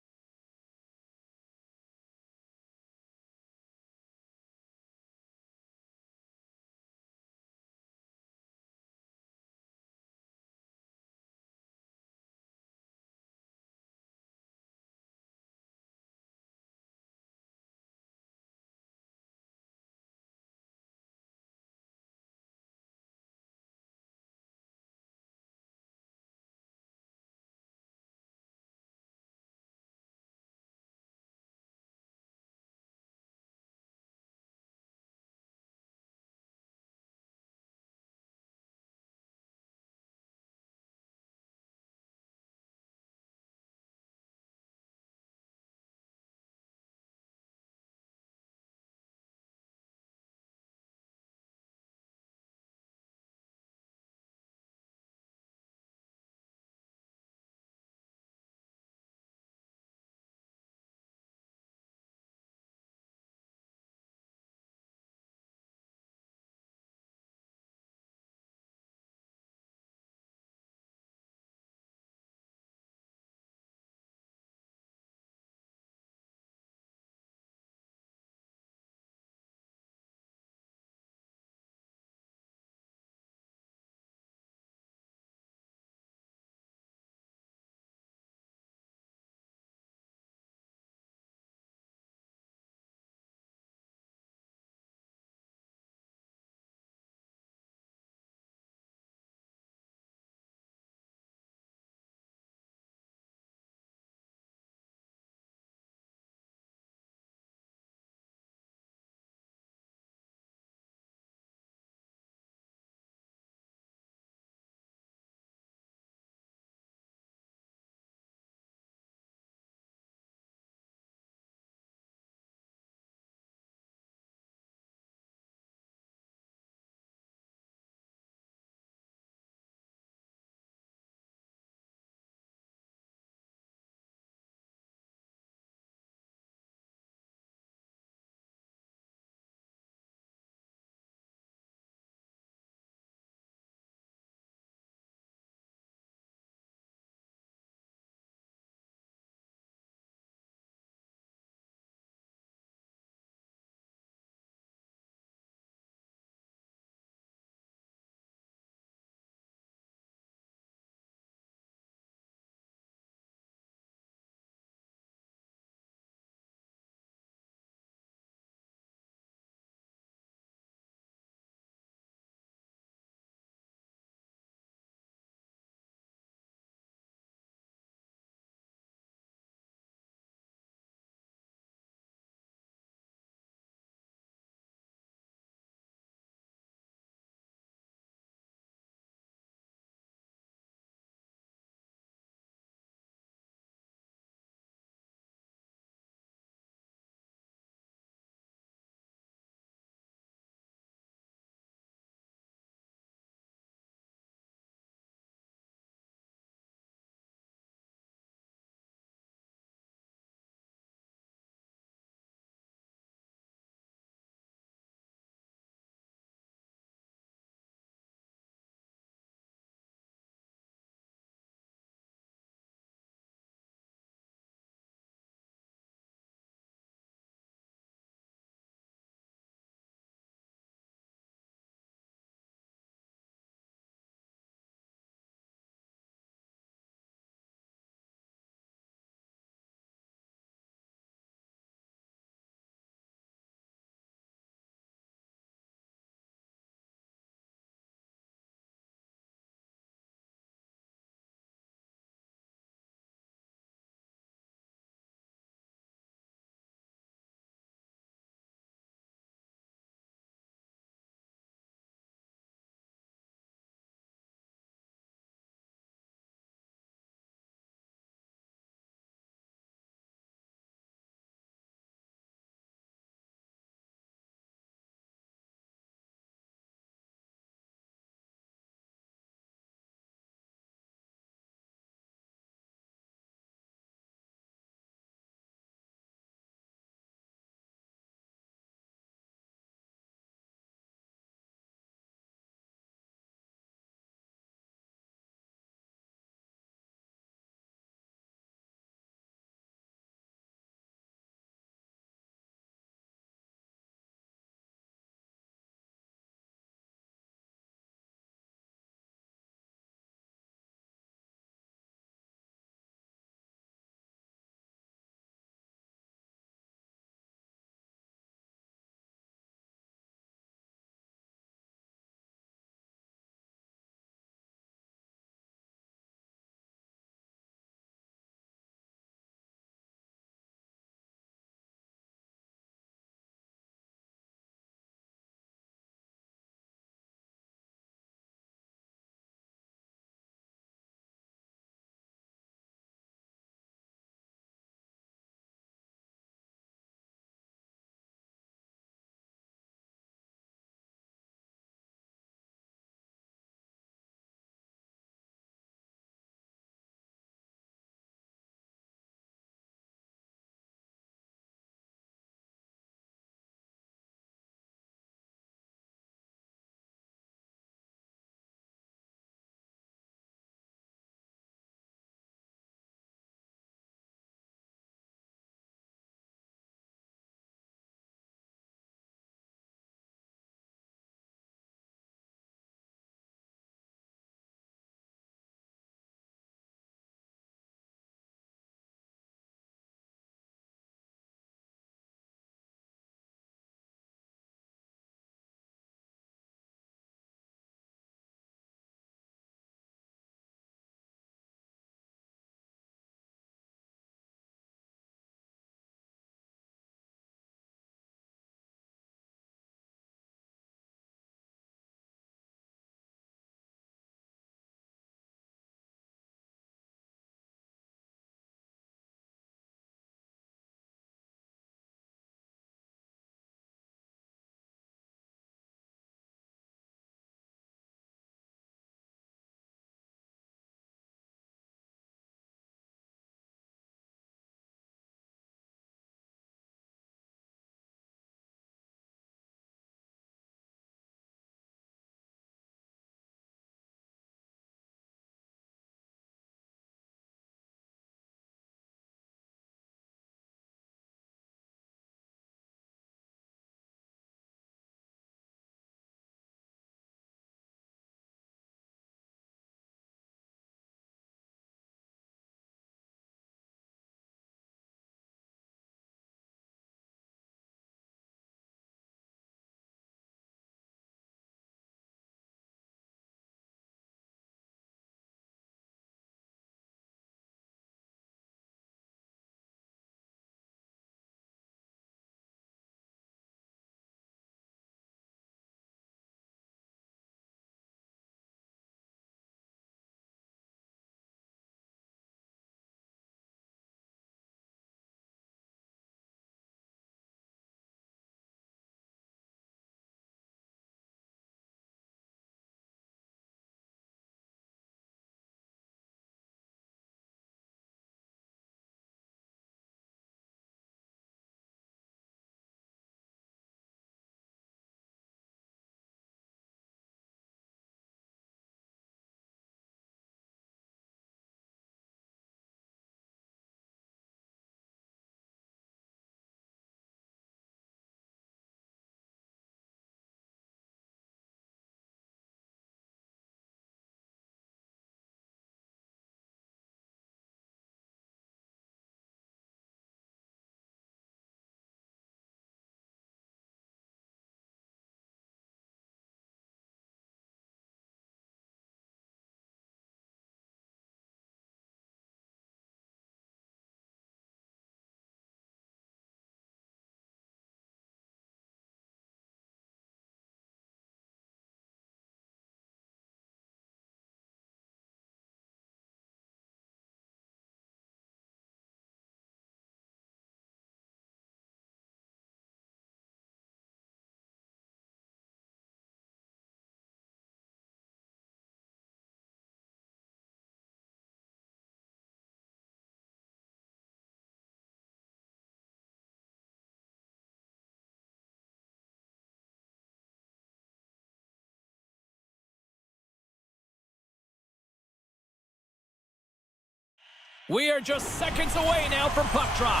We are just seconds away now from puck drop.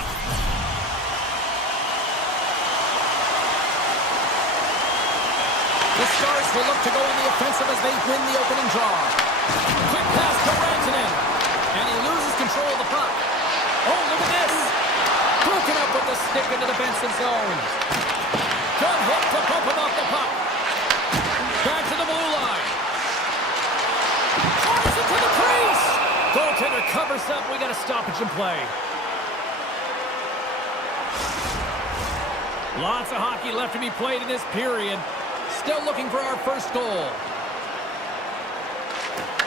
The Stars will look to go on the offensive as they win the opening draw. Quick pass to Rantanen. And he loses control of the puck. Oh, look at this. Broken up with the stick into the defensive zone. Good hit to bump him off the puck. Back to the blue line. Fires it to the crease. Goaltender covers up. We got a stoppage in play. Lots of hockey left to be played in this period. Still looking for our first goal.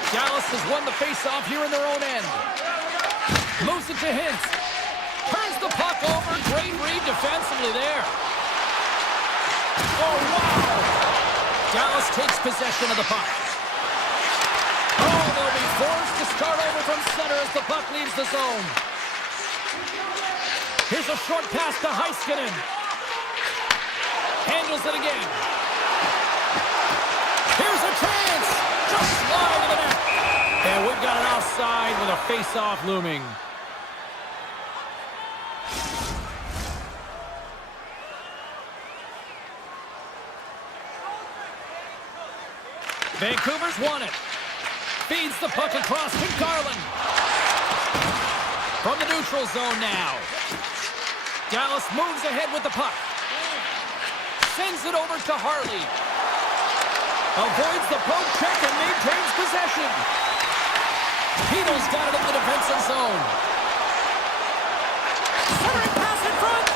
Dallas has won the face-off here in their own end. Moves it to Hintz. Turns the puck over. Great read defensively there. Oh, wow! Dallas takes possession of the puck. Oh, they'll be forced to start over from center as the puck leaves the zone. Here's a short pass to Heiskanen. Handles it again. Here's a chance! Just wide of the net. And we've got an offside with a face-off looming. Vancouver's won it. Feeds the puck across to Garland. From the neutral zone now. Dallas moves ahead with the puck. Sends it over to Harley. Avoids the poke check and maintains possession. Heedle's got it in the defensive zone. Centering pass in front.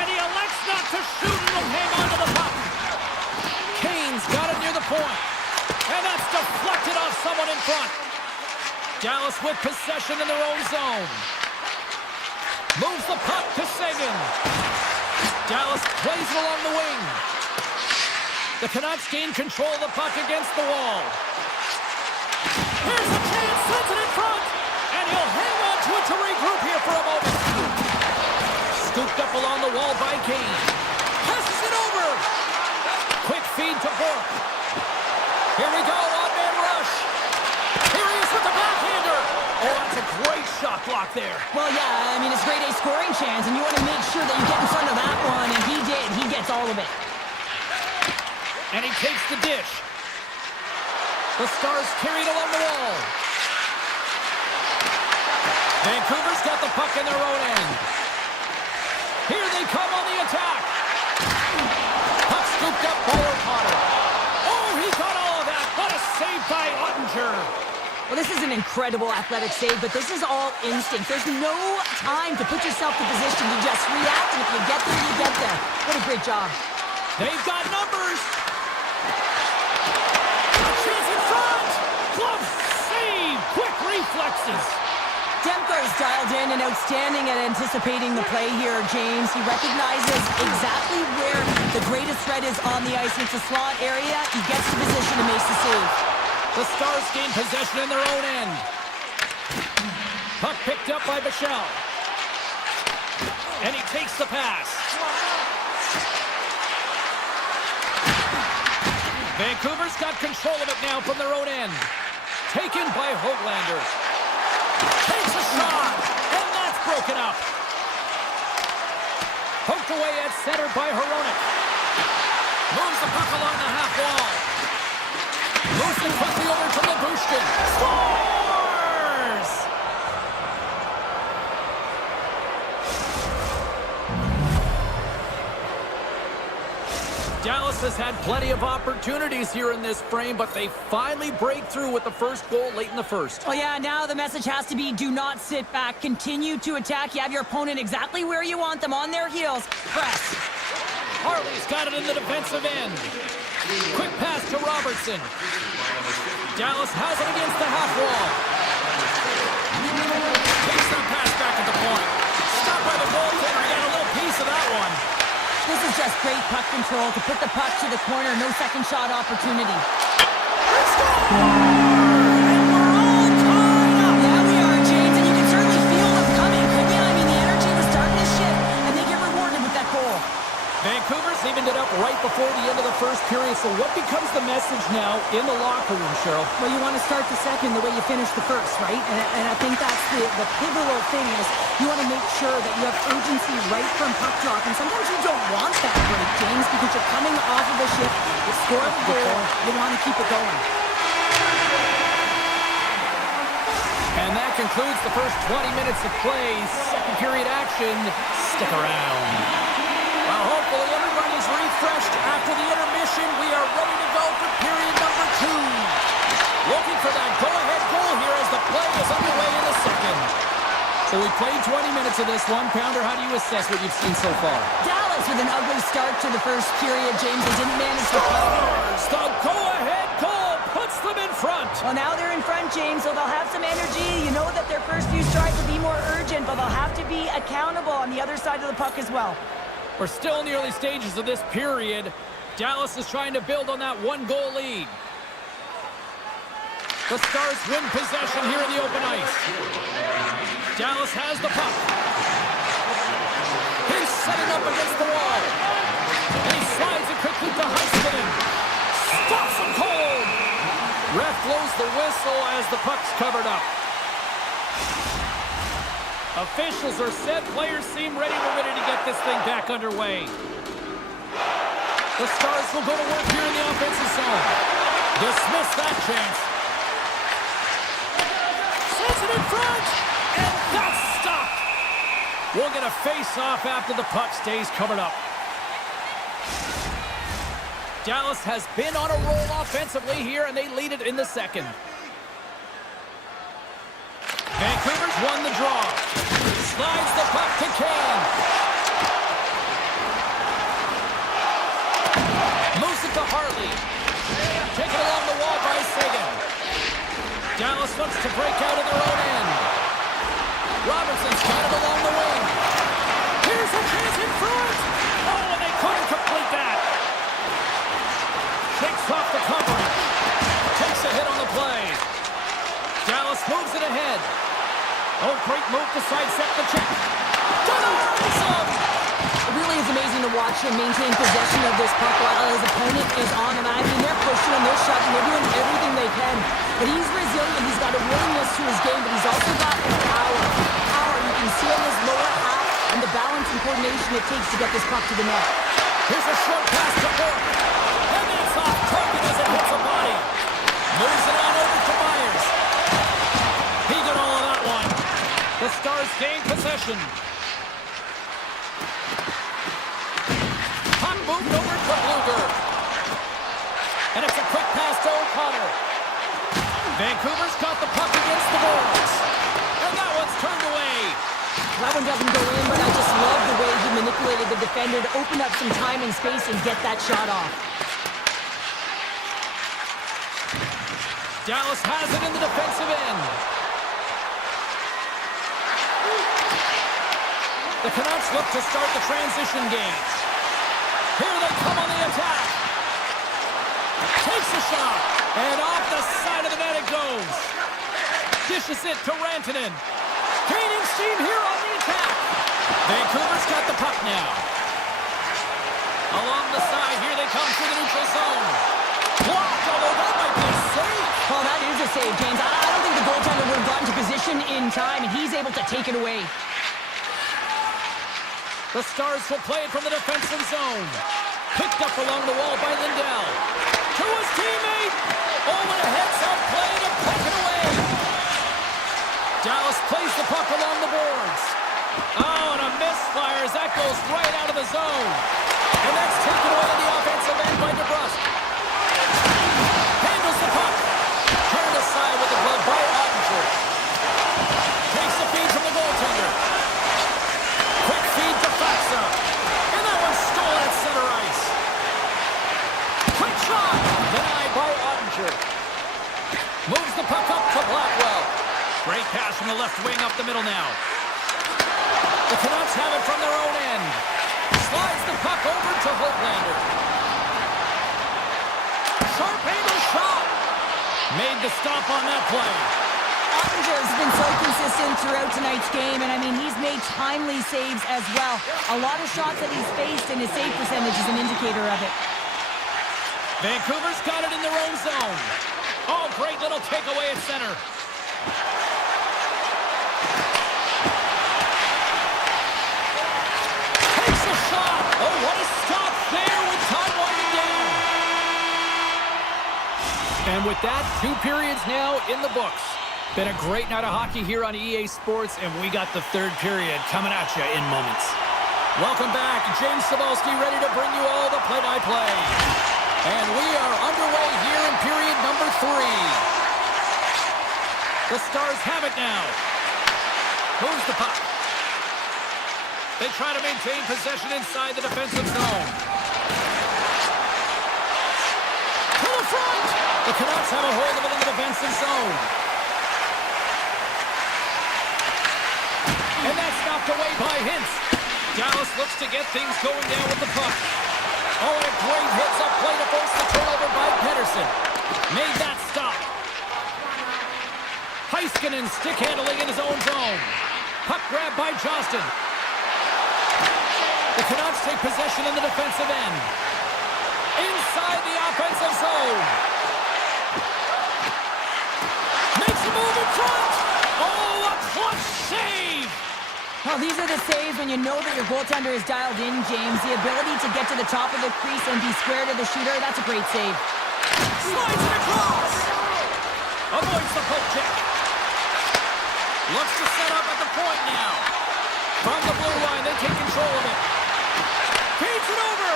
And he elects not to shoot and will hang on to the puck. Kane's got it near the point. And that's deflected off someone in front. Dallas with possession in their own zone. Moves the puck to Sagan. Dallas plays it along the wing. The Canucks gain control of the puck against the wall. Here's a chance, sends it in front. And he'll hang on to it to regroup here for a moment. Scooped up along the wall by Kane. Passes it over. Quick feed to Burke. Here we go, one-man rush. Here he is with the backhander. Oh, that's a great shot block there. Well, yeah, I mean, it's grade A scoring chance, and you want to make sure that you get in front of that one, and he did. He gets all of it. And he takes the dish. The Stars carried along the wall. Vancouver's got the puck in their own end. Here they come on the attack. Puck scooped up by O'Connor. Oh, he got all of that. What a save by Ottinger. Well, this is an incredible athletic save, but this is all instinct. There's no time to put yourself in position to just react, and if you get there, you get there. What a great job. They've got numbers. A chance in front. Glove save. Quick reflexes. Demko's dialed in and outstanding at anticipating the play here, James. He recognizes exactly where the greatest threat is on the ice. It's a slot area. He gets to position and makes the save. The Stars gain possession in their own end. Puck picked up by Bichelle. And he takes the pass. Vancouver's got control of it now from their own end. Taken by Höglander. Takes a shot. And that's broken up. Poked away at center by Hronek. Moves the puck along the half wall. Moves it quickly over to Lyubushkin. Scores! Dallas has had plenty of opportunities here in this frame, but they finally break through with the first goal late in the first. Oh yeah, now the message has to be do not sit back. Continue to attack. You have your opponent exactly where you want them, on their heels. Press. Harley's got it in the defensive end. Quick pass to Robertson. Dallas has it against the half wall. Takes that pass back at the point. Stopped by the goaltender. He got a little piece of that one. This is just great puck control to put the puck to the corner. No second shot opportunity. Score! And we're all tied up. Yeah, we are, James, and you can certainly feel them coming, couldn't you? I mean, the energy was starting to shift, and they get rewarded with that goal. Vancouver's evened it up right before the end of the first period. So what becomes the message now in the locker room, Cheryl? Well, you want to start the second the way you finished the first, right? And I think that's the pivotal thing is you want to make sure that you have urgency right from puck drop. And sometimes you don't want that break, James, because you're coming off of a shift, you score a goal, you want to keep it going. And that concludes the first 20 minutes of play. Second period action. Stick around. Well, hopefully everybody's refreshed after the intermission. We are ready to go for period number 2. Looking for that go-ahead goal here as the play is underway in the second. So we played 20 minutes of this one. Pounder, how do you assess what you've seen so far? Dallas with an ugly start to the first period, James. They didn't manage to the go-ahead goal puts them in front. Well, now they're in front, James, so they'll have some energy. You know that their first few strides will be more urgent, but they'll have to be accountable on the other side of the puck as well. We're still in the early stages of this period. Dallas is trying to build on that one-goal lead. The Stars win possession here in the open ice. Dallas has the puck. He's setting up against the wall. And he slides it quickly to Heiskanen. Stops him cold. Ref blows the whistle as the puck's covered up. Officials are set. Players seem ready to get this thing back underway. The Stars will go to work here in the offensive zone. Dismiss that chance. Sends it in front. And that's stopped. We'll get a face-off after the puck stays covered up. Dallas has been on a roll offensively here, and they lead it in the second. Vancouver's won the draw. Slides the puck to Kane. Moves it to Hartley. Taken along the wall by Sagan. Dallas looks to break out of their own end. Robertson's got it along the wing. Here's a chance in front. Oh, and they couldn't complete that. Takes off the coverage. Takes a hit on the play. Dallas moves it ahead. Oh, great move to sidestep the check. It really is amazing to watch him maintain possession of this puck while his opponent is on him. I mean, they're pushing him, they're shutting, they're doing everything they can. But he's resilient, he's got a willingness to his game, but he's also got power. Power, you can see on his lower half and the balance and coordination it takes to get this puck to the net. Here's a short pass to Bork. And it's off target as it hits a body. Moves it on over to Myers. He did all of that one. The Stars gain possession. Puck moved over to Bluger. And it's a quick pass to O'Connor. Vancouver's got the puck against the boards. And that one's turned away. That one doesn't go in, but I just love the way he manipulated the defender to open up some time and space and get that shot off. Dallas has it in the defensive end. The Canucks look to start the transition game. Here they come on the attack. Takes a shot. And off the side of the net it goes. Dishes it to Rantanen. Gaining steam here on the attack. Vancouver's got the puck now. Along the side, here they come through the neutral zone. Blocked, although that might be a save. Oh, that is a save, James. I don't think the goaltender would have gotten to position in time, and he's able to take it away. The Stars will play it from the defensive zone. Picked up along the wall by Lindell. To his teammate. Over the heads-up play to puck it away. Dallas plays the puck along the boards. Oh, and a misfire as that goes right out of the zone. And that's taken away in the offensive end by DeBrusque. Handles the puck. Turned aside with the glove by Ottinger. Takes the feed from the goaltender. Quick feed to Faxa. And that one's stolen at center ice. Quick shot. Denied by Ottinger. Moves the puck up to Blackwell. Great pass from the left wing up the middle now. The Canucks have it from their own end. Slides the puck over to Hoglander. Sharp angle shot. Made the stop on that play. Ottinger's been so consistent throughout tonight's game, and I mean, he's made timely saves as well. A lot of shots that he's faced, and his save percentage is an indicator of it. Vancouver's got it in their own zone. Oh, great little takeaway at center. Takes a shot. Oh, what a stop there with time winding down. And with that, 2 periods now in the books. Been a great night of hockey here on EA Sports, and we got the 3rd period coming at you in moments. Welcome back. James Cebulski ready to bring you all the play-by-play. And we are underway here in period number 3. The Stars have it now. Moves the puck. They try to maintain possession inside the defensive zone. To the front! The Canucks have a hold of it in the defensive zone. And that's knocked away by Hintz. Dallas looks to get things going down with the puck. Oh, and a great hits up play to force the turnover by Pettersson. Made that stop. Heiskanen stick handling in his own zone. Puck grab by Johnston. The Canucks take possession in the defensive end. Inside the offensive zone. Makes a move in front. Oh, a clutch save. Well, these are the saves when you know that your goaltender is dialed in, James. The ability to get to the top of the crease and be square to the shooter, that's a great save. Slides it across. Avoids the poke check. Looks to set up at the point now. From the blue line, they take control of it. Feeds it over.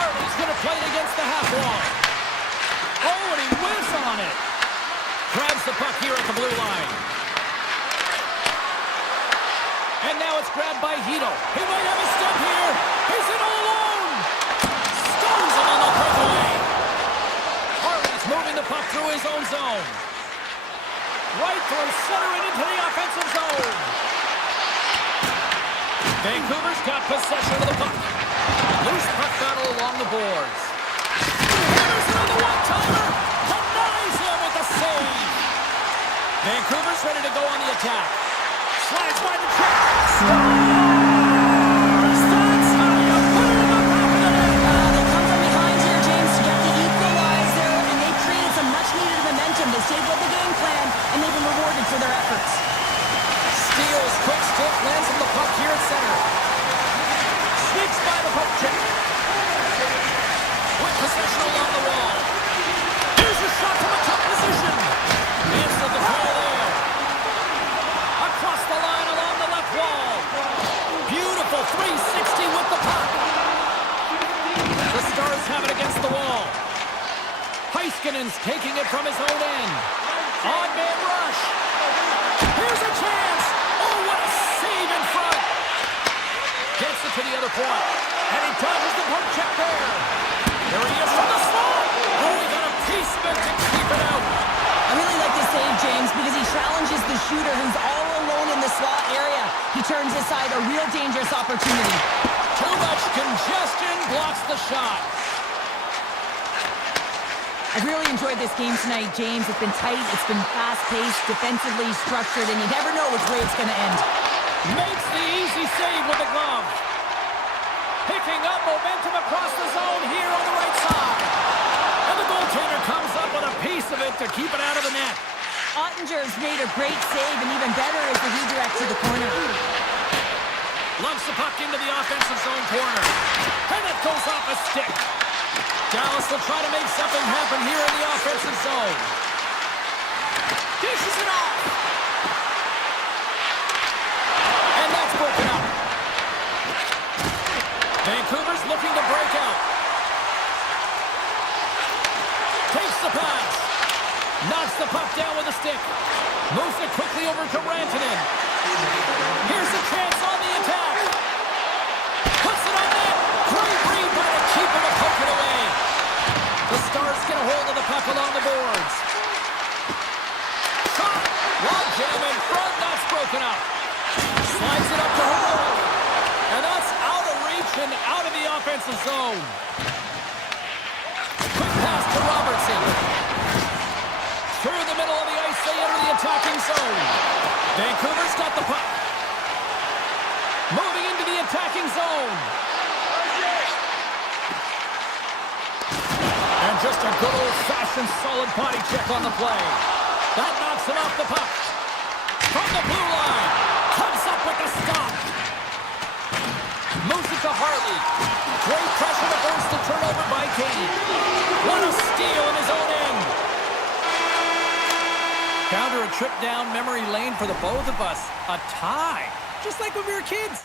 Harley's going to play it against the half wall. Oh, and he whiffs on it. Grabs the puck here at the blue line. And now it's grabbed by Hito. He might have a step here. He's in all alone. Stones it on the breakaway. Harley's moving the puck through his own zone. Right through center and into the offensive zone. Vancouver's got possession of the puck. Loose puck battle along the boards. Henderson on the one-timer. Denies him with the save. Vancouver's ready to go on the attack. Slides by the track. Stars! That's how you put it in the back of the net. They come from behind here, James, to get the equalizer, and they created some much-needed momentum. They stayed with the game plan, and they've been rewarded for their efforts. Steals, quick stick, lands on the puck here at center. Sneaks by the poke check. With possession along the wall. Here's a shot from a tough position. Answered the call there. Across the line along the left wall. Beautiful 360 with the puck. The Stars have it against the wall. Heiskanen's taking it from his own end. On man rush. Here's a chance. Oh, what a save in front. Gets it to the other point. And he dodges the poke check there. There he is from the slot. Oh, he got a piece of it to keep it out. I really like this save, James, because he challenges the shooter who's all alone in the slot area. He turns aside a real dangerous opportunity. Too much congestion blocks the shot. I've really enjoyed this game tonight, James. It's been tight, it's been fast-paced, defensively structured, and you never know which way it's going to end. Makes the easy save with the glove. Picking up momentum across the zone here on the right side. And the goaltender comes up with a piece of it to keep it out of the net. Ottinger's made a great save, and even better is the redirect to the corner. Lumps the puck into the offensive zone corner. And it goes off a stick. Dallas will try to make something happen here in the offensive zone. Dishes it off. And that's broken up. Vancouver's looking to break out. Takes the pass. Knocks the puck down with a stick. Moves it quickly over to Rantanen. Here's a chance on the attack. Puts it on net. Great read by the keeper to poke it away. The Stars get a hold of the puck along the boards. Shot. Log jam in front. That's broken up. Slides it up to Hurley. And that's out of reach and out of the offensive zone. Quick pass to Robertson. Through the middle of the ice, they enter the attacking zone. Vancouver's got the puck. Moving into the attacking zone. And just a good old-fashioned solid body check on the play. That knocks him off the puck. From the blue line. Comes up with the stop. Moves it to Hartley. Great pressure to force the turnover by Katie. What a steal in his own end. Counter a trip down memory lane for the both of us. A tie. Just like when we were kids.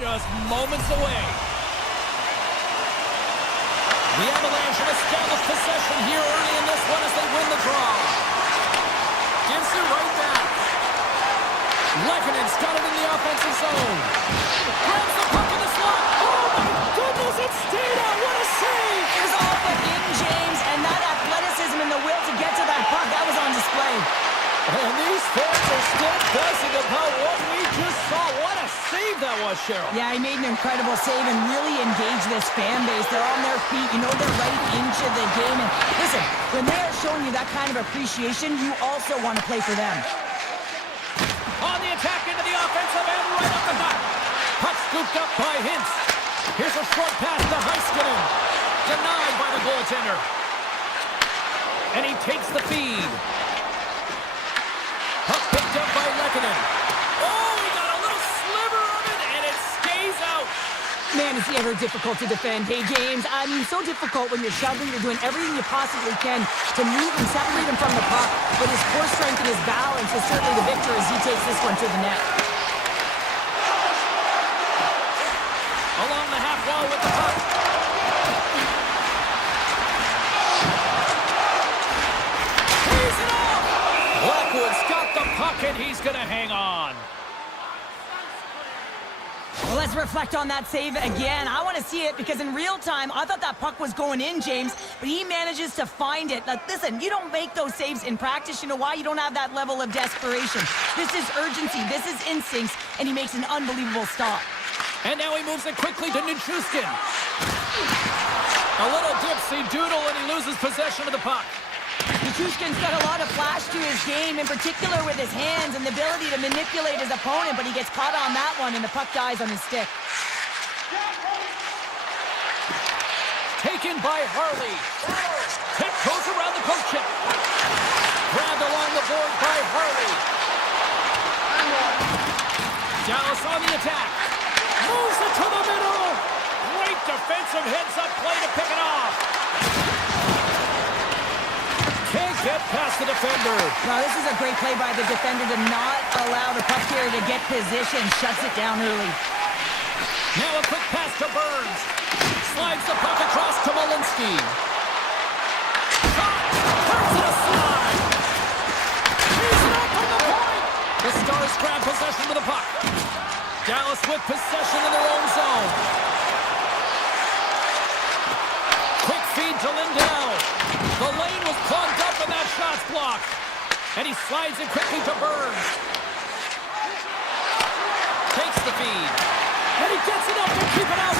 Just moments away. The Avalanche have established possession here early in this one as they win the draw. Gives it right back. Lekkonen's got it in the offensive zone. Grabs the puck in the slot. Oh my goodness, it stayed out. What a save. It was all but in, James, and that athleticism and the will to get to that puck, that was on display. And these fans are still buzzing about what we just saw. What a save that was, Cheryl. Yeah, he made an incredible save and really engaged this fan base. They're on their feet. You know they're right into the game. And listen, when they are showing you that kind of appreciation, you also want to play for them. On the attack into the offensive end, right up the gut. Puck scooped up by Hintz. Here's a short pass to Heiskanen. Denied by the goaltender. And he takes the feed. Puck picked up by Lekkonen. Oh, he got a little sliver of it, and it stays out. Man, is he ever difficult to defend. Hey, James, I mean, so difficult when you're shoving, you're doing everything you possibly can to move and separate him from the puck. But his core strength and his balance is certainly the victor as he takes this one to the net. Along the half wall with the puck. He's it off! Blackwood's got the puck, and he's going to hang on. Well, let's reflect on that save again. I want to see it because in real time, I thought that puck was going in, James, but he manages to find it. Now, listen, you don't make those saves in practice. You know why? You don't have that level of desperation. This is urgency. This is instincts, and he makes an unbelievable stop. And now he moves it quickly to Nichushkin. A little dipsy doodle, and he loses possession of the puck. Nichushkin's got a lot of flash to his game, in particular with his hands and the ability to manipulate his opponent, but he gets caught on that one, and the puck dies on his stick. Taken by Harley. Hit goes around the poke check. Grabbed along the board by Harley. Dallas on the attack. Moves it to the middle. Great defensive heads-up play to pick it off. Can't get past the defender. Now, this is a great play by the defender to not allow the puck carrier to get position. Shuts it down early. Now a quick pass to Burns. Slides the puck across to Malinsky. Shot! Turns it aside. He's it up from the point. The Stars grab possession of the puck. Dallas with possession in their own zone. Quick feed to Lindell. The lane was clogged up and that shot's blocked. And he slides it quickly to Burns. Takes the feed. And he gets enough to keep it out.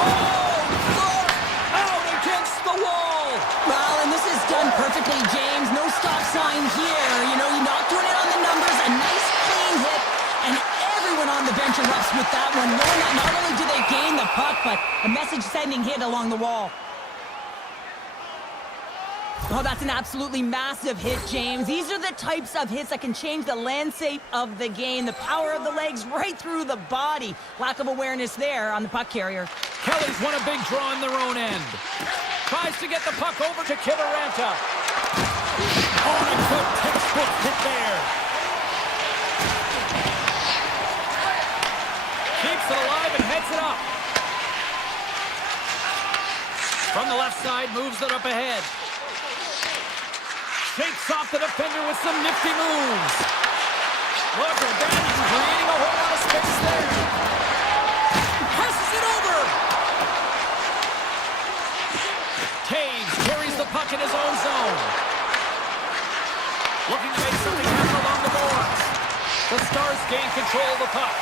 Oh, look! Out against the wall. Well, and this is done perfectly, James. No stop sign here. You know, you're not doing it on the numbers. A nice clean hit. And everyone on the bench erupts with that one, knowing that not only do they gain the puck, but a message-sending hit along the wall. Oh, that's an absolutely massive hit, James. These are the types of hits that can change the landscape of the game. The power of the legs right through the body. Lack of awareness there on the puck carrier. Kelly's won a big draw in their own end. Tries to get the puck over to Kiviranta. Oh, and a good textbook hit there. Keeps it alive and heads it up. From the left side, moves it up ahead. Shakes off the defender with some nifty moves. Look at that, he's creating a whole lot of space there. Passes it over. Taves carries the puck in his own zone. Looking to make something happen along the boards. The Stars gain control of the puck.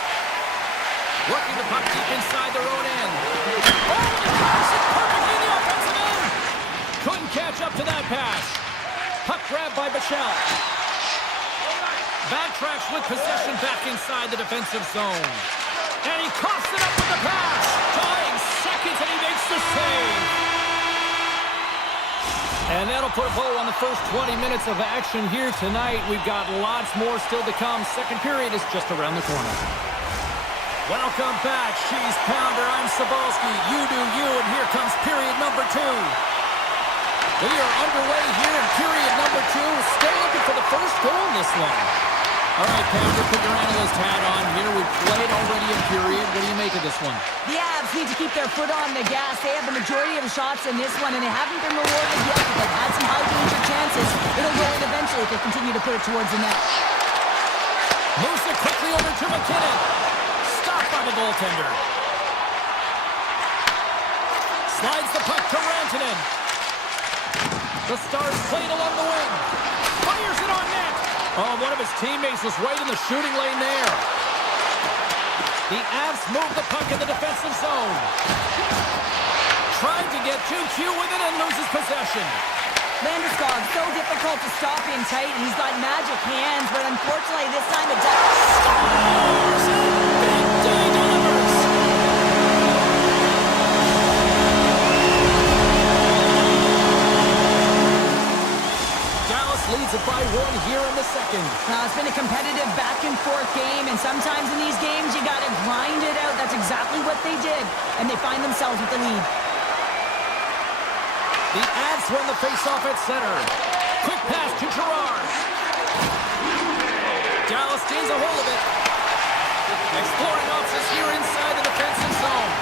Working the puck deep inside their own end. Oh, and pass it perfectly in the offensive end. Couldn't catch up to that pass. Puck grabbed by Bichelle. Backtracks with possession back inside the defensive zone. And he coughs it up with the pass. Dying seconds and he makes the save. And that'll put a bow on the first 20 minutes of action here tonight. We've got lots more still to come. Second period is just around the corner. Welcome back, Cheese Pounder. I'm Cebulski. You do you, and here comes period number 2. We are underway here in period number 2. Still looking for the first goal in this one. All right, Pastor, put your analyst hat on here. We've played already a period. What do you make of this one? The Avs need to keep their foot on the gas. They have the majority of the shots in this one, and they haven't been rewarded yet, but they've had some high-danger chances. It'll go in eventually if they continue to put it towards the net. Moves it quickly over to McKinnon. Stopped by the goaltender. Slides the puck to Rantanen. The Stars played along the wing. Fires it on net. Oh, one of his teammates was right in the shooting lane there. The Avs move the puck in the defensive zone. Tried to get too cute with it and loses possession. Landeskog, so difficult to stop in tight, and he's got magic hands, but unfortunately this time it does. Scores! And Big D delivers! Dallas leads it by 1 here in the second. It's been a competitive back-and-forth game, and sometimes in these games you got to grind it out. That's exactly what they did, and they find themselves with the lead. The Avs win the face-off at center. Quick pass to Gerard. Dallas gains a hold of it. Exploring options here inside the defensive zone.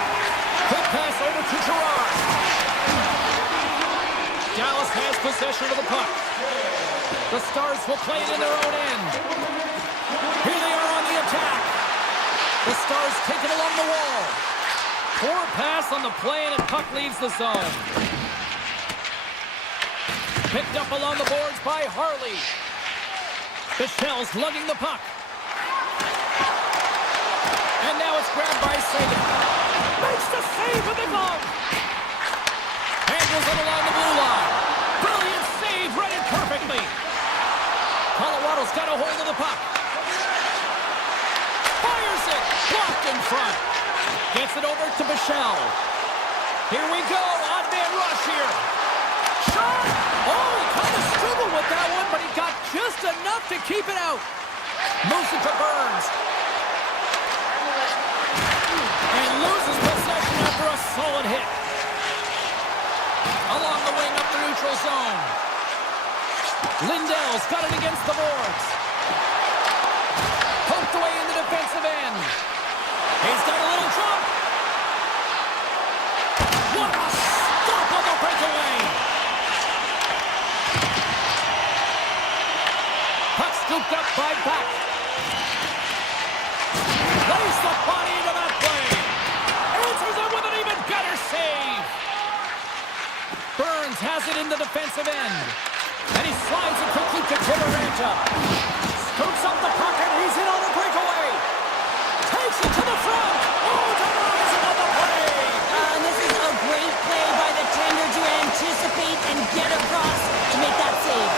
Quick pass over to Gerard. Dallas has possession of the puck. The Stars will play it in their own end. Here they are on the attack. The Stars take it along the wall. Poor pass on the play, and the puck leaves the zone. Picked up along the boards by Harley. Michelle's lugging the puck. And now it's grabbed by Sagan. Makes the save with the glove. Handles it along the blue line. Brilliant save, read it perfectly. Colorado's got a hold of the puck. Fires it. Blocked in front. Gets it over to Michelle. Here we go. Odd man rush here. Shot! Oh, he kind of struggled with that one, but he got just enough to keep it out. Moves it to Burns. And loses possession after a solid hit. Along the wing up the neutral zone. Lindell's got it against the boards. Poked away in the defensive end. He's got a little jump. What a stop on the breakaway. Puck scooped up by Back. Lays the body into that play. Answers it with an even better save. Burns has it in the defensive end. And he slides it quickly to Kiberanta. Scoops up the puck and he's in on the breakaway. Takes it to the front. Oh, denies on the play. And this is a great play by the tender to anticipate and get across to make that save.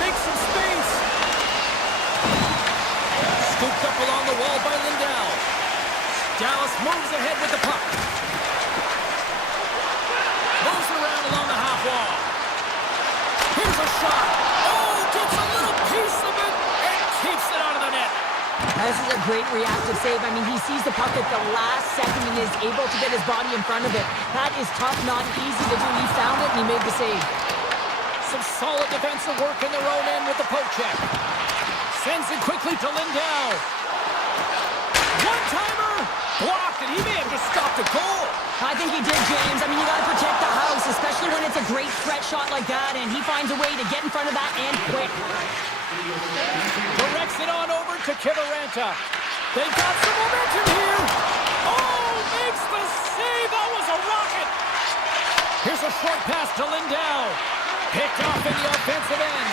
Makes some space. Scooped up along the wall by Lindell. Dallas moves ahead with the puck. Moves around along the half wall. Here's a shot. Oh, gets a little piece of it and keeps it out of the net. This is a great reactive save. I mean, he sees the puck at the last second and is able to get his body in front of it. That is tough, not easy to do. He found it and he made the save. Some solid defensive work in their own end with the poke check. Sends it quickly to Lindell. One-timer. Blocked, and he may have just stopped a goal. I think he did, James. I mean, you got to protect the house, especially when it's a great threat shot like that, and he finds a way to get in front of that and quick. Directs it on over to Kiberanta. They've got some momentum here. Oh, makes the save. That was a rocket. Here's a short pass to Lindell. Picked off in the offensive end.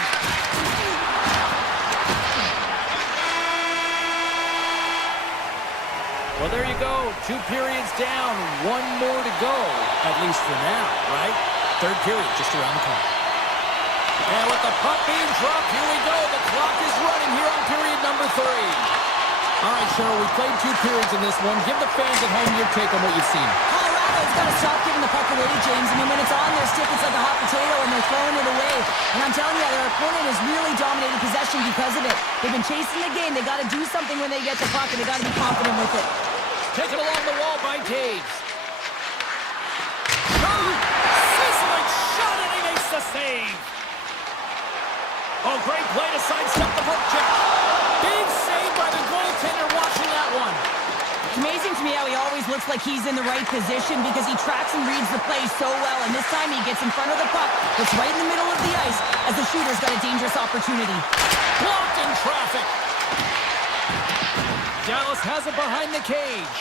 Well, there you go. 2 periods down, 1 more to go, at least for now, right? Third period just around the corner. And with the puck being dropped, here we go. The clock is running here on period number 3. All right, Cheryl, we played 2 periods in this one. Give the fans at home your take on what you've seen. Colorado's got to stop giving the puck away, James. I mean, when it's on their stick, it's like a hot potato, and they're throwing it away. And I'm telling you, their opponent has really dominated possession because of it. They've been chasing the game. They got to do something when they get the puck, and they got to be confident with it. Taken along the wall by Taves. Sizzling shot, and he makes the save. Oh, great play to sidestep the poke check. to me how he always looks like he's in the right position because he tracks and reads the play so well, and this time he gets in front of the puck, that's right in the middle of the ice, as the shooter's got a dangerous opportunity. Blocked in traffic. Dallas has it behind the cage.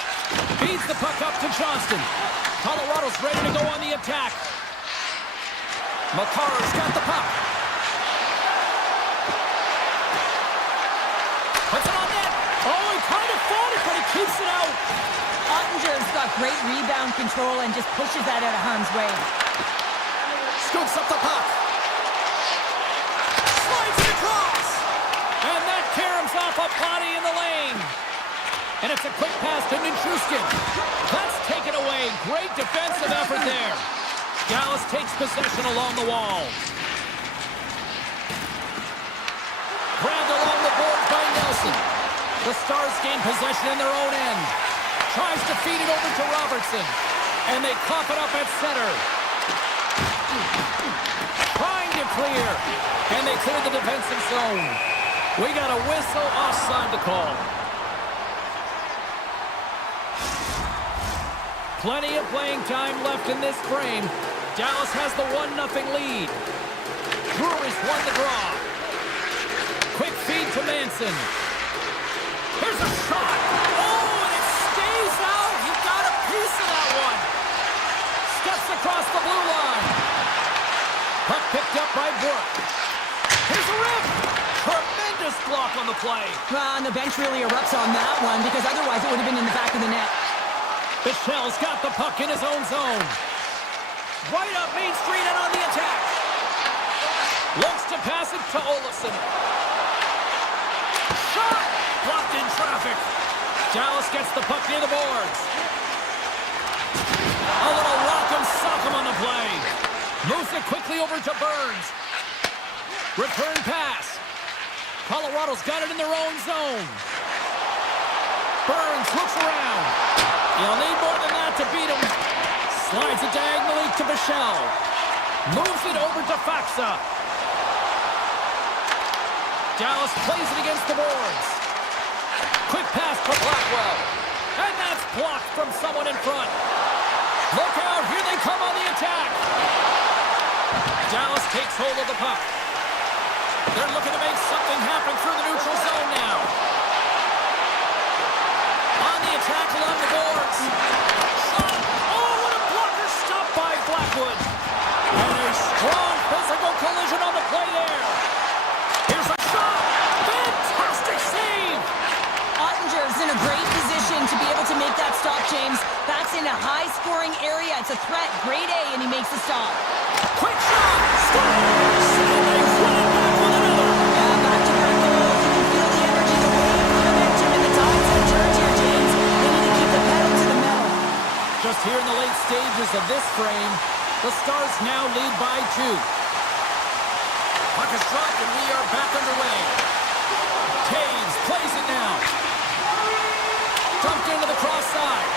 Feeds the puck up to Johnston. Colorado's ready to go on the attack. McCarr's got the puck. Puts it on net. Oh, he kind of fought it, but he keeps it out. Ottinger's got great rebound control and just pushes that out of harm's way. Scoops up the puck. Slides it across. And that caroms off a body in the lane. And it's a quick pass to Nichushkin. That's taken away. Great defensive effort there. Dallas takes possession along the wall. Grabbed along the boards by Nelson. The Stars gain possession in their own end. Tries to feed it over to Robertson. And they cough it up at center. Trying to clear. And they clear the defensive zone. We got a whistle offside to call. Plenty of playing time left in this frame. Dallas has the 1-0 lead. Brewery's won the draw. Quick feed to Manson. Here's a shot. Oh, and it stays out. He got a piece of that one. Steps across the blue line. Puck picked up by Burke. Here's a rip. Tremendous block on the play. Well, and the bench really erupts on that one because otherwise it would have been in the back of the net. Michel's got the puck in his own zone. Right up Main Street and on the attack. Looks to pass it to Olofsson. Shot! Blocked in traffic. Dallas gets the puck near the boards. A little rock'em sock'em on the play. Moves it quickly over to Burns. Return pass. Colorado's got it in their own zone. Burns looks around. You'll need more than that to beat him. Slides it diagonally to Michel. Moves it over to Faxa. Dallas plays it against the boards. Quick pass for Blackwell. And that's blocked from someone in front. Look out, here they come on the attack. Dallas takes hold of the puck. They're looking to make something happen through the neutral zone now. On the attack along the boards. Shot. Oh, what a blocker stop by Blackwood. And a strong physical collision on the play there. Here's a shot. Fantastic save. Ottinger's in a great position to be able to make that stop, James. That's in a high-scoring area. It's a threat. Grade A, and he makes the stop. Quick shot. Stop. Save. Running back with another. Yeah, back-to-back goals. You can feel the energy, the wave, the momentum, and the tides have turned here, James. They need to keep the pedal to the metal. Just here in the late stages of this frame, the Stars now lead by 2. Puck is dropped and we are back underway. Taves plays it now. Dumped into the cross side.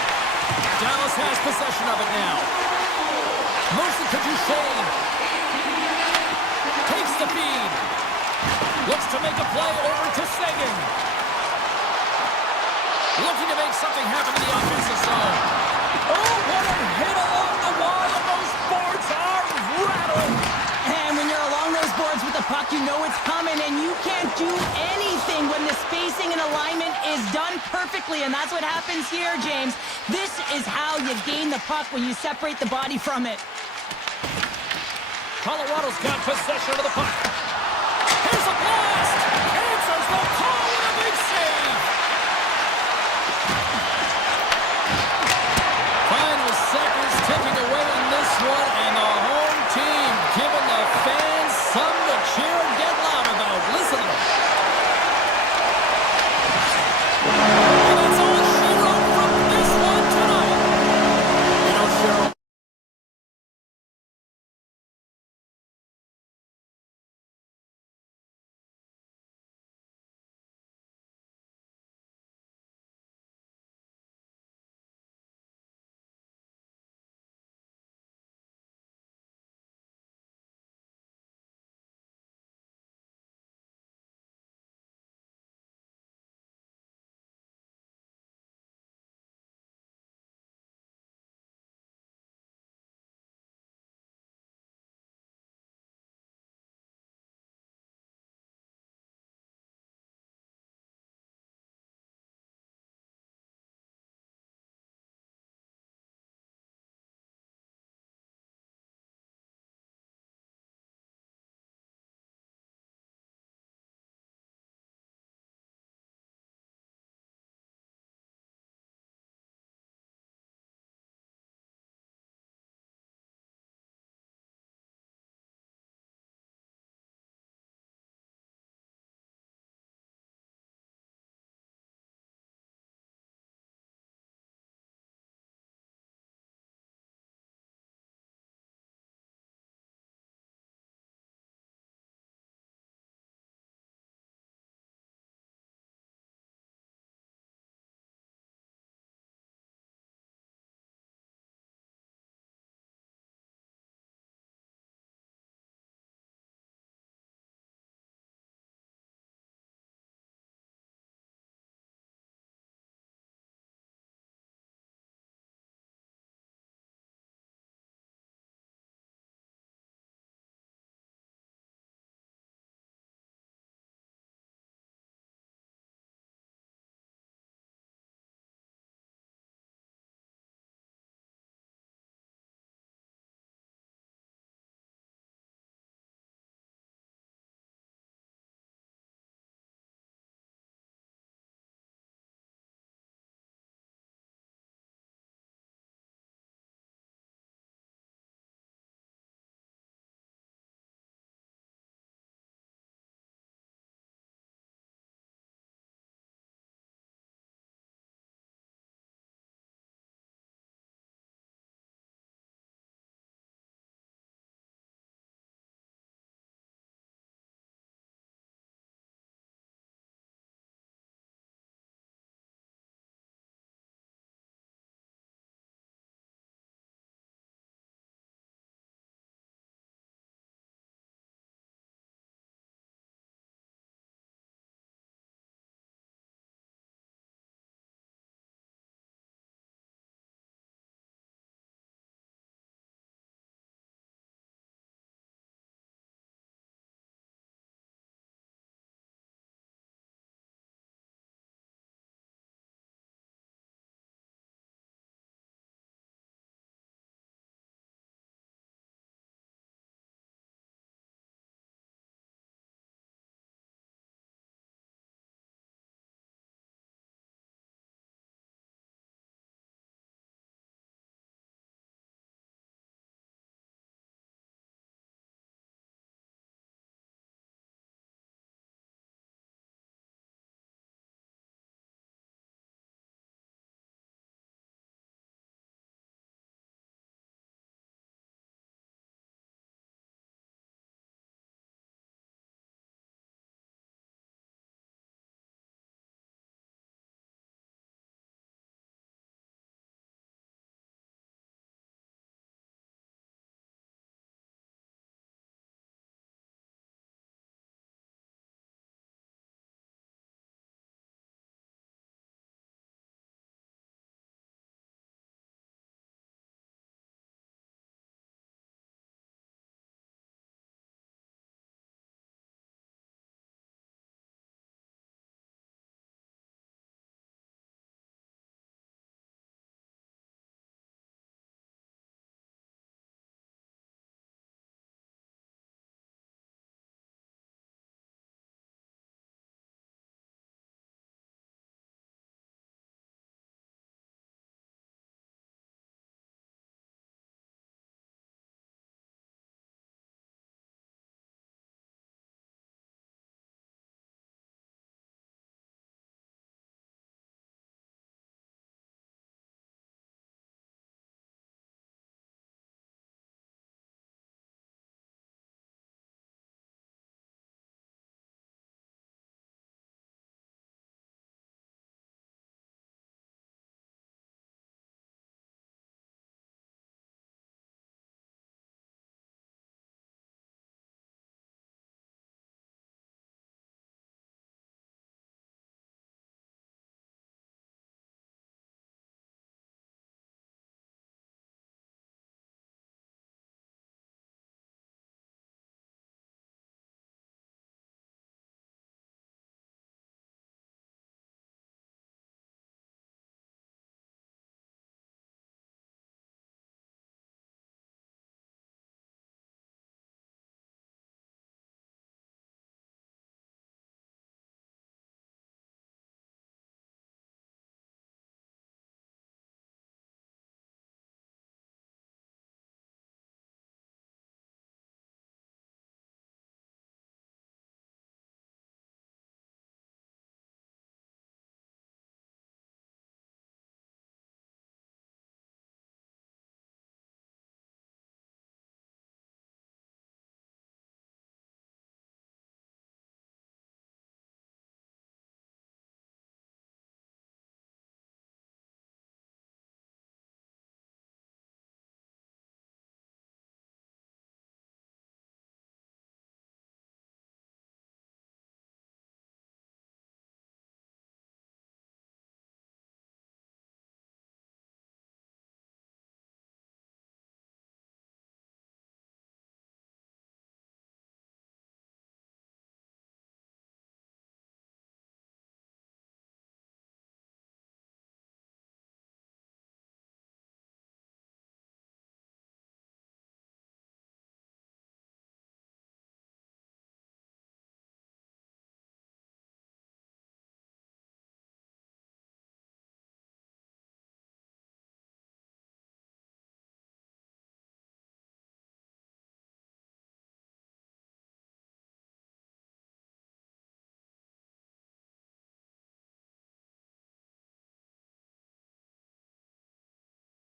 Dallas has possession of it now. Moves it to Duchesne. Takes the feed. Looks to make a play over to Seguin. Looking to make something happen in the offensive zone. Oh, what a hit along the wall, and those boards are rattling. And when you're along those boards with the puck, you know it's coming, and you can't do anything when the spacing and alignment is done perfectly, and that's what happens here, James. This is how you gain the puck when you separate the body from it. Colorado's got possession of the puck. Here's a blast! Answers the call with a big save! Final seconds ticking away in this one, and the home team giving the fans something to cheer and get loud about. Listen to them.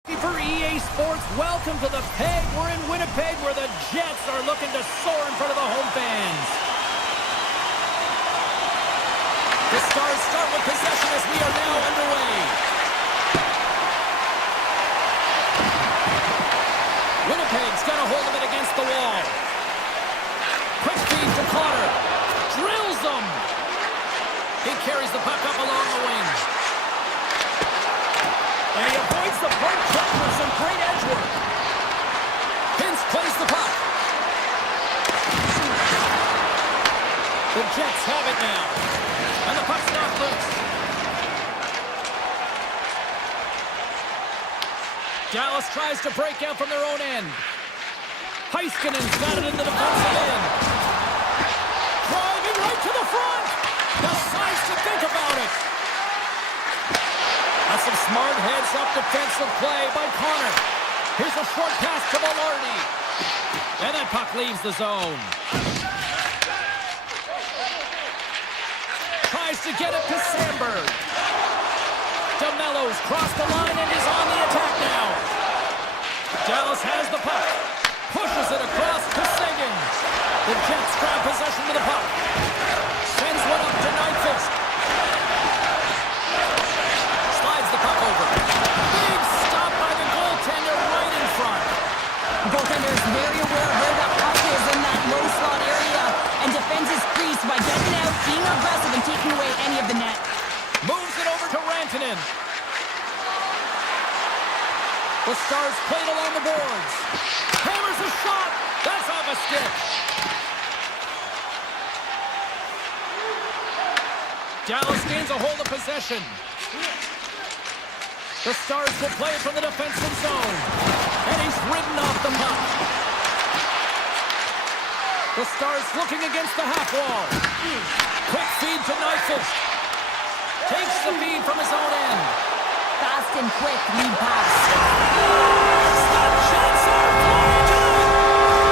For EA Sports, welcome to the Peg. We're in Winnipeg where the Jets are looking to soar in front of the home fans. The Stars start with possession as we are now underway. Winnipeg's got a hold of it against the wall. Quick feed to Connor. Drills them. He carries the puck up along the wing. And he avoids the poke check with some great edge work. Hintz plays the puck. The Jets have it now. And the puck's knocked loose. Dallas tries to break out from their own end. Heiskanen's got it in the defensive end. Driving right to the front. The size to think about it. That's some smart heads-up defensive play by Connor. Here's a short pass to Velarde. And that puck leaves the zone. Tries to get it to Sandberg. DeMello's crossed the line and is on the attack now. Dallas has the puck. Pushes it across to Seguin. The Jets grab possession of the puck. Sends one up to Nyquist. Slides the puck over. Big stop by the goaltender right in front. The goaltender is very aware of where that puck is in that low slot area and defends his crease by getting out, being aggressive, and taking away any of the net. Moves it over to Rantanen. The Stars played along the boards. Hammers a shot. That's off a stick. Dallas gains a hold of possession. The Stars will play it from the defensive zone. And he's ridden off the puck. The Stars looking against the half wall. Quick feed to Nyquist. Takes the feed from his own end. Fast and quick lead pass.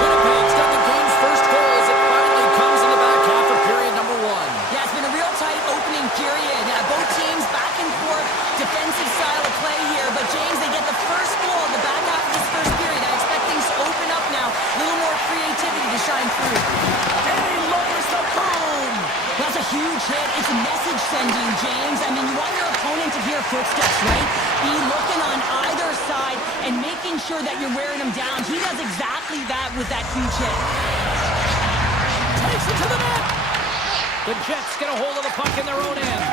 Winnipeg's got the game's first goal as it finally comes in the back half of period number one. Yeah, it's been a real tight opening period. Both teams back and forth, defensive style of play here. But James, they get the first goal in the back half of this first period. I expect things to open up now. A little more creativity to shine through. And he lowers the boom. That's a huge hit. It's a message sending, James. I mean, you want your opponent to hear footsteps, right? Be looking on either side and making sure that you're wearing them down. He does exactly that with that huge hit. Takes it to the net. The Jets get a hold of the puck in their own end.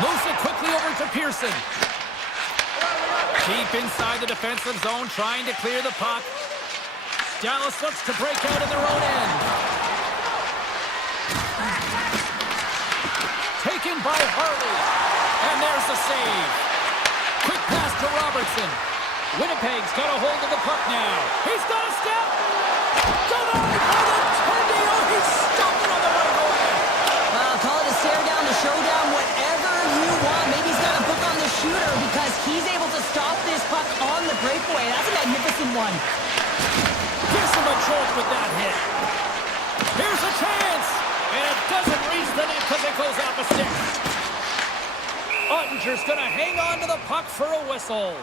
Moves it quickly over to Pearson. Deep inside the defensive zone, trying to clear the puck. Dallas looks to break out in their own end. Taken by Harley. And there's the save. Quick pass to Robertson. Winnipeg's got a hold of the puck now. He's got a step. Denied by the Tendy. Oh, he's stopping on the breakaway. Well, call it a stare down, a showdown, whatever you want. Maybe he's got a book on the shooter because he's able to stop this puck on the breakaway. That's a magnificent one. Gives him a jolt with that hit. Here's a chance. And it doesn't reach the net because it goes off a stick. Ottinger's going to hang on to the puck for a whistle.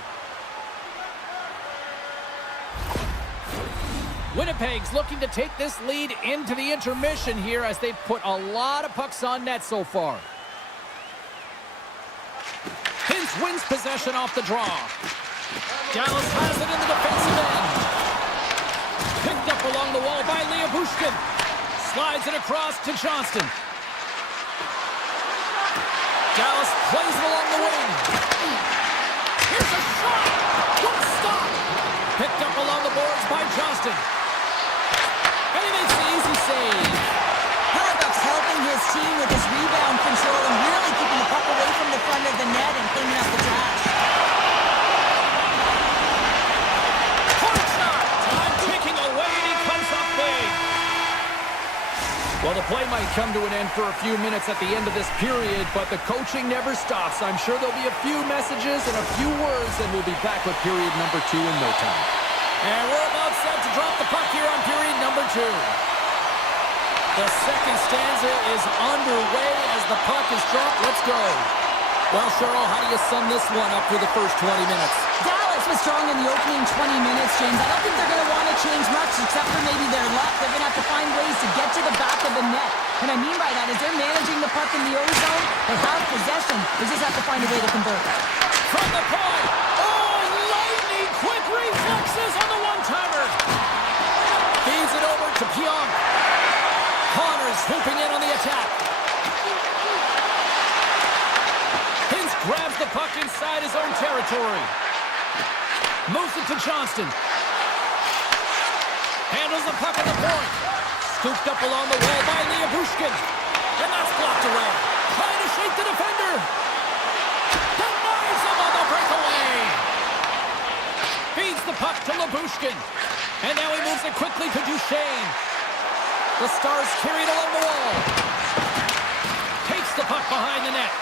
Winnipeg's looking to take this lead into the intermission here as they've put a lot of pucks on net so far. Hintz wins possession off the draw. Dallas has it in the defensive end. Picked up along the wall by Liabushkin. Slides it across to Johnston. Dallas plays it along the wing. Here's a shot. What a stop. Picked up along the boards by Johnston. And he makes the easy save. Hellebuck's helping his team with his rebound control and really keeping the puck away from the front of the net and cleaning up the trash. Hard shot. Time ticking away and he comes up big. Well, the play might come to an end for a few minutes at the end of this period, but the coaching never stops. I'm sure there'll be a few messages and a few words, and we'll be back with period number 2 in no time. And we're about set to drop the puck here on period number 2. The second stanza is underway as the puck is dropped. Let's go. Well, Cheryl, how do you sum this one up for the first 20 minutes? Dallas Dallas was strong in the opening 20 minutes, James. I don't think they're going to want to change much, except for maybe their luck. They're going to have to find ways to get to the back of the net. What I mean by that is they're managing the puck in the O-zone. They have possession. They just have to find a way to convert. From the point. Oh, lightning quick reflexes on the one-timer. Feeds it over to Pionk. Connors swooping in on the attack. Hintz grabs the puck inside his own territory. Moves it to Johnston. Handles the puck at the point. Scooped up along the wall by Liabushkin. And that's blocked away. Trying to shake the defender. Denies him on the breakaway. Feeds the puck to Liabushkin. And now he moves it quickly to Duchesne. The Stars carried along the wall. Takes the puck behind the net.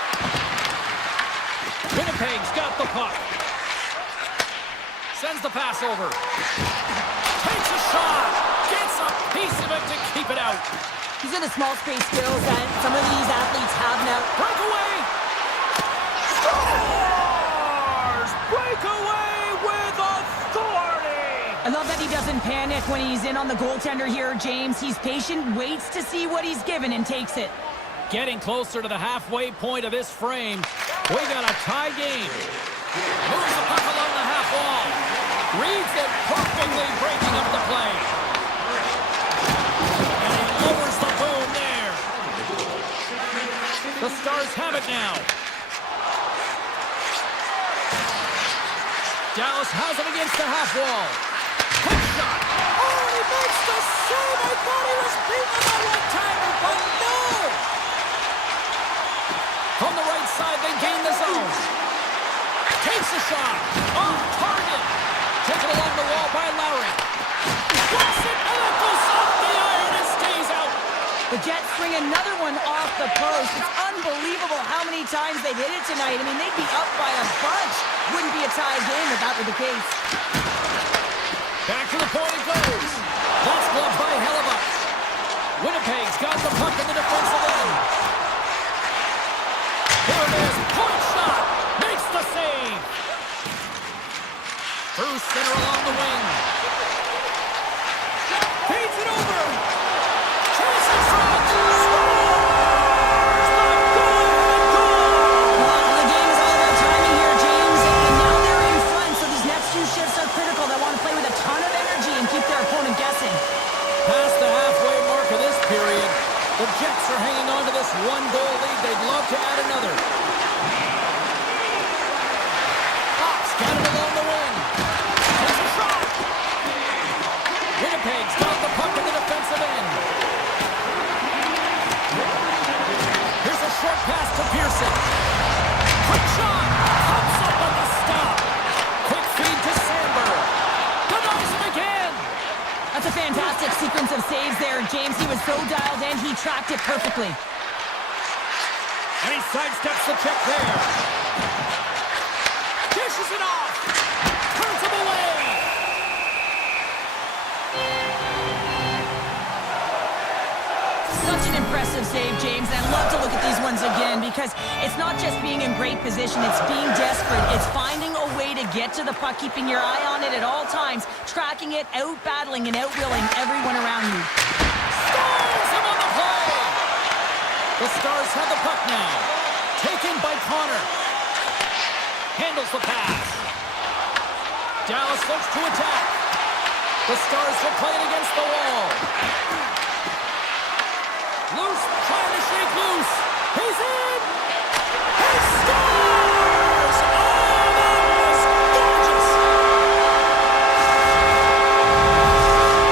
Winnipeg's got the puck. Sends the pass over. Takes a shot. Gets a piece of it to keep it out. These are the small space skills that some of these athletes have now. Breakaway. Stars! Breakaway with authority! I love that he doesn't panic when he's in on the goaltender here, James. He's patient, waits to see what he's given, and takes it. Getting closer to the halfway point of this frame. We got a tie game. Moves the puck along the half wall. Reads it perfectly, breaking up the play. And he lowers the boom there. The Stars have it now. Dallas has it against the half wall. Quick shot. Oh, he makes the save. I thought he was beaten on that one-timer, but no! From the right side, they gain the zone. Takes a shot. Off target. Taken along the wall by Lowry. Drops it, and it goes off the iron and stays out. The Jets bring another one off the post. It's unbelievable how many times they've hit it tonight. I mean, they'd be up by a bunch. Wouldn't be a tie game if that were the case. Back to the point it goes. That's gloved by Hellebuck. Winnipeg's got the puck in the defensive end. Here it is. Point shot. Makes the save. Through center along the wing. Feeds it over. Chases front. Scores! The goal! The game is all about timing here, James. And now they're in front, so these next few shifts are critical. They want to play with a ton of energy and keep their opponent guessing. Past the halfway mark of this period, the Jets are hanging on to this one-goal lead. They'd love to add another. Fox got it along the wing. Takes a shot. Winnipeg's got the puck in the defensive end. Here's a short pass to Pearson. Quick shot. Comes up on the stop. Quick feed to Sandberg. Denies him again. That's a fantastic sequence of saves there, James. He was so dialed in, he tracked it perfectly. And he sidesteps the check there. Dishes it off. Turns him away. Such an impressive save, James. And I'd love to look at these ones again because it's not just being in great position, it's being desperate. It's finding a way to get to the puck, keeping your eye on it at all times, tracking it, out-battling and out-willing everyone around you. Stars him on the play. The Stars have the puck now. Taken by Connor. Handles the pass. Dallas looks to attack. The Stars will play it against the wall. Loose, trying to shake loose. He's in! He scores! Oh, that was gorgeous!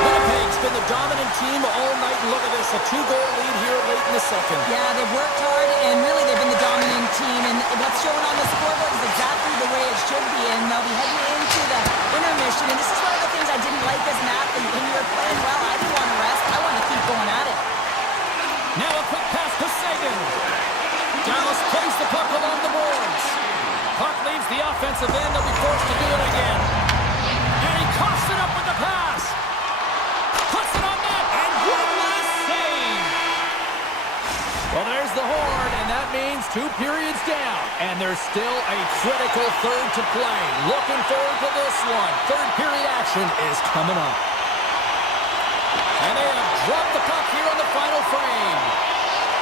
Winnipeg's been the dominant team all night. Look at this, a 2-goal lead here late in the second. Yeah, they've worked hard, and really they've been the dominant team. And what's shown on the scoreboard is exactly the way it should be. And they'll be heading into the intermission. And this is one of the things I didn't like as an athlete. When you were playing well, I didn't want to rest. I wanted to keep going at it. Now a quick pass to Sagan. Dallas plays the puck along the boards. Puck leaves the offensive end. They'll be forced to do it again. And he coughs it up with the pass. Puts it on net. And one last save. Well, there's the horn, and that means 2 periods down. And there's still a critical third to play. Looking forward to this one. Third period action is coming up. And they have dropped the puck here on the final frame.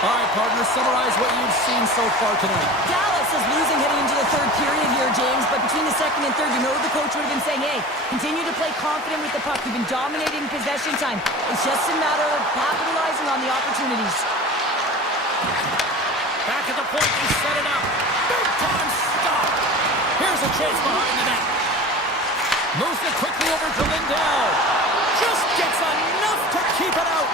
All right, partner, summarize what you've seen so far tonight. Dallas is losing heading into the third period here, James, but between the second and third, you know the coach would have been saying, hey, continue to play confident with the puck. You've been dominating possession time. It's just a matter of capitalizing on the opportunities. Back at the point, he set it up. Big time stop. Here's a chance behind the net. Moves it quickly over to Lindell. Just gets enough to keep it out.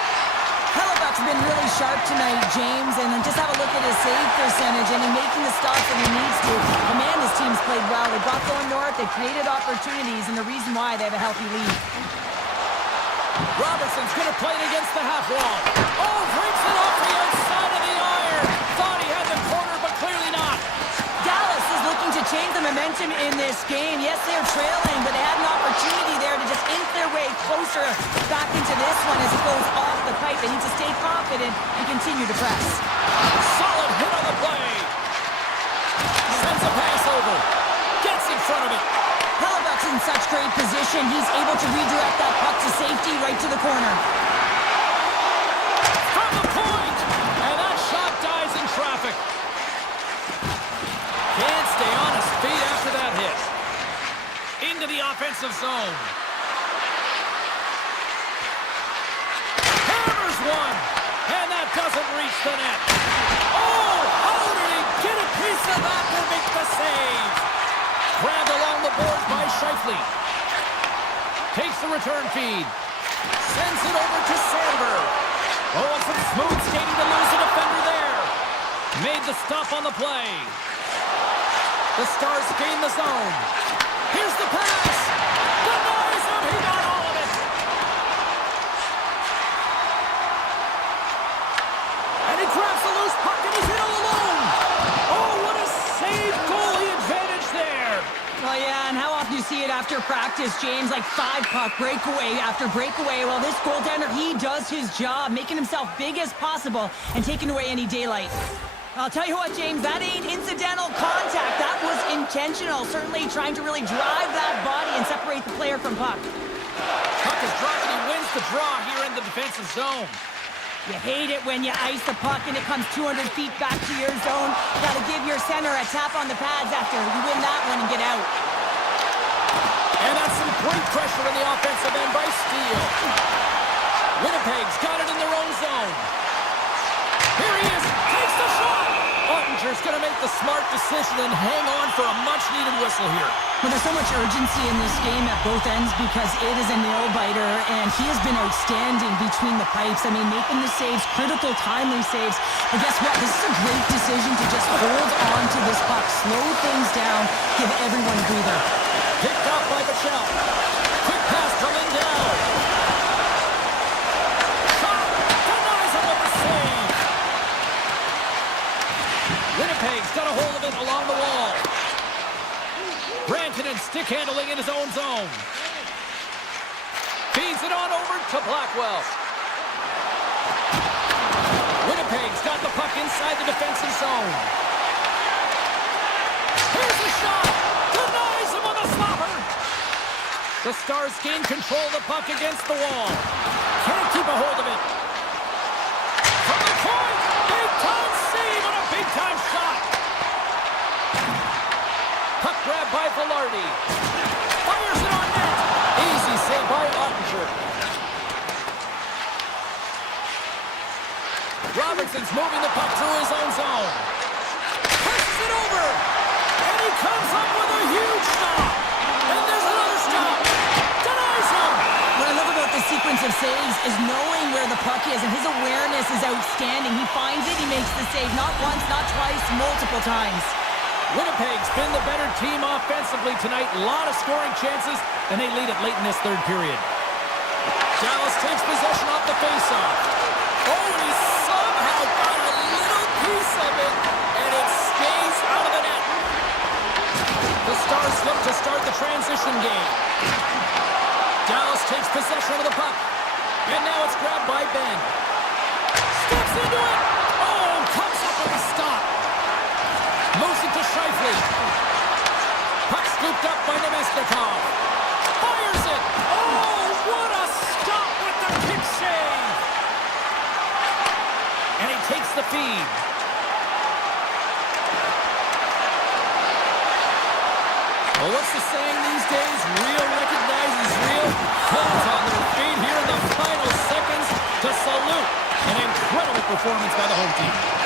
Hellebuck's been really sharp tonight, James, and just have a look at his save percentage, and he's making the stops that he needs to. The man, his team's played well. They got going north, they created opportunities, and the reason why they have a healthy lead. Robertson's going to play it against the half wall. Oh, breaks it off the outside of the iron. Thought he had the corner, but clearly not. Dallas is looking to change the momentum in this game. Yes, they're trailing, but they had an opportunity there to just ink their way closer back into this one as it goes off the pipe. They need to stay confident and continue to press. Solid hit on the play. Sends a pass over. Gets in front of it. Hellebuck's in such great position. He's able to redirect that puck to safety right to the corner. From the point! And that shot dies in traffic. Can't stay on his feet after that hit. Into the offensive zone. Hammers one. And that doesn't reach the net. Oh, how did he get a piece of that to make the save? Grabbed along the boards by Scheifele. Takes the return feed. Sends it over to Sandberg. Oh, some smooth skating to lose a defender there. Made the stop on the play. The Stars gain the zone. Here's the pass. Denies him. He got all of it. And he grabs the loose puck and he's hit all alone. Oh, what a save goalie advantage there. Well, yeah, and how often you see it after practice, James, like 5-puck breakaway after breakaway. Well, this goaltender, he does his job, making himself big as possible and taking away any daylight. I'll tell you what, James, that ain't incidental contact. That was intentional, certainly trying to really drive that body and separate the player from puck. Puck is dropped and he wins the draw here in the defensive zone. You hate it when you ice the puck and it comes 200 feet back to your zone. You gotta give your center a tap on the pads after you win that one and get out. And that's some great pressure in the offensive end by Steele. Winnipeg's got it in their own zone. Here he is, takes the shot. Ottinger's going to make the smart decision and hang on for a much-needed whistle here. Well, there's so much urgency in this game at both ends because it is a nail-biter, and he has been outstanding between the pipes. I mean, making the saves, critical, timely saves. And guess what? This is a great decision to just hold on to this puck, slow things down, give everyone a breather. Picked up by Michel. Quick pass to Lindell. Shot. Denies him with the save. Winnipeg's got a hold of it along the wall. Branton and stick handling in his own zone. Feeds it on over to Blackwell. Winnipeg's got the puck inside the defensive zone. Here's the shot. Denies him with a stopper. The Stars gain control of the puck against the wall. Can't keep a hold of it. From the point. Big time save and a big time shot. Puck grab by Velarde. Fires it on net. Easy save by Ottinger. Robertson's moving the puck through his own zone. Pushes it over. And he comes up with a huge stop. And there's another stop. Denies him. What I love about this sequence of saves is knowing where the puck is, and his awareness is outstanding. He finds it, he makes the save, not once, not twice, multiple times. Winnipeg's been the better team offensively tonight. A lot of scoring chances, and they lead it late in this third period. Dallas takes possession off the faceoff. Oh, and he somehow got a little piece of it, and it stays out of the net. The Stars look to start the transition game. Dallas takes possession of the puck, and now it's grabbed by Ben. Steps into it. Oh, comes up with a stop. Moves it to Scheifele. lead. Puck scooped up by Nemesnikov. Fires it! Oh, what a stop with the kick save! And he takes the feed. Well, what's the saying these days? Real recognizes real. Fans on their feet here in the final seconds to salute an incredible performance by the home team.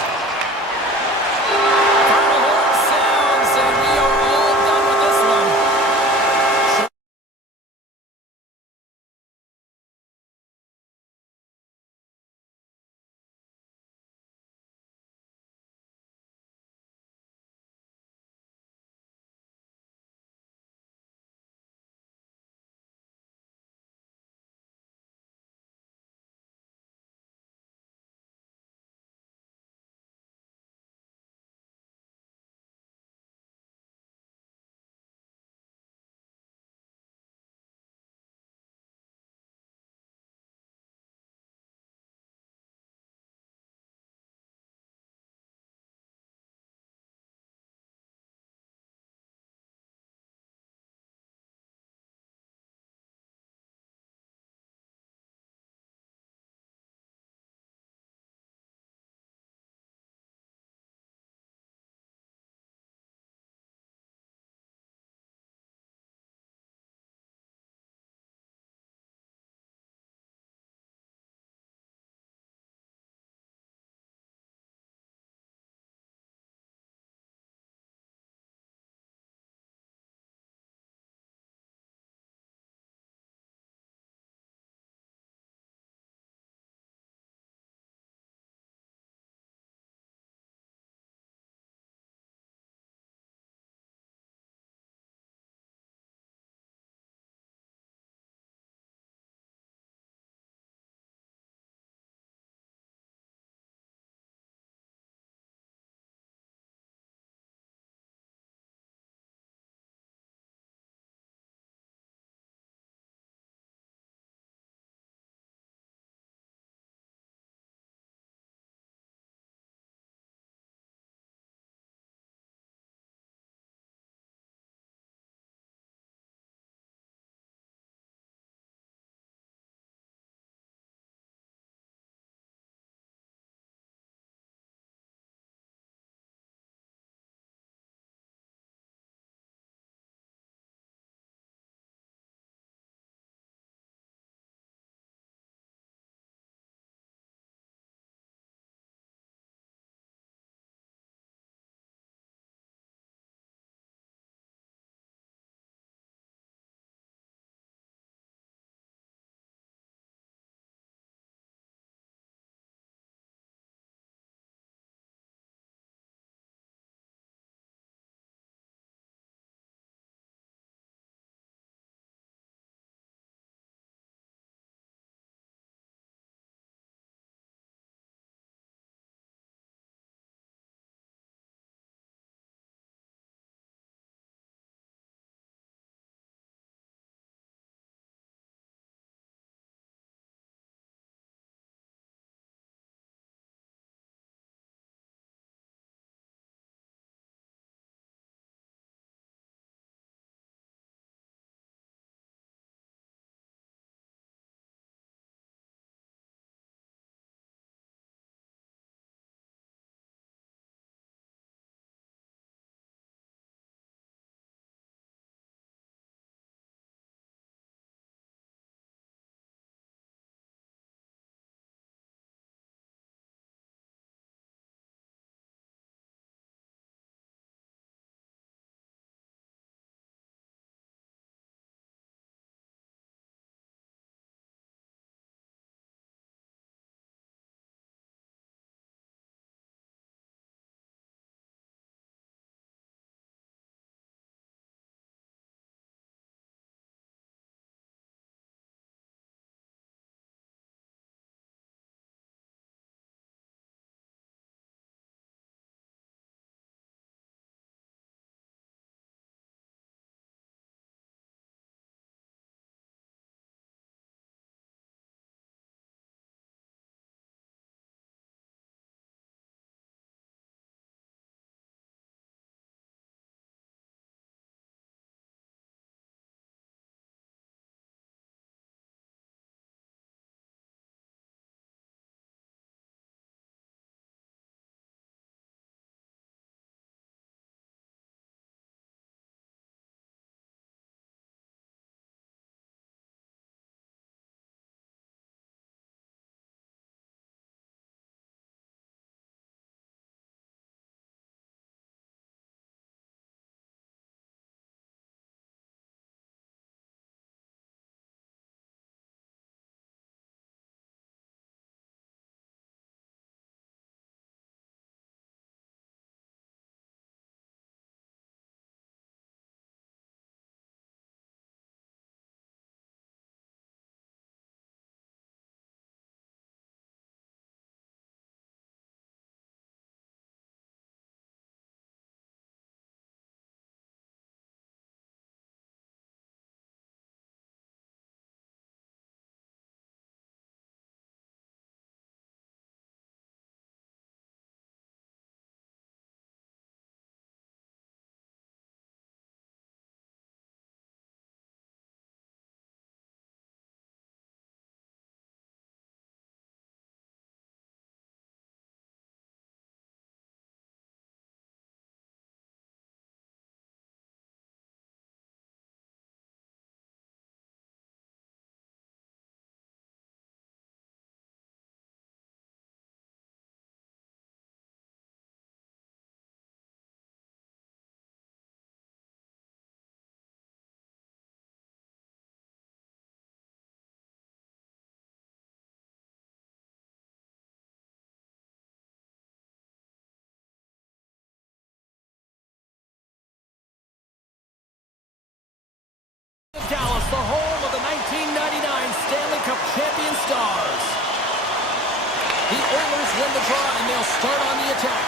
The Oilers win the draw, and they'll start on the attack.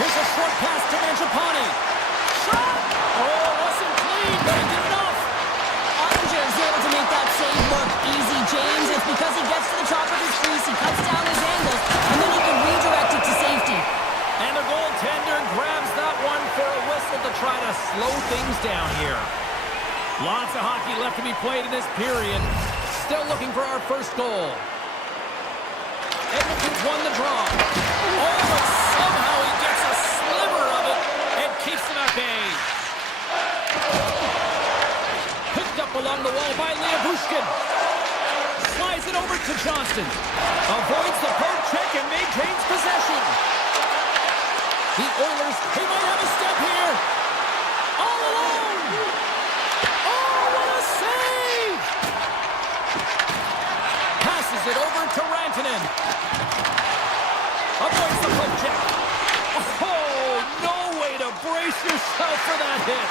Here's a short pass to Mangiapane. Shot! Oh, wasn't clean, but he did enough. Ottinger is able to make that save look easy, James. It's because he gets to the top of his crease, he cuts down his angles, and then he can redirect it to safety. And the goaltender grabs that one for a whistle to try to slow things down here. Lots of hockey left to be played in this period. Still looking for our first goal. Edmonton's won the draw. Oh, but somehow he gets a sliver of it and keeps them at bay. Picked up along the wall by Leobushkin. Slides it over to Johnston. Avoids the poke check and maintains possession. The Oilers, he might have a step here. All alone. Oh, what a save! Passes it over to Rantanen. Avoids the poke check. Oh, no way to brace yourself for that hit.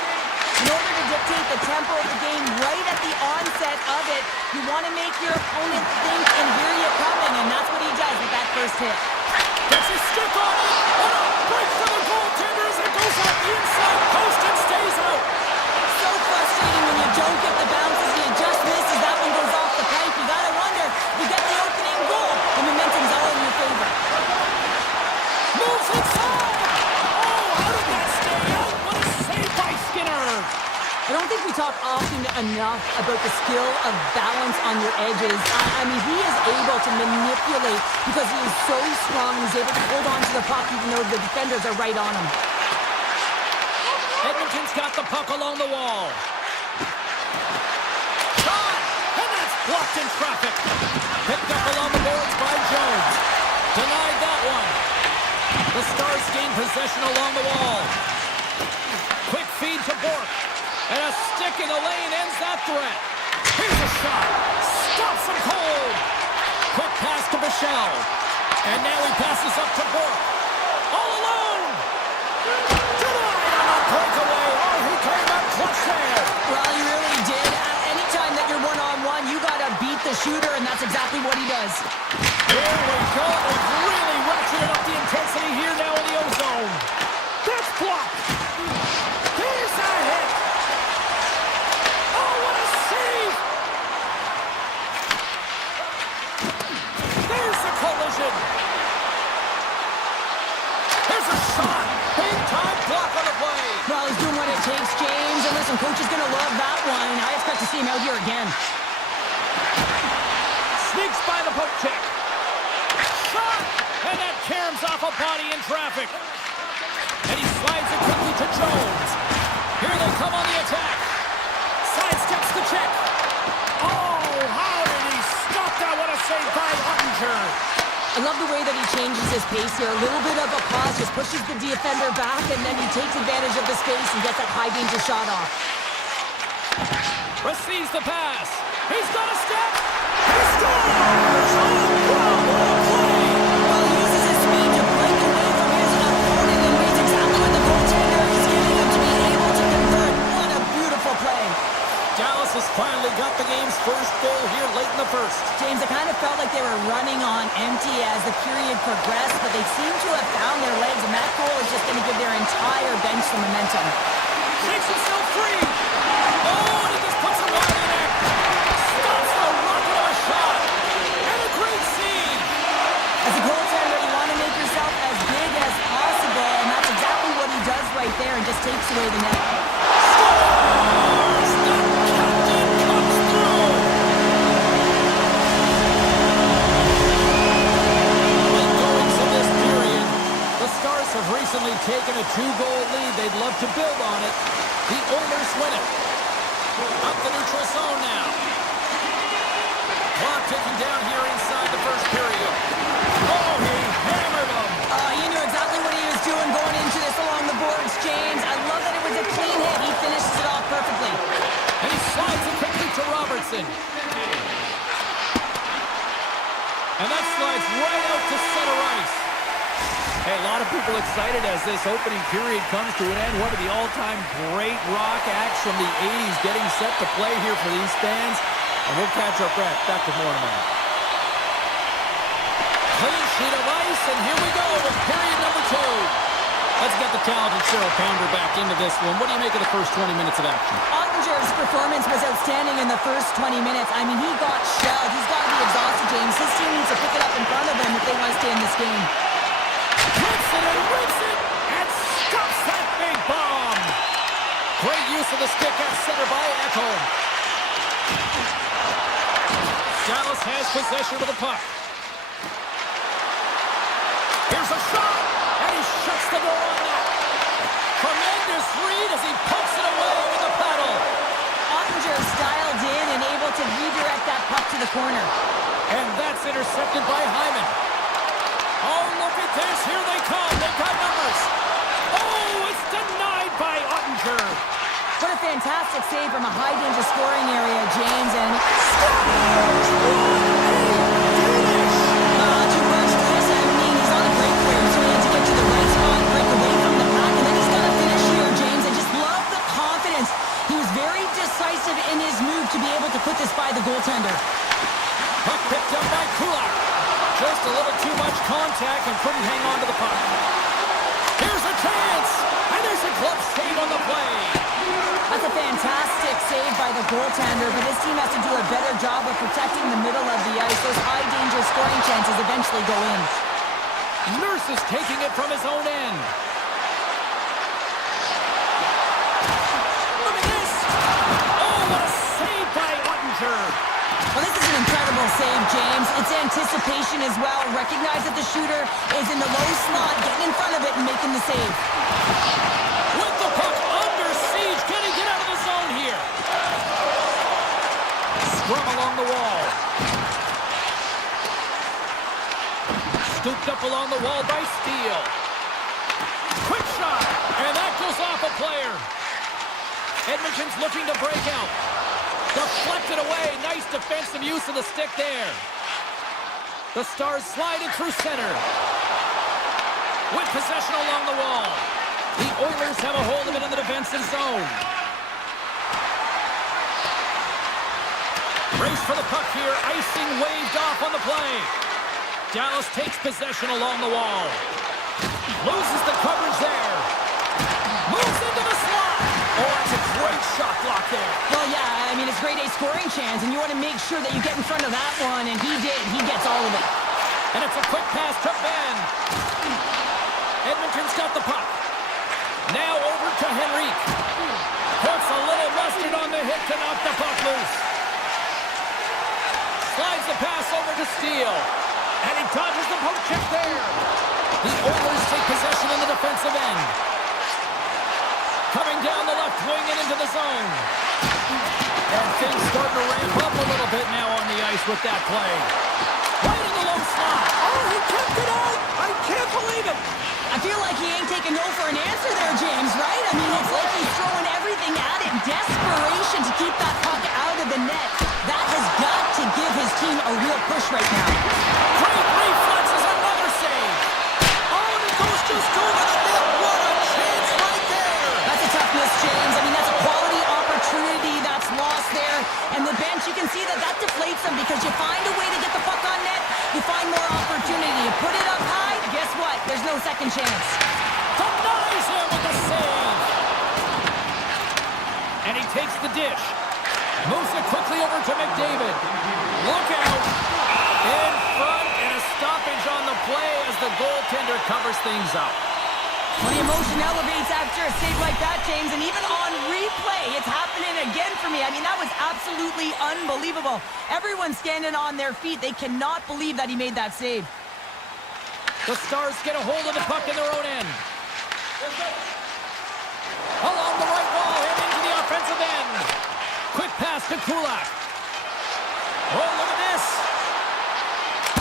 In order to dictate the tempo of the game right at the onset of it, you want to make your opponent think and hear you coming, and that's what he does with that first hit. Gets his stick on it. What a break for the goaltender as it goes off the inside post and stays out. So frustrating when you don't get the bounces, you just misses. That one goes off the pipe. You gotta wonder, you get the opening goal, the momentum's all in your favor. Moves inside. Oh, how did that stay out? What a save by Skinner. I don't think we talk often enough about the skill of balance on your edges. I mean, he is able to manipulate because he is so strong. He's able to hold on to the puck even though the defenders are right on him. Edmonton's got the puck along the wall. Shot! And that's blocked in traffic. Picked up along the boards by Jones. Denied that one. The Stars gain possession along the wall. Quick feed to Bork. And a stick in the lane ends that threat. Here's a shot. Stops him cold. Quick pass to Bichelle. And now he passes up to Bork. All alone. Denied on a breakaway. Oh, he came up clutch there. Well, he really did. Anytime that you're one-on-one, you got to beat the shooter, and that's exactly what he does. Here we go. They've really ratcheted up the intensity here now in the O-zone. That's blocked. Here's that hit. Oh, what a save. There's the collision. There's a shot. Big-time block on the play. Well, he's doing what it takes, James. And listen, coach is going to love that one. I expect to see him out here again. Sneaks by the poke check. Shot! And that caroms off a body in traffic. And he slides it quickly to Jones. Here they come on the attack. Sidesteps the check. Oh, how did he stop that? What a save by Ottinger. I love the way that he changes his pace here. A little bit of a pause, just pushes the defender back, and then he takes advantage of the space and gets that high-danger shot off. Receives the pass. He's got a step. He scores! Oh, wow, what a play! Well, he uses his speed to break away from his opponent and reads exactly what the goaltender is giving him to be able to convert. What a beautiful play. Dallas has finally got the game's first goal here late in the first. James, it kind of felt like they were running on empty as the period progressed, but they seem to have found their legs, and that goal is just going to give their entire bench some momentum. Shakes himself free. Oh, and he just puts it wide in there. Stops the rocket of a shot. And a great save. As a goaltender, you want to make yourself as big as possible, and that's exactly what he does right there and just takes away the net. Scores! The captain comes through. In goings of this period, the Stars have recently taken a 2-goal lead. They'd love to build on it. The Oilers win it. Up the neutral zone now. Clock ticking down here inside the first period. Oh, he hammered him. He knew exactly what he was doing going into this along the boards, James. I love that it was a clean hit. He finishes it off perfectly. And he slides it quickly to Robertson. And that slides right out to center ice. Hey, a lot of people excited as this opening period comes to an end. One of the all-time great rock acts from the 80s getting set to play here for these fans. And we'll catch our breath. Back with more in a moment. Clean sheet of ice, and here we go with period number 2. Let's get the talented Cheryl Pounder back into this one. What do you make of the first 20 minutes of action? Ottinger's performance was outstanding in the first 20 minutes. I mean, he got shelled. He's got to be exhausted, James. His team needs to pick it up in front of him if they want to stay in this game. Hits it and rips it and stuffs that big bomb. Great use of the stick at center by Ekholm. Dallas has possession of the puck. Here's a shot, and he shuts the door on that. Tremendous read as he pokes it away with the paddle. Ottinger dialed in and able to redirect that puck to the corner. And that's intercepted by Hyman. Oh, look at this. Here they come. They've got numbers. Oh, it's denied by Ottinger. What a fantastic save from a high-danger scoring area, James, and... too much for this. I mean, he's on a break here, so he had to get to the right spot, break away from the pack, and then he's got to finish here, James. I just love the confidence. He was very decisive in his move to be able to put this by the goaltender. Puck picked up by Kulak. Just a little too much contact and couldn't hang on to the puck. Here's a chance, and there's a glove save on the play. That's a fantastic save by the goaltender, but his team has to do a better job of protecting the middle of the ice. Those high-danger scoring chances eventually go in. Nurse is taking it from his own end. Look at this! Oh, what a save by Ottinger! Well, this is an incredible save, James. It's anticipation as well. Recognize that the shooter is in the low slot, getting in front of it and making the save. With the puck under siege, can he get out of the zone here? Scrum along the wall. Scooped up along the wall by Steele. Quick shot, and that goes off a player. Edmonton's looking to break out. Deflected away. Nice defensive use of the stick there. The Stars slide it through center. With possession along the wall. The Oilers have a hold of it in the defensive zone. Race for the puck here. Icing waved off on the play. Dallas takes possession along the wall. Loses the coverage there. Moves into the slot. Oh, that's a great shot block there. Well, yeah, I mean, it's grade A scoring chance, and you want to make sure that you get in front of that one, and he did. He gets all of it. And it's a quick pass to Ben. Edmonton's got the puck. Now over to Henrique. Puts a little mustard on the hit to knock the puck loose. Slides the pass over to Steele. And he dodges the poke check there. The Oilers take possession in the defensive end. Coming down the left wing and into the zone. And things start to ramp up a little bit now on the ice with that play. Right in the low slot. Oh, he kept it out. I can't believe it. I feel like he ain't taking no for an answer there, James, right? I mean, it's like he's throwing everything at it. Desperation to keep that puck out of the net. That has got to give his team a real push right now. Great reflexes, another save. Oh, and it goes just over the net. What a chance right there. That's a tough miss, James. I mean, that's a quality opportunity that's lost there. And the bench, you can see that that deflates them because you find a way to get the puck on net, you find more opportunity. You put it up high, guess what? There's no second chance. Denies him with the save. And he takes the dish. Moves it quickly over to McDavid. Look out. In front, and a stoppage on the play as the goaltender covers things up. Well, the emotion elevates after a save like that, James, and even on replay, it's happening again for me. I mean, that was absolutely unbelievable. Everyone's standing on their feet. They cannot believe that he made that save. The Stars get a hold of the puck in their own end. Along the right wall and into the offensive end. Quick pass to Kulak. Oh, look at this.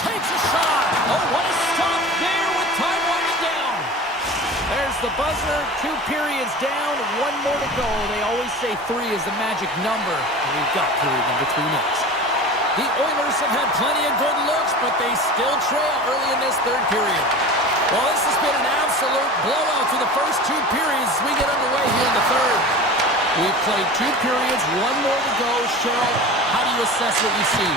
Takes a shot. Oh, what a stop there with time winding down. There's the buzzer. 2 periods down. 1 more to go. They always say 3 is the magic number. We've got period number 3 next. The Oilers have had plenty of good looks, but they still trail early in this 3rd period. Well, this has been an absolute blowout through the first 2 periods as we get underway here in the 3rd. We've played 2 periods, 1 more to go. Cheryl, how do you assess what you see?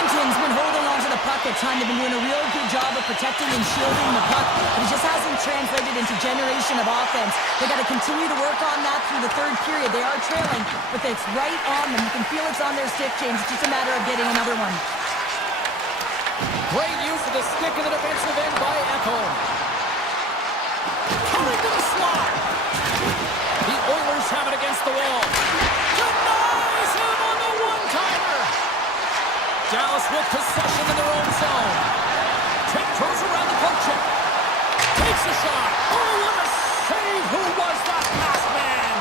Edmonton's been holding on to the puck at times. They've been doing a real good job of protecting and shielding the puck, but it just hasn't translated into generation of offense. They've got to continue to work on that through the third period. They are trailing, but it's right on them. You can feel it's on their stick, James. It's just a matter of getting another one. Great use of the stick in the defensive end by Ekholm. Coming to the slot. The Oilers have it against the wall. Denies him on the one-timer. Dallas with possession in their own zone. Tick throws around the poke check. Takes a shot. Oh, what a save. Who was that last man?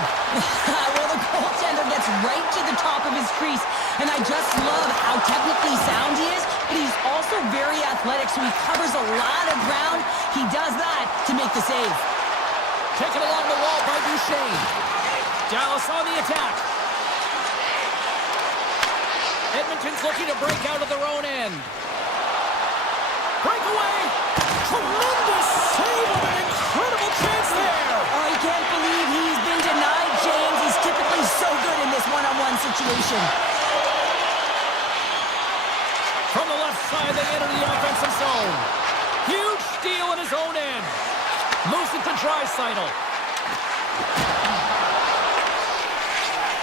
Well, the goaltender gets right to the top of his crease, and I just love how technically sound he is, but he's also very athletic, so he covers a lot of ground. He does that to make the save. Taken along the wall by Duchesne. Dallas on the attack. Edmonton's looking to break out of their own end. Breakaway! Tremendous save with an incredible chance there! Oh, I can't believe he's been denied, James. He's typically so good in this one-on-one situation. From the left side, they enter the offensive zone. Huge steal in his own end. Moves it to Draisaitl.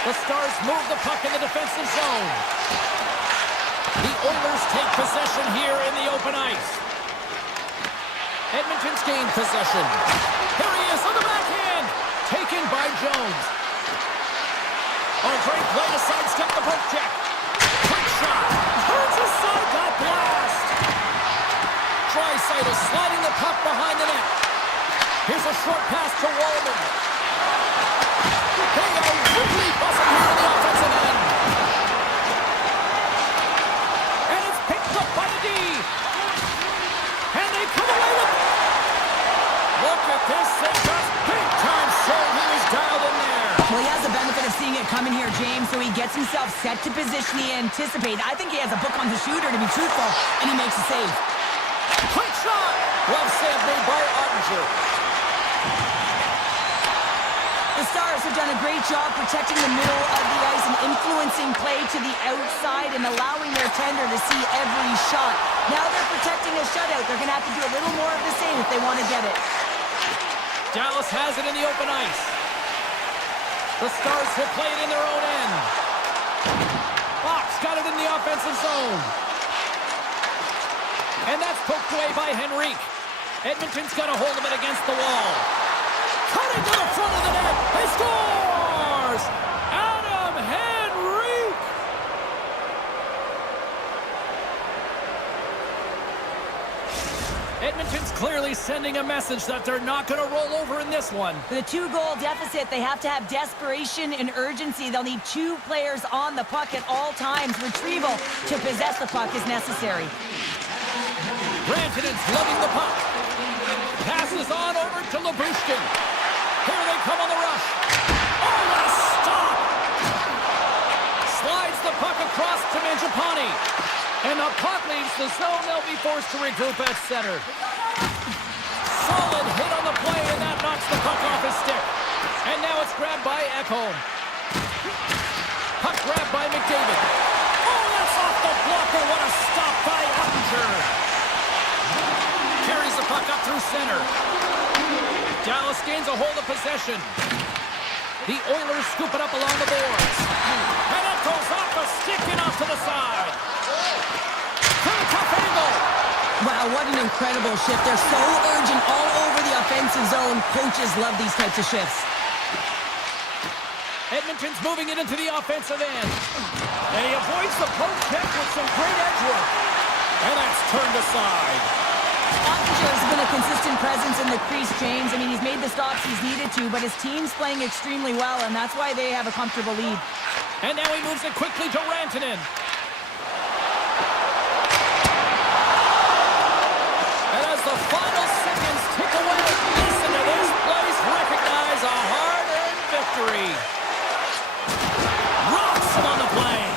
The Stars move the puck in the defensive zone. The Oilers take possession here in the open ice. Edmonton's gained possession. Here he is on the backhand. Taken by Jones. Oh, great play to sidestep the poke check. Quick shot. Turns aside that blast. Draisaitl sliding the puck behind the net. Here's a short pass to Wallman. They are really buzzing here in the offensive end. And it's picked up by the D. And they come away with it. Look at this. They just big time showed he was dialed in there. Well, he has the benefit of seeing it coming here, James, so he gets himself set to position he anticipates. I think he has a book on the shooter, to be truthful, and he makes a save. Quick shot. Well saved made by Ottinger. The Stars have done a great job protecting the middle of the ice and influencing play to the outside and allowing their tender to see every shot. Now they're protecting a shutout. They're going to have to do a little more of the same if they want to get it. Dallas has it in the open ice. The Stars will play it in their own end. Fox got it in the offensive zone. And that's poked away by Henrique. Edmonton's got a hold of it against the wall. Cutting to the front of the net. He scores! Adam Henrique! Edmonton's clearly sending a message that they're not going to roll over in this one. With a 2-goal deficit, they have to have desperation and urgency. They'll need 2 players on the puck at all times. Retrieval to possess the puck is necessary. Rantanen's loving the puck. Passes on over to Lyubushkin. Here they come on the rush. Oh, what a stop! Slides the puck across to Mangiapane. And the puck leaves the zone. They'll be forced to regroup at center. Solid hit on the play, and that knocks the puck off his stick. And now it's grabbed by Ekholm. Puck grabbed by McDavid. Oh, that's off the blocker. What a stop by Ottinger. Carries the puck up through center. Dallas gains a hold of possession. The Oilers scoop it up along the boards. And it goes off the stick and off to the side. From a tough angle. Wow, what an incredible shift. They're so urgent all over the offensive zone. Coaches love these types of shifts. Edmonton's moving it into the offensive end. And he avoids the poke check with some great edge work. And that's turned aside. Ottinger has been a consistent presence in the crease, James. I mean, he's made the stops he's needed to, but his team's playing extremely well, and that's why they have a comfortable lead. And now he moves it quickly to Rantanen. And as the final seconds tick away, listen to this place recognize a hard-earned victory. Rocks him on the play.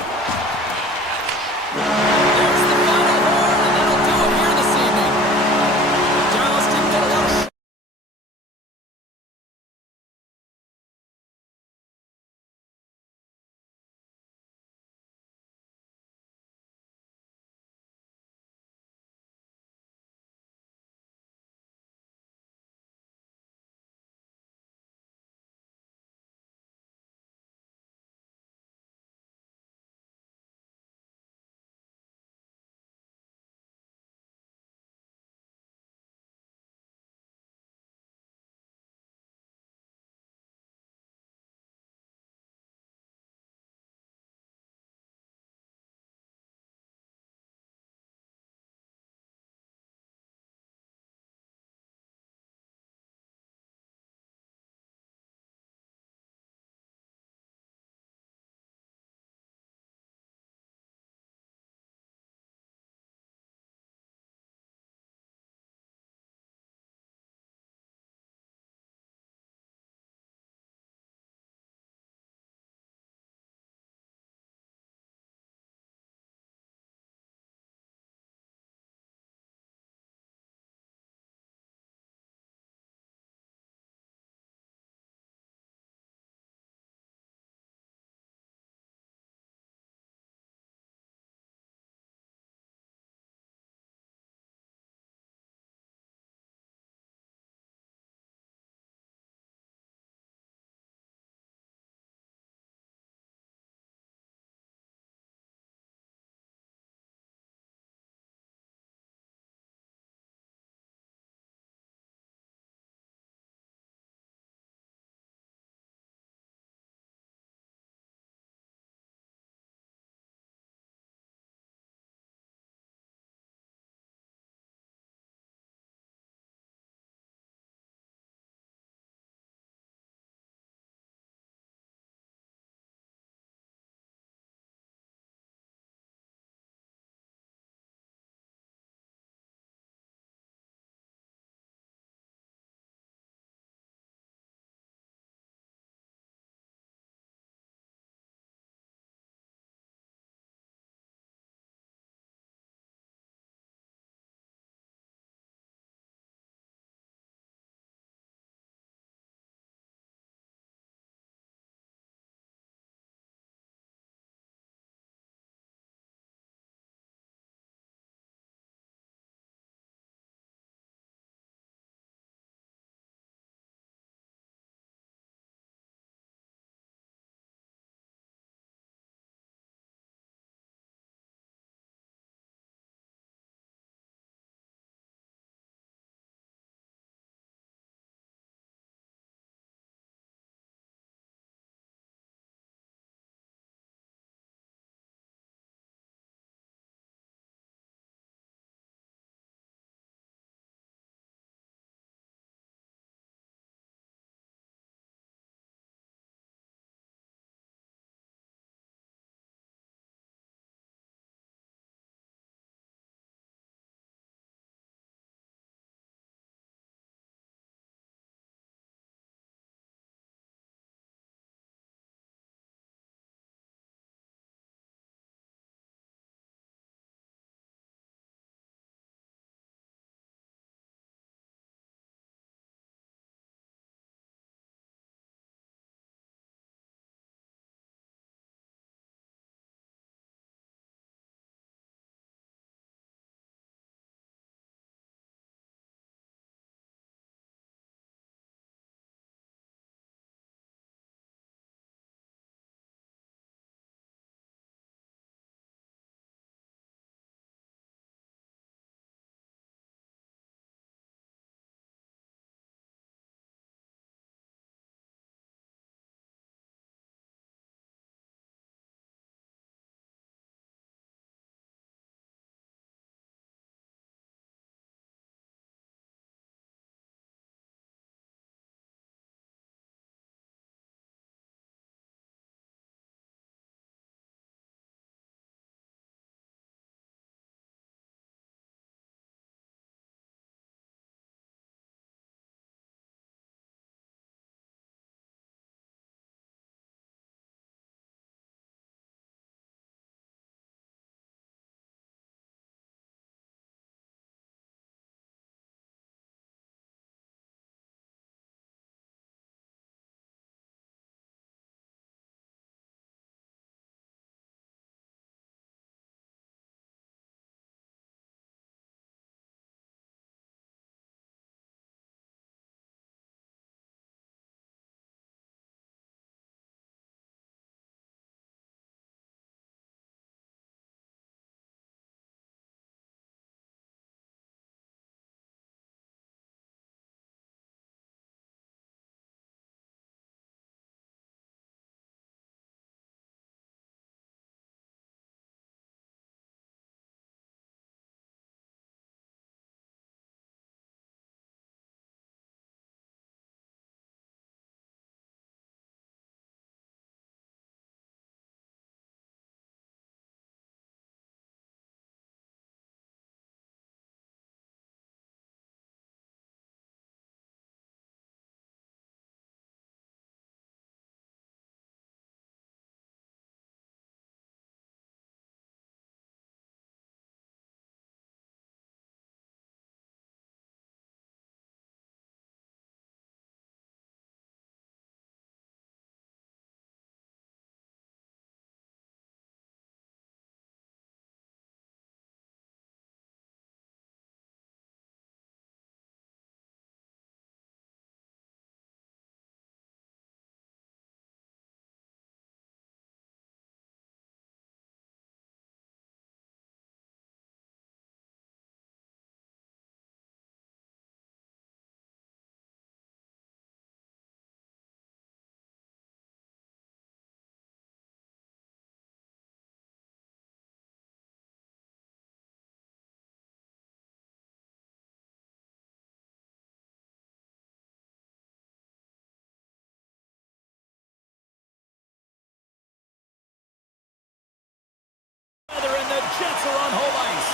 And the Jets are on home ice.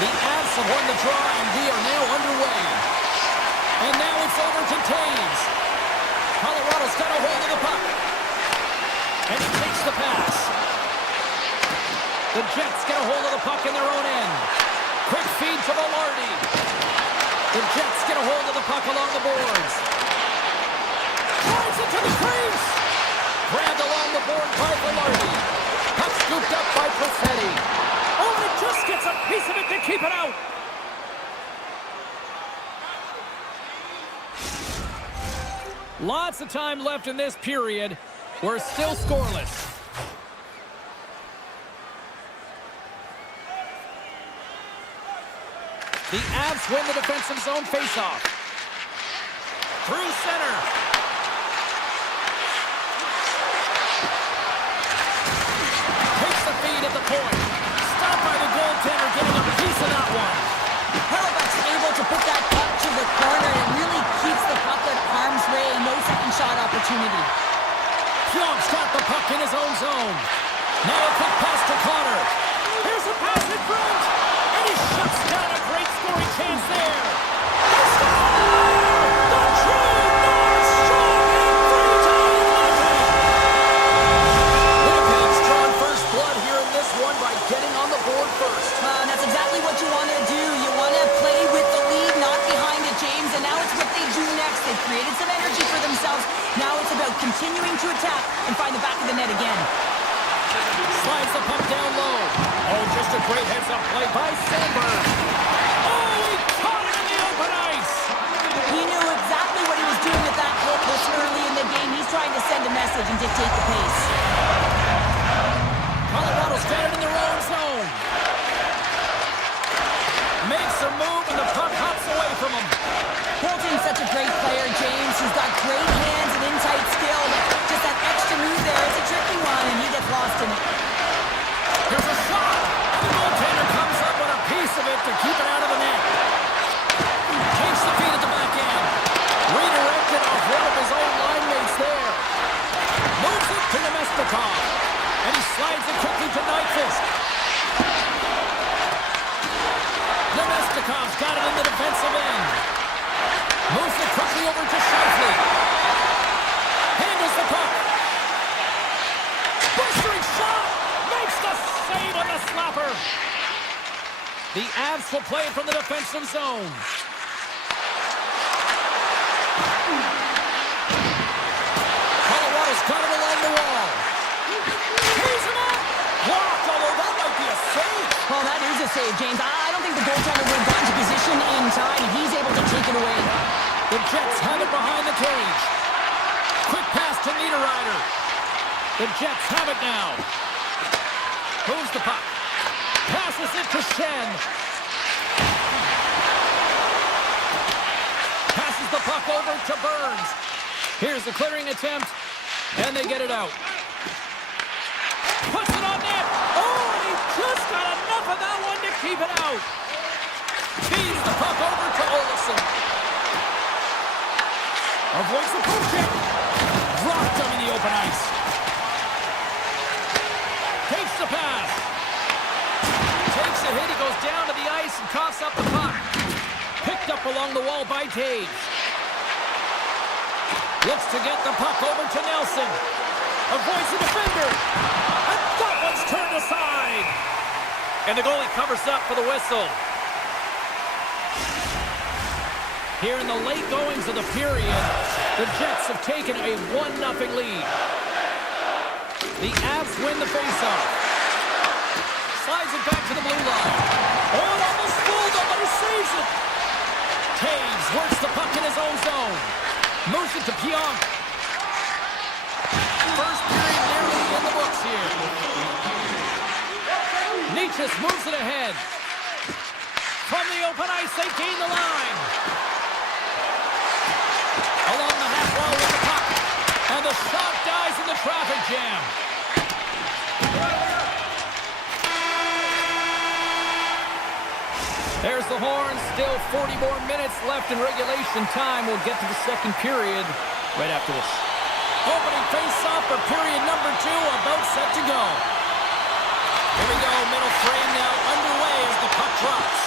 The Avs have won the draw, and we are now underway. And now it's over to Taves. Colorado's got a hold of the puck. And he takes the pass. The Jets get a hold of the puck in their own end. Quick feed to Velarde. The Jets get a hold of the puck along the boards. Drives it to the crease. Grabbed along the board by Velarde. Puck scooped up by Perfetti. Oh, it just gets a piece of it to keep it out. Lots of time left in this period. We're still scoreless. The Avs win the defensive zone faceoff. Through center. Takes the feed at the point. Stopped by the goaltender, getting a piece of that one. Hellebuyck's able to put that puck to the corner, and it really keeps the puck at harm's way. No second shot opportunity. Pionk's got the puck in his own zone. Now a quick pass to Connor. Here's a pass in front. And he shuts down a great scoring chance there. They score! The true North Strong in 3-0. Winnipeg's drawn first blood here in this one by getting on the board first. That's exactly what you want to do. You want to play with the lead, not behind it, James. And now it's what they do next. They've created some energy for themselves. Now it's about continuing to attack and find the back of the net again. Slides the puck down low. Oh, just a great heads-up play by Sandberg. Oh, he caught it in the open ice. He knew exactly what he was doing with that goal post early in the game. He's trying to send a message and dictate the pace. Colorado's got it in their own zone. Makes a move, and the puck hops away from him. Bolton's such a great player, James. He's got great hands and in-tight skill. Just that extra move there, it's a tricky one, and he gets lost in it. Here's a shot, and the goaltender comes up with a piece of it to keep it out of the net. Takes the feed at the back end. Redirected off one of his own line mates there. Moves it to Nemestikov. And he slides it quickly to Nyquist. Nemestikov's got it in the defensive end. Moves it quickly over to Scheifele. Handles the puck. Blistering shot! Makes the save on the slapper. The Avs will play from the defensive zone. Colorado's got it along the wall. He's him up! Blocked, although that might be a save. Well, that is a save, James. I don't think the goaltender would have gotten to position in time. He's able to take it away. The Jets have it behind the cage. Quick pass to Niederreiter. The Jets have it now. Moves the puck. Passes it to Shen. Passes the puck over to Burns. Here's the clearing attempt, and they get it out. Puts it on net. Oh, and he just got enough of that one to keep it out. Feeds the puck over to Olsen. Avoids the poke check. Dropped him in the open ice. Takes the pass. Takes a hit. He goes down to the ice and coughs up the puck. Picked up along the wall by Taves. Looks to get the puck over to Nelson. Avoids the defender. And that one's turned aside. And the goalie covers up for the whistle. Here in the late goings of the period, the Jets have taken a 1-0 lead. The Avs win the faceoff. Slides it back to the blue line. Oh, it almost fooled him, but he saves it. Taves works the puck in his own zone. Moves it to Pionk. First period nearly in the books here. Nietzsche moves it ahead. From the open ice, they gain the line. Along the half wall with the puck. And the shot dies in the traffic jam. There's the horn. Still 40 more minutes left in regulation time. We'll get to the second period right after this. Opening face-off for period number 2, about set to go. Here we go, middle frame now underway as the puck drops.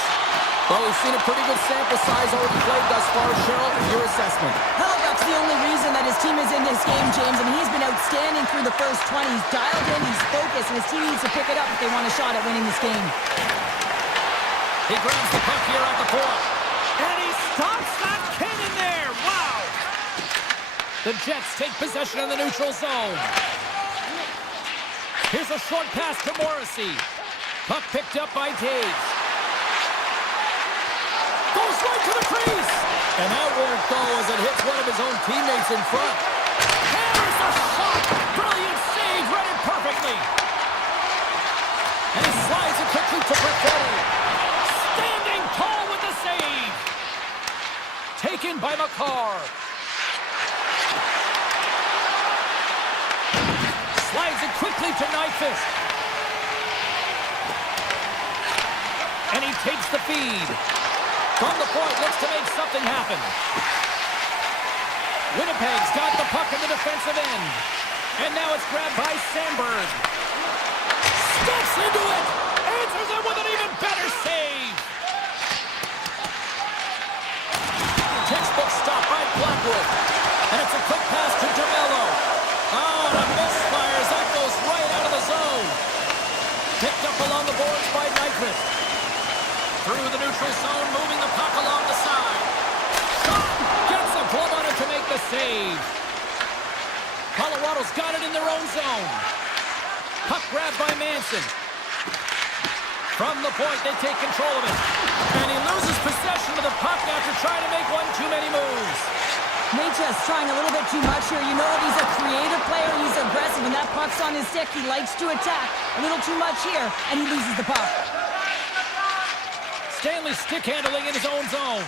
Well, we've seen a pretty good sample size already played thus far. Cheryl, your assessment. Hellebuyck's the only reason that his team is in this game, James. I mean, he's been outstanding through the first 20. He's dialed in, he's focused, and his team needs to pick it up if they want a shot at winning this game. He grabs the puck here at the point. And he stops that kid in there. Wow! The Jets take possession in the neutral zone. Here's a short pass to Morrissey. Puck picked up by Taves. Goes right to the crease. And that won't go as it hits one of his own teammates in front. There's a shot. Brilliant save, read it perfectly. And he slides it quickly to Perfetti. Standing tall with the save. Taken by McCarr. Slides it quickly to Nyquist. And he takes the feed. From the point, looks to make something happen. Winnipeg's got the puck in the defensive end. And now it's grabbed by Sandberg. Steps into it. Answers it with an even better save. Textbook stop by Blackwood. And it's a quick pass to DeMello. Oh, and a misfires. That goes right out of the zone. Picked up along the boards by Nyquist. Through the neutral zone, moving the puck along the side. Shot! Gets a glove on it to make the save. Colorado's got it in their own zone. Puck grabbed by Manson. From the point, they take control of it. And he loses possession of the puck after trying to make one too many moves. Nature's trying a little bit too much here. You know he's a creative player. He's aggressive. When that puck's on his stick, he likes to attack. A little too much here, and he loses the puck. Stanley stick handling in his own zone.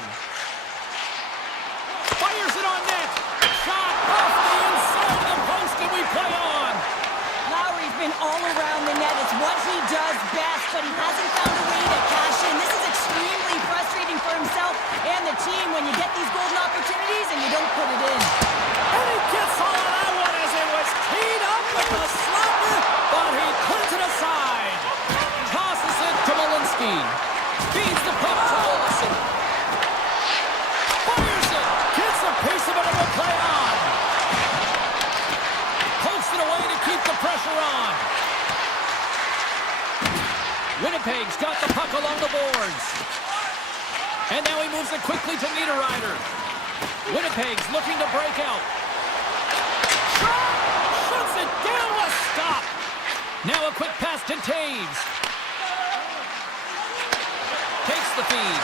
Fires it on net. Shot off the inside of the post, and we play on. Lowry's been all around the net. It's what he does best, but he hasn't found a way to cash in. This is extremely frustrating for himself and the team when you get these golden opportunities and you don't put it in. And he gets all of that one as it was teed up with the slapper, but he puts it aside. Tosses it to Malinsky. Feeds the puck to Olsen. Fires it. Gets a piece of it and will play on. Pokes it away to keep the pressure on. Winnipeg's got the puck along the boards. And now he moves it quickly to Niederreiter. Winnipeg's looking to break out. Shot! Shuts it down with a stop. Now a quick pass to Taves. Takes the feed.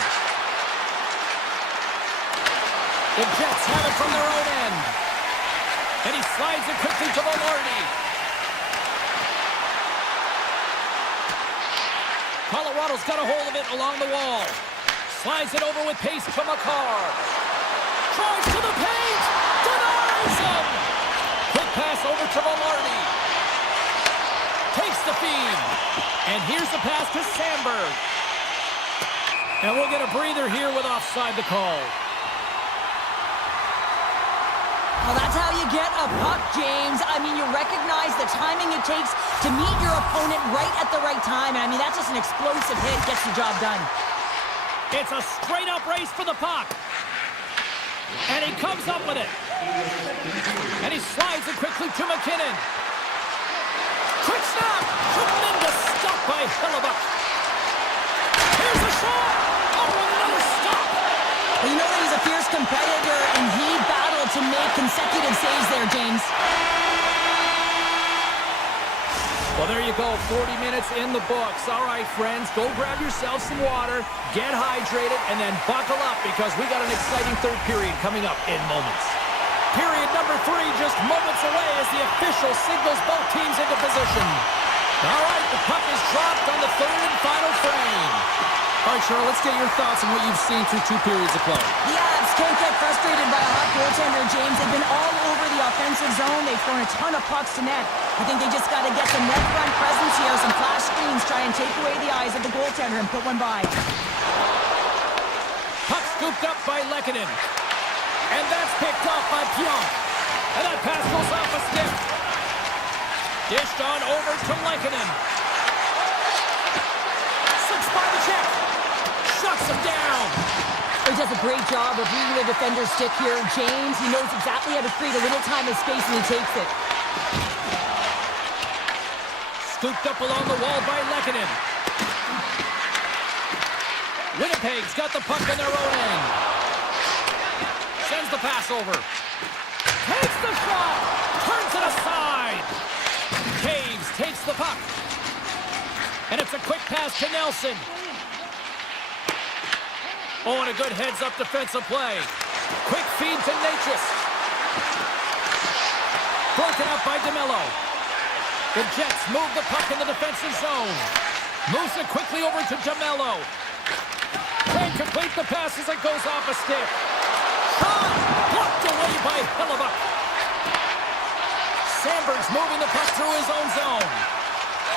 The Jets have it from their own end. And he slides it quickly to Velarde. Colorado's got a hold of it along the wall. Slides it over with pace to McCarr. Drives to the paint. Denies him. Quick pass over to Velarde. Takes the feed. And here's the pass to Sandberg. And we'll get a breather here with offside the call. Well, that's how you get a puck, James. I mean, you recognize the timing it takes to meet your opponent right at the right time. And I mean, that's just an explosive hit. Gets the job done. It's a straight-up race for the puck. And he comes up with it. And he slides it quickly to McKinnon. Quick snap. Driven in to stop by Hellebuyck. Here's a shot. Oh, and another stop. Well, you know that he's a fierce competitor, and he battled to make consecutive saves there, James. Well, there you go. 40 minutes in the books. All right, friends, go grab yourself some water, get hydrated, and then buckle up because we got an exciting third period coming up in moments. Period number 3 just moments away as the official signals both teams into position. All right, the puck is dropped on the third and final frame. All right, Cheryl, let's get your thoughts on what you've seen through 2 periods of play. The Avs can't get frustrated by a hot goaltender, James. They've been all over the offensive zone. They've thrown a ton of pucks to net. I think they just got to get some net front presence here, some flash screens, try and take away the eyes of the goaltender and put one by. Puck scooped up by Lehkonen. And that's picked off by Pionk. And that pass goes off a Dished on over to Lekanen. Slips by the check. Shuts him down. He does a great job of reading the defender's stick here. James, he knows exactly how to create a little time and space, and he takes it. Scooped up along the wall by Lekanen. Winnipeg's got the puck in their own end. Sends the pass over. Takes the shot. Turns it aside. Caves takes the puck. And it's a quick pass to Nelson. Oh, and a good heads-up defensive play. Quick feed to Natchez. Broken up by DeMello. The Jets move the puck in the defensive zone. Moves it quickly over to DeMello. Can't complete the pass as it goes off a stick. Shot! Blocked away by Hellebuyck. Sandberg's moving the puck through his own zone.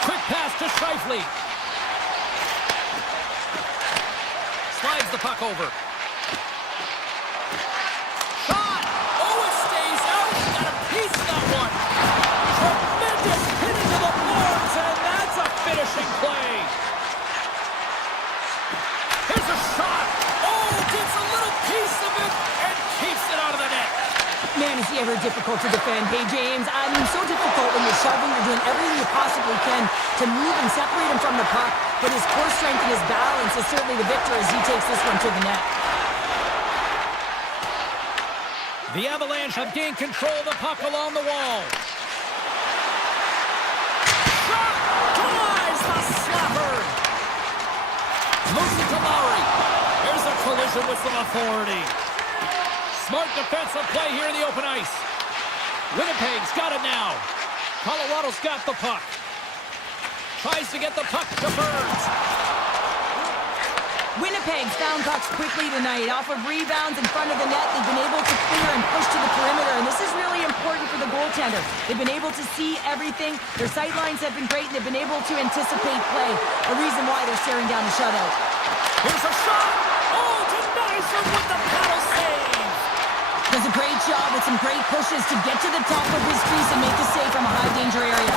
Quick pass to Scheifele. Slides the puck over. Shot! Oh, it stays out. Got a piece of that one. Tremendous hit into the boards, and that's a finishing play. Here's a shot. Oh, gets a little piece of it and keeps it out of the net. Man, is he ever difficult to defend. Hey, James, I mean, so difficult when you're shoving, you're doing everything you possibly can to move and separate him from the puck, but his core strength and his balance is certainly the victor as he takes this one to the net. The Avalanche have gained control of the puck along the wall. Shot! Drives the slapper! Moves it to Lowry. Here's a collision with some authority. Smart defensive play here in the open ice. Winnipeg's got it now. Colorado's got the puck. Tries to get the puck to Burns. Winnipeg's found pucks quickly tonight. Off of rebounds in front of the net, they've been able to clear and push to the perimeter, and this is really important for the goaltender. They've been able to see everything. Their sight lines have been great, and they've been able to anticipate play. A reason why they're staring down the shutout. Here's a shot! Oh, denies him with the paddle save! Does a great job with some great pushes to get to the top of his crease and make the save from a high-danger area.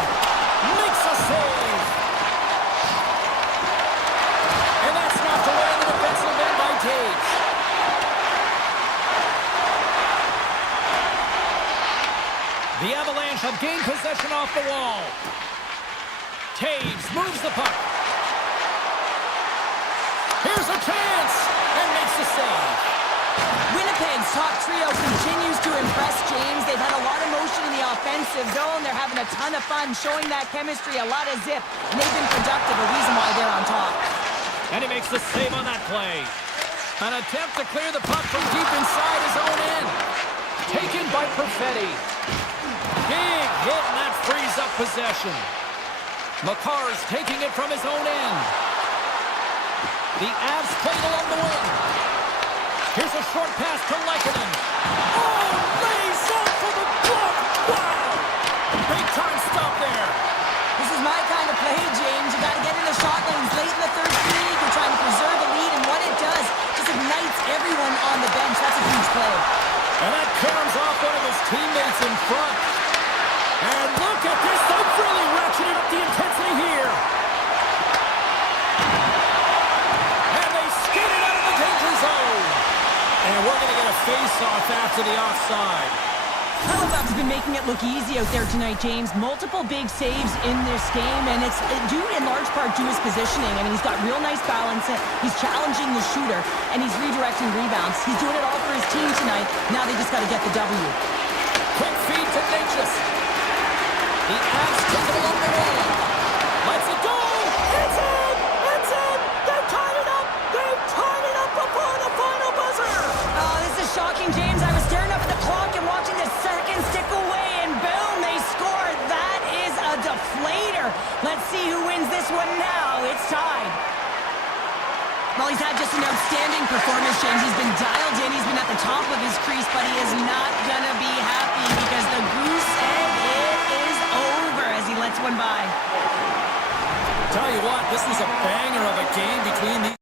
Makes a save! And that's knocked away in the defensive end by Taves. The Avalanche have gained possession off the wall. Taves moves the puck. Here's a chance! And makes the save. Winnipeg's top trio continues to impress, James. They've had a lot of motion in the offensive zone. They're having a ton of fun, showing that chemistry, a lot of zip. And they've been productive, a reason why they're on top. And he makes the save on that play. An attempt to clear the puck from deep inside his own end. Taken by Perfetti. Big hit, and that frees up possession. Makar's taking it from his own end. The Avs played along the wing. Here's a short pass to Lekanen. Oh, lays off for the block. Wow! Big time stop there. This is my kind of play, James. You got to get in the shot lanes late in the third period. You're trying to preserve the lead, and what it does just ignites everyone on the bench. That's a huge play. And that caroms off one of his teammates in front. And look at this. They've really ratcheted up the intensity here. And they skated out of the danger zone. And we're going to get a face-off after the offside. Hellebuyck's been making it look easy out there tonight, James. Multiple big saves in this game, and it's due in large part to his positioning. I mean, he's got real nice balance. He's challenging the shooter, and he's redirecting rebounds. He's doing it all for his team tonight. Now they just got to get the W. Quick feed to Natchez. The Avs took it along the wall. Let's it go. It's in. It's in. They've tied it up. They've tied it up before the final buzzer. Oh, this is shocking, James. I was staring up at the clock and watching the second stick away, and boom, they scored. That is a deflator. Let's see who wins this one now. It's tied. Well, he's had just an outstanding performance, James. He's been dialed in. He's been at the top of his crease, but he is not going to be happy because the goose egg, it is over as he lets one by. Tell you what, this was a banger of a game between these